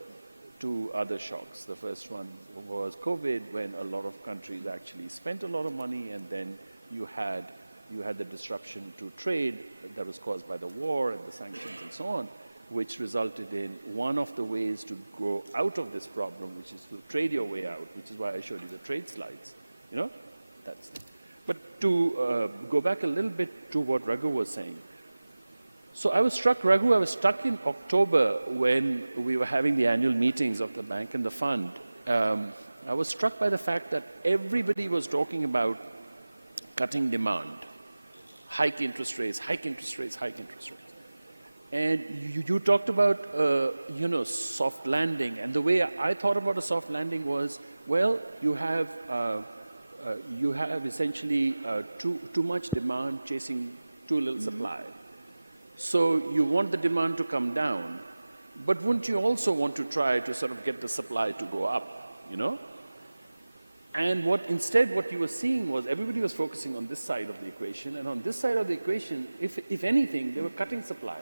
two other shocks. The first one was COVID, when a lot of countries actually spent a lot of money, and then you had the disruption to trade that was caused by the war and the sanctions and so on, which resulted in one of the ways to grow out of this problem, which is to trade your way out, which is why I showed you the trade slides. But to go back a little bit to what Raghu was saying. So I was struck in October when we were having the annual meetings of the bank and the fund. I was struck by the fact that everybody was talking about cutting demand, hike interest rates, hike interest rates, hike interest rates. And you talked about, soft landing. And the way I thought about a soft landing was, well, you have essentially too much demand chasing too little supply. So you want the demand to come down, but wouldn't you also want to try to sort of get the supply to go up, And what you were seeing was everybody was focusing on this side of the equation, and on this side of the equation, if anything, they were cutting supply.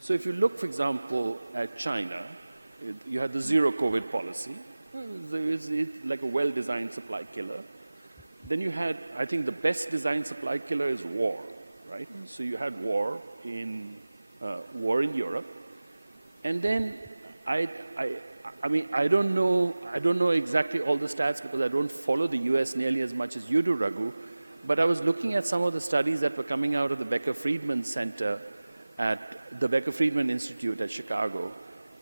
So if you look, for example, at China, you had the zero COVID policy. It's like a well-designed supply killer. Then you had, I think the best designed supply killer is war, right? So you had war in Europe. And then I don't know exactly all the stats because I don't follow the US nearly as much as you do, Raghu, but I was looking at some of the studies that were coming out of the Becker-Friedman Center at the Becker-Friedman Institute at Chicago.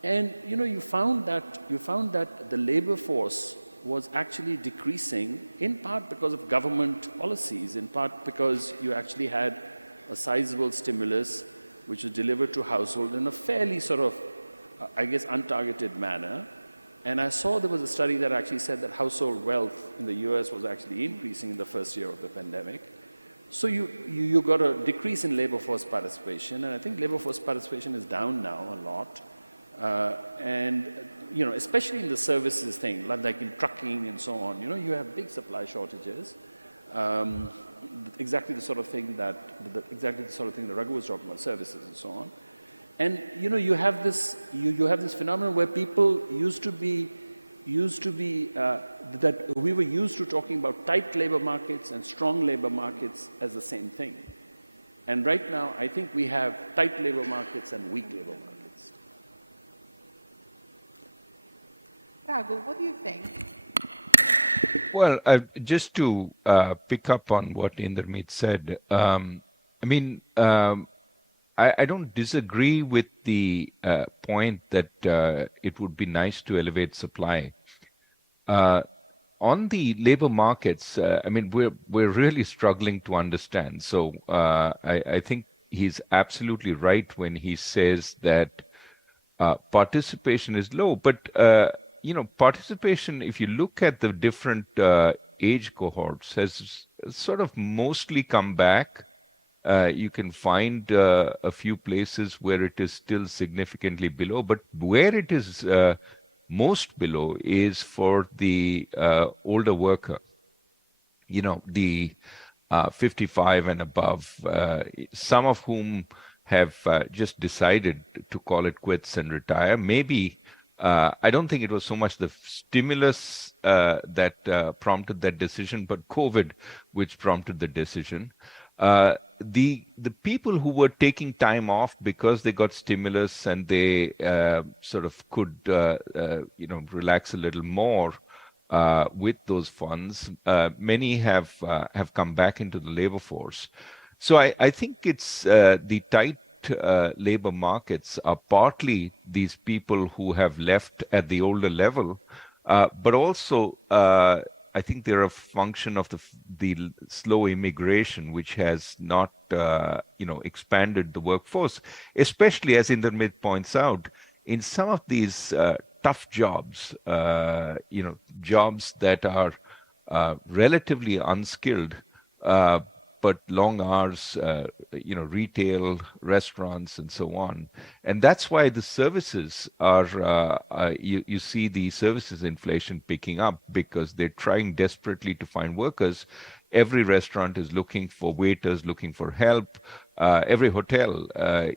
And you found that the labor force was actually decreasing, in part because of government policies, in part because you actually had a sizable stimulus which was delivered to households in a fairly sort of, untargeted manner. And I saw there was a study that actually said that household wealth in the US was actually increasing in the first year of the pandemic. So you got a decrease in labor force participation, and I think labor force participation is down now a lot. And especially in the services thing, like in trucking and so on, you have big supply shortages. Exactly the sort of thing that Raghu was talking about, services and so on. And you have this phenomenon where people used to be used to be, that we were used to talking about tight labor markets and strong labor markets as the same thing. And right now, I think we have tight labor markets and weak labor markets. Raghu, what do you think? Well, just to pick up on what Indermeet said, I mean, I don't disagree with the point that it would be nice to elevate supply. On the labor markets, I mean, we're really struggling to understand. So I think he's absolutely right when he says that participation is low. But you know, participation, if you look at the different age cohorts, has sort of mostly come back. You can find a few places where it is still significantly below, but where it is most below is for the older worker. You know, the 55 and above, some of whom have just decided to call it quits and retire. Maybe, I don't think it was so much the stimulus that prompted that decision, but COVID which prompted the decision. The people who were taking time off because they got stimulus and they sort of could you know, relax a little more with those funds, many have come back into the labor force. So I think it's the tight labor markets are partly these people who have left at the older level, but also I think they're a function of the slow immigration, which has not, you know, expanded the workforce, especially as Indermeet points out, in some of these tough jobs, you know, jobs that are relatively unskilled, but long hours, you know, retail, restaurants, and so on. And that's why the services are, you see the services inflation picking up because they're trying desperately to find workers. Every restaurant is looking for waiters, looking for help. Every hotel,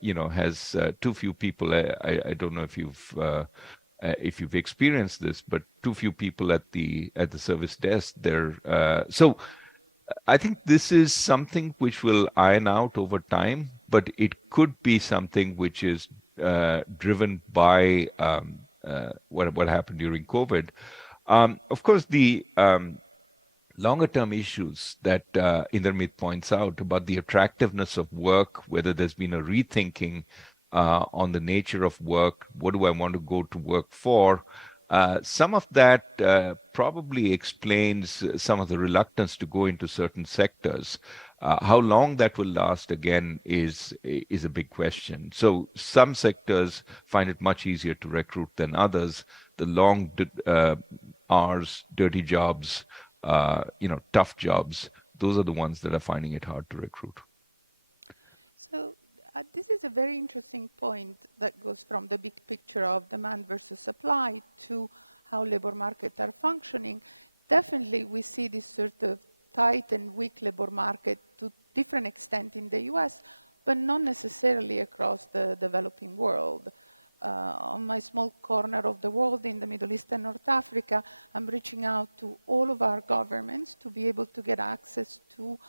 you know, has too few people. I don't know if you've experienced this, but too few people at the service desk. So I think this is something which will iron out over time, but it could be something which is driven by what happened during COVID. Of course, the longer-term issues that Indermeet points out about the attractiveness of work, whether there's been a rethinking on the nature of work, what do I want to go to work for? Some of that probably explains some of the reluctance to go into certain sectors. How long that will last, again, is a big question. So some sectors find it much easier to recruit than others. The long hours, dirty jobs, you know, tough jobs, those are the ones that are finding it hard to recruit. So this is a very interesting point that goes from the big picture of demand versus supply to how labor markets are functioning. Definitely, we see this sort of tight and weak labor market to different extent in the US, but not necessarily across the developing world. On my small corner of the world in the Middle East and North Africa, I'm reaching out to all of our governments to be able to get access to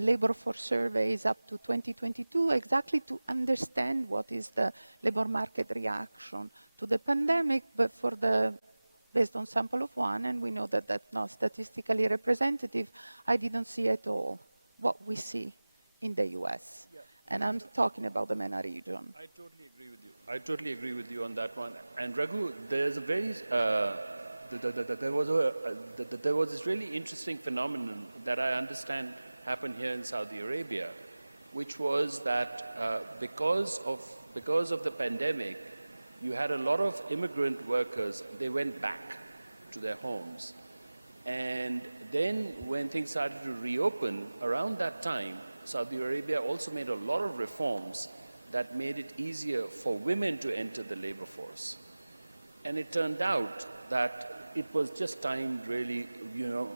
labor force surveys up to 2022, exactly to understand what is the labor market reaction to the pandemic, but based on sample of one, and we know that that's not statistically representative, I didn't see at all what we see in the US. Yeah. And I'm talking about the MENA region. I totally agree with you. I totally agree with you on that one. And Raghu, there's a very there was this really interesting phenomenon that I understand happened here in Saudi Arabia, which was that because of the pandemic, you had a lot of immigrant workers, they went back to their homes. And then when things started to reopen, around that time, Saudi Arabia also made a lot of reforms that made it easier for women to enter the labor force. And it turned out that it was just timed really, you know,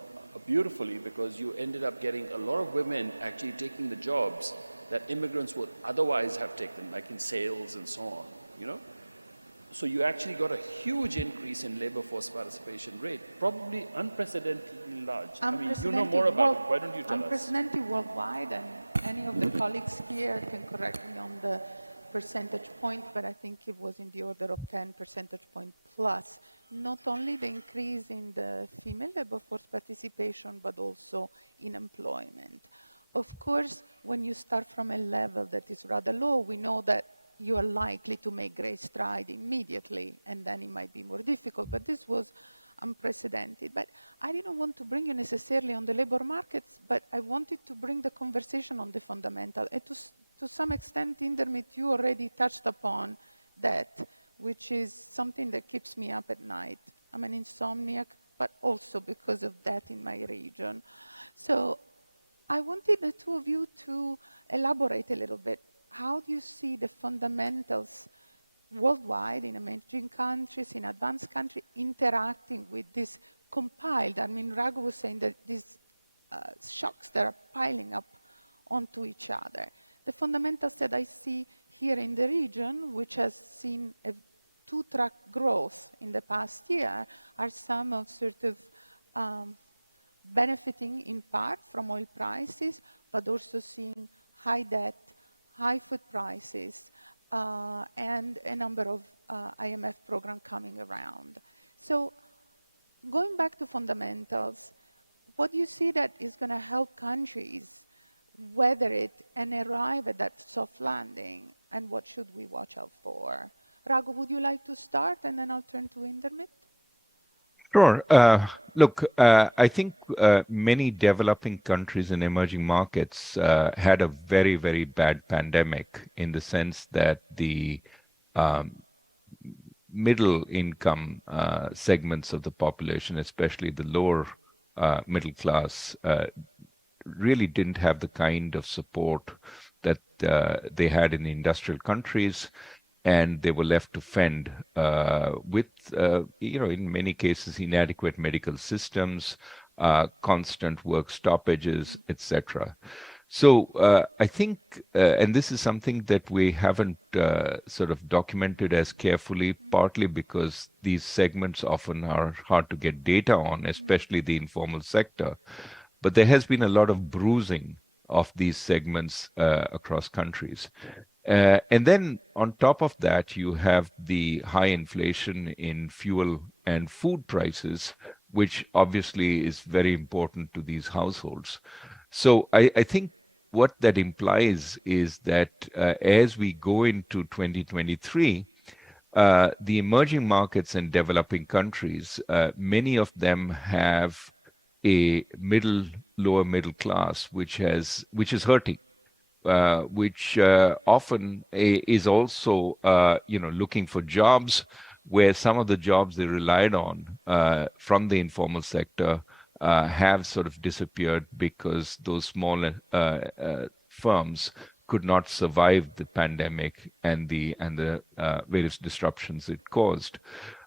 beautifully, because you ended up getting a lot of women actually taking the jobs that immigrants would otherwise have taken, like in sales and so on, you know? So you actually got a huge increase in labor force participation rate, probably unprecedentedly large. I mean, you know more about it. Why don't you tell us? Unprecedented worldwide, and any of the colleagues here can correct me on the percentage point, but I think it was in the order of 10 percentage point plus. Not only the increase in the female labor force participation, but also in employment. Of course, when you start from a level that is rather low, we know that you are likely to make great stride immediately, and then it might be more difficult, but this was unprecedented. But I didn't want to bring you necessarily on the labor markets, but I wanted to bring the conversation on the fundamental. And to some extent, Indermit, you already touched upon that, which is something that keeps me up at night. I'm an insomniac, but also because of that in my region. So I wanted the two of you to elaborate a little bit. How do you see the fundamentals worldwide, in emerging countries, in advanced countries, interacting with this compiled? I mean, Raghu was saying that these shocks that are piling up onto each other. The fundamentals that I see here in the region, which has seen a two-track growth in the past year, are some of sort of benefiting in part from oil prices, but also seeing high debt, high food prices, and a number of IMF programs coming around. So going back to fundamentals, what do you see that is going to help countries weather it and arrive at that soft landing, and what should we watch out for? Raghu, would you like to start, and then I'll turn to Indermit? Sure. Look, I think many developing countries and emerging markets had a very, very bad pandemic in the sense that the middle income segments of the population, especially the lower middle class, really didn't have the kind of support that they had in the industrial countries, and they were left to fend with, in many cases, inadequate medical systems, constant work stoppages, etc. So I think, and this is something that we haven't sort of documented as carefully, partly because these segments often are hard to get data on, especially the informal sector. But there has been a lot of bruising of these segments across countries. And then on top of that, you have the high inflation in fuel and food prices, which obviously is very important to these households. So I think what that implies is that as we go into 2023, the emerging markets and developing countries, many of them have a lower middle class, which is hurting. Which often is also, looking for jobs where some of the jobs they relied on from the informal sector have sort of disappeared because those small firms could not survive the pandemic and the various disruptions it caused.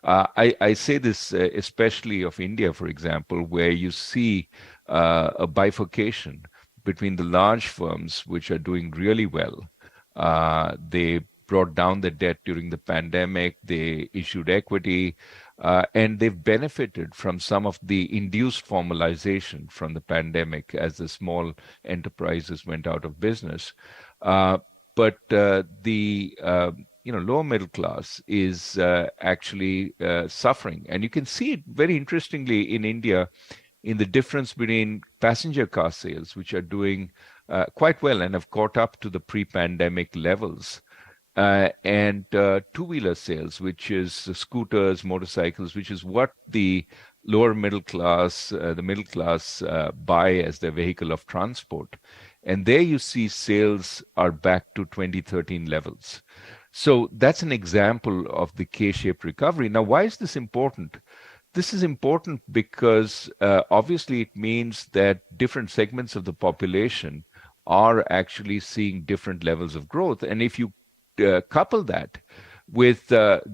I say this especially of India, for example, where you see a bifurcation between the large firms, which are doing really well. They brought down the debt during the pandemic, they issued equity, and they've benefited from some of the induced formalization from the pandemic as the small enterprises went out of business. But the lower middle class is actually suffering. And you can see it very interestingly in India, in the difference between passenger car sales, which are doing quite well and have caught up to the pre-pandemic levels, and two-wheeler sales, which is scooters, motorcycles, which is what the lower middle class, the middle class buy as their vehicle of transport. And there you see sales are back to 2013 levels. So that's an example of the K-shaped recovery. Now, why is this important? This is important because obviously it means that different segments of the population are actually seeing different levels of growth. And if you couple that with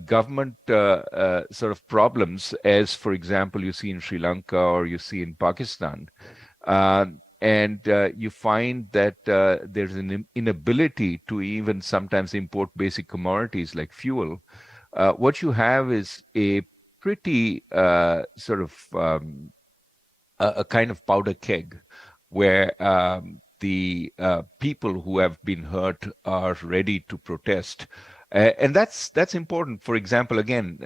government sort of problems, as for example you see in Sri Lanka or you see in Pakistan, and you find that there's an inability to even sometimes import basic commodities like fuel, what you have is a pretty sort of a kind of powder keg where the people who have been hurt are ready to protest. And that's important. For example, again,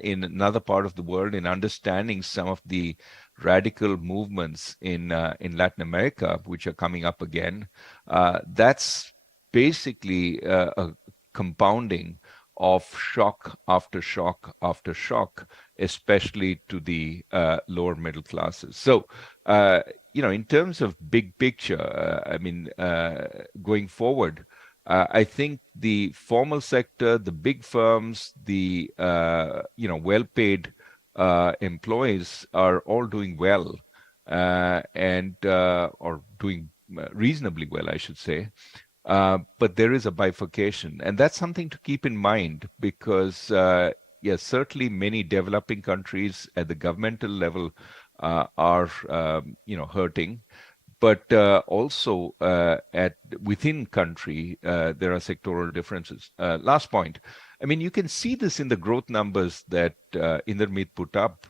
in another part of the world, in understanding some of the radical movements in Latin America, which are coming up again, that's basically a compounding of shock after shock after shock, especially to the lower middle classes. So, in terms of big picture, going forward, I think the formal sector, the big firms, the well-paid employees are all doing well, or doing reasonably well, I should say. But there is a bifurcation, and that's something to keep in mind because, yes, certainly many developing countries at the governmental level are, hurting, but also within country there are sectoral differences. Last point, I mean, you can see this in the growth numbers that Indermeet put up,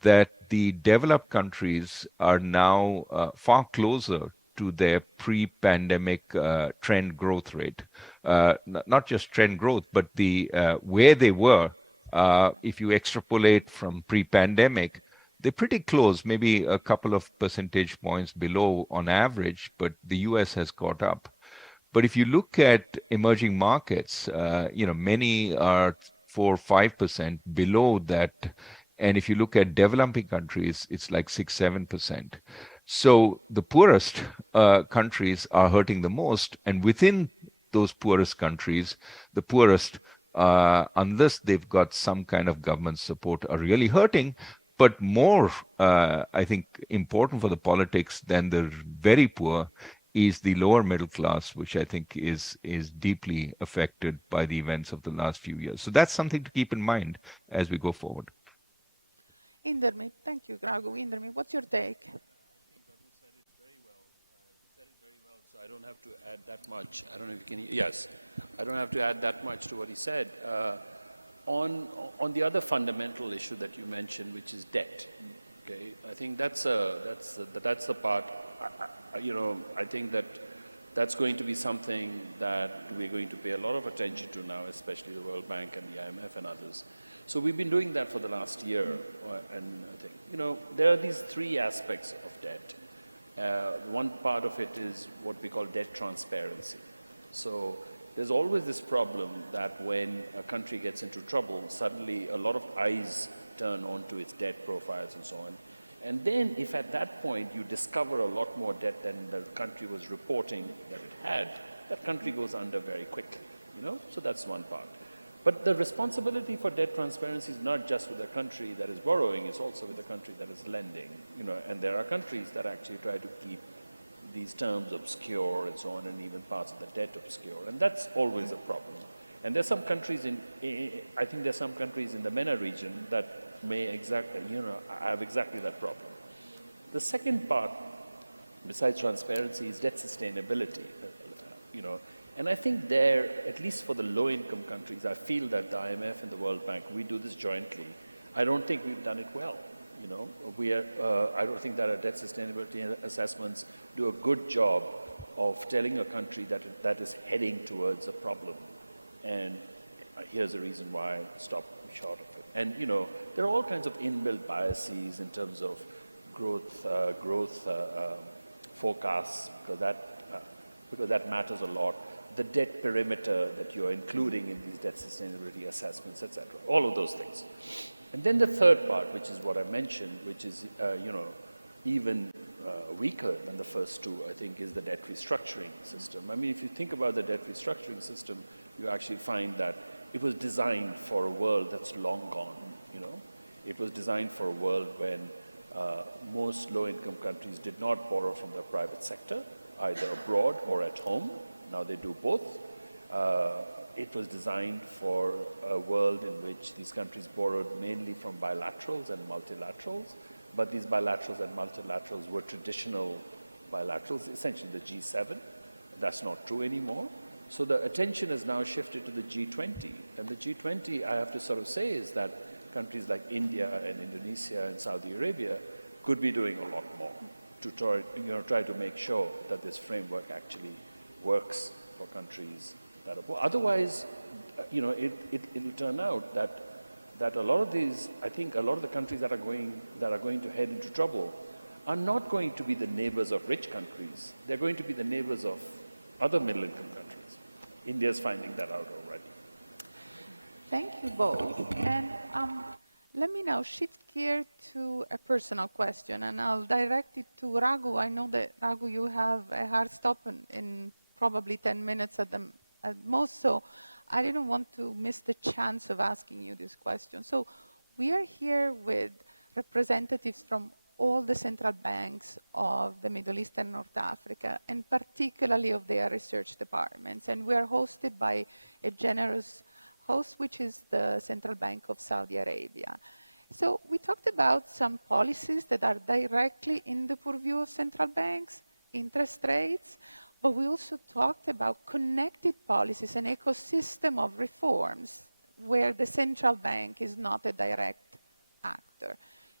that the developed countries are now far closer to their pre-pandemic trend growth rate. Not just trend growth, but the where they were, if you extrapolate from pre-pandemic, they're pretty close, maybe a couple of percentage points below on average, but the US has caught up. But if you look at emerging markets, many are 4-5% below that. And if you look at developing countries, it's like 6-7%. So the poorest countries are hurting the most. And within those poorest countries, the poorest, unless they've got some kind of government support, are really hurting. But more, I think, important for the politics than the very poor is the lower middle class, which I think is deeply affected by the events of the last few years. So that's something to keep in mind as we go forward. Indermeet, thank you, Grago. Indermeet, what's your take? So I don't have to add that much. I don't know if you can. Yes, I don't have to add that much to what he said. On the other fundamental issue that you mentioned, which is debt. Okay, I think that's the part. I think that's going to be something that we're going to pay a lot of attention to now, especially the World Bank and the IMF and others. So we've been doing that for the last year, and I think there are these three aspects of debt. One part of it is what we call debt transparency. So there's always this problem that when a country gets into trouble, suddenly a lot of eyes turn onto its debt profiles and so on. And then if at that point you discover a lot more debt than the country was reporting that it had, that country goes under very quickly, So that's one part. But the responsibility for debt transparency is not just with the country that is borrowing, it's also with the country that is lending, and there are countries that actually try to keep these terms obscure and so on, and even parts of the debt obscure, and that's always a problem. And there's some countries I think there's some countries in the MENA region that may have exactly that problem. The second part, besides transparency, is debt sustainability, And I think there, at least for the low-income countries, I feel that the IMF and the World Bank, we do this jointly. I don't think we've done it well. I don't think that our debt sustainability assessments do a good job of telling a country that is heading towards a problem. And here's a reason why I stop short of it. And there are all kinds of inbuilt biases in terms of growth forecasts, because that matters a lot. The debt perimeter that you're including in these debt sustainability assessments, etc. All of those things. And then the third part, which is what I mentioned, which is even weaker than the first two, I think, is the debt restructuring system. I mean, if you think about the debt restructuring system, you actually find that it was designed for a world that's long gone. It was designed for a world when most low-income countries did not borrow from the private sector, either abroad or at home. Now they do both. It was designed for a world in which these countries borrowed mainly from bilaterals and multilaterals, but these bilaterals and multilaterals were traditional bilaterals, essentially the G7. That's not true anymore. So the attention has now shifted to the G20. And the G20, I have to sort of say, is that countries like India and Indonesia and Saudi Arabia could be doing a lot more to try to make sure that this framework actually works for countries that are poor. Otherwise, it'll turn out that a lot of these, I think a lot of the countries that are going to head into trouble are not going to be the neighbors of rich countries. They're going to be the neighbors of other middle-income countries. India's finding that out already. Thank you both. And let me now shift gear to a personal question, and I'll direct it to Raghu. I know that, Raghu, you have a hard stop in probably 10 minutes at most, so I didn't want to miss the chance of asking you this question. So we are here with representatives from all the central banks of the Middle East and North Africa, and particularly of their research departments. And we are hosted by a generous host, which is the Central Bank of Saudi Arabia. So we talked about some policies that are directly in the purview of central banks, interest rates, but we also talked about connected policies, an ecosystem of reforms where the central bank is not a direct actor.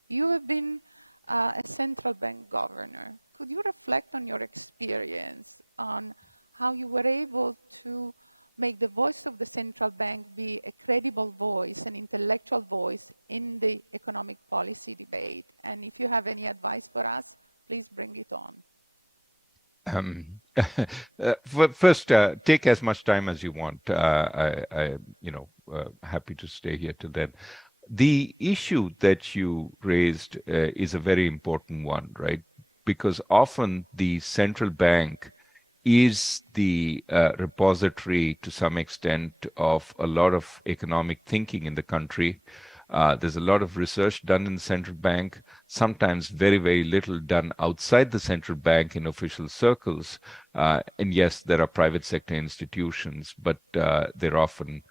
You have been a central bank governor. Could you reflect on your experience on how you were able to make the voice of the central bank be a credible voice, an intellectual voice in the economic policy debate? And if you have any advice for us, please bring it on. First, take as much time as you want. Happy to stay here till then. The issue that you raised is a very important one, right? Because often the central bank is the repository to some extent of a lot of economic thinking in the country. There's a lot of research done in the central bank, sometimes very, very little done outside the central bank in official circles. And yes, there are private sector institutions, but they're often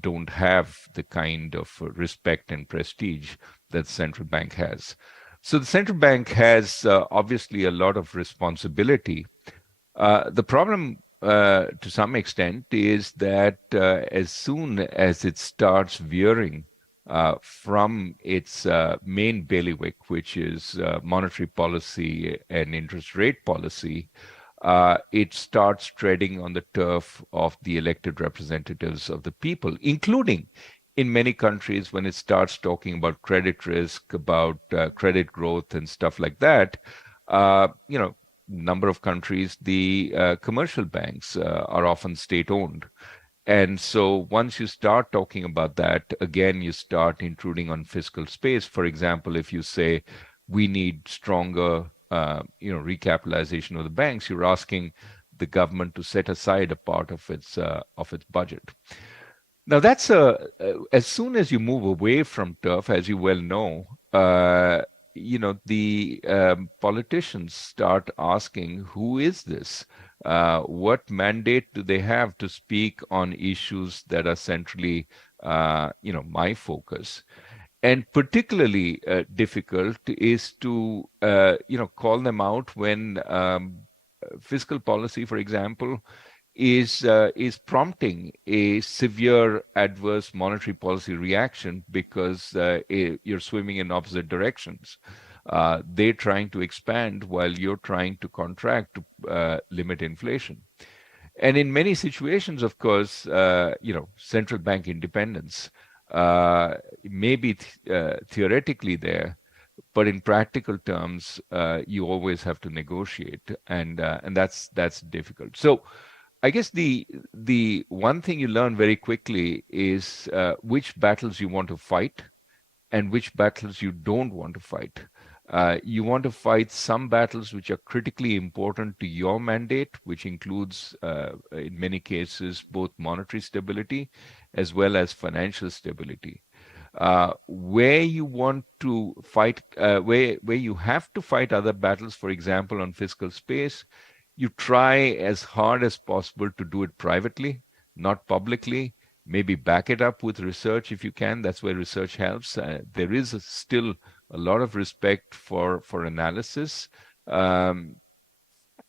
don't have the kind of respect and prestige that the central bank has. So the central bank has obviously a lot of responsibility. The problem to some extent is that as soon as it starts veering from its main bailiwick, which is monetary policy and interest rate policy, it starts treading on the turf of the elected representatives of the people, including in many countries when it starts talking about credit risk, about credit growth and stuff like that. Number of countries, the commercial banks are often state-owned. And so once you start talking about that, again, you start intruding on fiscal space. For example, if you say we need stronger recapitalization of the banks, you're asking the government to set aside a part of its budget. Now, that's as soon as you move away from turf, as you well know, the politicians start asking, who is this? What mandate do they have to speak on issues that are centrally, my focus? And particularly difficult is to, call them out when fiscal policy, for example, is prompting a severe adverse monetary policy reaction because you're swimming in opposite directions. They're trying to expand while you're trying to contract to limit inflation. And in many situations, of course, central bank independence may be theoretically there, but in practical terms, you always have to negotiate, and that's difficult. So I guess the one thing you learn very quickly is which battles you want to fight and which battles you don't want to fight. You want to fight some battles which are critically important to your mandate, which includes, in many cases, both monetary stability as well as financial stability. Where you want to fight, where you have to fight other battles, for example, on fiscal space, you try as hard as possible to do it privately, not publicly. Maybe back it up with research if you can. That's where research helps. There is still a lot of respect for analysis, and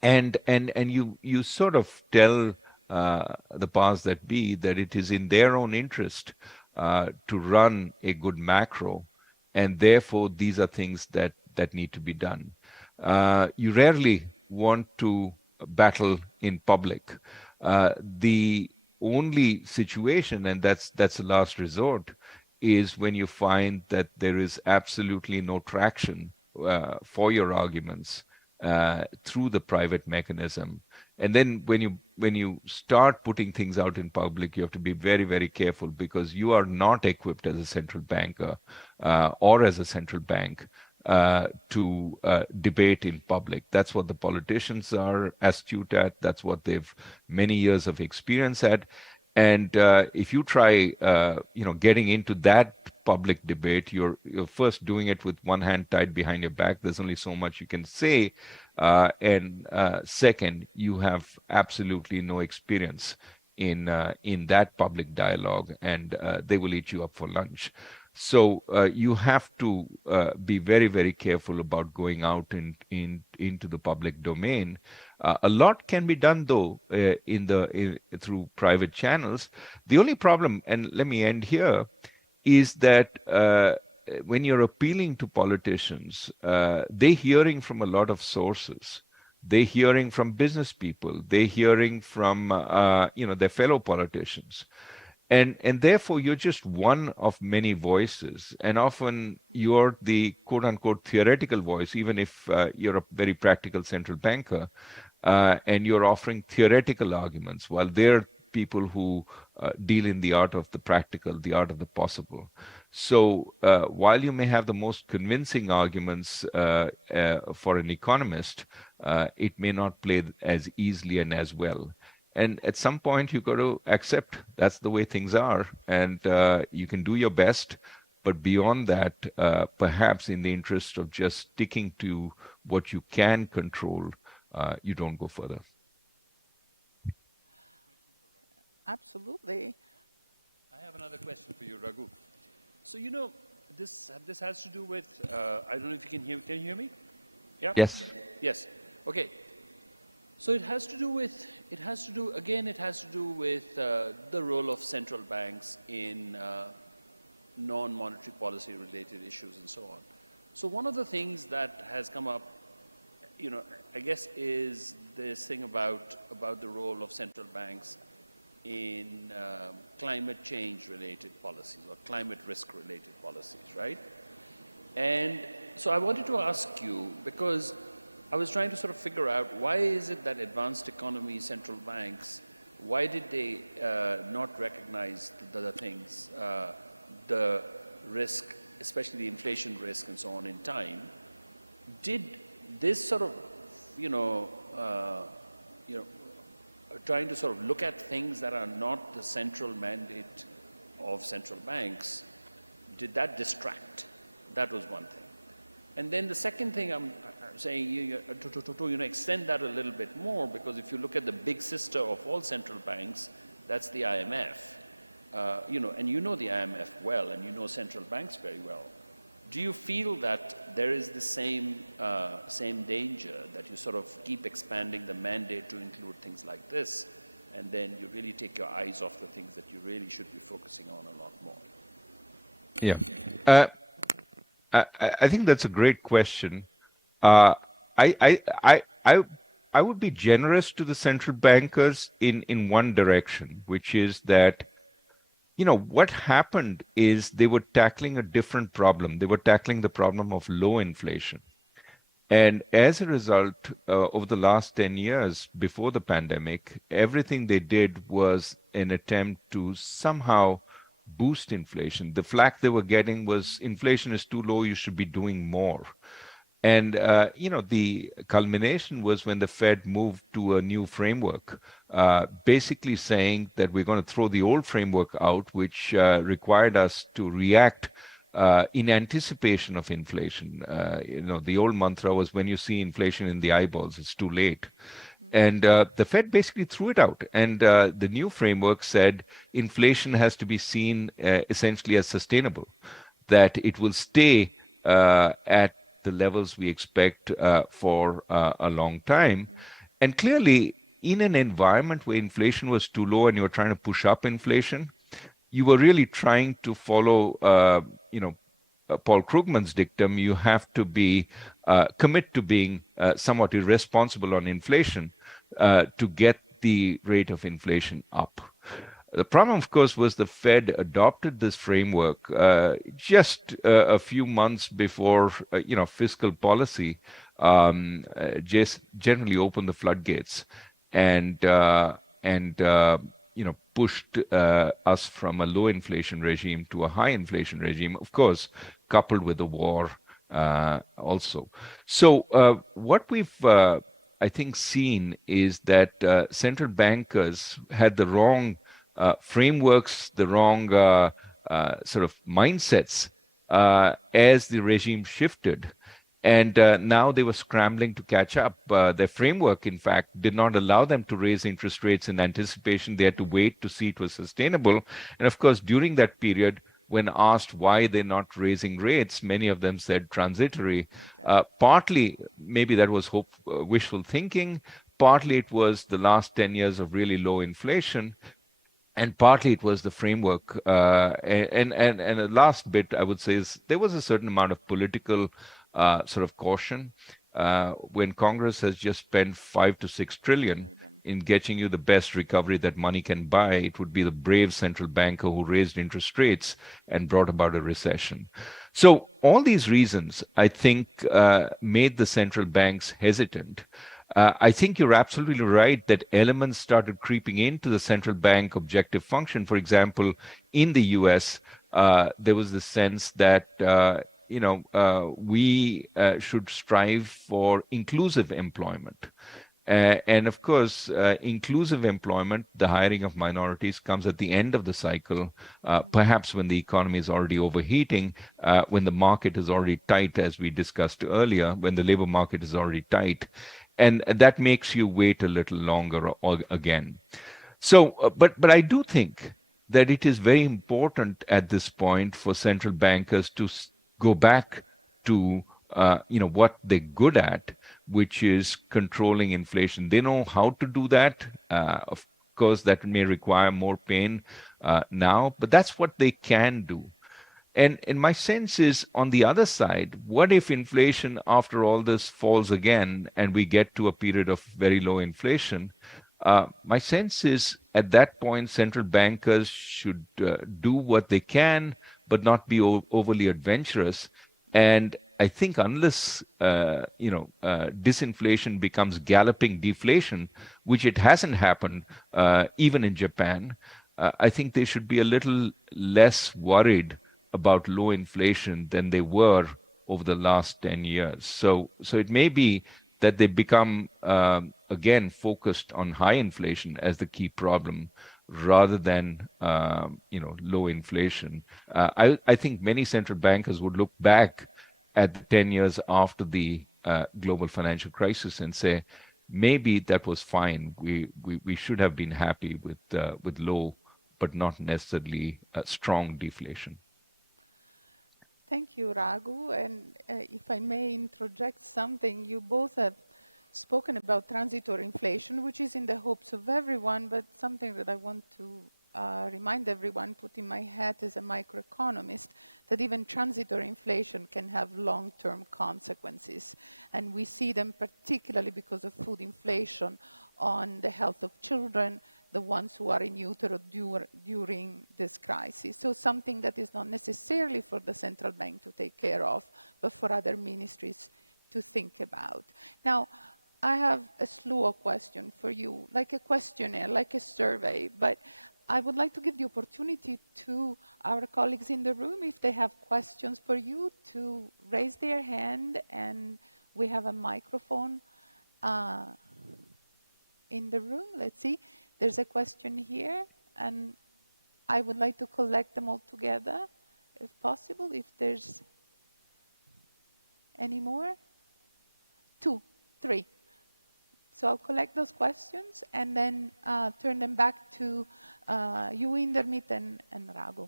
you sort of tell the powers that be that it is in their own interest to run a good macro, and therefore these are things that need to be done. You rarely want to battle in public. The only situation, and that's a last resort, is when you find that there is absolutely no traction for your arguments through the private mechanism. And then when you start putting things out in public, you have to be very, very careful, because you are not equipped as a central banker or as a central bank to debate in public. That's what the politicians are astute at. That's what they've many years of experience at. And if you try, getting into that public debate, you're first doing it with one hand tied behind your back. There's only so much you can say. And second, you have absolutely no experience in that public dialogue, and they will eat you up for lunch. So you have to be very, very careful about going out into the public domain. A lot can be done, though, through private channels. The only problem, and let me end here, is that when you're appealing to politicians, they're hearing from a lot of sources. They're hearing from business people. They're hearing from their fellow politicians. And therefore, you're just one of many voices. And often you're the quote-unquote theoretical voice, even if you're a very practical central banker, and you're offering theoretical arguments, while they're people who deal in the art of the practical, the art of the possible. So while you may have the most convincing arguments for an economist, it may not play as easily and as well. And at some point, you've got to accept that's the way things are, and you can do your best. But beyond that, perhaps in the interest of just sticking to what you can control, you don't go further. Absolutely. I have another question for you, Raghu. So, this has to do with, I don't know if you can you hear me? Yeah? Yes. Yes. Okay. So it has to do with the role of central banks in non-monetary policy related issues and so on. So one of the things that has come up, I guess, is this thing about the role of central banks in climate change related policies or climate risk related policies, right? And so I wanted to ask you, because I was trying to sort of figure out, why is it that advanced economies, central banks, why did they not recognize the things, the risk, especially the inflation risk and so on in time? Did this sort of, trying to sort of look at things that are not the central mandate of central banks, did that distract? That was one thing. And then the second thing I'm saying, to extend that a little bit more, because if you look at the big sister of all central banks, that's the IMF. And you know the IMF well, and you know central banks very well. Do you feel that there is the same danger, that you sort of keep expanding the mandate to include things like this, and then you really take your eyes off the things that you really should be focusing on a lot more? Yeah. I think that's a great question. I would be generous to the central bankers in one direction, which is that, what happened is they were tackling a different problem. They were tackling the problem of low inflation. And as a result, over the last 10 years before the pandemic, everything they did was an attempt to somehow boost inflation. The flack they were getting was inflation is too low, you should be doing more. And, the culmination was when the Fed moved to a new framework, basically saying that we're going to throw the old framework out, which required us to react in anticipation of inflation. The old mantra was, when you see inflation in the eyeballs, it's too late. And the Fed basically threw it out. And the new framework said inflation has to be seen essentially as sustainable, that it will stay at the levels we expect for a long time. And clearly, in an environment where inflation was too low and you were trying to push up inflation, you were really trying to follow, Paul Krugman's dictum. You have to commit to being somewhat irresponsible on inflation to get the rate of inflation up. The problem, of course, was the Fed adopted this framework just a few months before, fiscal policy just generally opened the floodgates and pushed us from a low inflation regime to a high inflation regime, of course, coupled with the war also. So what we've, I think, seen is that central bankers had the wrong frameworks, the wrong sort of mindsets as the regime shifted. And now they were scrambling to catch up. Their framework, in fact, did not allow them to raise interest rates in anticipation. They had to wait to see it was sustainable. And of course, during that period, when asked why they're not raising rates, many of them said transitory. Partly, maybe that was wishful thinking. Partly, it was the last 10 years of really low inflation. And partly it was the framework. And the last bit, I would say, is there was a certain amount of political sort of caution. When Congress has just spent 5 to 6 trillion in getting you the best recovery that money can buy, it would be the brave central banker who raised interest rates and brought about a recession. So all these reasons, I think, made the central banks hesitant. I think you're absolutely right that elements started creeping into the central bank objective function. For example, in the US, there was the sense that we should strive for inclusive employment. And of course, inclusive employment, the hiring of minorities, comes at the end of the cycle, perhaps when the economy is already overheating, when the market is already tight, as we discussed earlier, when the labor market is already tight. And that makes you wait a little longer again. So, but I do think that it is very important at this point for central bankers to go back to what they're good at, which is controlling inflation. They know how to do that. Of course, that may require more pain now, but that's what they can do. And my sense is, on the other side, what if inflation, after all this, falls again and we get to a period of very low inflation? My sense is, at that point, central bankers should do what they can, but not be overly adventurous. And I think unless disinflation becomes galloping deflation, which it hasn't happened even in Japan, I think they should be a little less worried about low inflation than they were over the last 10 years. So it may be that they become, again, focused on high inflation as the key problem rather than, low inflation. I think many central bankers would look back at the 10 years after the global financial crisis and say, maybe that was fine. We should have been happy with low, but not necessarily strong deflation. Thank you, Raghu. And if I may interject something, you both have spoken about transitory inflation, which is in the hopes of everyone, but something that I want to remind everyone, put in my hat as a microeconomist, that even transitory inflation can have long-term consequences. And we see them particularly because of food inflation on the health of children, the ones who are in utero during this crisis. So something that is not necessarily for the central bank to take care of, but for other ministries to think about. Now, I have a slew of questions for you, like a questionnaire, like a survey, but I would like to give the opportunity to our colleagues in the room, if they have questions for you, to raise their hand, and we have a microphone in the room. Let's see. There's a question here, and I would like to collect them all together, if possible, if there's any more. 2, 3. So I'll collect those questions and then turn them back to you, Indermit and Raghu.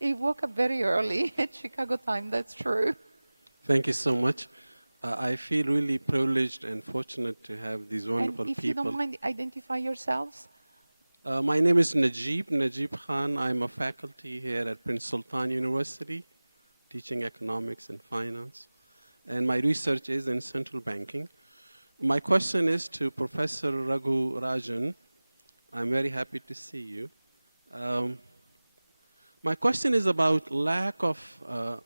He woke up very early at Chicago time, that's true. Thank you so much. I feel really privileged and fortunate to have these wonderful And if people. you don't mind, identify yourselves. My name is Najib Khan. I'm a faculty here at Prince Sultan University, teaching economics and finance. And my research is in central banking. My question is to Professor Raghu Rajan. I'm very happy to see you. My question is about lack of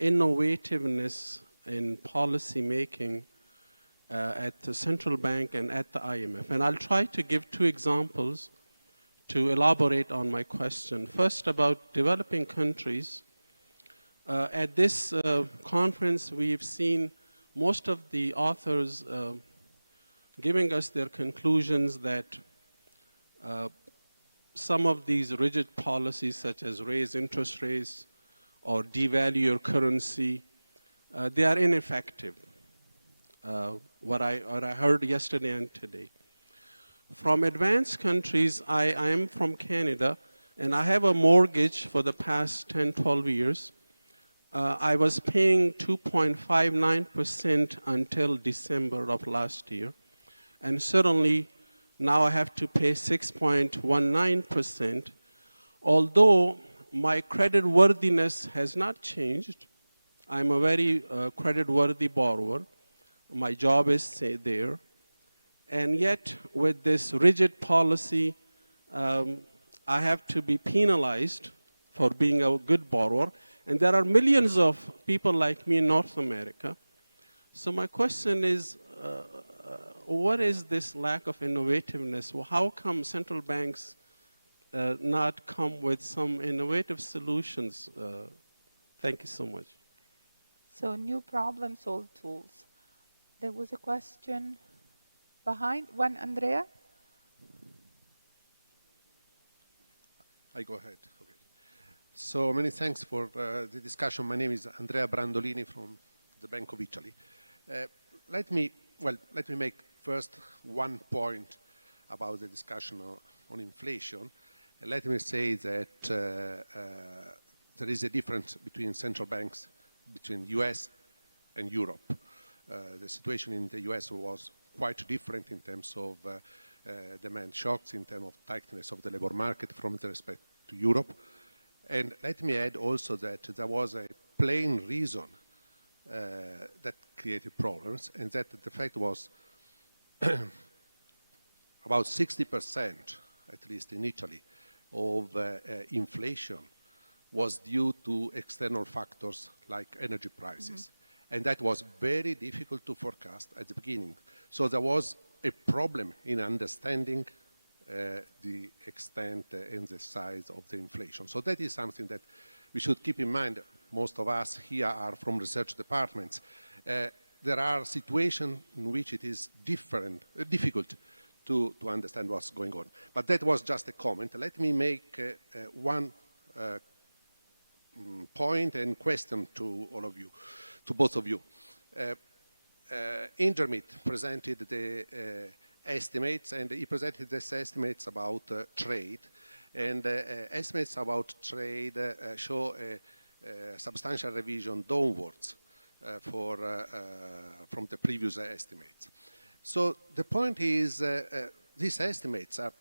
innovativeness in policy making at the central bank and at the IMF. And I'll try to give two examples to elaborate on my question. First, about developing countries. At this conference, we've seen most of the authors giving us their conclusions that some of these rigid policies, such as raise interest rates or devalue your currency, they are ineffective. What I heard yesterday and today. From advanced countries, I am from Canada, and I have a mortgage for the past 10, 12 years. I was paying 2.59% until December of last year. And certainly, now I have to pay 6.19%. Although my credit worthiness has not changed, I'm a very credit-worthy borrower. My job is there. And yet, with this rigid policy, I have to be penalized for being a good borrower. And there are millions of people like me in North America. So my question is, what is this lack of innovativeness? Well, how come central banks not come with some innovative solutions? Thank you so much. So new problem solve tools. There was a question behind. One, Andrea? I go ahead. Okay. So many thanks for the discussion. My name is Andrea Brandolini from the Bank of Italy. Let me make first one point about the discussion on inflation. Let me say that there is a difference between central banks, between US and Europe. The situation in the US was quite different in terms of demand shocks, in terms of tightness of the labor market from respect to Europe. And let me add also that there was a plain reason that created problems, and that the fact was about 60%, at least in Italy, of inflation was due to external factors like energy prices. And that was very difficult to forecast at the beginning. So there was a problem in understanding the extent and the size of the inflation. So that is something that we should keep in mind. Most of us here are from research departments. There are situations in which it is difficult to understand what's going on. But that was just a comment. Let me make one point and question to all of you, to both of you. Intermit presented the estimates, and he presented these estimates about trade. And estimates about trade show a substantial revision downwards from the previous estimates. So the point is, these estimates are,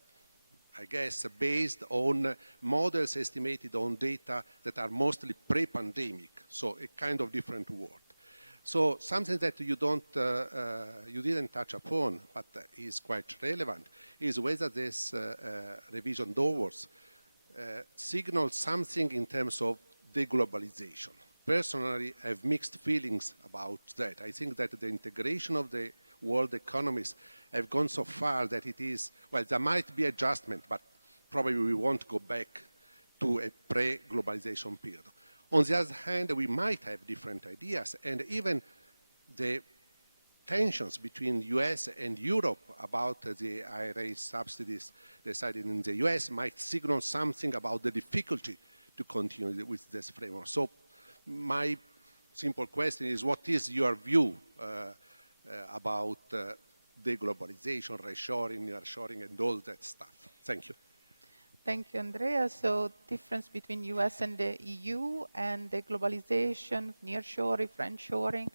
I guess, based on models estimated on data that are mostly pre-pandemic, so a kind of different world. So something that you didn't touch upon, but is quite relevant, is whether this revision downwards signals something in terms of deglobalization. Personally, I have mixed feelings about that. I think that the integration of the world economies have gone so far that it is, well, there might be adjustment, but probably we won't go back to a pre-globalization period. On the other hand, we might have different ideas, and even the tensions between US and Europe about the IRA subsidies decided in the US might signal something about the difficulty to continue with this framework. So my simple question is, what is your view about deglobalization, reshoring, nearshoring, and all that stuff? Thank you. Thank you, Andrea. So difference between US and the EU and the globalization, nearshoring, friendshoring,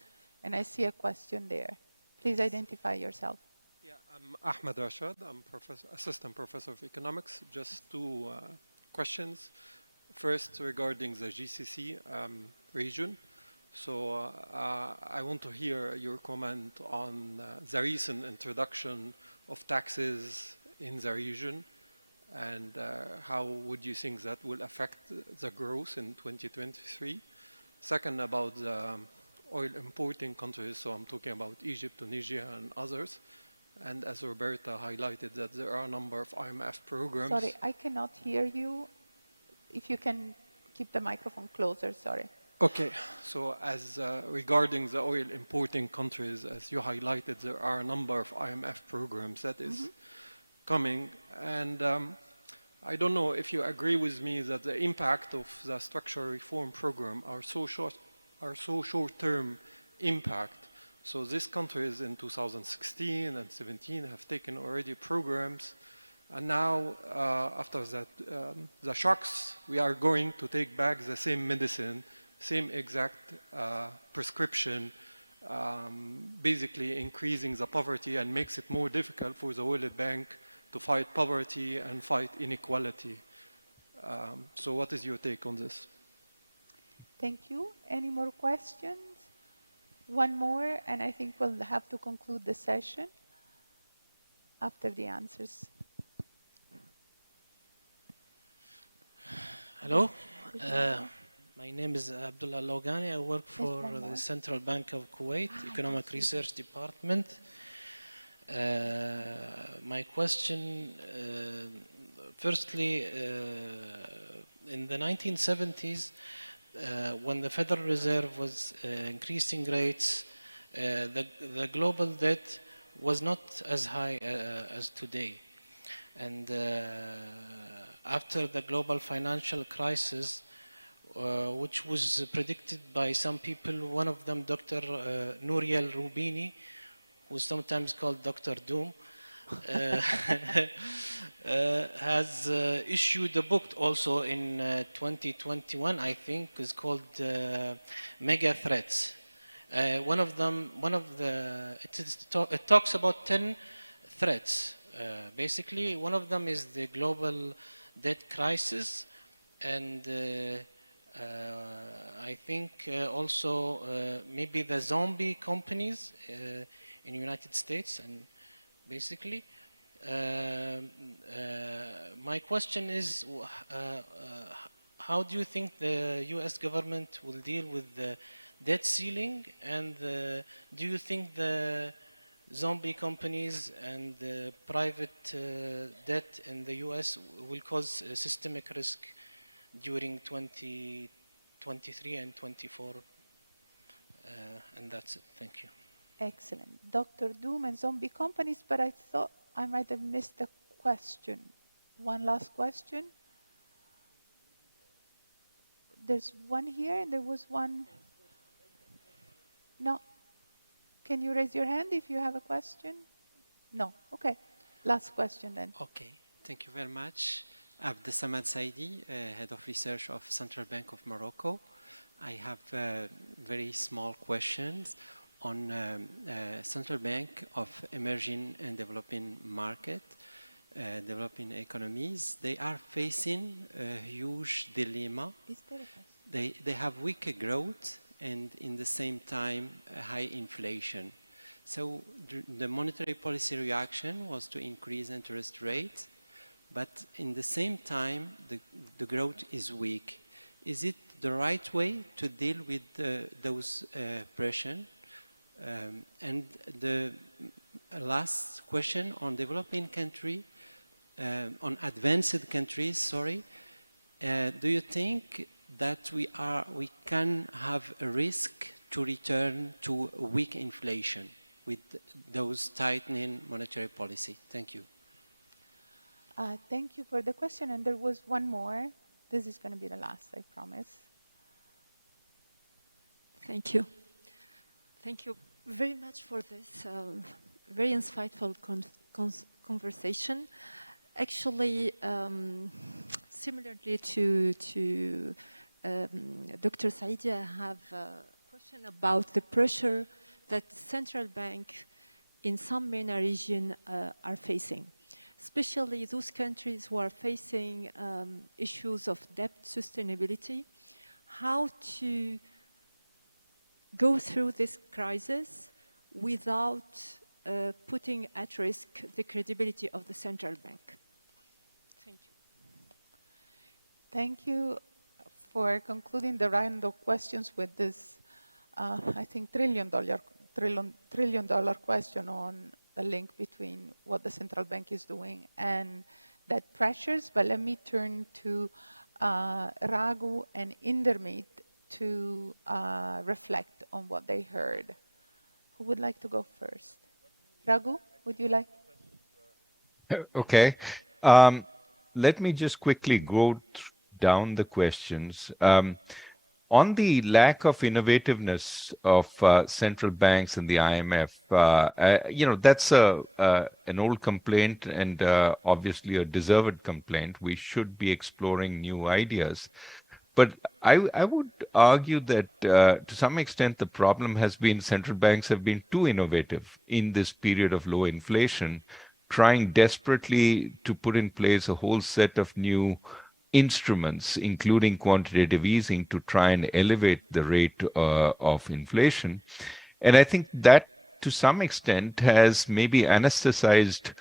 And I see a question there. Please identify yourself. Yeah, I'm Ahmed Rashad. I'm assistant professor of economics. Just two questions. First, regarding the GCC region. So I want to hear your comment on the recent introduction of taxes in the region, and how would you think that will affect the growth in 2023? Second, about the oil importing countries, so I'm talking about Egypt, Tunisia, and others. And as Roberta highlighted, that there are a number of IMF programs. Sorry, I cannot hear you. If you can keep the microphone closer, sorry. Okay, so as regarding the oil importing countries, as you highlighted, there are a number of IMF programs that is coming. And I don't know if you agree with me that the impact of the structural reform program are so short-term impact. So these countries in 2016 and 17 have taken already programs, and now after that, the shocks, we are going to take back the same medicine, same exact prescription, basically increasing the poverty and makes it more difficult for the World Bank to fight poverty and fight inequality. So what is your take on this? Thank you. Any more questions? One more, and I think we'll have to conclude the session after the answers. Hello. My name is Abdullah Logani. I work for the Central Bank of Kuwait, Economic Research Department. My question, firstly, in the 1970s, when the Federal Reserve was increasing rates, the global debt was not as high as today. And after the global financial crisis, which was predicted by some people, one of them Dr. Nouriel Roubini, who's sometimes called Dr. Doom, has issued a book also in 2021, I think, is called Mega Threats. It talks about 10 threats. Basically, one of them is the global debt crisis, and I think also maybe the zombie companies in the United States, and basically my question is, how do you think the US government will deal with the debt ceiling, and do you think the zombie companies and the private debt in the US will cause systemic risk during 2023 and 24? And that's it. Thank you. Excellent. Dr. Doom and zombie companies, but I thought I might have missed a question. One last question. There's one here and there was one. No. Can you raise your hand if you have a question? No. Okay. Last question then. Okay. Thank you very much. Abdesamad Saidi, Head of Research of Central Bank of Morocco. I have very small questions on Central Bank of Emerging and Developing Market, developing economies. They are facing a huge dilemma. They have weaker growth and in the same time high inflation. So the monetary policy reaction was to increase interest rates, but in the same time the growth is weak. Is it the right way to deal with those pressure? And the last question on developing country, on advanced countries, sorry, do you think that we can have a risk to return to weak inflation with those tightening monetary policy? Thank you. Thank you for the question, and there was one more. This is going to be the last, I promise. Thank you. Thank you very much for this very insightful conversation. Actually, similarly to Dr. Saidi, I have a question about the pressure that central bank in some MENA region are facing, especially those countries who are facing issues of debt sustainability, how to go through this crisis without putting at risk the credibility of the central bank. Thank you. Thank you for concluding the round of questions with this, I think, trillion dollar question on the link between what the central bank is doing and debt pressures. But let me turn to Raghu and Indermeet to reflect on what they heard. Who would like to go first? Raghu, would you like? Okay. Let me just quickly go down the questions. On the lack of innovativeness of central banks and the IMF, that's an old complaint and obviously a deserved complaint. We should be exploring new ideas. But I would argue that to some extent the problem has been central banks have been too innovative in this period of low inflation, trying desperately to put in place a whole set of new instruments, including quantitative easing, to try and elevate the rate of inflation. And I think that to some extent has maybe anesthetized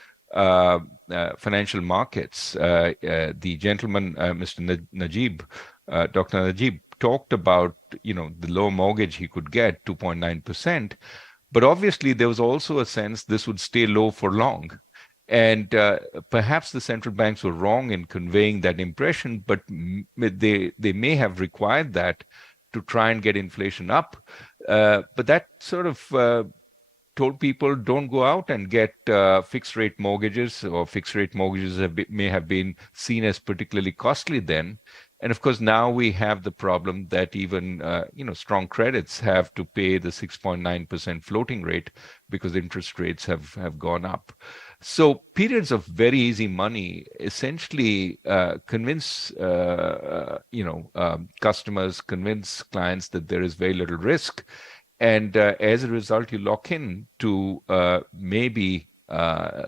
financial markets. The gentleman, Mr. Najib, Dr. Najib, talked about the low mortgage he could get, 2.9%. But obviously there was also a sense this would stay low for long. And perhaps the central banks were wrong in conveying that impression, but they may have required that to try and get inflation up. But that sort of told people don't go out and get fixed rate mortgages, or fixed rate mortgages may have been seen as particularly costly then. And of course, now we have the problem that even strong credits have to pay the 6.9% floating rate because interest rates have gone up. So periods of very easy money essentially convince customers, convince clients that there is very little risk, and as a result, you lock in to maybe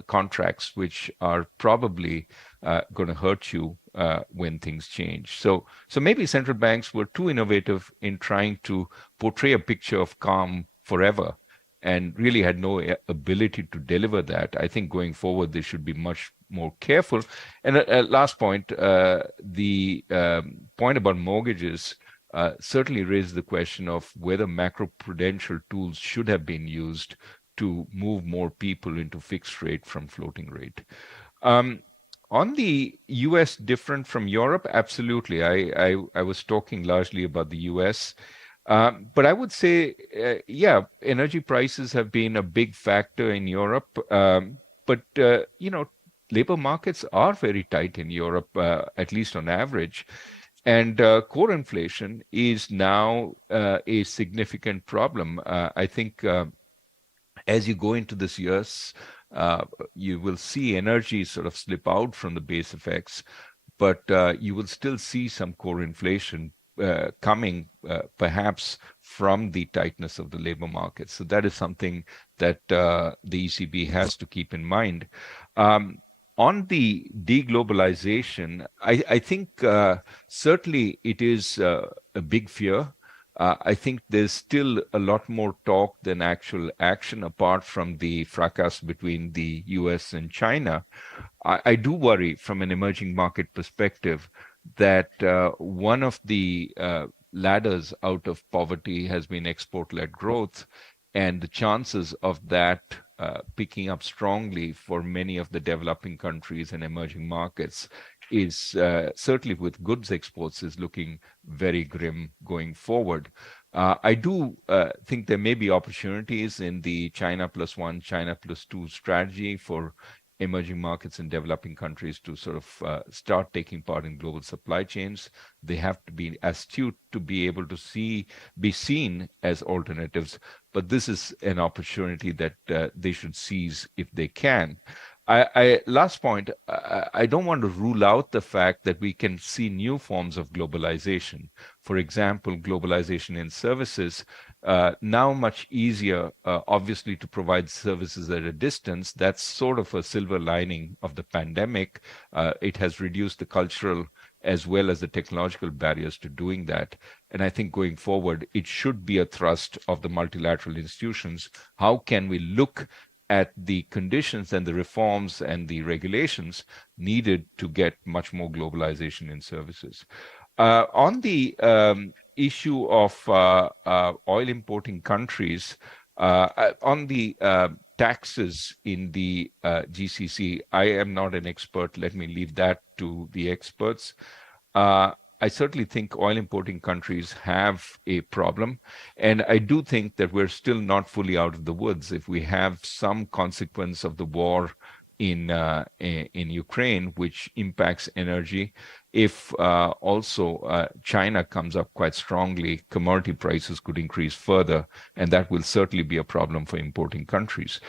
contracts which are probably going to hurt you when things change. So maybe central banks were too innovative in trying to portray a picture of calm forever, and really had no ability to deliver that. I think going forward, they should be much more careful. And last point, the point about mortgages certainly raises the question of whether macroprudential tools should have been used to move more people into fixed rate from floating rate. On the US different from Europe, absolutely. I was talking largely about the US. But I would say, energy prices have been a big factor in Europe. But labor markets are very tight in Europe, at least on average. And core inflation is now a significant problem. I think as you go into this year, you will see energy sort of slip out from the base effects, but you will still see some core inflation coming perhaps from the tightness of the labor market. So that is something that the ECB has to keep in mind. On the deglobalization, I think certainly it is a big fear. I think there's still a lot more talk than actual action, apart from the fracas between the US and China. I do worry from an emerging market perspective that one of the ladders out of poverty has been export-led growth, and the chances of that picking up strongly for many of the developing countries and emerging markets is certainly with goods exports is looking very grim going forward. I do think there may be opportunities in the China plus one, China plus two strategy for emerging markets and developing countries to sort of start taking part in global supply chains. They have to be astute to be able to be seen as alternatives, but this is an opportunity that they should seize if they can. Last point, I don't want to rule out the fact that we can see new forms of globalization. For example, globalization in services, Now much easier, obviously, to provide services at a distance. That's sort of a silver lining of the pandemic. It has reduced the cultural as well as the technological barriers to doing that. And I think going forward, it should be a thrust of the multilateral institutions. How can we look at the conditions and the reforms and the regulations needed to get much more globalization in services? On the issue of oil importing countries, on the taxes in the GCC, I am not an expert. Let me leave that to the experts. I certainly think oil importing countries have a problem. And I do think that we're still not fully out of the woods. If we have some consequence of the war in Ukraine, which impacts energy, if also China comes up quite strongly, commodity prices could increase further, and that will certainly be a problem for importing countries.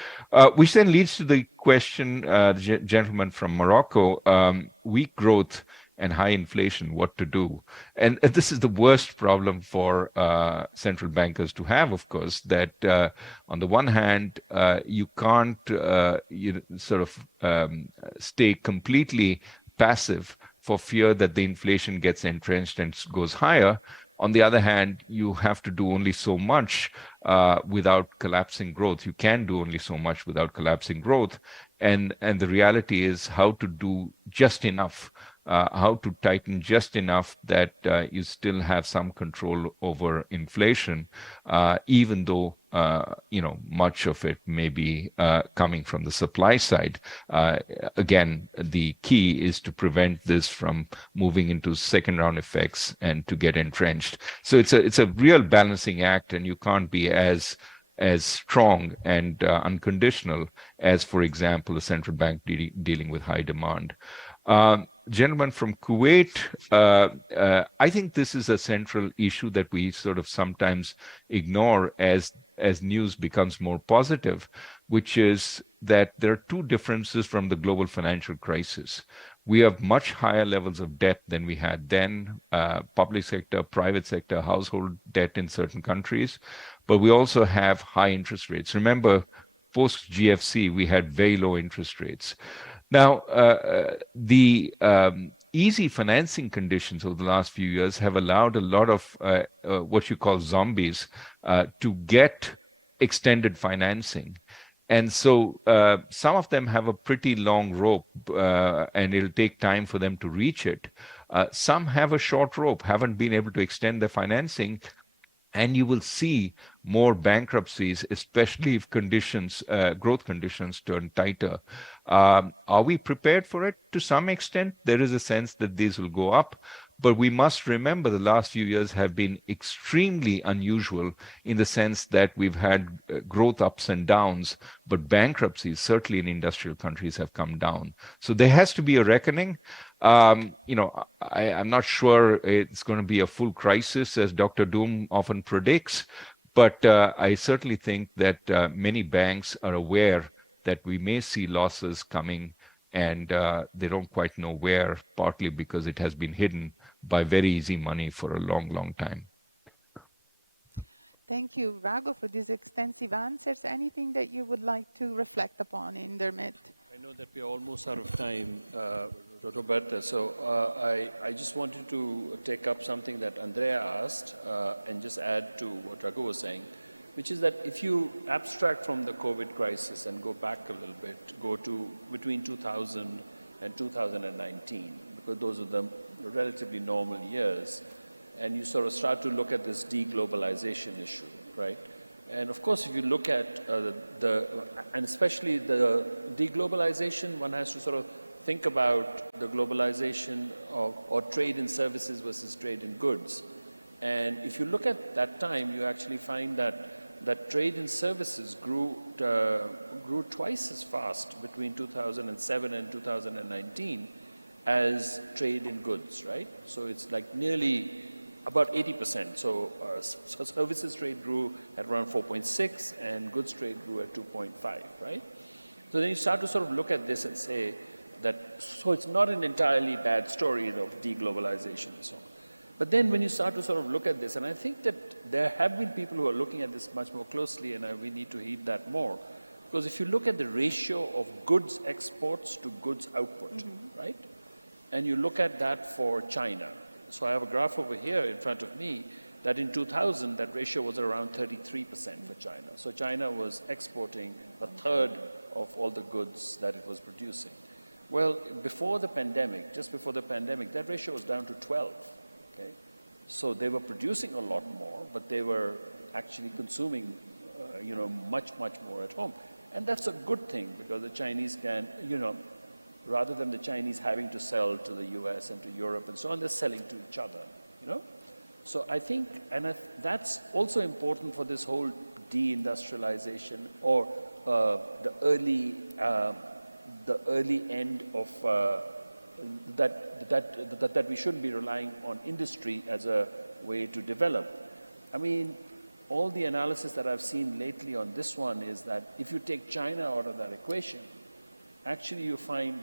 Which then leads to the question, the gentleman from Morocco, weak growth and high inflation, what to do? And this is the worst problem for central bankers to have, of course, that on the one hand, you can't stay completely passive for fear that the inflation gets entrenched and goes higher. On the other hand, you have to do only so much without collapsing growth. You can do only so much without collapsing growth. And the reality is how to do just enough, how to tighten just enough that you still have some control over inflation, even though much of it may be coming from the supply side. Again, the key is to prevent this from moving into second-round effects and to get entrenched. So it's a real balancing act, and you can't be as strong and unconditional as, for example, a central bank dealing with high demand. Gentleman from Kuwait, I think this is a central issue that we sort of sometimes ignore as news becomes more positive, which is that there are two differences from the global financial crisis. We have much higher levels of debt than we had then, public sector, private sector, household debt in certain countries, but we also have high interest rates. Remember, post-GFC, we had very low interest rates. Now, the easy financing conditions over the last few years have allowed a lot of what you call zombies to get extended financing. And so some of them have a pretty long rope and it'll take time for them to reach it. Some have a short rope, haven't been able to extend their financing, and you will see more bankruptcies, especially if growth conditions turn tighter. Are we prepared for it? To some extent, there is a sense that these will go up, but we must remember the last few years have been extremely unusual in the sense that we've had growth ups and downs, but bankruptcies, certainly in industrial countries, have come down. So there has to be a reckoning. I'm not sure it's going to be a full crisis, as Dr. Doom often predicts, but I certainly think that many banks are aware that we may see losses coming, and they don't quite know where, partly because it has been hidden by very easy money for a long, long time. Thank you, Rago, for these extensive answers. Anything that you would like to reflect upon in Dermot? I know that we're almost out of time, Roberta, so I just wanted to take up something that Andrea asked and just add to what Rago was saying, which is that if you abstract from the COVID crisis and go back a little bit, go to between 2000 and 2019, because those are the relatively normal years, and you sort of start to look at this deglobalization issue, right? And of course, if you look at and especially the deglobalization, one has to sort of think about the globalization or trade in services versus trade in goods. And if you look at that time, you actually find that trade in services grew twice as fast between 2007 and 2019 as trade in goods, right? So it's like nearly about 80%. So services trade grew at around 4.6 and goods trade grew at 2.5, right? So then you start to sort of look at this and say that, so it's not an entirely bad story of deglobalization and so on. But then when you start to sort of look at this, and I think that there have been people who are looking at this much more closely, and we need to heed that more. Because if you look at the ratio of goods exports to goods output, right? And you look at that for China. So I have a graph over here in front of me that in 2000, that ratio was around 33% for China. So China was exporting a third of all the goods that it was producing. Well, before the pandemic, just before the pandemic, that ratio was down to 12, okay? So they were producing a lot more, but they were actually consuming, much, much more at home. And that's a good thing because the Chinese can, rather than the Chinese having to sell to the US and to Europe and so on, they're selling to each other, So I think, that's also important for this whole deindustrialization or the early end of that we shouldn't be relying on industry as a way to develop. I mean, all the analysis that I've seen lately on this one is that if you take China out of that equation, actually you find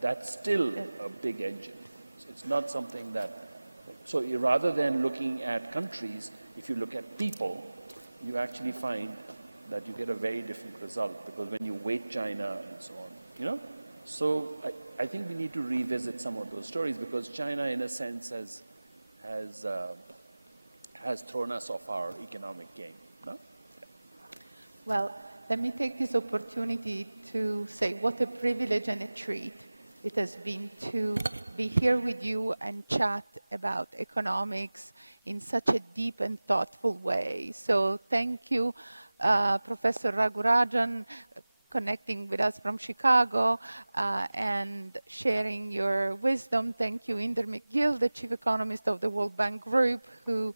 that's still a big engine. It's not something that, so rather than looking at countries, if you look at people, you actually find that you get a very different result because when you weight China and so on, So I think we need to revisit some of those stories because China, in a sense, has thrown us off our economic game, no? Well, let me take this opportunity to say what a privilege and a treat it has been to be here with you and chat about economics in such a deep and thoughtful way. So thank you, Professor Ragurajan, connecting with us from Chicago and sharing your wisdom. Thank you, Inder McGill, the Chief Economist of the World Bank Group, who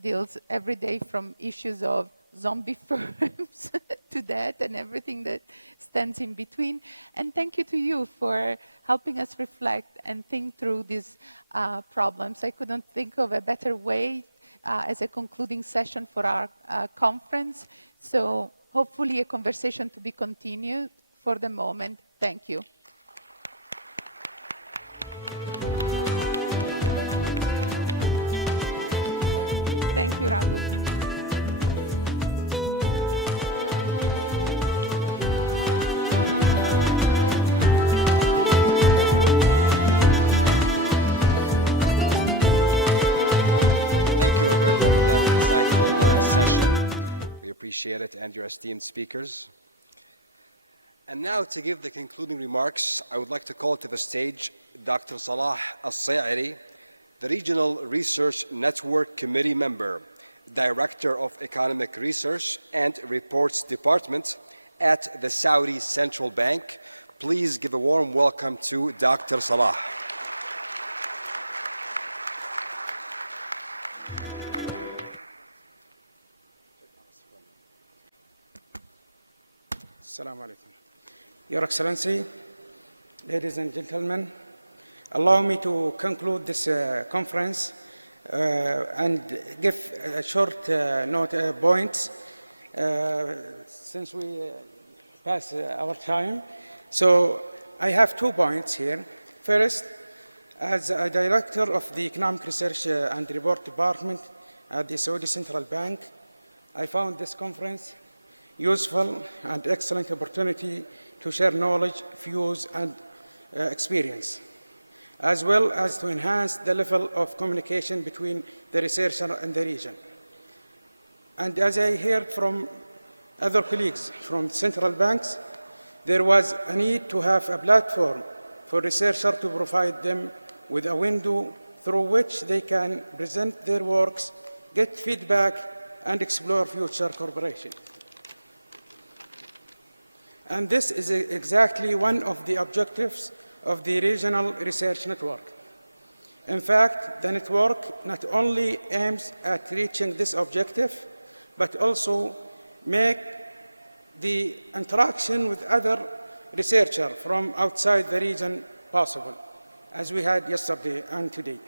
deals every day from issues of zombie firms to that and everything that stands in between. And thank you to you for helping us reflect and think through these problems. I couldn't think of a better way as a concluding session for our conference. So hopefully a conversation to be continued. For the moment, thank you. Thank you, Raghu. Appreciate it, and your esteemed speakers. And now to give the concluding remarks, I would like to call to the stage Dr. Salah Al-Sayari, the Regional Research Network Committee member, Director of Economic Research and Reports Department at the Saudi Central Bank. Please give a warm welcome to Dr. Salah. Assalamu alaikum. Your Excellency, ladies and gentlemen, allow me to conclude this conference and give a short points since we pass our time. So I have 2 points here. First, as a director of the Economic Research and Report Department at the Saudi Central Bank, I found this conference useful and excellent opportunity to share knowledge, views, and experience, as well as to enhance the level of communication between the researcher and the region. And as I heard from other colleagues from central banks, there was a need to have a platform for researchers to provide them with a window through which they can present their works, get feedback, and explore future cooperation. And this is exactly one of the objectives of the Regional Research Network. In fact, the network not only aims at reaching this objective, but also make the interaction with other researchers from outside the region possible, as we had yesterday and today.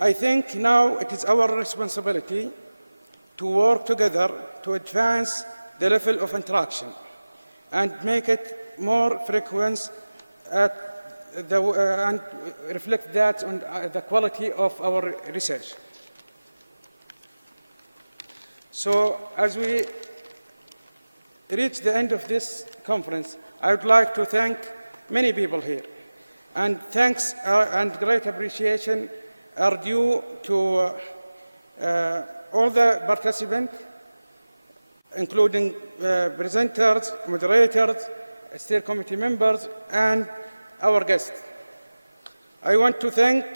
I think now it is our responsibility to work together to advance the level of interaction and make it more frequent and reflect that on the quality of our research. So as we reach the end of this conference, I would like to thank many people here. And thanks and great appreciation are due to all the participants, including presenters, moderators, steering committee members, and our guests. I want to thank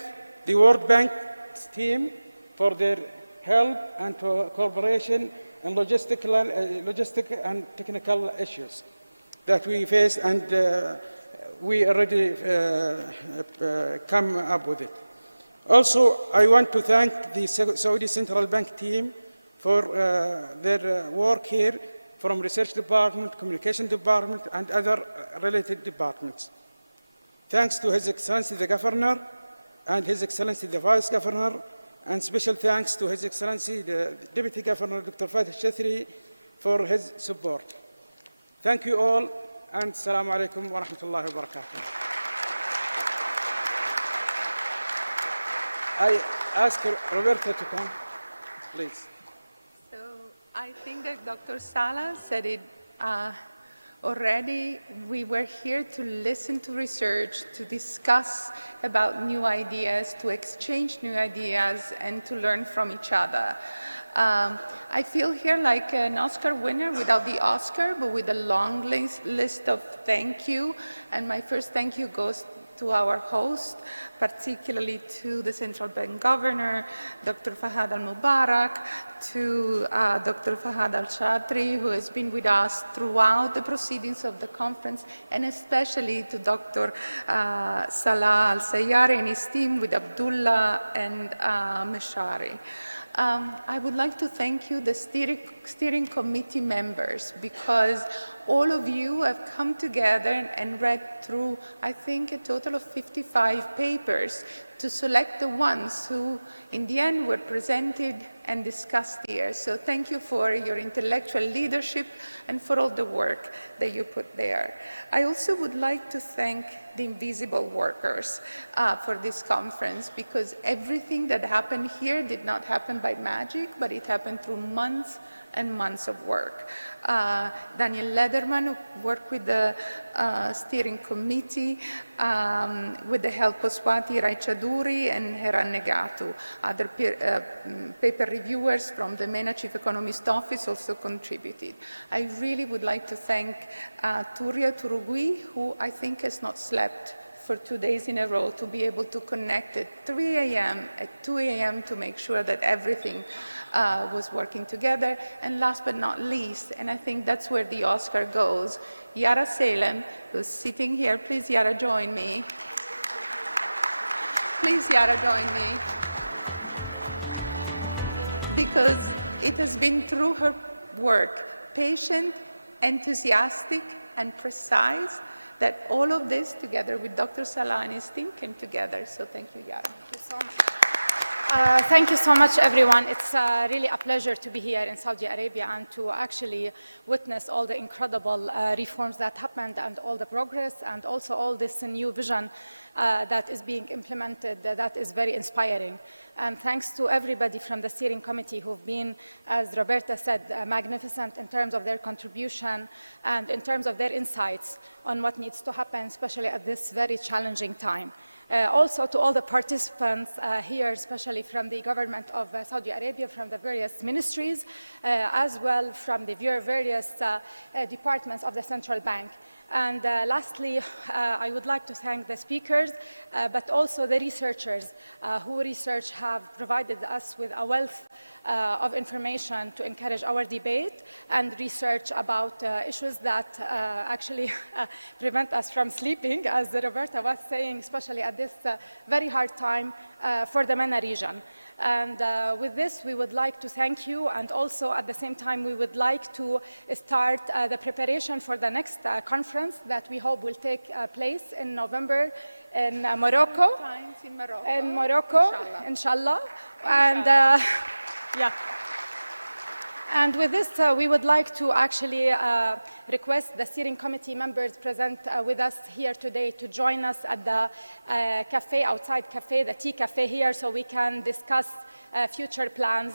the World Bank's team for their help and cooperation in logistic and technical issues that we face, and we already come up with it. Also, I want to thank the Saudi Central Bank team for their work here, from research department, communication department, and other related departments. Thanks to His Excellency the Governor and His Excellency the Vice Governor, and special thanks to His Excellency the Deputy Governor, Dr. Fatih Shathri, for his support. Thank you all, and Assalamu alaikum wa rahmatullahi wa barakatuh. I ask Roberta to come, please. So I think that Dr. Salah said it already. We were here to listen to research, to discuss about new ideas, to exchange new ideas, and to learn from each other. I feel here like an Oscar winner without the Oscar, but with a long list of thank you. And my first thank you goes to our host, particularly to the Central Bank Governor, Dr. Fahad Al-Mubarak, to Dr. Fahad Al-Shatri, who has been with us throughout the proceedings of the conference, and especially to Dr. Salah Al-Sayyari and his team with Abdullah and Meshari. I would like to thank you, the steering committee members, because all of you have come together and read through, I think, a total of 55 papers to select the ones who, in the end, were presented and discussed here. So thank you for your intellectual leadership and for all the work that you put there. I also would like to thank the invisible workers for this conference, because everything that happened here did not happen by magic, but it happened through months and months of work. Daniel Lederman, who worked with the steering committee, with the help of Swati Raichaduri and Heran Negatu. Other paper reviewers from the MENA Chief Economist Office also contributed. I really would like to thank Turia Turugui, who I think has not slept for 2 days in a row, to be able to connect at 3 a.m., at 2 a.m. to make sure that everything was working together. And last but not least, and I think that's where the Oscar goes, Yara Salem, who's sitting here. Please, Yara, join me. Please, Yara, join me. Because it has been through her work, patient, enthusiastic, and precise, that all of this, together with Dr. Salah and his team, came together. So thank you, Yara. Thank you so much. Thank you so much, everyone. It's really a pleasure to be here in Saudi Arabia and to actually witness all the incredible reforms that happened and all the progress, and also all this new vision that is being implemented that is very inspiring. And thanks to everybody from the steering committee who've been, as Roberta said, magnificent in terms of their contribution and in terms of their insights on what needs to happen, especially at this very challenging time. Also to all the participants here, especially from the government of Saudi Arabia, from the various ministries, as well from the various departments of the central bank. And lastly, I would like to thank the speakers, but also the researchers who have provided us with a wealth of information to encourage our debate and research about issues that actually prevent us from sleeping, as Roberta was saying, especially at this very hard time for the MENA region. And with this, we would like to thank you, and also at the same time, we would like to start the preparation for the next conference that we hope will take place in November in Morocco. In Morocco, inshallah. And yeah. And with this, we would like to actually request the steering committee members present with us here today to join us at the cafe, outside cafe, the tea cafe here, so we can discuss future plans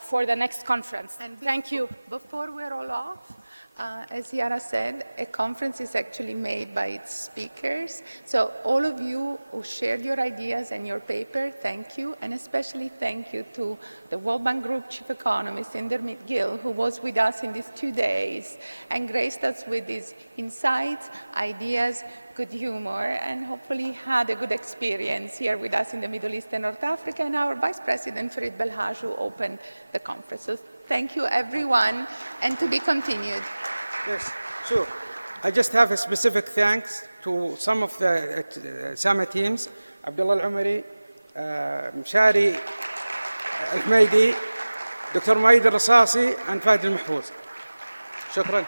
for the next conference. And thank you. Before we're all off, as Yara said, a conference is actually made by its speakers. So all of you who shared your ideas and your paper, thank you. And especially thank you to the World Bank Group Chief Economist, Indermit Gill, who was with us in these 2 days and graced us with his insights, ideas, good humor, and hopefully had a good experience here with us in the Middle East and North Africa, and our Vice President, Farid Belhaj, who opened the conference. So thank you, everyone, and to be continued. Yes, sure. I just have a specific thanks to some of the SAMA teams, Abdullah Al-Umari, Mshari Al-Hmaydi, Dr. Maïd Al-Rasasi, and Fahd Al-Mahfouz. Shukran.